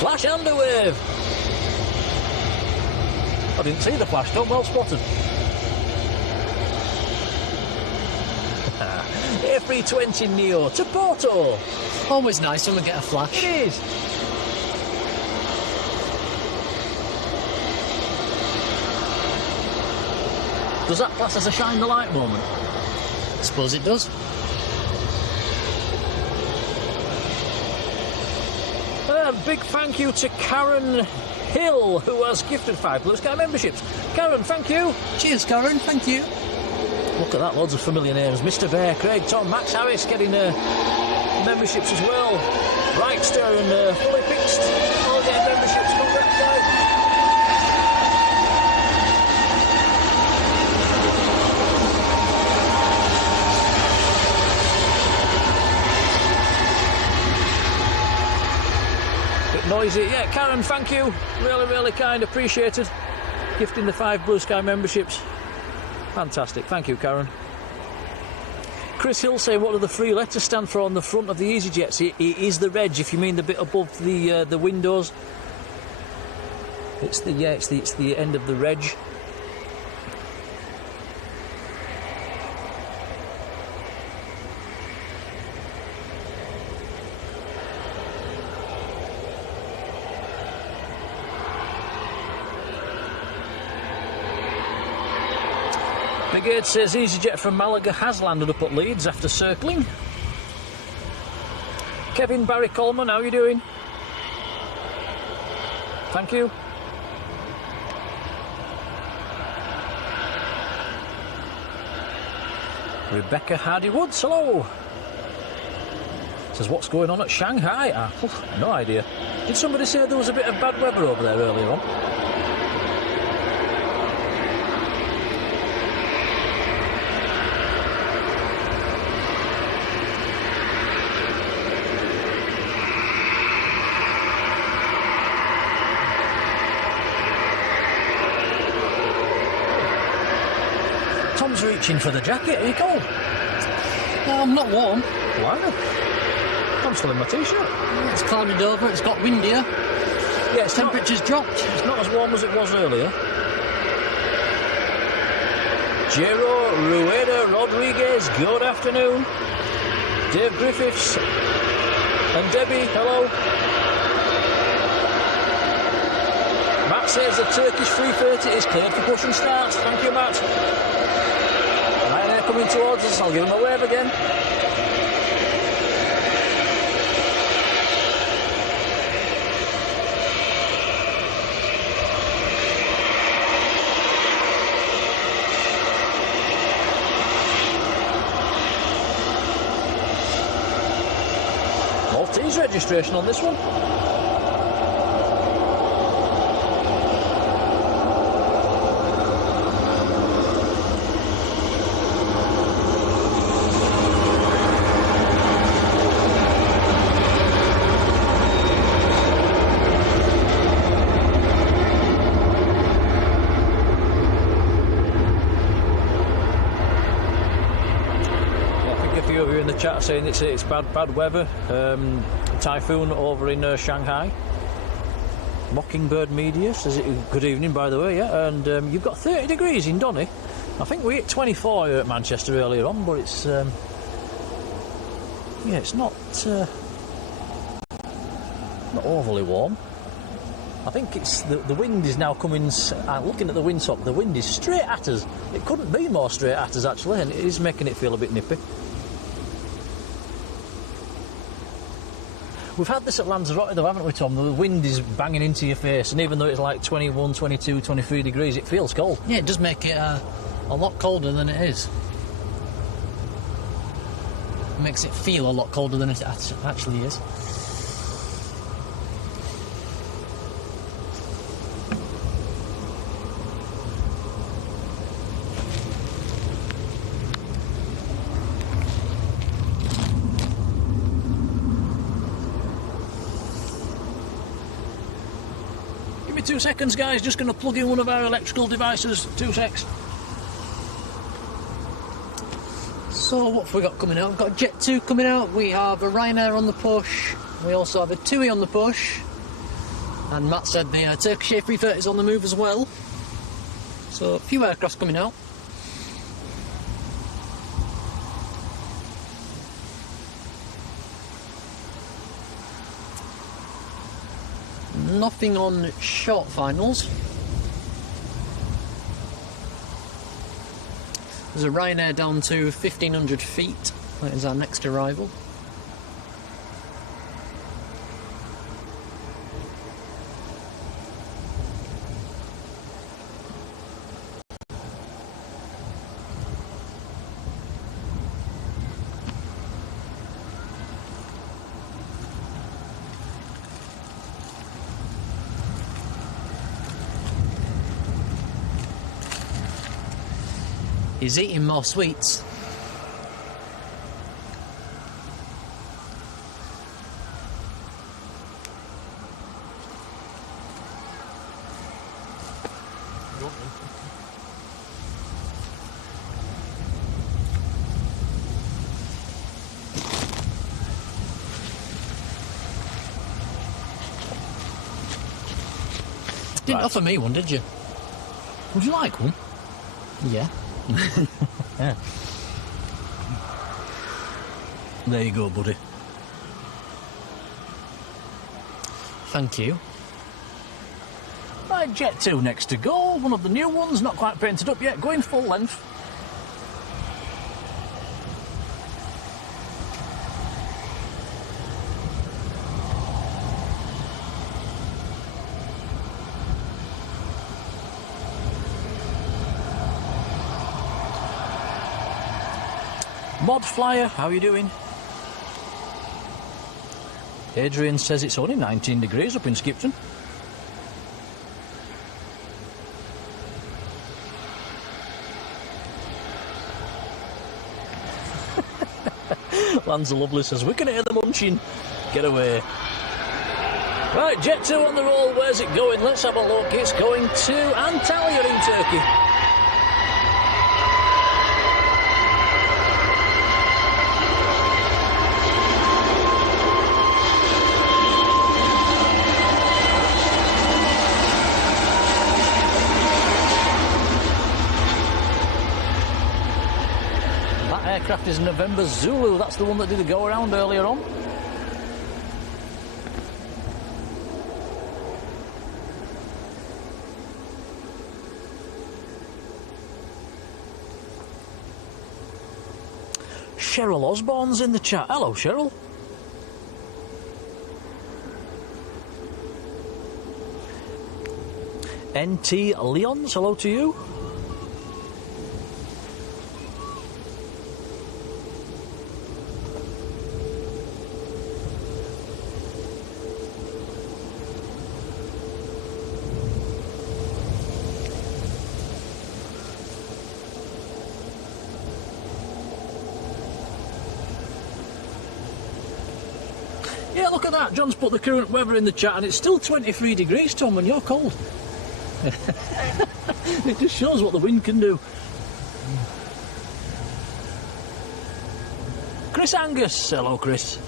Flash and a wave. I didn't see the flash, though. Well spotted. A320 Neo to Porto. Always nice when we get a flash. It is. Does that class as a shine the light moment? I suppose it does. Big thank you to Karen Hill, who has gifted 5 Blue Sky memberships. Karen, thank you. Cheers, Karen. Thank you. Look at that, loads of familiar names. Mr. Bear, Craig, Tom, Max Harris getting memberships as well. Wrightster and Fully Fixed all getting memberships. Congrats, guys. Bit noisy. Yeah, Karen, thank you. Really, really kind, appreciated. Gifting the 5 Blue Sky memberships. Fantastic, thank you, Karen. Chris Hill saying, what do the 3 letters stand for on the front of the EasyJets? It is the reg, if you mean the bit above the windows. It's the end of the reg. Big Ed says EasyJet from Malaga has landed up at Leeds after circling. Kevin Barry Coleman, how are you doing? Thank you. Rebecca Hardy Woods, hello. Says, what's going on at Shanghai? No idea. Did somebody say there was a bit of bad weather over there earlier on? arms reaching for the jacket. Are you cold? No, I'm not warm. Blimey. I'm still in my t-shirt. It's clouded over, it's got windier. Yeah, it's Temperature's dropped. It's not as warm as it was earlier. Jero Rueda Rodriguez, good afternoon. Dave Griffiths and Debbie, hello. Matt says the Turkish 330 is cleared for push and start. Thank you, Matt. Ryanair coming towards us. I'll give him a wave again. Maltese registration on this one. Chat saying it's bad weather. Typhoon over in Shanghai. Mockingbird Media says good evening, by the way. Yeah, and you've got 30 degrees in Donny. I think we hit 24 here at Manchester earlier on, but it's it's not overly warm. I think it's the wind is now coming. Looking at the windsock, the wind is straight at us. It couldn't be more straight at us actually, and it is making it feel a bit nippy. We've had this at Lanzarote though, haven't we, Tom? The wind is banging into your face, and even though it's like 21, 22, 23 degrees, it feels cold. Yeah, it does make it a lot colder than it is. It makes it feel a lot colder than it actually is. Give me 2 seconds, guys. Just going to plug in one of our electrical devices. 2 secs. So what have we got coming out? We've got Jet 2 coming out. We have a Ryanair on the push. We also have a TUI on the push. And Matt said the Turkish A330 is on the move as well. So a few aircrafts coming out. Nothing on short finals. There's a Ryanair down to 1,500 feet. That is our next arrival. He's eating more sweets. Didn't offer me one, did you? Would you like one? Yeah. Yeah. There you go, buddy. Thank you. Right, Jet 2 next to go. One of the new ones, not quite painted up yet, going full length. Mod Flyer, how are you doing? Adrian says it's only 19 degrees up in Skipton. Lanza Lovely says, we can hear the munching. Get away. Right, Jet 2 on the roll. Where's it going? Let's have a look. It's going to Antalya in Turkey. aircraft is November Zulu. That's the one that did a go around earlier on. Cheryl Osborne's in the chat. Hello, Cheryl. NT Leons, hello to you. Yeah, look at that. John's put the current weather in the chat and it's still 23 degrees, Tom, and you're cold. It just shows what the wind can do. Chris Angus. Hello, Chris.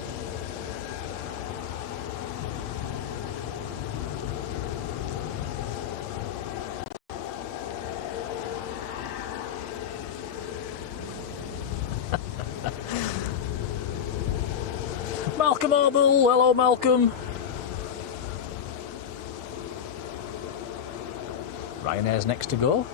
Malcolm Orble. Hello, Malcolm. Ryanair's next to go.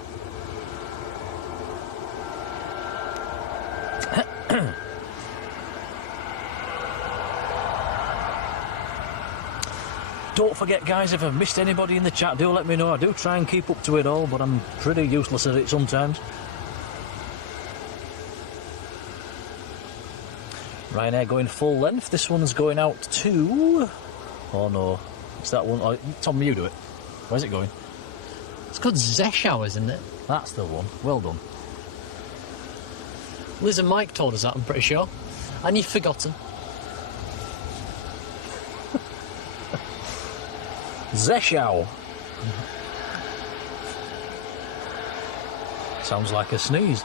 Don't forget, guys, if I've missed anybody in the chat, do let me know. I do try and keep up to it all, but I'm pretty useless at it sometimes. Ryanair going full length. This one's going out to... Oh no, it's that one. Oh, Tom, you do it. Where's it going? It's called Zeshau, isn't it? That's the one. Well done. Liz and Mike told us that, I'm pretty sure. And you've forgotten. Zeshau. Sounds like a sneeze.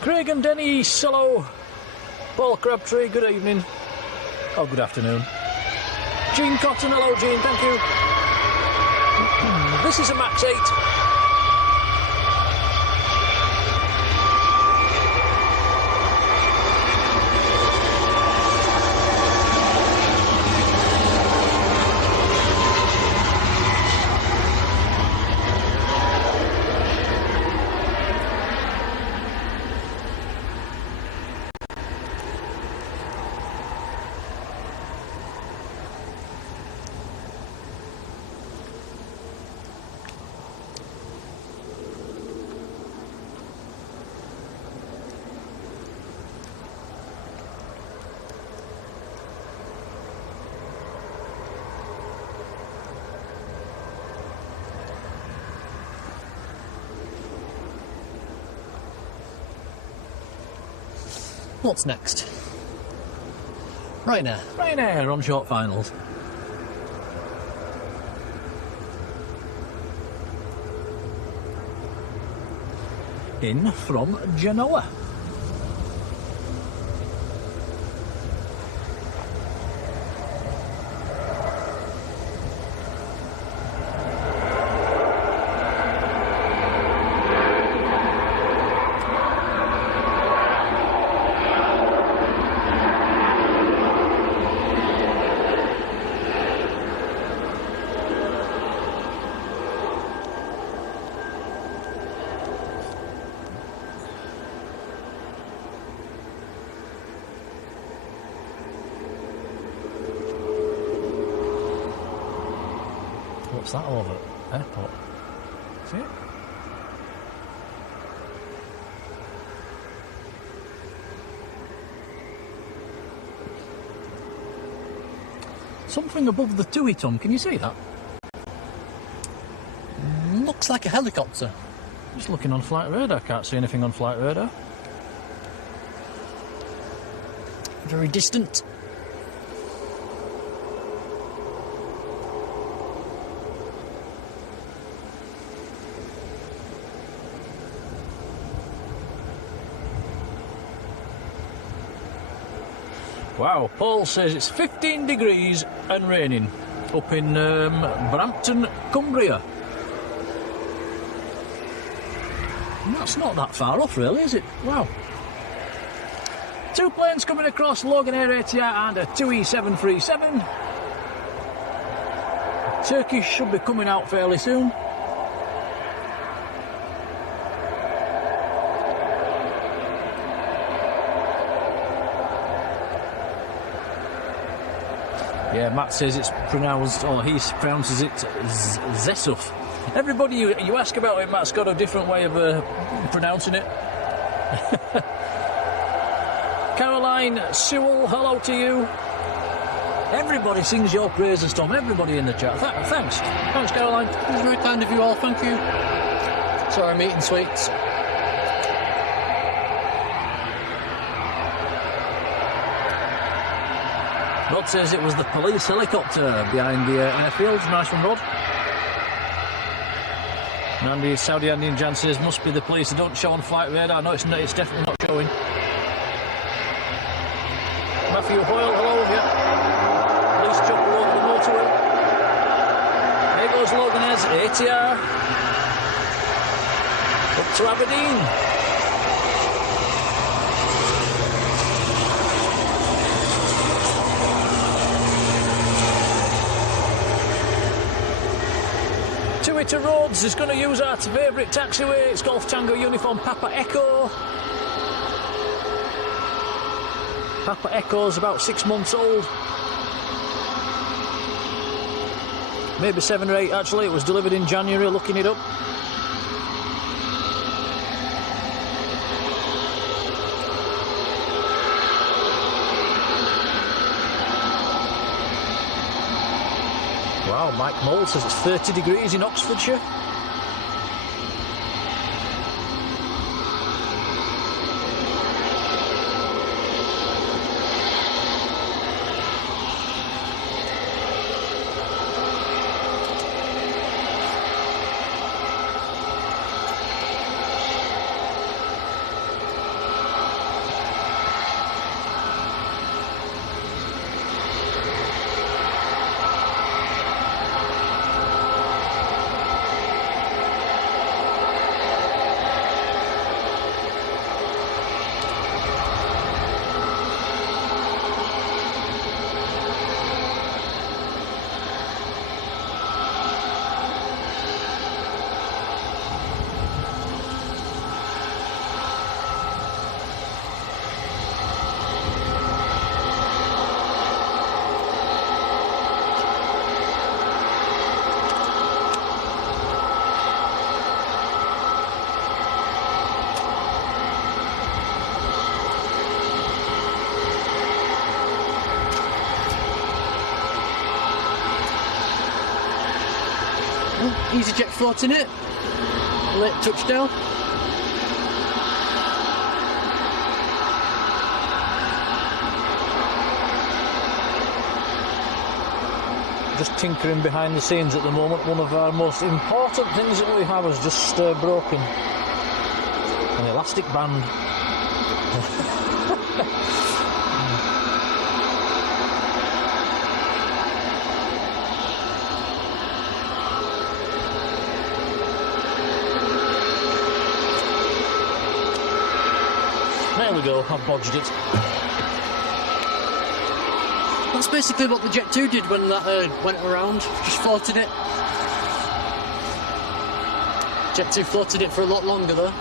Craig and Denny, hello. Paul Crabtree, good evening. Oh, good afternoon. Jean Cotton, hello Jean, thank you. This is a Max 8. What's next? Ryanair. Ryanair on short finals. In from Genoa. What's that over at airport? See it? Something above the Tui, Tom, can you see that? Looks like a helicopter. Just looking on flight radar, can't see anything on flight radar. Very distant. Wow, Paul says it's 15 degrees and raining up in Brampton, Cumbria. That's not that far off, really, is it? Wow. 2 planes coming across, Logan Air ATR and a 2E737. Turkish should be coming out fairly soon. Yeah, Matt says it's pronounced, or he pronounces it Zesuf. Everybody you ask about it, Matt's got a different way of pronouncing it. Caroline Sewell, hello to you. Everybody sings your praises, Tom. Everybody in the chat. Thanks. Thanks, Caroline. It's very kind of you all, thank you. Sorry, I'm eating sweets. Rod says it was the police helicopter behind the airfield. Nice one, Rod. And Andy, Saudi Andy and Jan says must be the police. They don't show on flight radar. No, it's definitely not showing. Matthew Hoyle, hello, yeah. Police chopper over the motorway. There goes Logan Air's ATR. Up to Aberdeen. To Rhodes is going to use our favourite taxiway. It's Golf Tango Uniform Papa Echo. Papa Echo's about 6 months old. Maybe 7 or 8 actually. It was delivered in January, looking it up. Wow, Mike Mole says it's 30 degrees in Oxfordshire. EasyJet floating it. Late touchdown. Just tinkering behind the scenes at the moment. One of our most important things that we have has just broken. An elastic band. There we go, I've bodged it. That's basically what the Jet 2 did when that went around, just floated it. Jet 2 floated it for a lot longer though.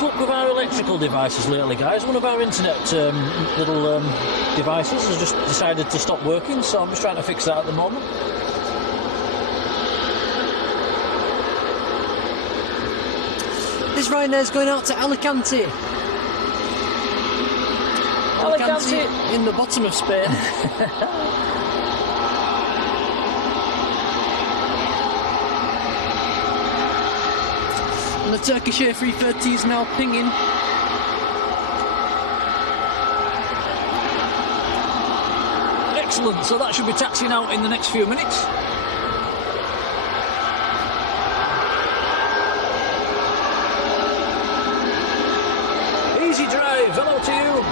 much luck with our electrical devices lately, guys. One of our internet little devices has just decided to stop working, so I'm just trying to fix that at the moment. This Ryanair's going out to Alicante. Alicante in the bottom of Spain. And the Turkish A330 is now pinging. Excellent, so that should be taxiing out in the next few minutes. Easy drive, hello to you.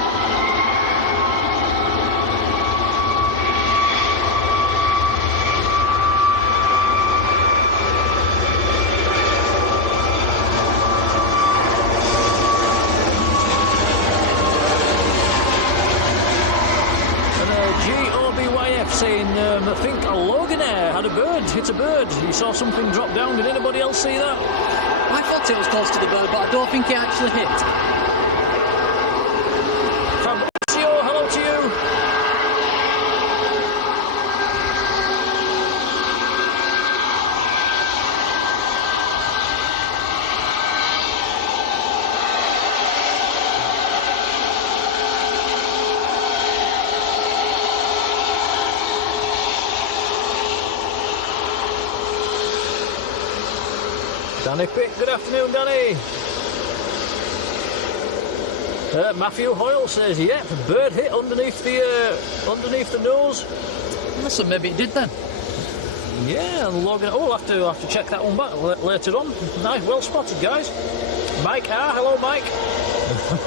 Saying, I think a Loganair had a bird, hit a bird. He saw something drop down. Did anybody else see that? I thought it was close to the bird, but I don't think it actually hit. Fabrizio, hello to you. Danny Pitt, good afternoon, Danny. Matthew Hoyle says, yep, bird hit underneath the nose. Well, so maybe it did then. Yeah, and Logan. Oh, I'll have to check that one back later on. Nice, well spotted, guys. Mike R, hello, Mike.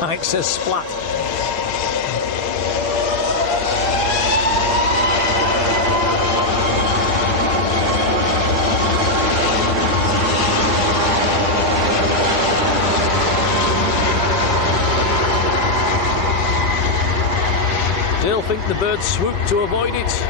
Mike says splat. Still think the bird swooped to avoid it.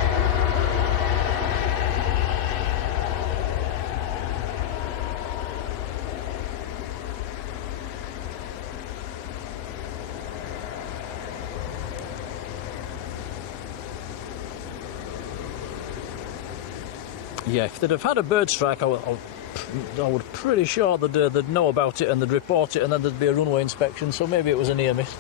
Yeah, if they'd have had a bird strike, I would pretty sure they'd know about it and they'd report it, and then there'd be a runway inspection. So maybe it was a near miss.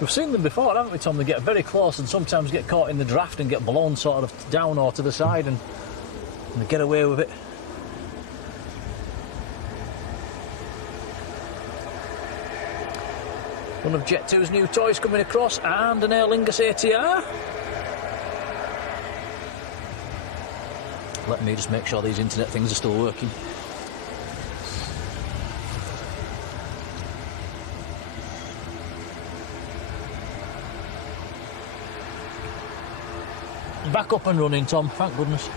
We've seen them before, haven't we, Tom? They get very close and sometimes get caught in the draft and get blown sort of down or to the side, and they get away with it. One of Jet 2's new toys coming across, and an Aer Lingus ATR. Let me just make sure these internet things are still working. Back up and running, Tom, thank goodness.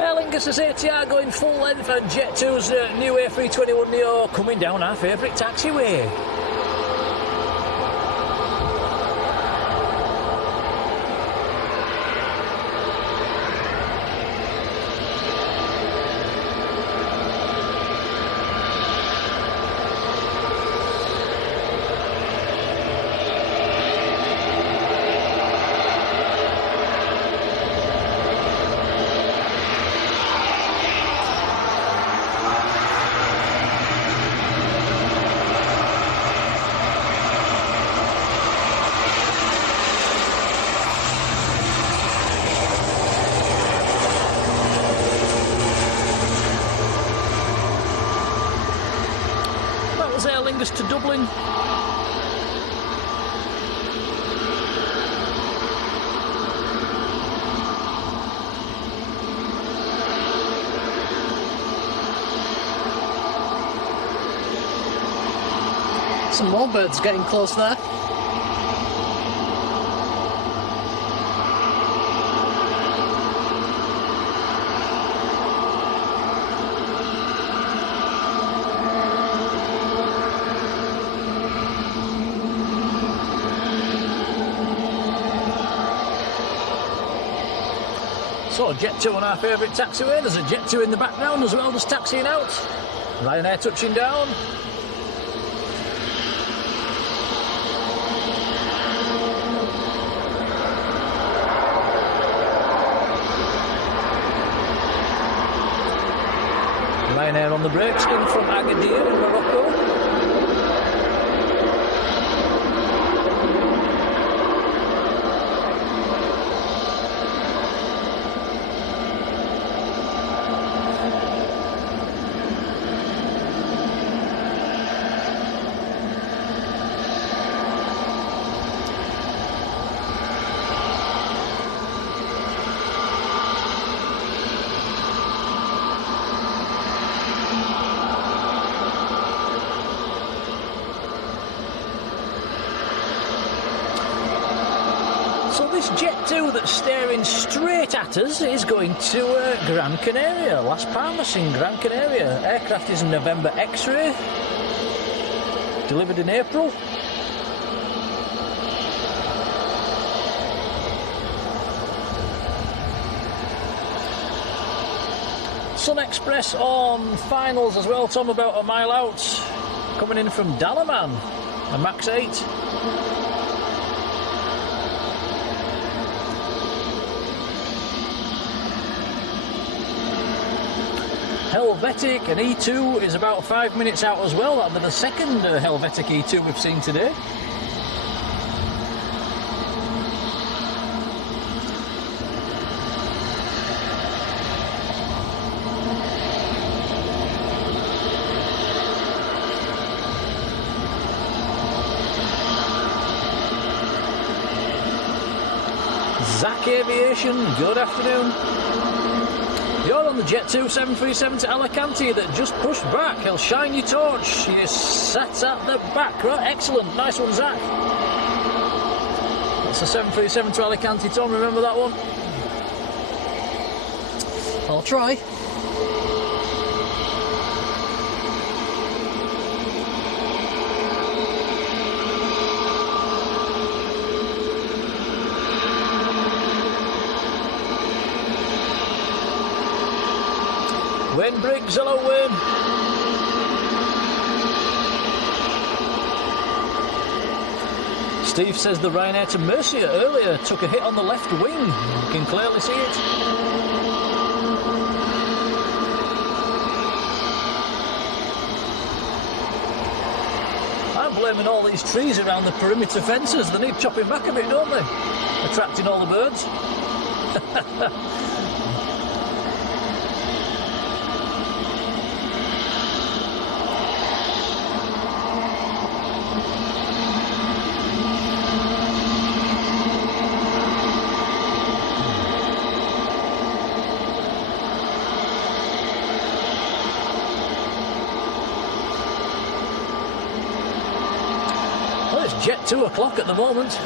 Aer Lingus' ATR going full length, and Jet 2's new A321neo coming down our favourite taxiway. Aer Lingus to Dublin. some more birds getting close there. So, Jet 2 on our favourite taxiway. There's a Jet 2 in the background as well, just taxiing out. Ryanair touching down. Ryanair on the brakes, in from Agadir in Morocco. This Jet 2 that's staring straight at us is going to Gran Canaria, Las Palmas in Gran Canaria. Aircraft is November X-ray, delivered in April. Sun Express on finals as well, Tom, about a mile out, coming in from Dalaman, a Max 8. Helvetic, an E2 is about 5 minutes out as well. That'll be the second Helvetic E2 we've seen today. Zach Aviation, good afternoon. You're on the Jet 2 737 to Alicante that just pushed back. He'll shine your torch. You sat at the back. Right, excellent. Nice one, Zach. That's a 737 to Alicante, Tom. Remember that one? I'll try. Wayne Briggs, hello Wayne. Steve says the Ryanair to Murcia earlier took a hit on the left wing. You can clearly see it. I'm blaming all these trees around the perimeter fences. They need chopping back a bit, don't they? Attracting all the birds. Jet 2 o'clock at the moment.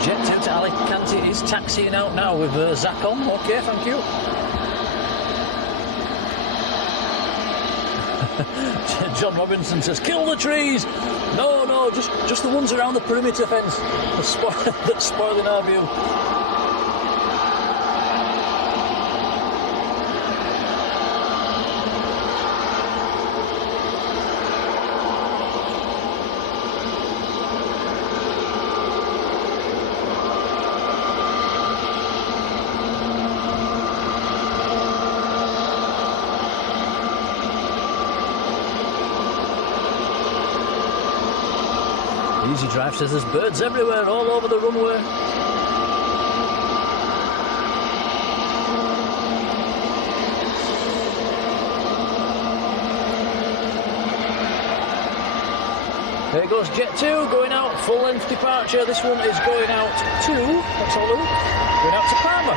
Jet 2 to Alicante is taxiing out now with Zach on. Okay, thank you. John Robinson says, kill the trees! No, just the ones around the perimeter fence that's spoiling our view. Easy Drive says there's birds everywhere, all over the runway. There goes Jet 2, going out, full length departure. This one is going out to, let's have a look, going out to Palmer.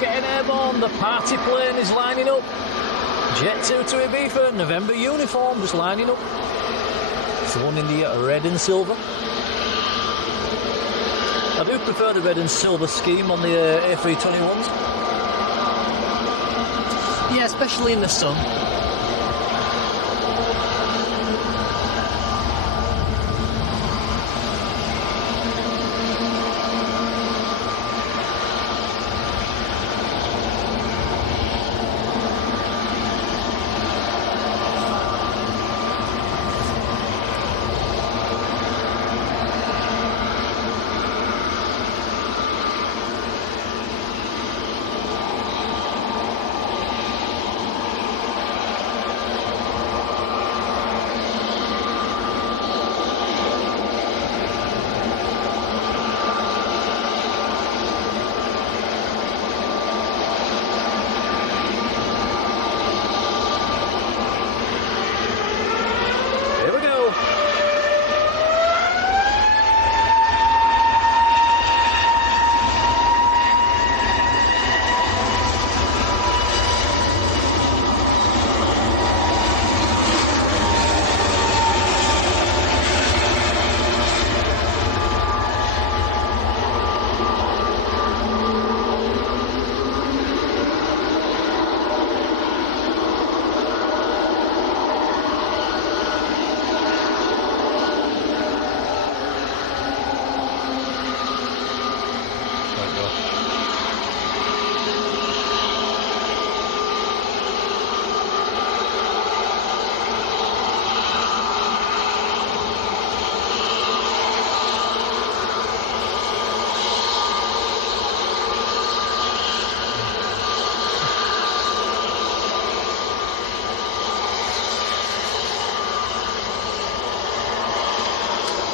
Getting airborne, the party plane is lining up. Jet 2 to Ibiza, November uniform, just lining up. It's the one in the red and silver. I do prefer the red and silver scheme on the A321s. Yeah, especially in the sun.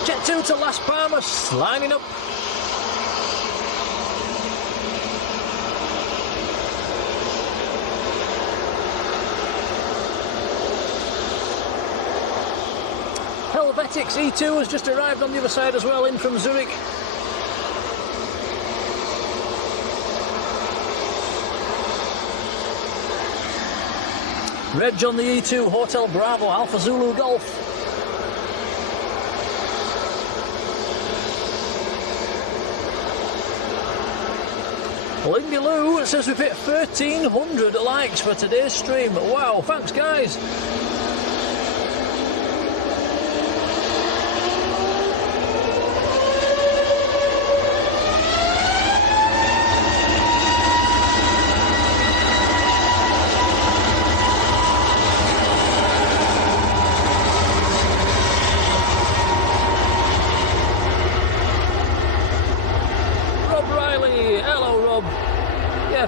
Jet 2 to Las Palmas, lining up. Helvetics E2 has just arrived on the other side as well, in from Zurich. Reg on the E2, Hotel Bravo, Alpha Zulu Golf. Lindy Lou says we've hit 1,300 likes for today's stream. Wow, thanks guys.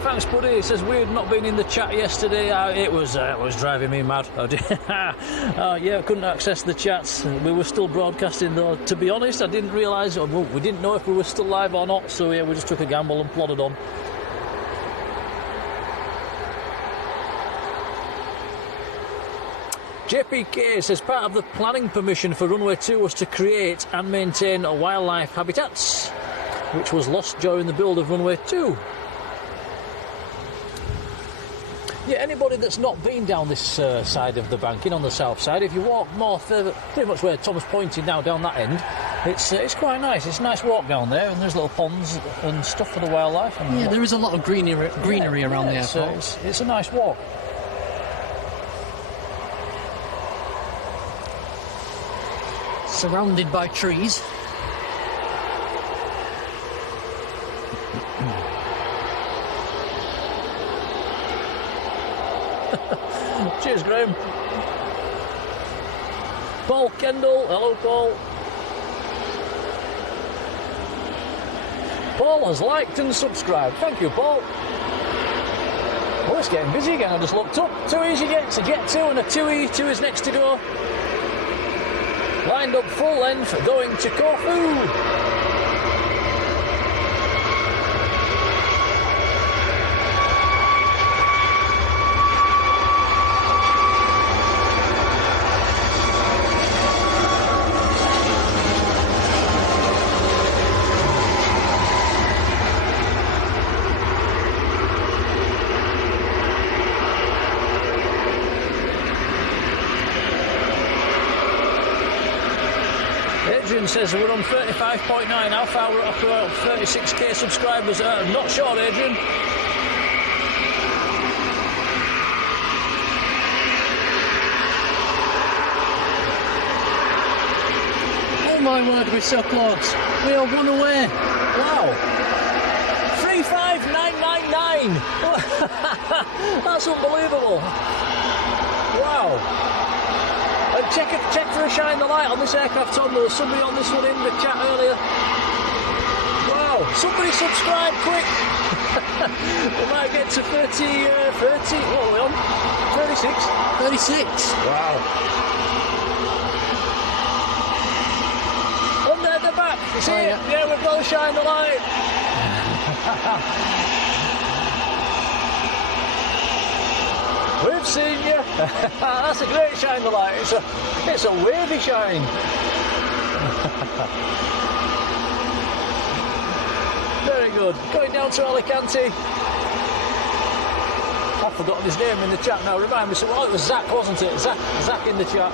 Thanks, buddy. It says we've not been in the chat yesterday. It was driving me mad. Yeah, I couldn't access the chats. We were still broadcasting though. To be honest, I didn't realise. We didn't know if we were still live or not. So yeah, we just took a gamble and plodded on. JPK says part of the planning permission for runway 2 was to create and maintain wildlife habitats, which was lost during the build of runway 2. Yeah, anybody that's not been down this side of the banking on the south side, if you walk more further, pretty much where Tom's pointing now down that end, it's quite nice. It's a nice walk down there, and there's little ponds and stuff for the wildlife. And yeah, there is a lot of greenery around the airport. It's a nice walk. Surrounded by trees. Cheers, Graham. Paul Kendall, hello Paul. Paul has liked and subscribed. Thank you, Paul. Oh, it's getting busy again. I just looked up. 2 easy jets, a Jet 2 and a 2E. 2 is next to go. Lined up full length, going to Corfu. Adrian says we're on 35.9. How far we're up to 36k subscribers? I'm not sure, Adrian. Oh my word, we're so close. We are one away. Wow. 35999. That's unbelievable. Wow. Check for a shine the light on this aircraft, Tom. There was somebody on this one in the chat earlier. Wow, somebody subscribe quick. We might get to 30, what are we on? 36? 36. Wow. On there at the back, you see it? Yeah, we've got to shine the light. We've seen you. That's a great shine the light. It's a wavy shine. Very good. Going down to Alicante. I've forgotten his name in the chat now. Remind me. Well, it was Zach, wasn't it? Zach in the chat.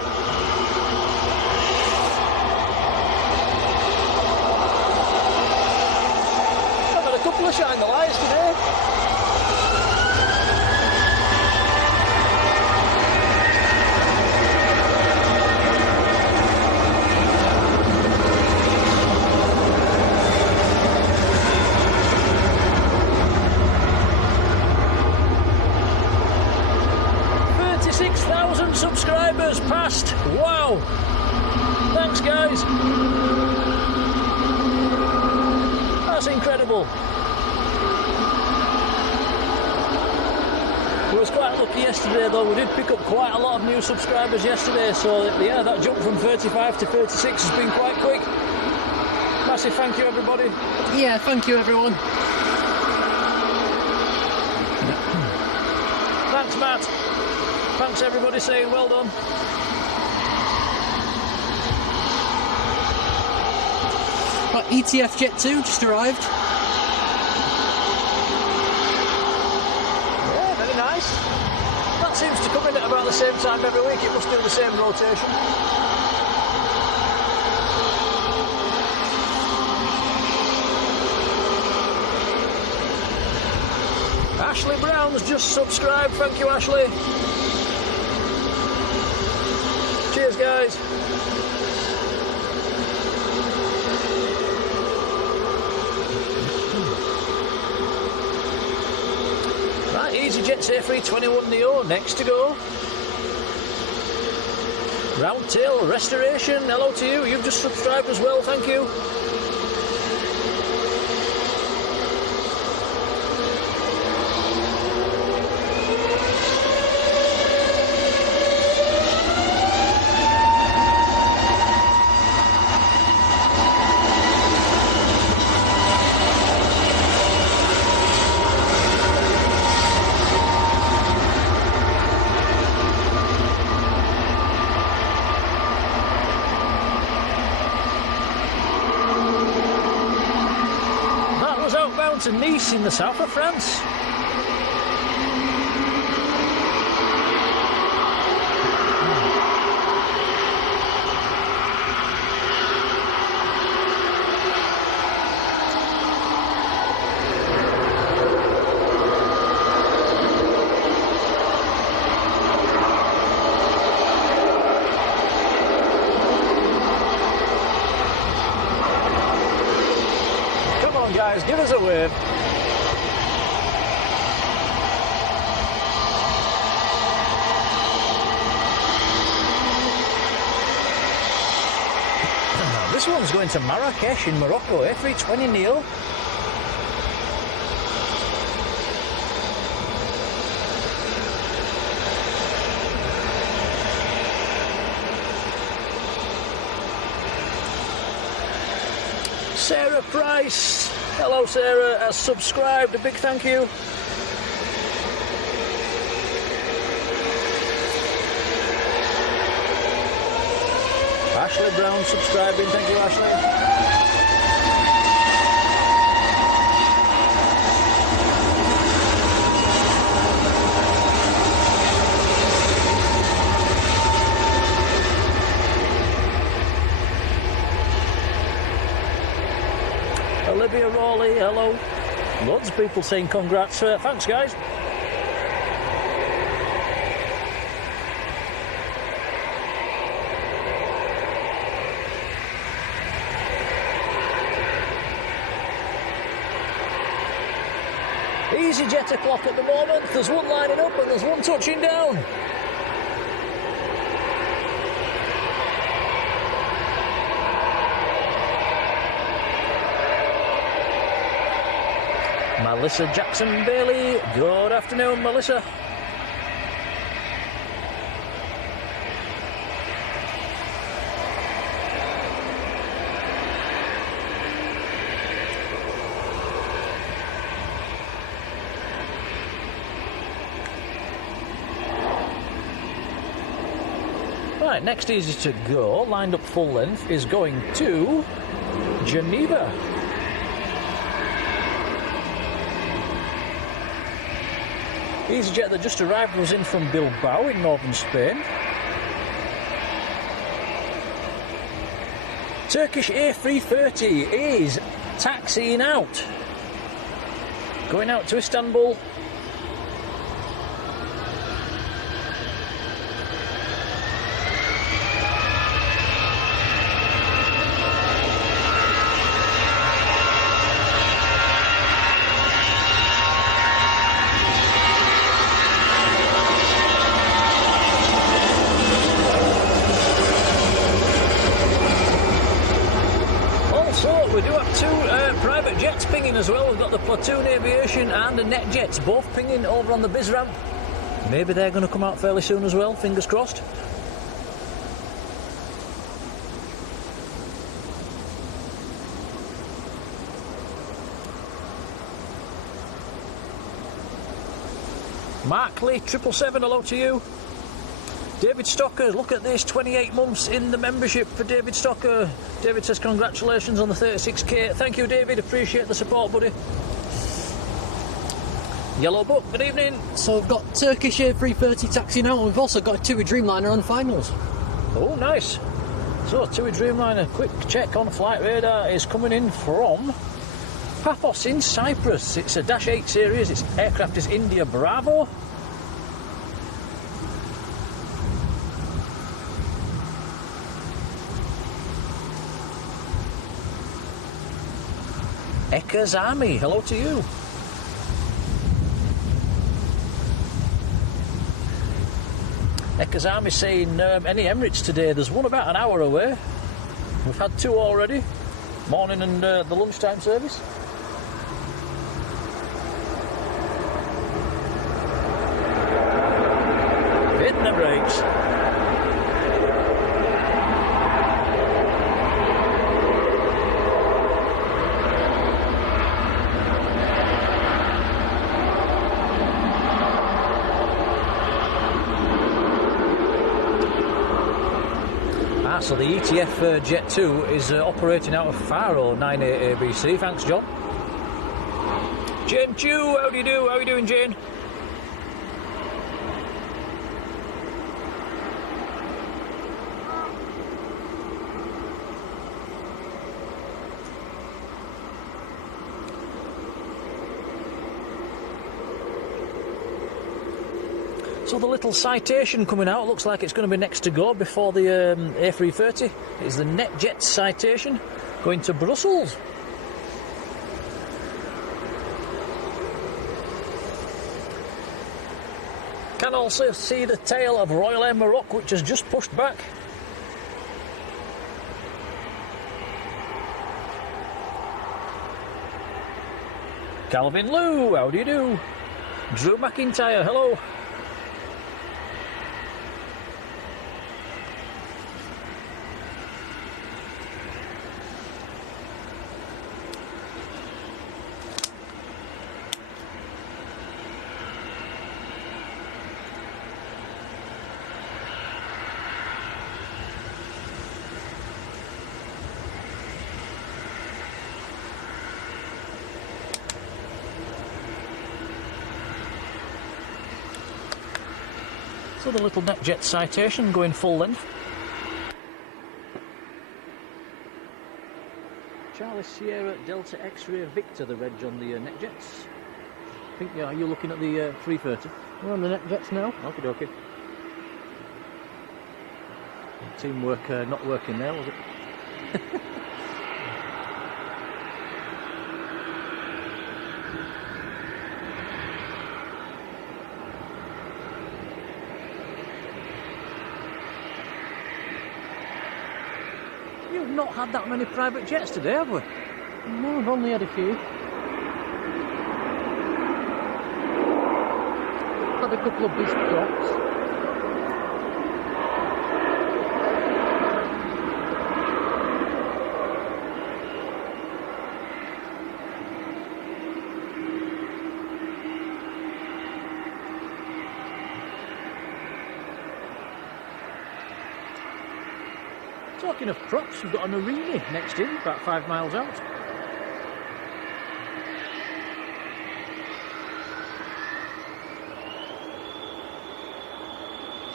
I've had a couple of shine the lights today. Subscribers passed. Wow. Thanks, guys. That's incredible. We was quite lucky yesterday, though. We did pick up quite a lot of new subscribers yesterday, so yeah, that jump from 35 to 36 has been quite quick. Massive thank you, everybody. Yeah, thank you, everyone. Thanks, Matt. Thanks everybody saying well done. Right, ETF Jet 2 just arrived. Yeah, very nice. That seems to come in at about the same time every week. It must do the same rotation. Ashley Brown's just subscribed. Thank you, Ashley. Cheers, guys. Right, EasyJet A321 Neo next to go. Roundtail Restoration, hello to you. You've just subscribed as well, thank you. To Nice in the south of France. Come on, guys, give us a wave. This one's going to Marrakesh in Morocco, A320 Neo. Sarah Price, hello Sarah, has subscribed, a big thank you. Ashley Brown subscribing, thank you Ashley. Olivia Rowley, hello. Loads of people saying congrats. Thanks, guys. EasyJet o'clock at the moment. There's one lining up and there's one touching down. Melissa Jackson Bailey, good afternoon, Melissa. Right, next easy to go, lined up full length, is going to Geneva. EasyJet that just arrived was in from Bilbao in northern Spain. Turkish A330 is taxiing out. Going out to Istanbul. As well, we've got the Platoon Aviation and the NetJets both pinging over on the biz ramp. Maybe they're going to come out fairly soon as well, fingers crossed. Mark Lee 777, hello to you. David Stocker, look at this, 28 months in the membership for David Stocker. David says congratulations on the 36k. Thank you, David, appreciate the support, buddy. Yellow Book, good evening. So we've got Turkish A330 taxiing out, and we've also got a TUI Dreamliner on finals. Oh, nice. So TUI Dreamliner, quick check on flight radar, is coming in from Paphos in Cyprus. It's a Dash 8 series, its aircraft is India Bravo. Ekazami, hello to you. Ekazami saying any Emirates today. There's one about an hour away. We've had two already. Morning and the lunchtime service. Hitting the brakes. So the ETF Jet 2 is operating out of Faro 98 ABC. Thanks, John. Jane Chew, how do you do? How are you doing, Jane? So the little Citation coming out, looks like it's going to be next to go before the A330. It's the NetJets Citation going to Brussels. Can also see the tail of Royal Air Maroc, which has just pushed back. Calvin Lou, how do you do? Drew McIntyre, hello. So the little NetJet Citation going full length. Charlie Sierra Delta X-Ray Victor, the reg on the NetJets. I think, yeah, you're looking at the 330. We're on the NetJets now. Okie dokie. Teamwork not working there, was it? You've not had that many private jets today, have we? No, I've only had a few. Had a couple of beast drops. Talking of props, we've got an arena next in, about 5 miles out.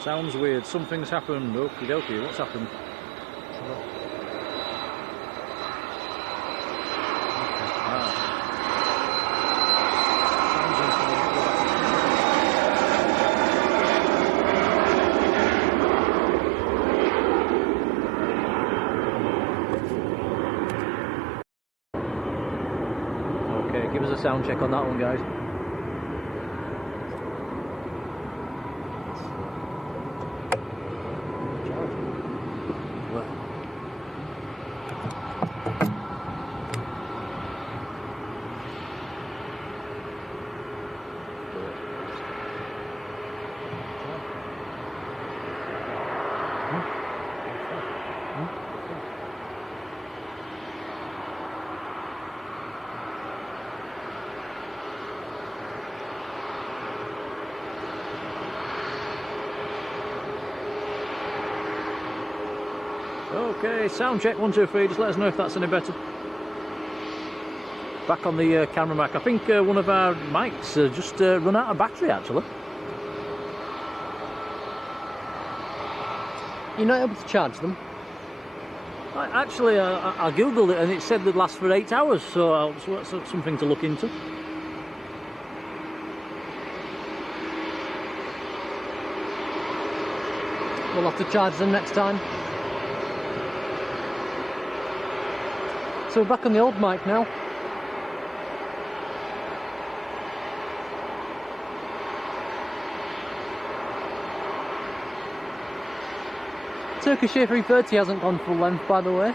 Sounds weird, something's happened. Okie dokie, what's happened? Okay, give us a sound check on that one, guys. Okay, sound check 1, 2, 3. Just let us know if that's any better. Back on the camera mic. I think one of our mics just run out of battery actually. You're not able to charge them? I googled it and it said they'd last for 8 hours, so that's something to look into. We'll have to charge them next time. So we're back on the old mic now. Turkish A330 hasn't gone full length, by the way.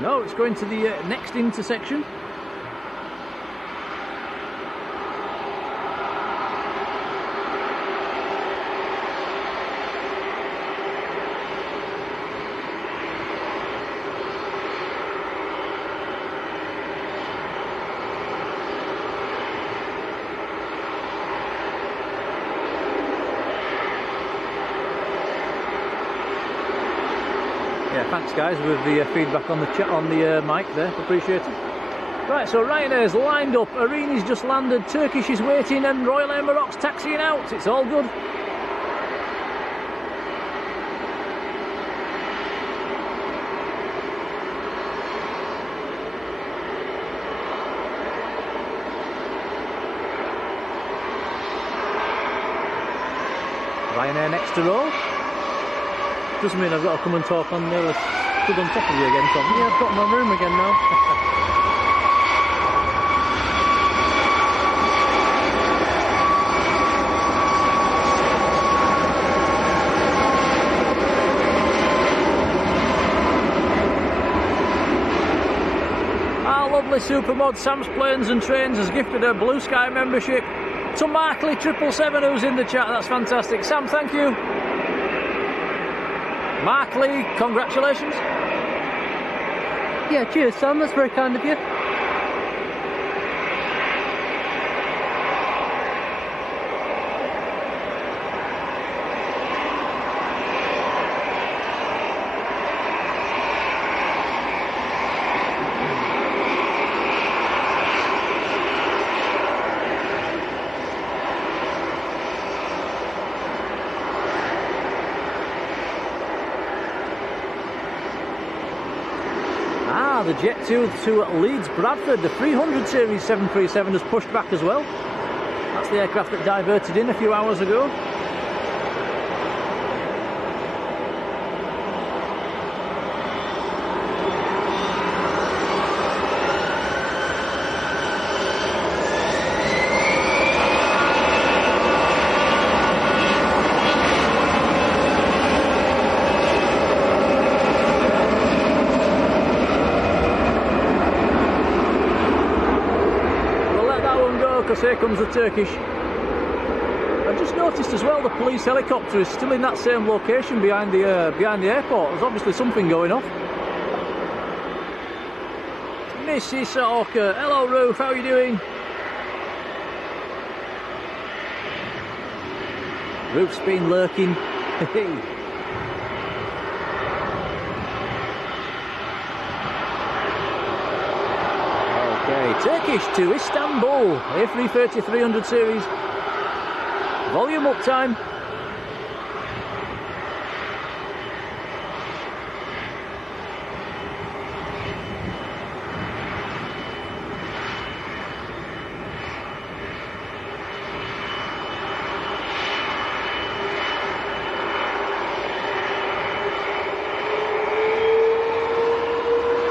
No, it's going to the next intersection. Yeah, thanks guys with the feedback on the chat on the mic there, appreciate it. Right, so Ryanair's lined up, Arini's just landed, Turkish is waiting, and Royal Air Morocco's taxiing out. It's all good. Ryanair next to roll. Doesn't mean I've got to come and talk on stood on top of you again, Tom. Yeah, I've got my room again now. lovely supermod Sam's Planes and Trains has gifted a Blue Sky membership to Markley 777 who's in the chat. That's fantastic. Sam, thank you. Markley, congratulations. Yeah, cheers, Sam. That's very kind of you. The Jet 2 to Leeds Bradford, the 300 series 737 has pushed back as well. That's the aircraft that diverted in a few hours ago. Here comes the Turkish. I just noticed as well the police helicopter is still in that same location behind the airport. There's obviously something going off. Mississauga. Hello Ruth, how are you doing? Ruth's been lurking. Turkish to Istanbul, A330 300 series, volume up time.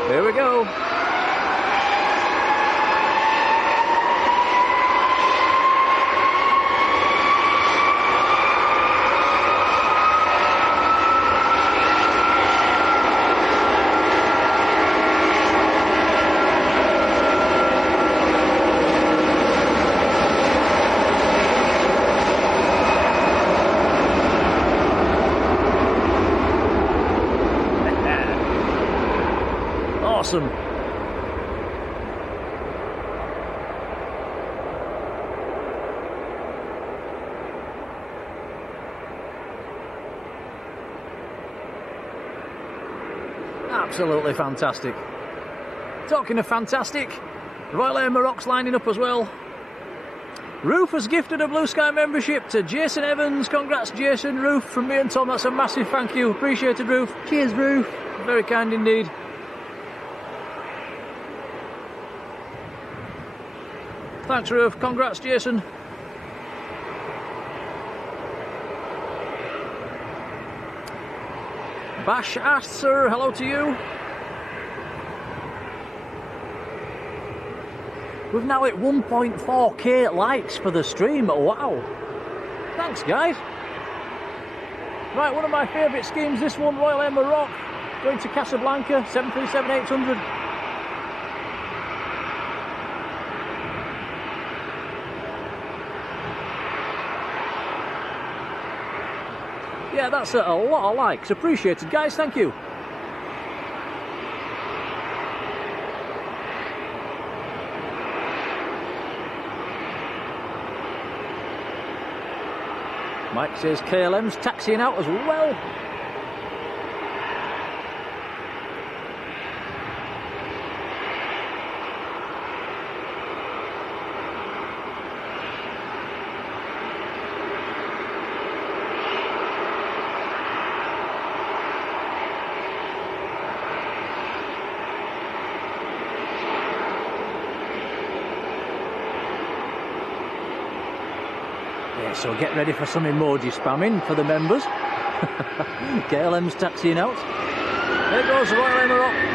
Here we go. Awesome. Absolutely fantastic. Talking of fantastic, Royal Air Morocco's lining up as well. Ruth has gifted a Blue Sky membership to Jason Evans. Congrats, Jason. Ruth, from me and Tom, that's a massive thank you. Appreciated, Ruth. Cheers, Ruth. Very kind indeed. Thanks, Ruth. Congrats, Jason. Bash Asser, hello to you. We've now hit 1.4k likes for the stream. Wow. Thanks, guys. Right, one of my favourite schemes, this one, Royal Air Morocco, going to Casablanca, 737-800. Yeah, that's a lot of likes. Appreciated, guys. Thank you. Mike says KLM's taxiing out as well. So get ready for some emoji spamming for the members. KLM's taxiing out. There goes Royal Air Morocco.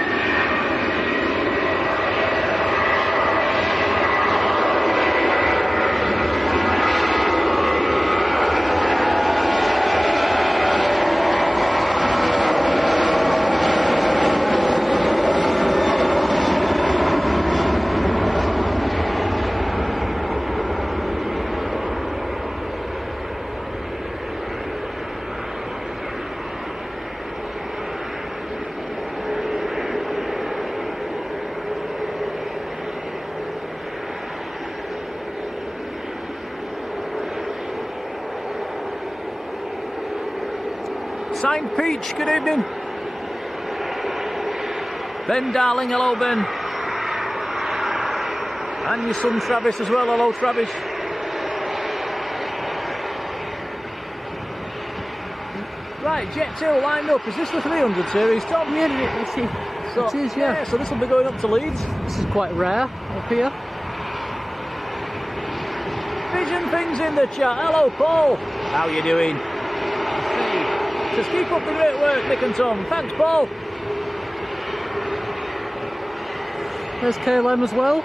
Signed Peach, good evening. Ben Darling, hello Ben. And your son Travis as well, hello Travis. Right, Jet 2 lined up. Is this the 300 series, Tom? Yeah, it is, yeah. So this will be going up to Leeds. This is quite rare up here. Vision Things in the chat. Hello, Paul. How you doing? Just keep up the great work, Nick and Tom. Thanks, Paul. There's KLM as well.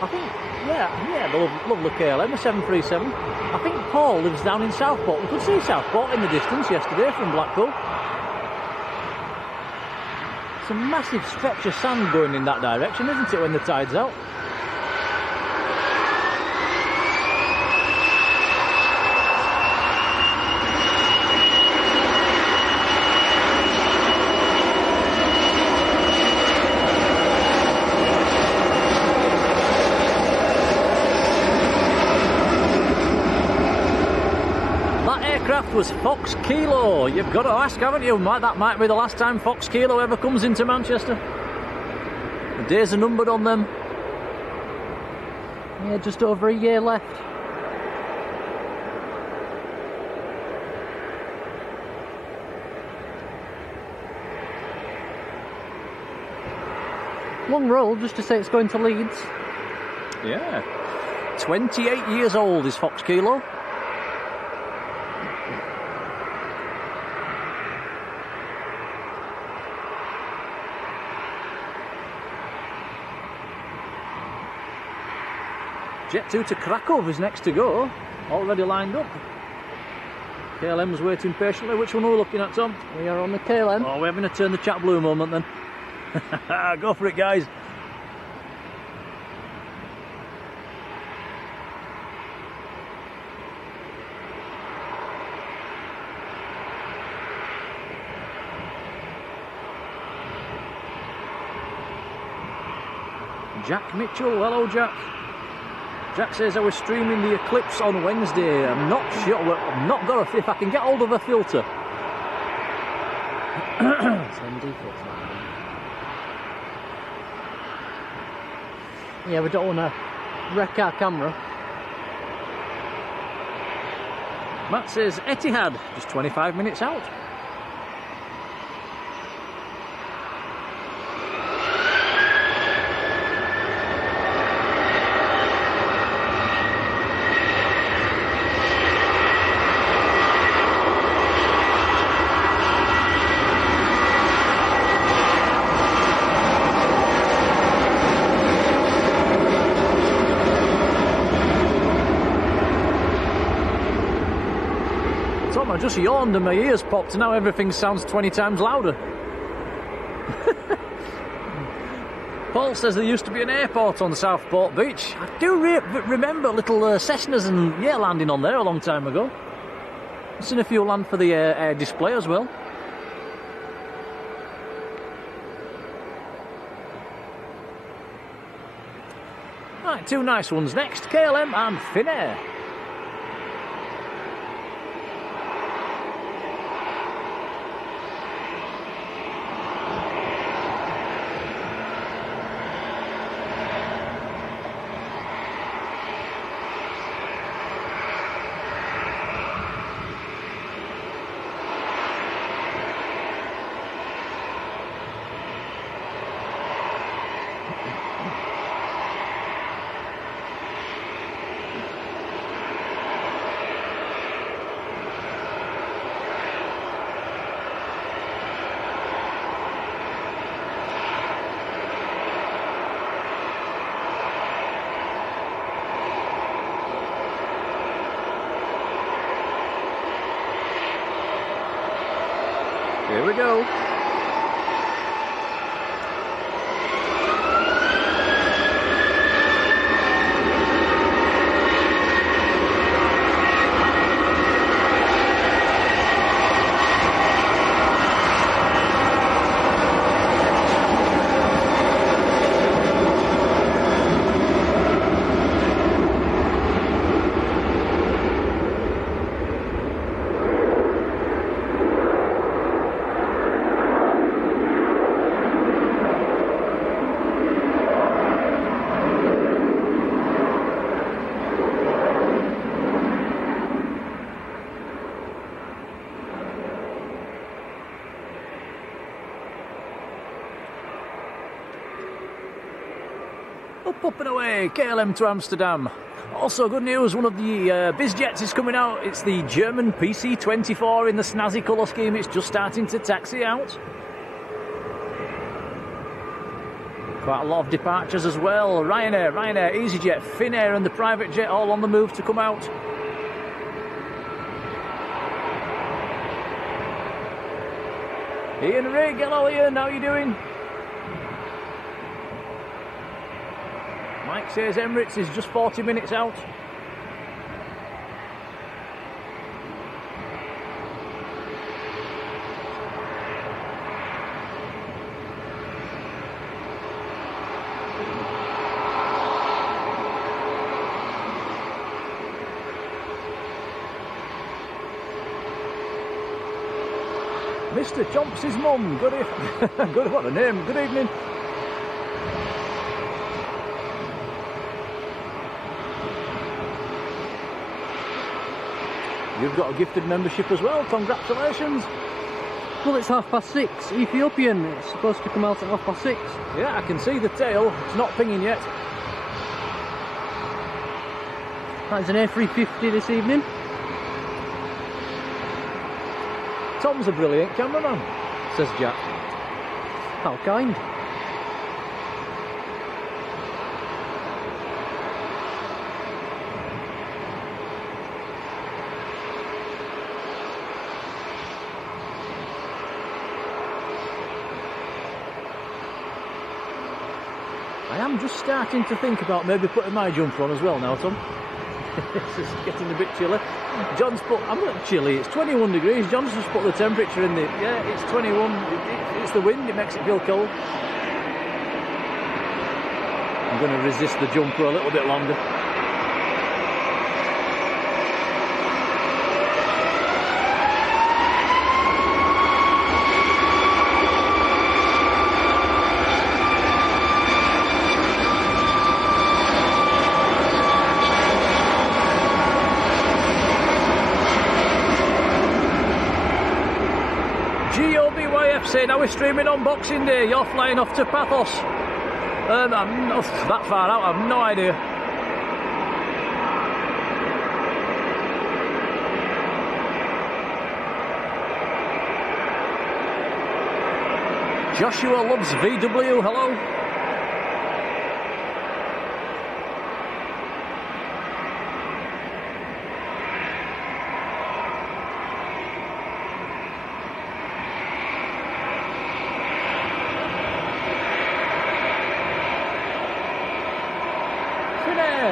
I think, yeah, the lovely KLM, the 737. I think Paul lives down in Southport. We could see Southport in the distance yesterday from Blackpool. It's a massive stretch of sand going in that direction, isn't it, when the tide's out? Was Fox Kilo. You've got to ask, haven't you? That might be the last time Fox Kilo ever comes into Manchester. The days are numbered on them. Yeah, just over a year left. Long roll just to say it's going to Leeds. Yeah. 28 years old is Fox Kilo. Jet 2 to Krakow is next to go, already lined up. KLM's waiting patiently. Which one are we looking at, Tom? We are on the KLM. Oh, we're having a turn the chat blue moment then. Go for it, guys. Jack Mitchell, hello Jack. Jack says I was streaming the eclipse on Wednesday. I'm not sure. Well, I've not got if I can get hold of a filter. Yeah, we don't want to wreck our camera. Matt says Etihad, just 25 minutes out. I just yawned and my ears popped and now everything sounds 20 times louder. Paul says there used to be an airport on Southport Beach. I do remember little Cessnas and landing on there a long time ago. I've seen a few land for the air display as well. Right, two nice ones next, KLM and Finnair. Here we go. Up and away, KLM to Amsterdam. Also, good news, one of the biz jets is coming out. It's the German PC-24 in the snazzy colour scheme. It's just starting to taxi out. Quite a lot of departures as well. Ryanair, EasyJet, Finnair and the private jet all on the move to come out. Ian Rig, hello Ian, how are you doing? Mike says Emirates is just 40 minutes out. Mr. Chomps' mum, good what a name, good evening. You've got a gifted membership as well, congratulations. Well, it's 6:30. Ethiopian, it's supposed to come out at 6:30. Yeah, I can see the tail, it's not pinging yet. That's an A350 this evening. Tom's a brilliant cameraman, says Jack. How kind. I am just starting to think about maybe putting my jumper on as well now, Tom. It's getting a bit chilly. John's put, I'm not chilly, it's 21 degrees. John's just put the temperature in the, yeah, it's 21. It's the wind, it makes it feel cold. I'm going to resist the jumper a little bit longer. Saying, are we streaming on Boxing Day? You're flying off to Pathos. I'm not that far out, I have no idea. Joshua loves VW, hello.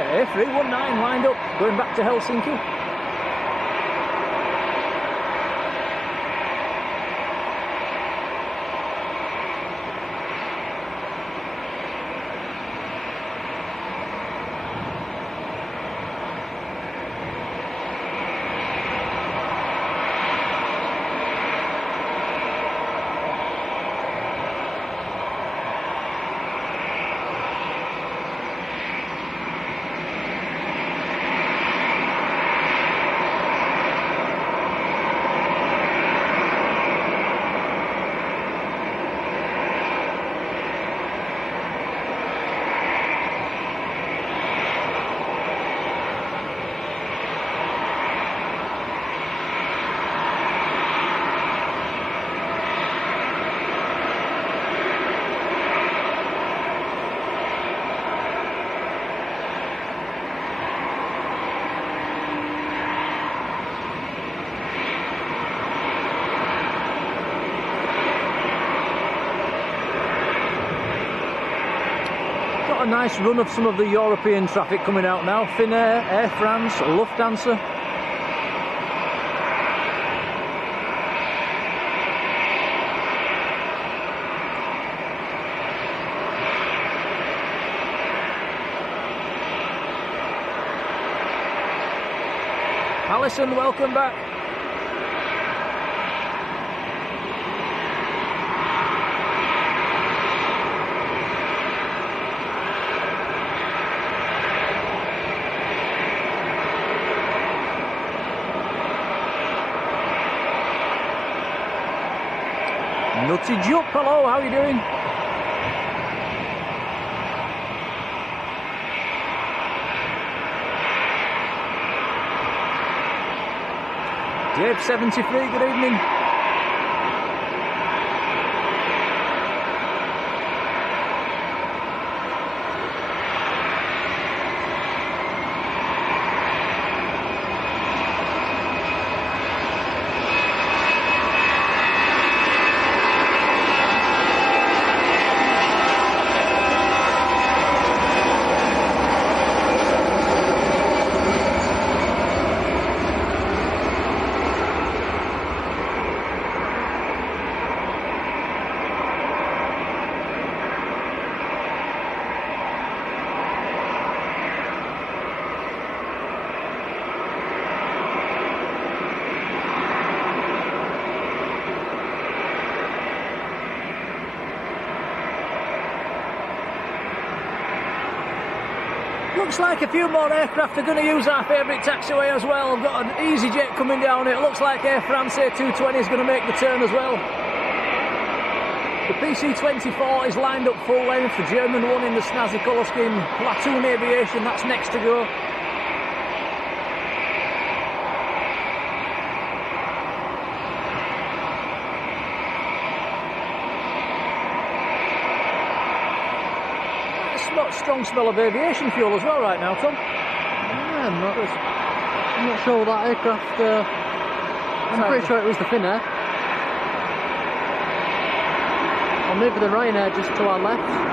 A319 lined up, going back to Helsinki. A nice run of some of the European traffic coming out now. Finnair, Air France, Lufthansa. Alison, welcome back. Nutty Jup, hello, how are you doing? Dave 73, good evening. Looks like a few more aircraft are going to use our favourite taxiway as well. I've got an EasyJet coming down here. It looks like Air France A220 is going to make the turn as well. The PC-24 is lined up full length. The German one in the snazzy colour scheme. Platoon Aviation, that's next to go. Strong smell of aviation fuel as well right now, Tom. Yeah, I'm not sure that aircraft. I'm pretty sure it was the Finnair. Or maybe the Ryanair just to our left.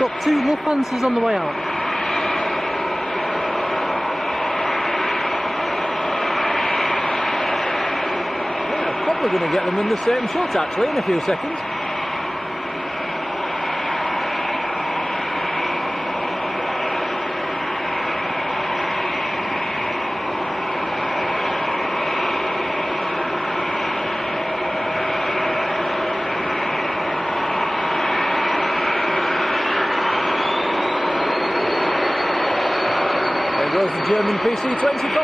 Got 2 Lufthansas on the way out. Yeah, probably going to get them in the same shot actually in a few seconds. There goes the German PC-24.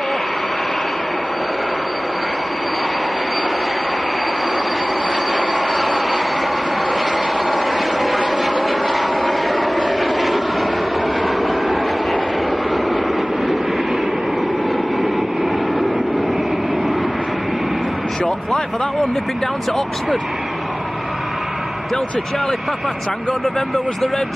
Short flight for that one, nipping down to Oxford. Delta Charlie Papa Tango November was the reg.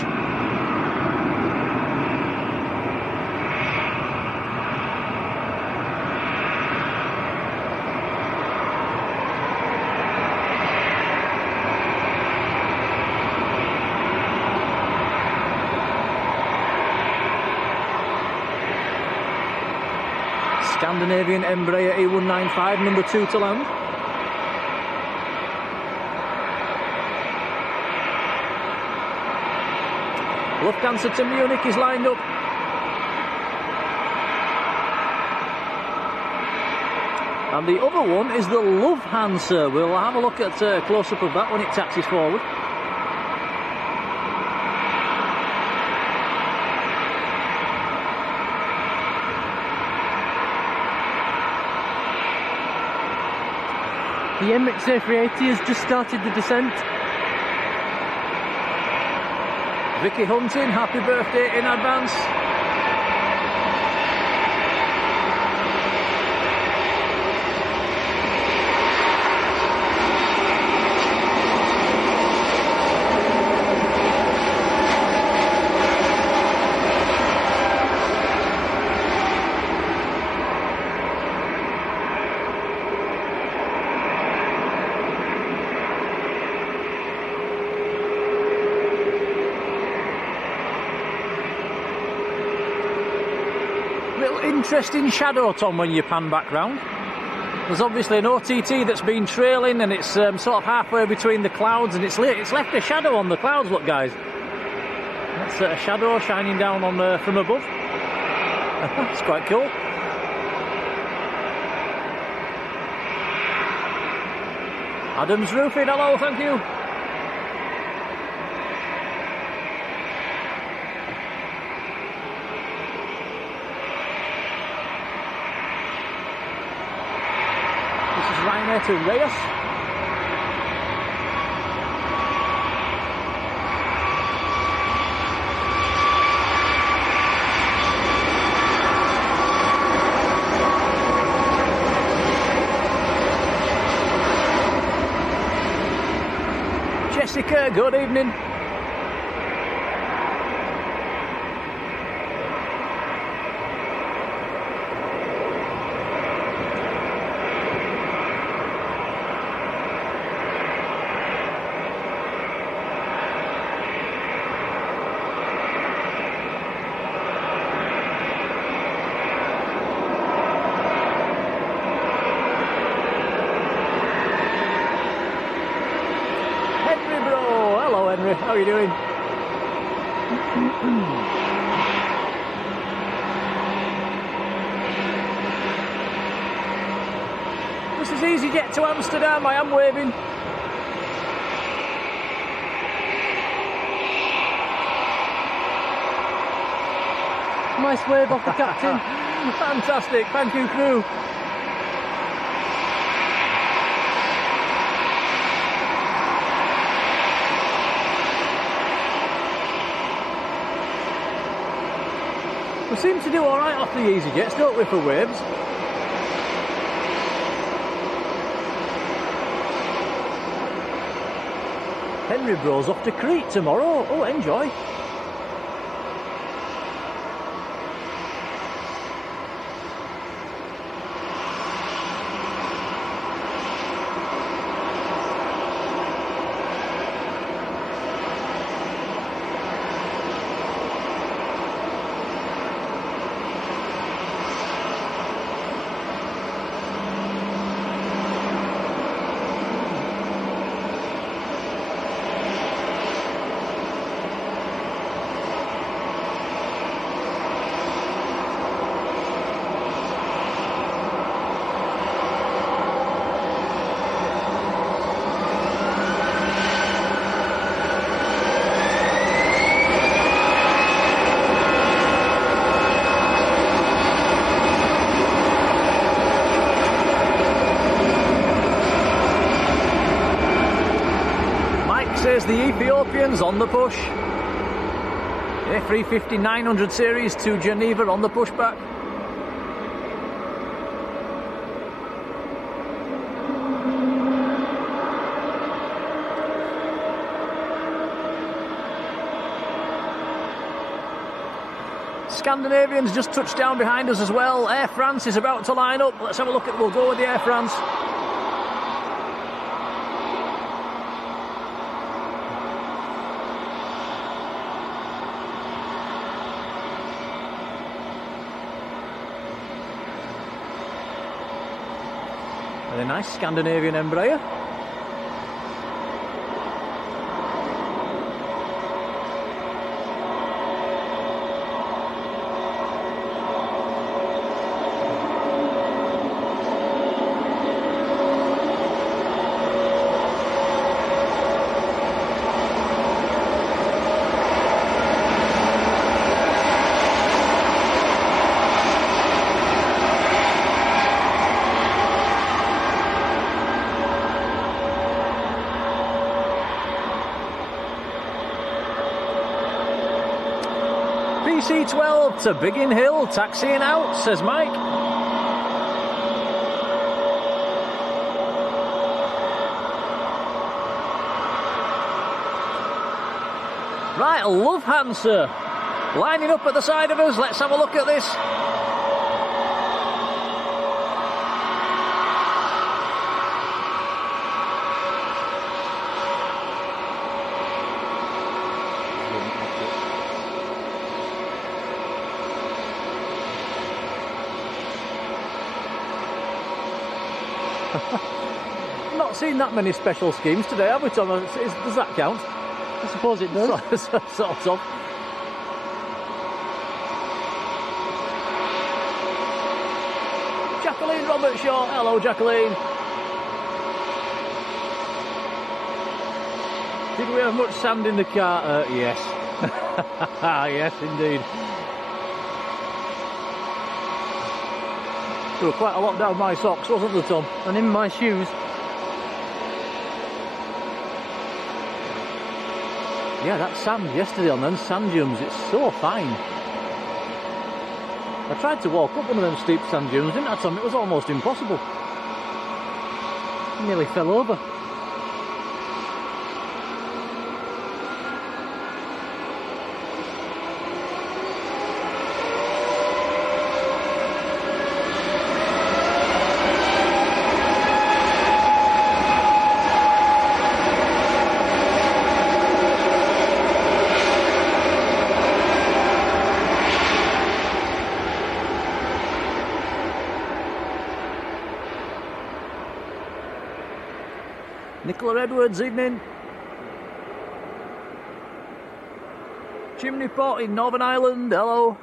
Scandinavian Embraer E195, number 2 to land. Lufthansa to Munich is lined up. And the other one is the Lufthansa. We'll have a look at a close-up of that when it taxis forward. The Emirates A380 has just started the descent. Vicky Hunting, happy birthday in advance. Interesting shadow, Tom, when you pan back round. There's obviously an OTT that's been trailing and it's sort of halfway between the clouds and it's left a shadow on the clouds, look guys. That's a shadow shining down on from above. It's quite cool. Adam's Roofing, hello, thank you. This is Ryanair to Reyes. Jessica, good evening. How are you doing? This is EasyJet to Amsterdam, I am waving. Nice wave off the captain. Fantastic, thank you crew. We seem to do alright off the EasyJets, don't we, for waves? Henry Bro's off to Crete tomorrow. Oh, enjoy. The Ethiopians on the push. A350-900 series to Geneva on the pushback. Scandinavians just touched down behind us as well. Air France is about to line up. Let's have a look at. We'll go with the Air France. A nice Scandinavian Embraer. PC12 to Biggin Hill, taxiing out, says Mike. Right, Lufthansa lining up at the side of us. Let's have a look at this. Not seen that many special schemes today, have we, Tom? Does that count? I suppose it does. Sort of. Jacqueline Robertshaw. Hello, Jacqueline. Did we have much sand in the car? Yes. Yes, indeed. There were quite a lot down my socks, wasn't there, Tom? And in my shoes. Yeah, that sand yesterday on them sand dunes, it's so fine. I tried to walk up one of them steep sand dunes, didn't I, Tom? It was almost impossible. Nearly fell over. Nicola Edwards, evening. Chimney Pot in Northern Ireland, hello.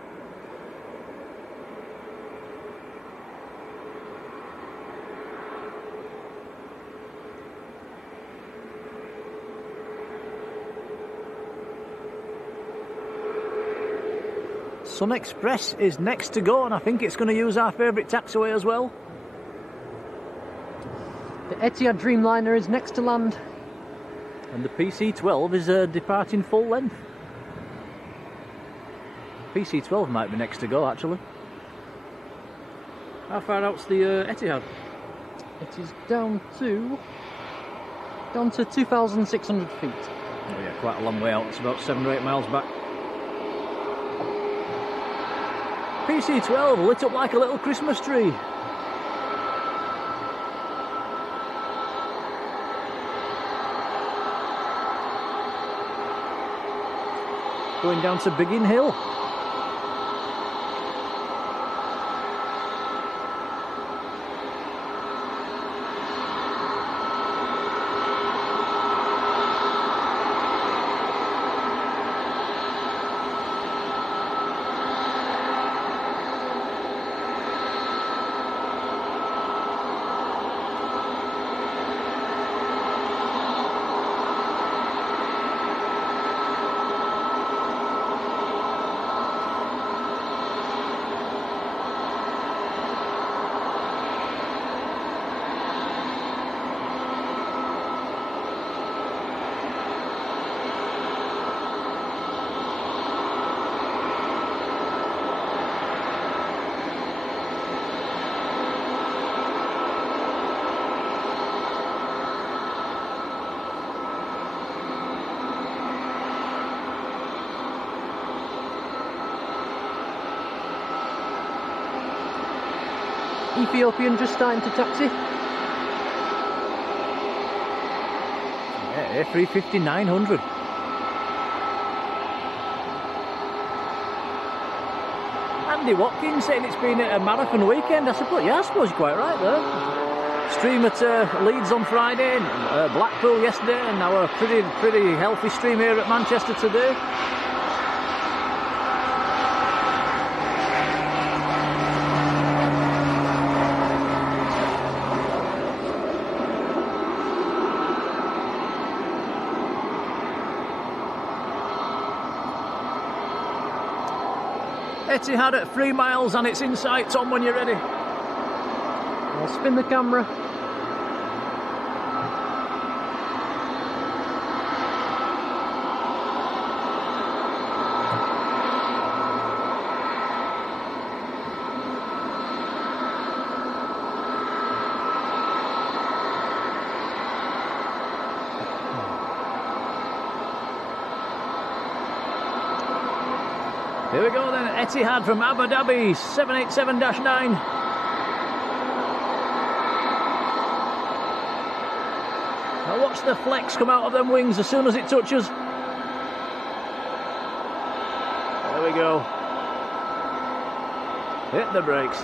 Sun Express is next to go, and I think it's going to use our favourite taxiway as well. The Etihad Dreamliner is next to land. And the PC-12 is departing full length. PC-12 might be next to go, actually. How far out's the Etihad? It is down to 2,600 feet. Oh yeah, quite a long way out. It's about 7 or 8 miles back. PC-12 lit up like a little Christmas tree. Going down to Biggin Hill. Ethiopian just starting to taxi. Yeah, A350 900. Andy Watkins saying it's been a marathon weekend. I suppose you're quite right there. Stream at Leeds on Friday, Blackpool yesterday, and now a pretty healthy stream here at Manchester today. Etihad at 3 miles and it's in sight, Tom, when you're ready. I'll spin the camera. Here we go then, Etihad from Abu Dhabi, 787-9. Now watch the flex come out of them wings as soon as it touches. There we go. Hit the brakes.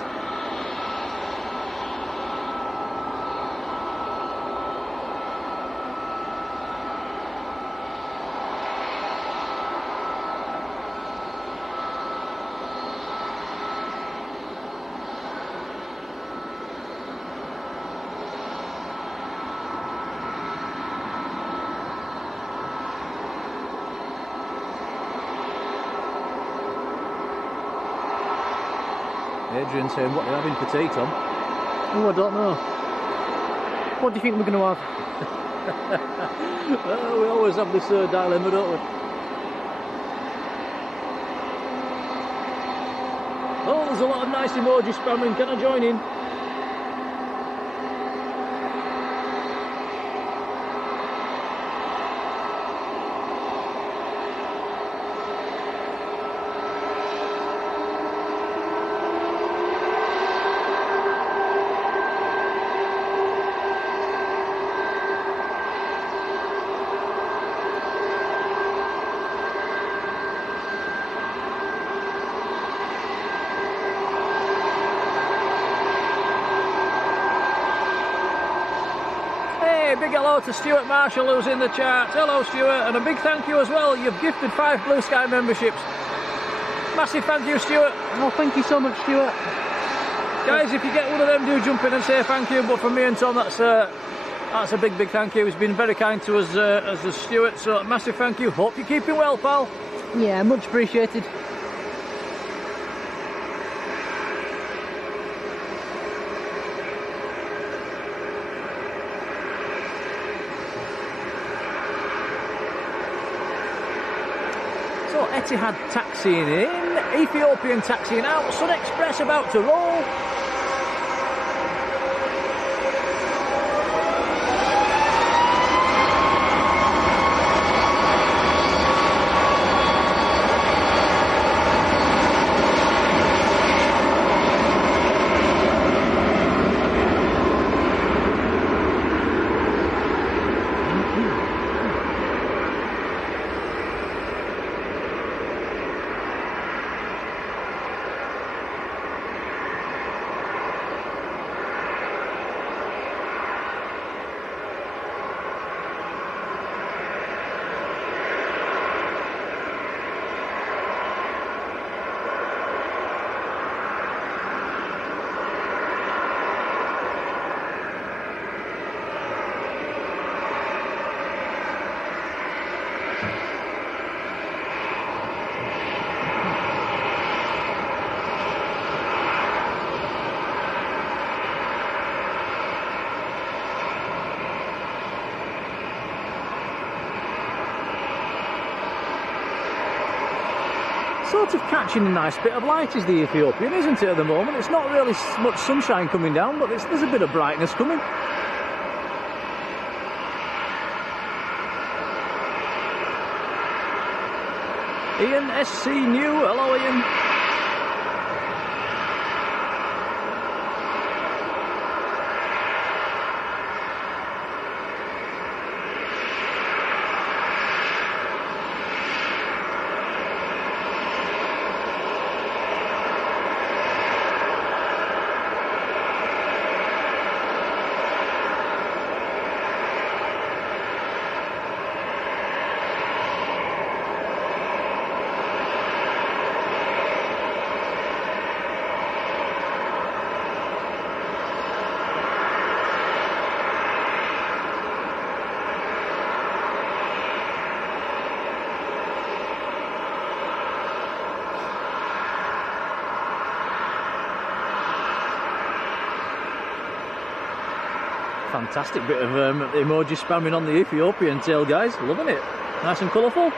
Adrian saying, what are you having for tea, Tom? Oh, I don't know. What do you think we're going to have? Well, we always have this dilemma, don't we? Oh, there's a lot of nice emoji spamming. Can I join in? Big hello to Stuart Marshall who's in the charts. Hello Stuart, and a big thank you as well. You've gifted 5 Blue Sky memberships. Massive thank you, Stuart. Oh, thank you so much, Stuart. Guys, if you get one of them, do jump in and say thank you. But from me and Tom, that's a big thank you. He's been very kind to us as the Stuart, so massive thank you. Hope you're keeping well, pal. Yeah, much appreciated. So Etihad taxiing in, Ethiopian taxiing out, Sun Express about to roll. Sort of catching a nice bit of light is the Ethiopian, isn't it, at the moment? It's not really much sunshine coming down, but there's a bit of brightness coming. Ian SC New, hello Ian. Fantastic bit of emoji spamming on the Ethiopian tail, guys. Loving it. Nice and colourful.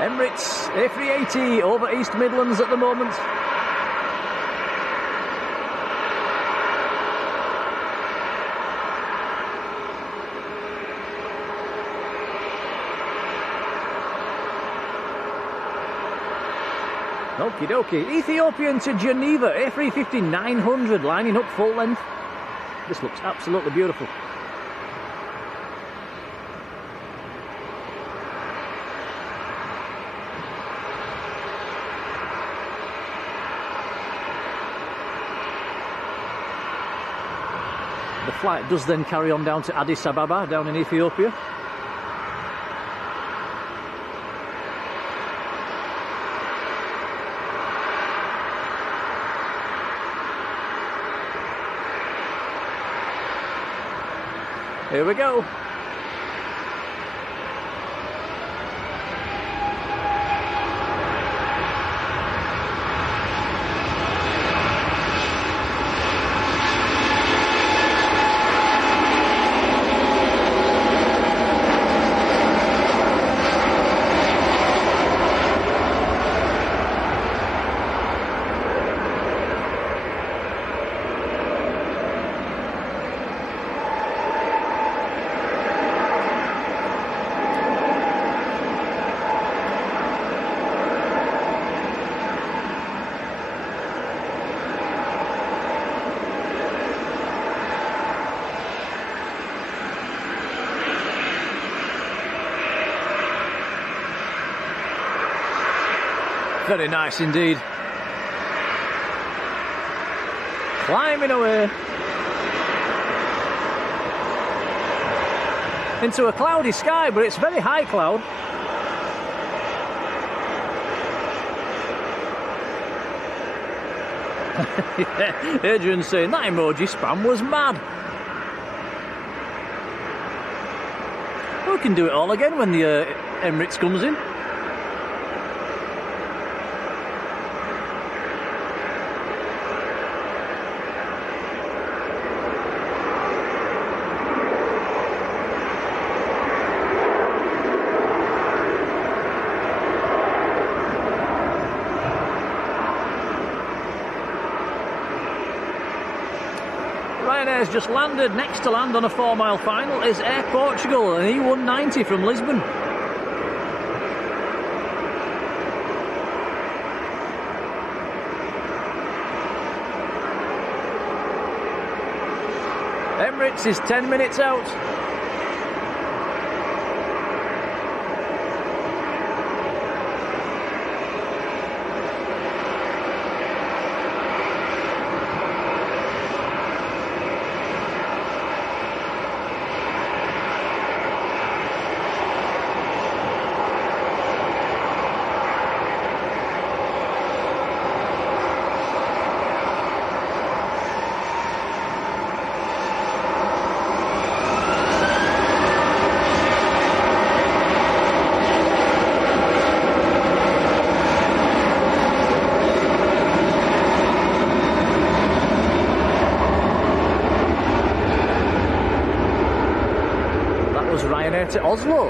Emirates A380 over East Midlands at the moment. Okie dokie. Ethiopian to Geneva, A350 900 lining up full length. This looks absolutely beautiful. flight does then carry on down to Addis Ababa, down in Ethiopia. Here we go. Very nice indeed. Climbing away into a cloudy sky, but it's very high cloud. Yeah, Adrian's saying that emoji spam was mad. We can do it all again when the Emirates comes in. Ryanair's just landed. Next to land on a 4-mile final is Air Portugal, an E190 from Lisbon. Emirates is 10 minutes out. Ryanair to Oslo.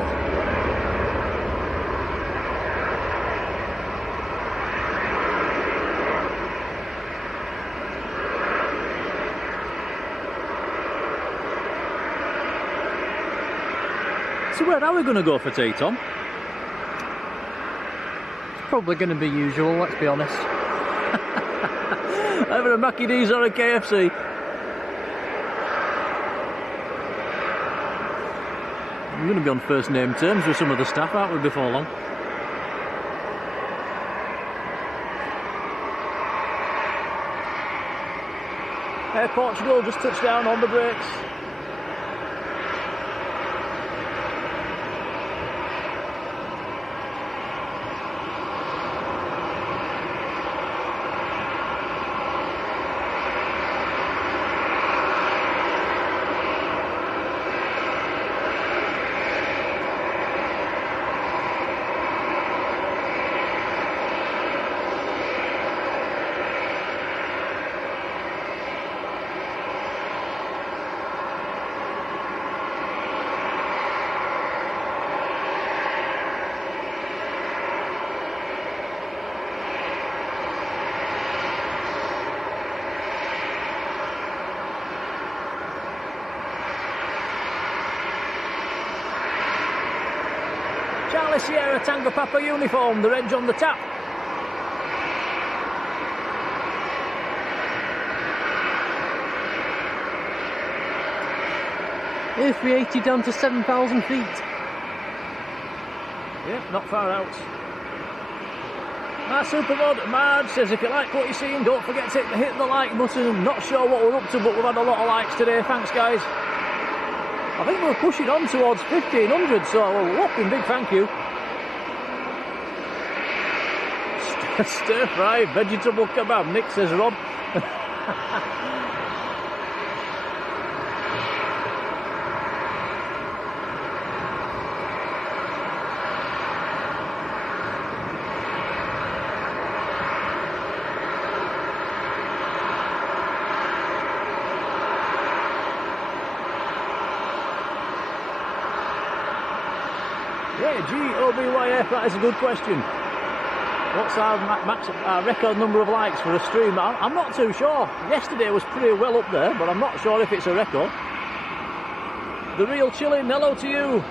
So where are we going to go for tea, Tom? It's probably going to be usual, let's be honest. Either a Mackie D's or a KFC. We're going to be on first name terms with some of the staff, aren't we, before long? Air Portugal just touched down on the brakes. Charlie Sierra Tango Papa uniform, the edge on the tap. A380 down to 7,000 feet. Yeah, not far out. My supermod Marge says if you like what you're seeing, don't forget to hit the like button. I'm not sure what we're up to, but we've had a lot of likes today. Thanks, guys. I think we're pushing on towards 1,500, so a whopping big thank you. Stir fry vegetable kebab, Nick says Rob. Yeah, GOBYF, that is a good question. What's our record number of likes for a stream? I'm not too sure. Yesterday was pretty well up there, but I'm not sure if it's a record. The real chilling, hello to you.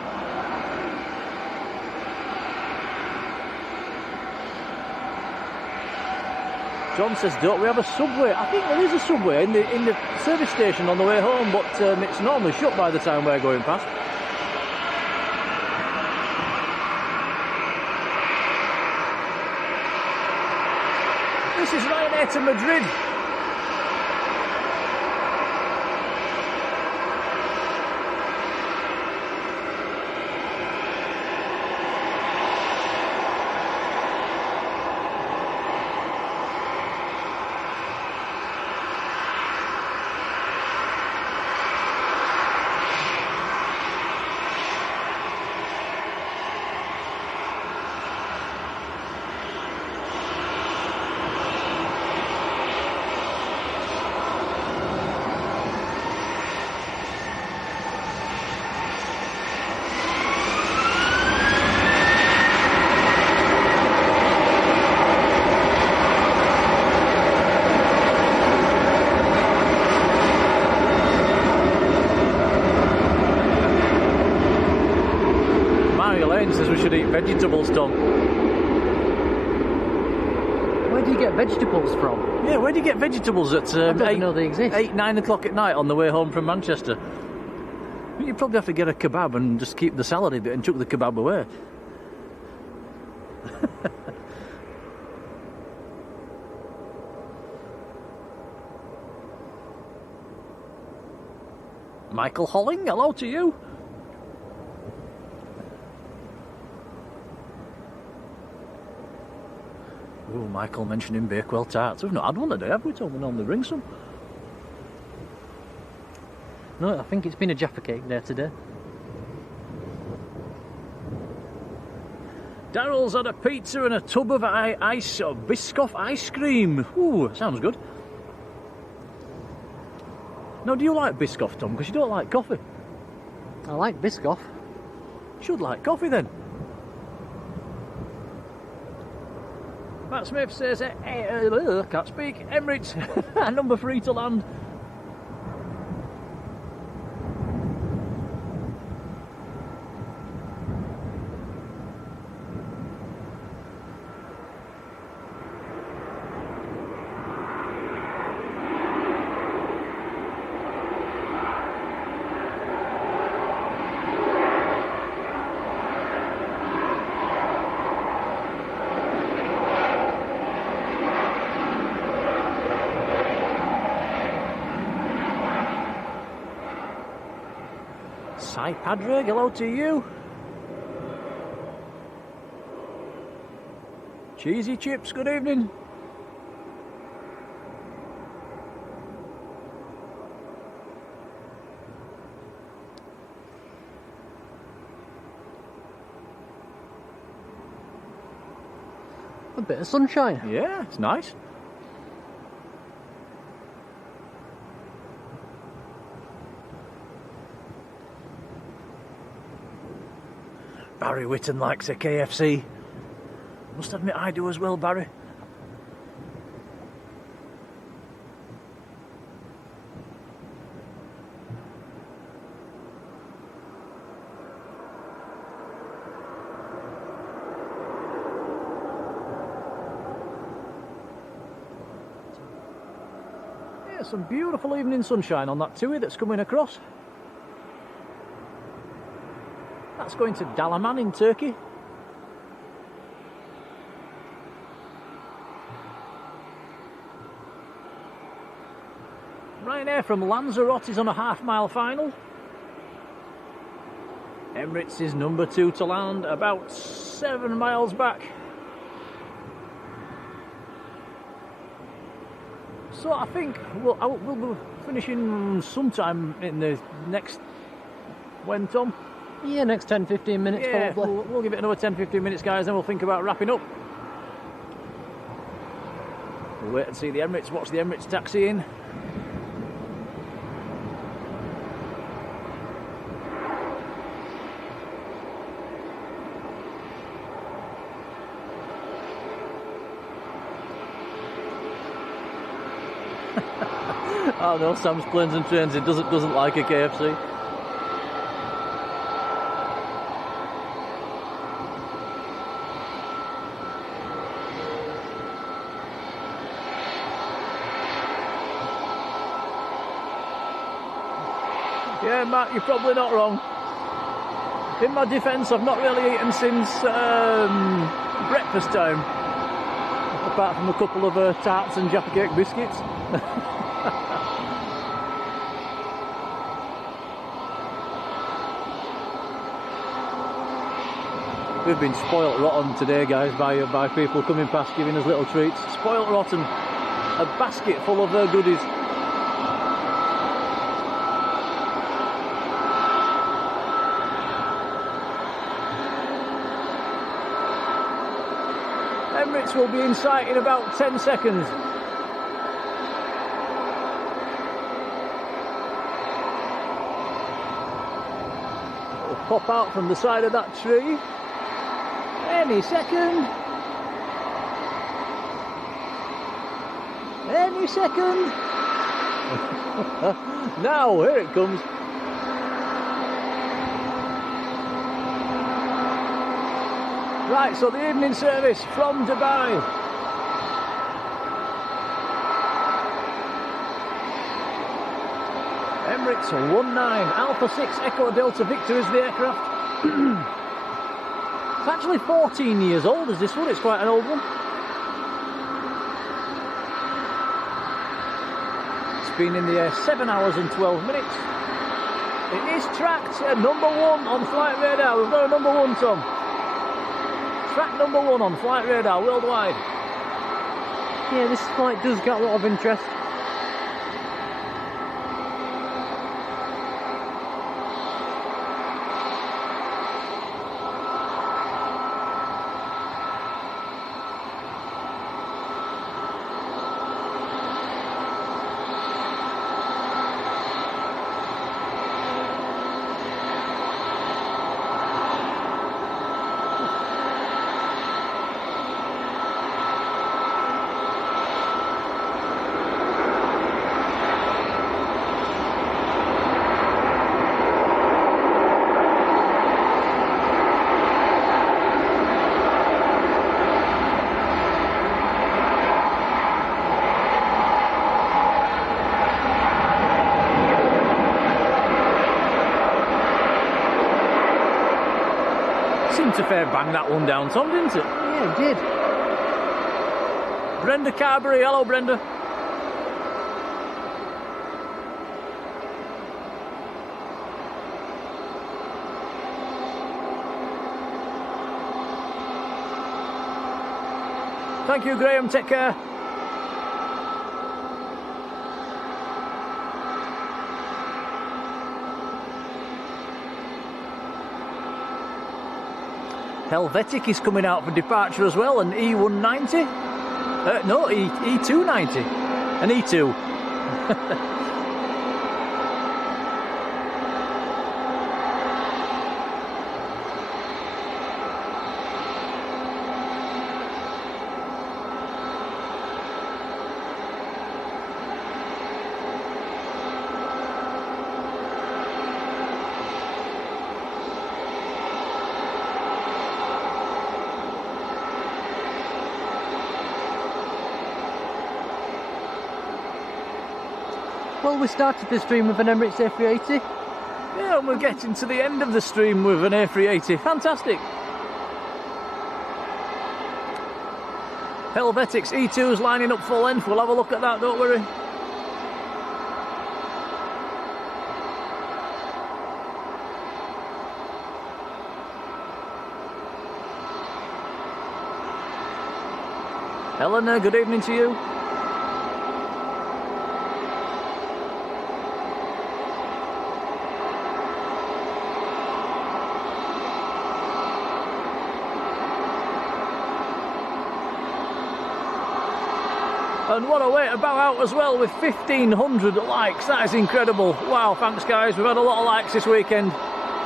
John says, don't we have a subway? I think there is a subway in the service station on the way home, but it's normally shut by the time we're going past. This is Ryanair to Madrid. Marjolein says we should eat vegetables, Tom. Where do you get vegetables from? Yeah, where do you get vegetables at I don't even know they exist. 8, 9 o'clock at night on the way home from Manchester? You probably have to get a kebab and just keep the salad bit and chuck the kebab away. Michael Holling, hello to you. Oh, Michael mentioning Bakewell tarts. We've not had one today, have we, Tom? We normally bring some. No, I think it's been a Jaffa cake there today. Daryl's had a pizza and a tub of Biscoff ice cream. Ooh, sounds good. Now, do you like Biscoff, Tom? Because you don't like coffee. I like Biscoff. You should like coffee then. Matt Smith says, can't speak, Emirates, number 3 to land. Hi Padraig, hello to you. Cheesy Chips, good evening. A bit of sunshine. Yeah, it's nice. Barry Whitten likes a KFC. Must admit I do as well, Barry. Yeah, some beautiful evening sunshine on that TUI that's coming across. That's going to Dalaman in Turkey. Ryanair from Lanzarote is on a half-mile final. Emirates is number 2 to land, about 7 miles back. So I think we'll be finishing sometime in the next... When, Tom? Yeah, next 10-15 minutes probably. We'll give it another 10-15 minutes, guys, then we'll think about wrapping up. We'll wait and see the Emirates, watch the Emirates taxi in. Oh no, Sam's Planes and Trains, it doesn't like a KFC. Yeah, Matt, you're probably not wrong. In my defence, I've not really eaten since breakfast time, apart from a couple of tarts and Jaffa Cake biscuits. We've been spoilt rotten today, guys, by people coming past giving us little treats. Spoilt rotten. A basket full of goodies. Emirates will be in sight in about 10 seconds. It'll pop out from the side of that tree. Any second. Any second. Now, here it comes. Right, so the evening service from Dubai. Emirates 19 Alpha 6 Echo Delta Victor is the aircraft. It's actually 14 years old, is this one? It's quite an old one. It's been in the air 7 hours and 12 minutes. It is tracked at number 1 on flight radar. We've got a number 1, Tom. Track number 1 on flight radar worldwide. Yeah, this flight does get a lot of interest. Seemed to fair bang that one down, Tom, didn't it? Yeah, it did. Brenda Carberry, hello Brenda. Thank you, Graham, take care. Helvetic is coming out for departure as well, an E190. No, E290. An E2. Well, we started the stream with an Emirates A380. Yeah, and we're getting to the end of the stream with an A380. Fantastic. Helvetic's E2's lining up full length. We'll have a look at that, don't worry. Eleanor, good evening to you. And what a way to bow out as well with 1,500 likes. That is incredible. Wow, thanks guys. We've had a lot of likes this weekend.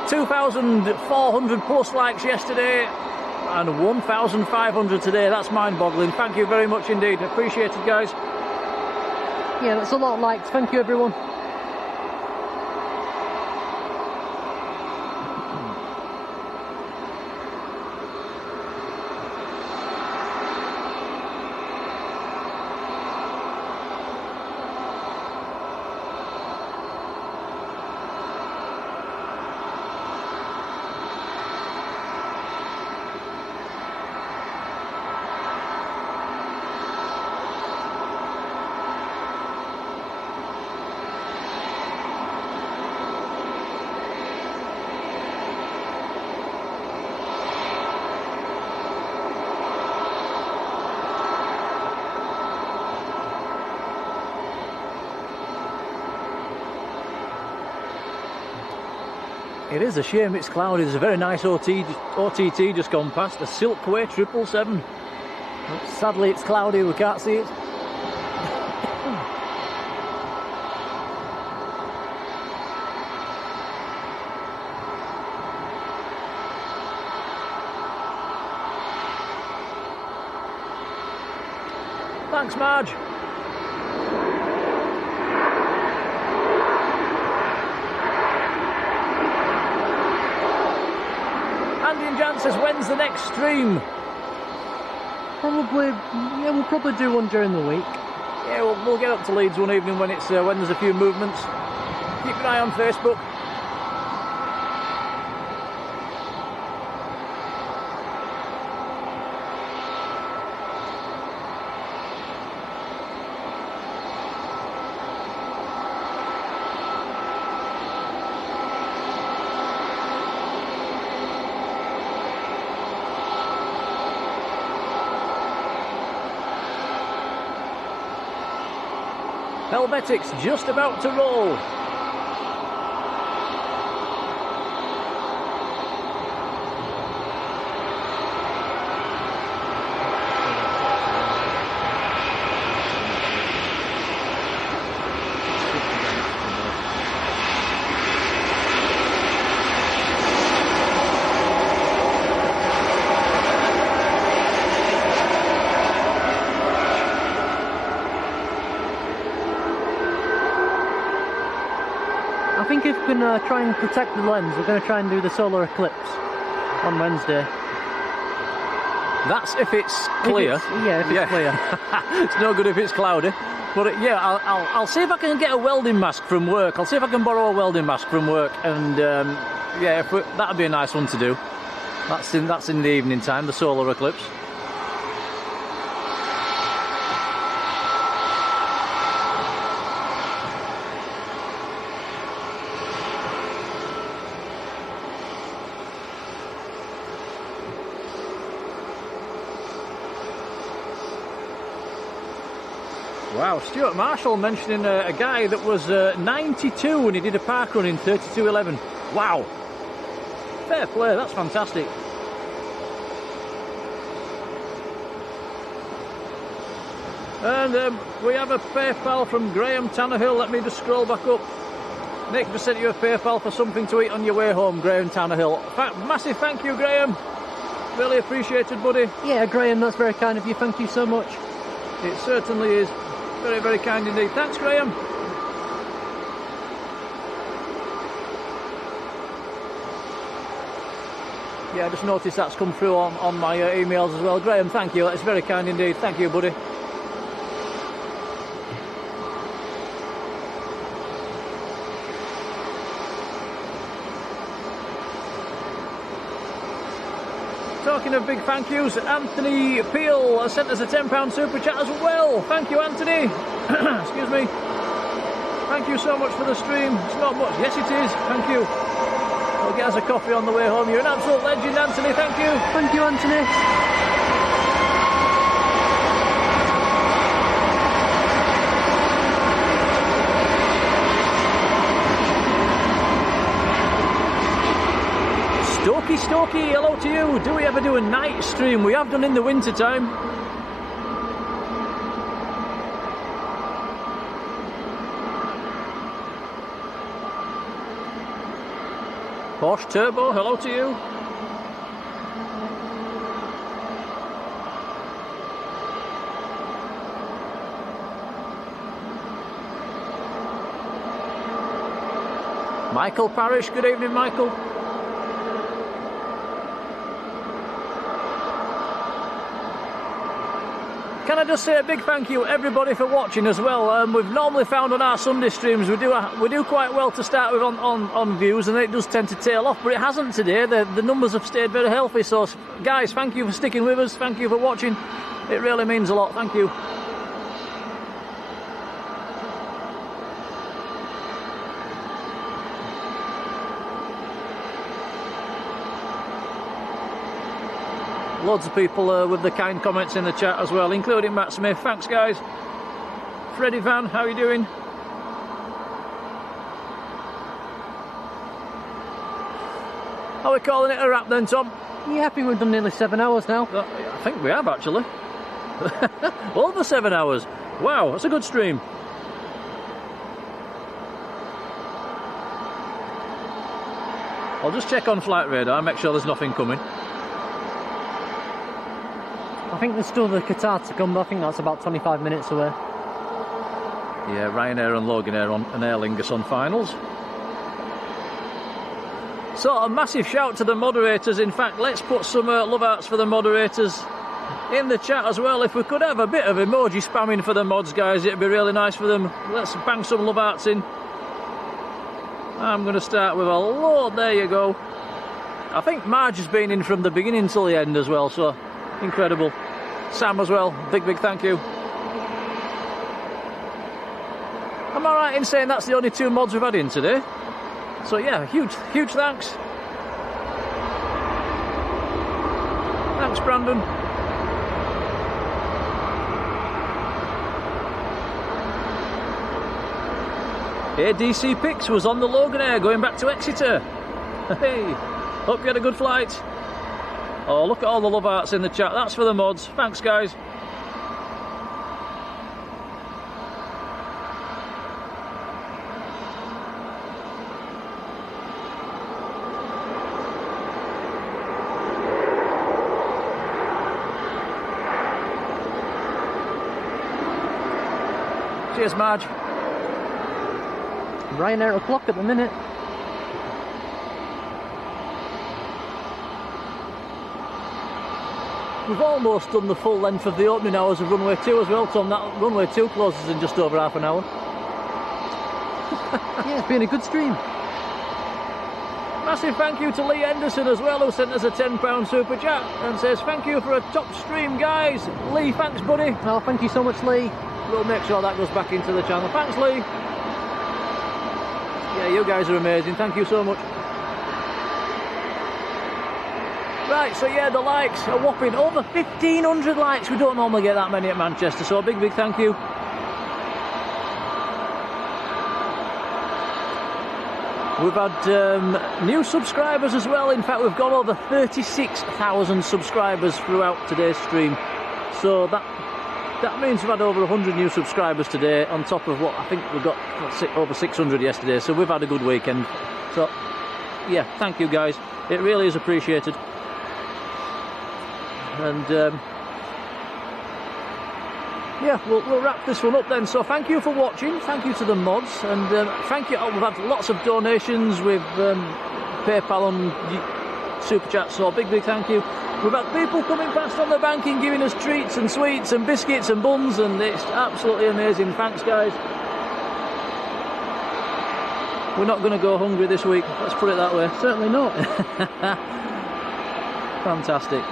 2,400 plus likes yesterday and 1,500 today. That's mind-boggling. Thank you very much indeed. Appreciate it, guys. Yeah, that's a lot of likes. Thank you, everyone. It is a shame it's cloudy. There's a very nice OTT just gone past, the Silkway 777. But sadly it's cloudy, we can't see it. Thanks, Marge. Andy and Jan says, when's the next stream? Probably, yeah, we'll probably do one during the week. Yeah, we'll get up to Leeds one evening when it's when there's a few movements. Keep an eye on Facebook. Helvetics just about to roll. I think if we're going to try and protect the lens, we're going to try and do the solar eclipse on Wednesday. That's if it's clear. If it's clear. It's no good if it's cloudy. But yeah, I'll see if I can get a welding mask from work. I'll see if I can borrow a welding mask from work, and yeah, that'd be a nice one to do. That's in the evening time, the solar eclipse. Wow, Stuart Marshall mentioning a guy that was 92 when he did a park run in 32:11. Wow, fair play, that's fantastic. And we have a PayPal from Graham Tannehill. Let me just scroll back up. Nick just sent you a PayPal for something to eat on your way home, Graham Tannehill. Massive thank you, Graham. Really appreciated, buddy. Yeah, Graham, that's very kind of you. Thank you so much. It certainly is. Very, very kind indeed. Thanks, Graham. Yeah, I just noticed that's come through on my emails as well. Graham, thank you. That's very kind indeed. Thank you, buddy. Talking of big thank yous, Anthony Peel has sent us a £10 super chat as well. Thank you, Anthony. Excuse me. Thank you so much for the stream. It's not much. Yes, it is. Thank you. We'll get us a coffee on the way home. You're an absolute legend, Anthony. Thank you. Thank you, Anthony. Stokey, hello to you. Do we ever do a night stream? We have done in the winter time. Porsche Turbo, hello to you. Michael Parrish, good evening, Michael. Can I just say a big thank you everybody for watching as well. We've normally found on our Sunday streams we do quite well to start with on views, and it does tend to tail off, but it hasn't today. The numbers have stayed very healthy, so guys, thank you for sticking with us, thank you for watching. It really means a lot, thank you. Loads of people with the kind comments in the chat as well, including Matt Smith. Thanks, guys. Freddie Van, how are you doing? Are we calling it a wrap then, Tom? Yeah, I think we've done nearly 7 hours now. I think we have, actually. Over 7 hours. Wow, that's a good stream. I'll just check on flight radar, make sure there's nothing coming. I think there's still the Qatar to come, but I think that's about 25 minutes away. Yeah, Ryanair and Loganair on and Aer Lingus on finals. So a massive shout to the moderators. In fact, let's put some love hearts for the moderators in the chat as well. If we could have a bit of emoji spamming for the mods, guys, it'd be really nice for them. Let's bang some love hearts in. I'm going to start with a load. There you go. I think Marge has been in from the beginning till the end as well, so incredible. Sam as well, big thank you. Am I right in saying that's the only 2 mods we've had in today? So yeah, huge thanks. Thanks, Brandon. ADC Pix was on the Loganair going back to Exeter. Hey, hope you had a good flight. Oh, look at all the love hearts in the chat. That's for the mods. Thanks, guys. Cheers, Marge. Ryanair o'clock at the minute. We've almost done the full length of the opening hours of runway 2 as well, Tom. That runway 2 closes in just over half an hour. Yeah, it's been a good stream. Massive thank you to Lee Henderson as well, who sent us a £10 super chat and says thank you for a top stream, guys. Lee, thanks, buddy. Oh, thank you so much, Lee. We'll make sure that goes back into the channel. Thanks, Lee. Yeah, you guys are amazing. Thank you so much. Right, so yeah, the likes are whopping over 1,500 likes. We don't normally get that many at Manchester, so a big thank you. We've had new subscribers as well. In fact, we've got over 36,000 subscribers throughout today's stream. So that means we've had over 100 new subscribers today, on top of what I think we got over 600 yesterday. So we've had a good weekend. So yeah, thank you, guys. It really is appreciated. And yeah, we'll wrap this one up then. So thank you for watching, thank you to the mods, and thank you. We've had lots of donations with PayPal and Super Chat, so big thank you. We've had people coming past on the banking giving us treats and sweets and biscuits and buns, and it's absolutely amazing. Thanks, guys. We're not going to go hungry this week, let's put it that way. Certainly not. Fantastic.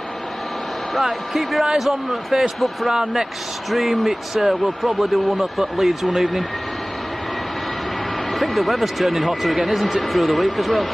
Right, keep your eyes on Facebook for our next stream. It's we'll probably do one up at Leeds one evening. I think the weather's turning hotter again, isn't it, through the week as well?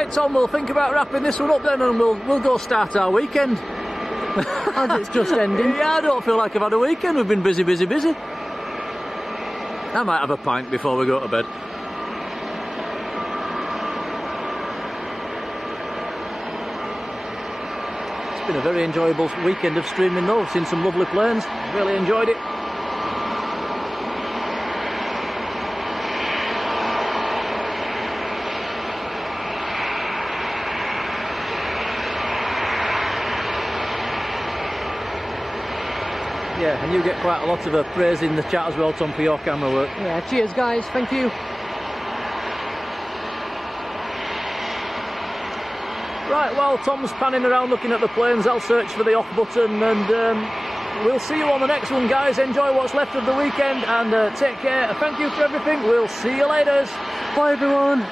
Right, Tom, we'll think about wrapping this one up then, and we'll go start our weekend. As it's just ending. Yeah, I don't feel like I've had a weekend. We've been busy, busy, busy. I might have a pint before we go to bed. It's been a very enjoyable weekend of streaming though. I've seen some lovely planes. Really enjoyed it. Yeah, and you get quite a lot of praise in the chat as well, Tom, for your camera work. Yeah, cheers guys, thank you. Right, well, Tom's panning around looking at the planes. I'll search for the off button, and we'll see you on the next one, guys. Enjoy what's left of the weekend, and take care. Thank you for everything. We'll see you later. Bye everyone.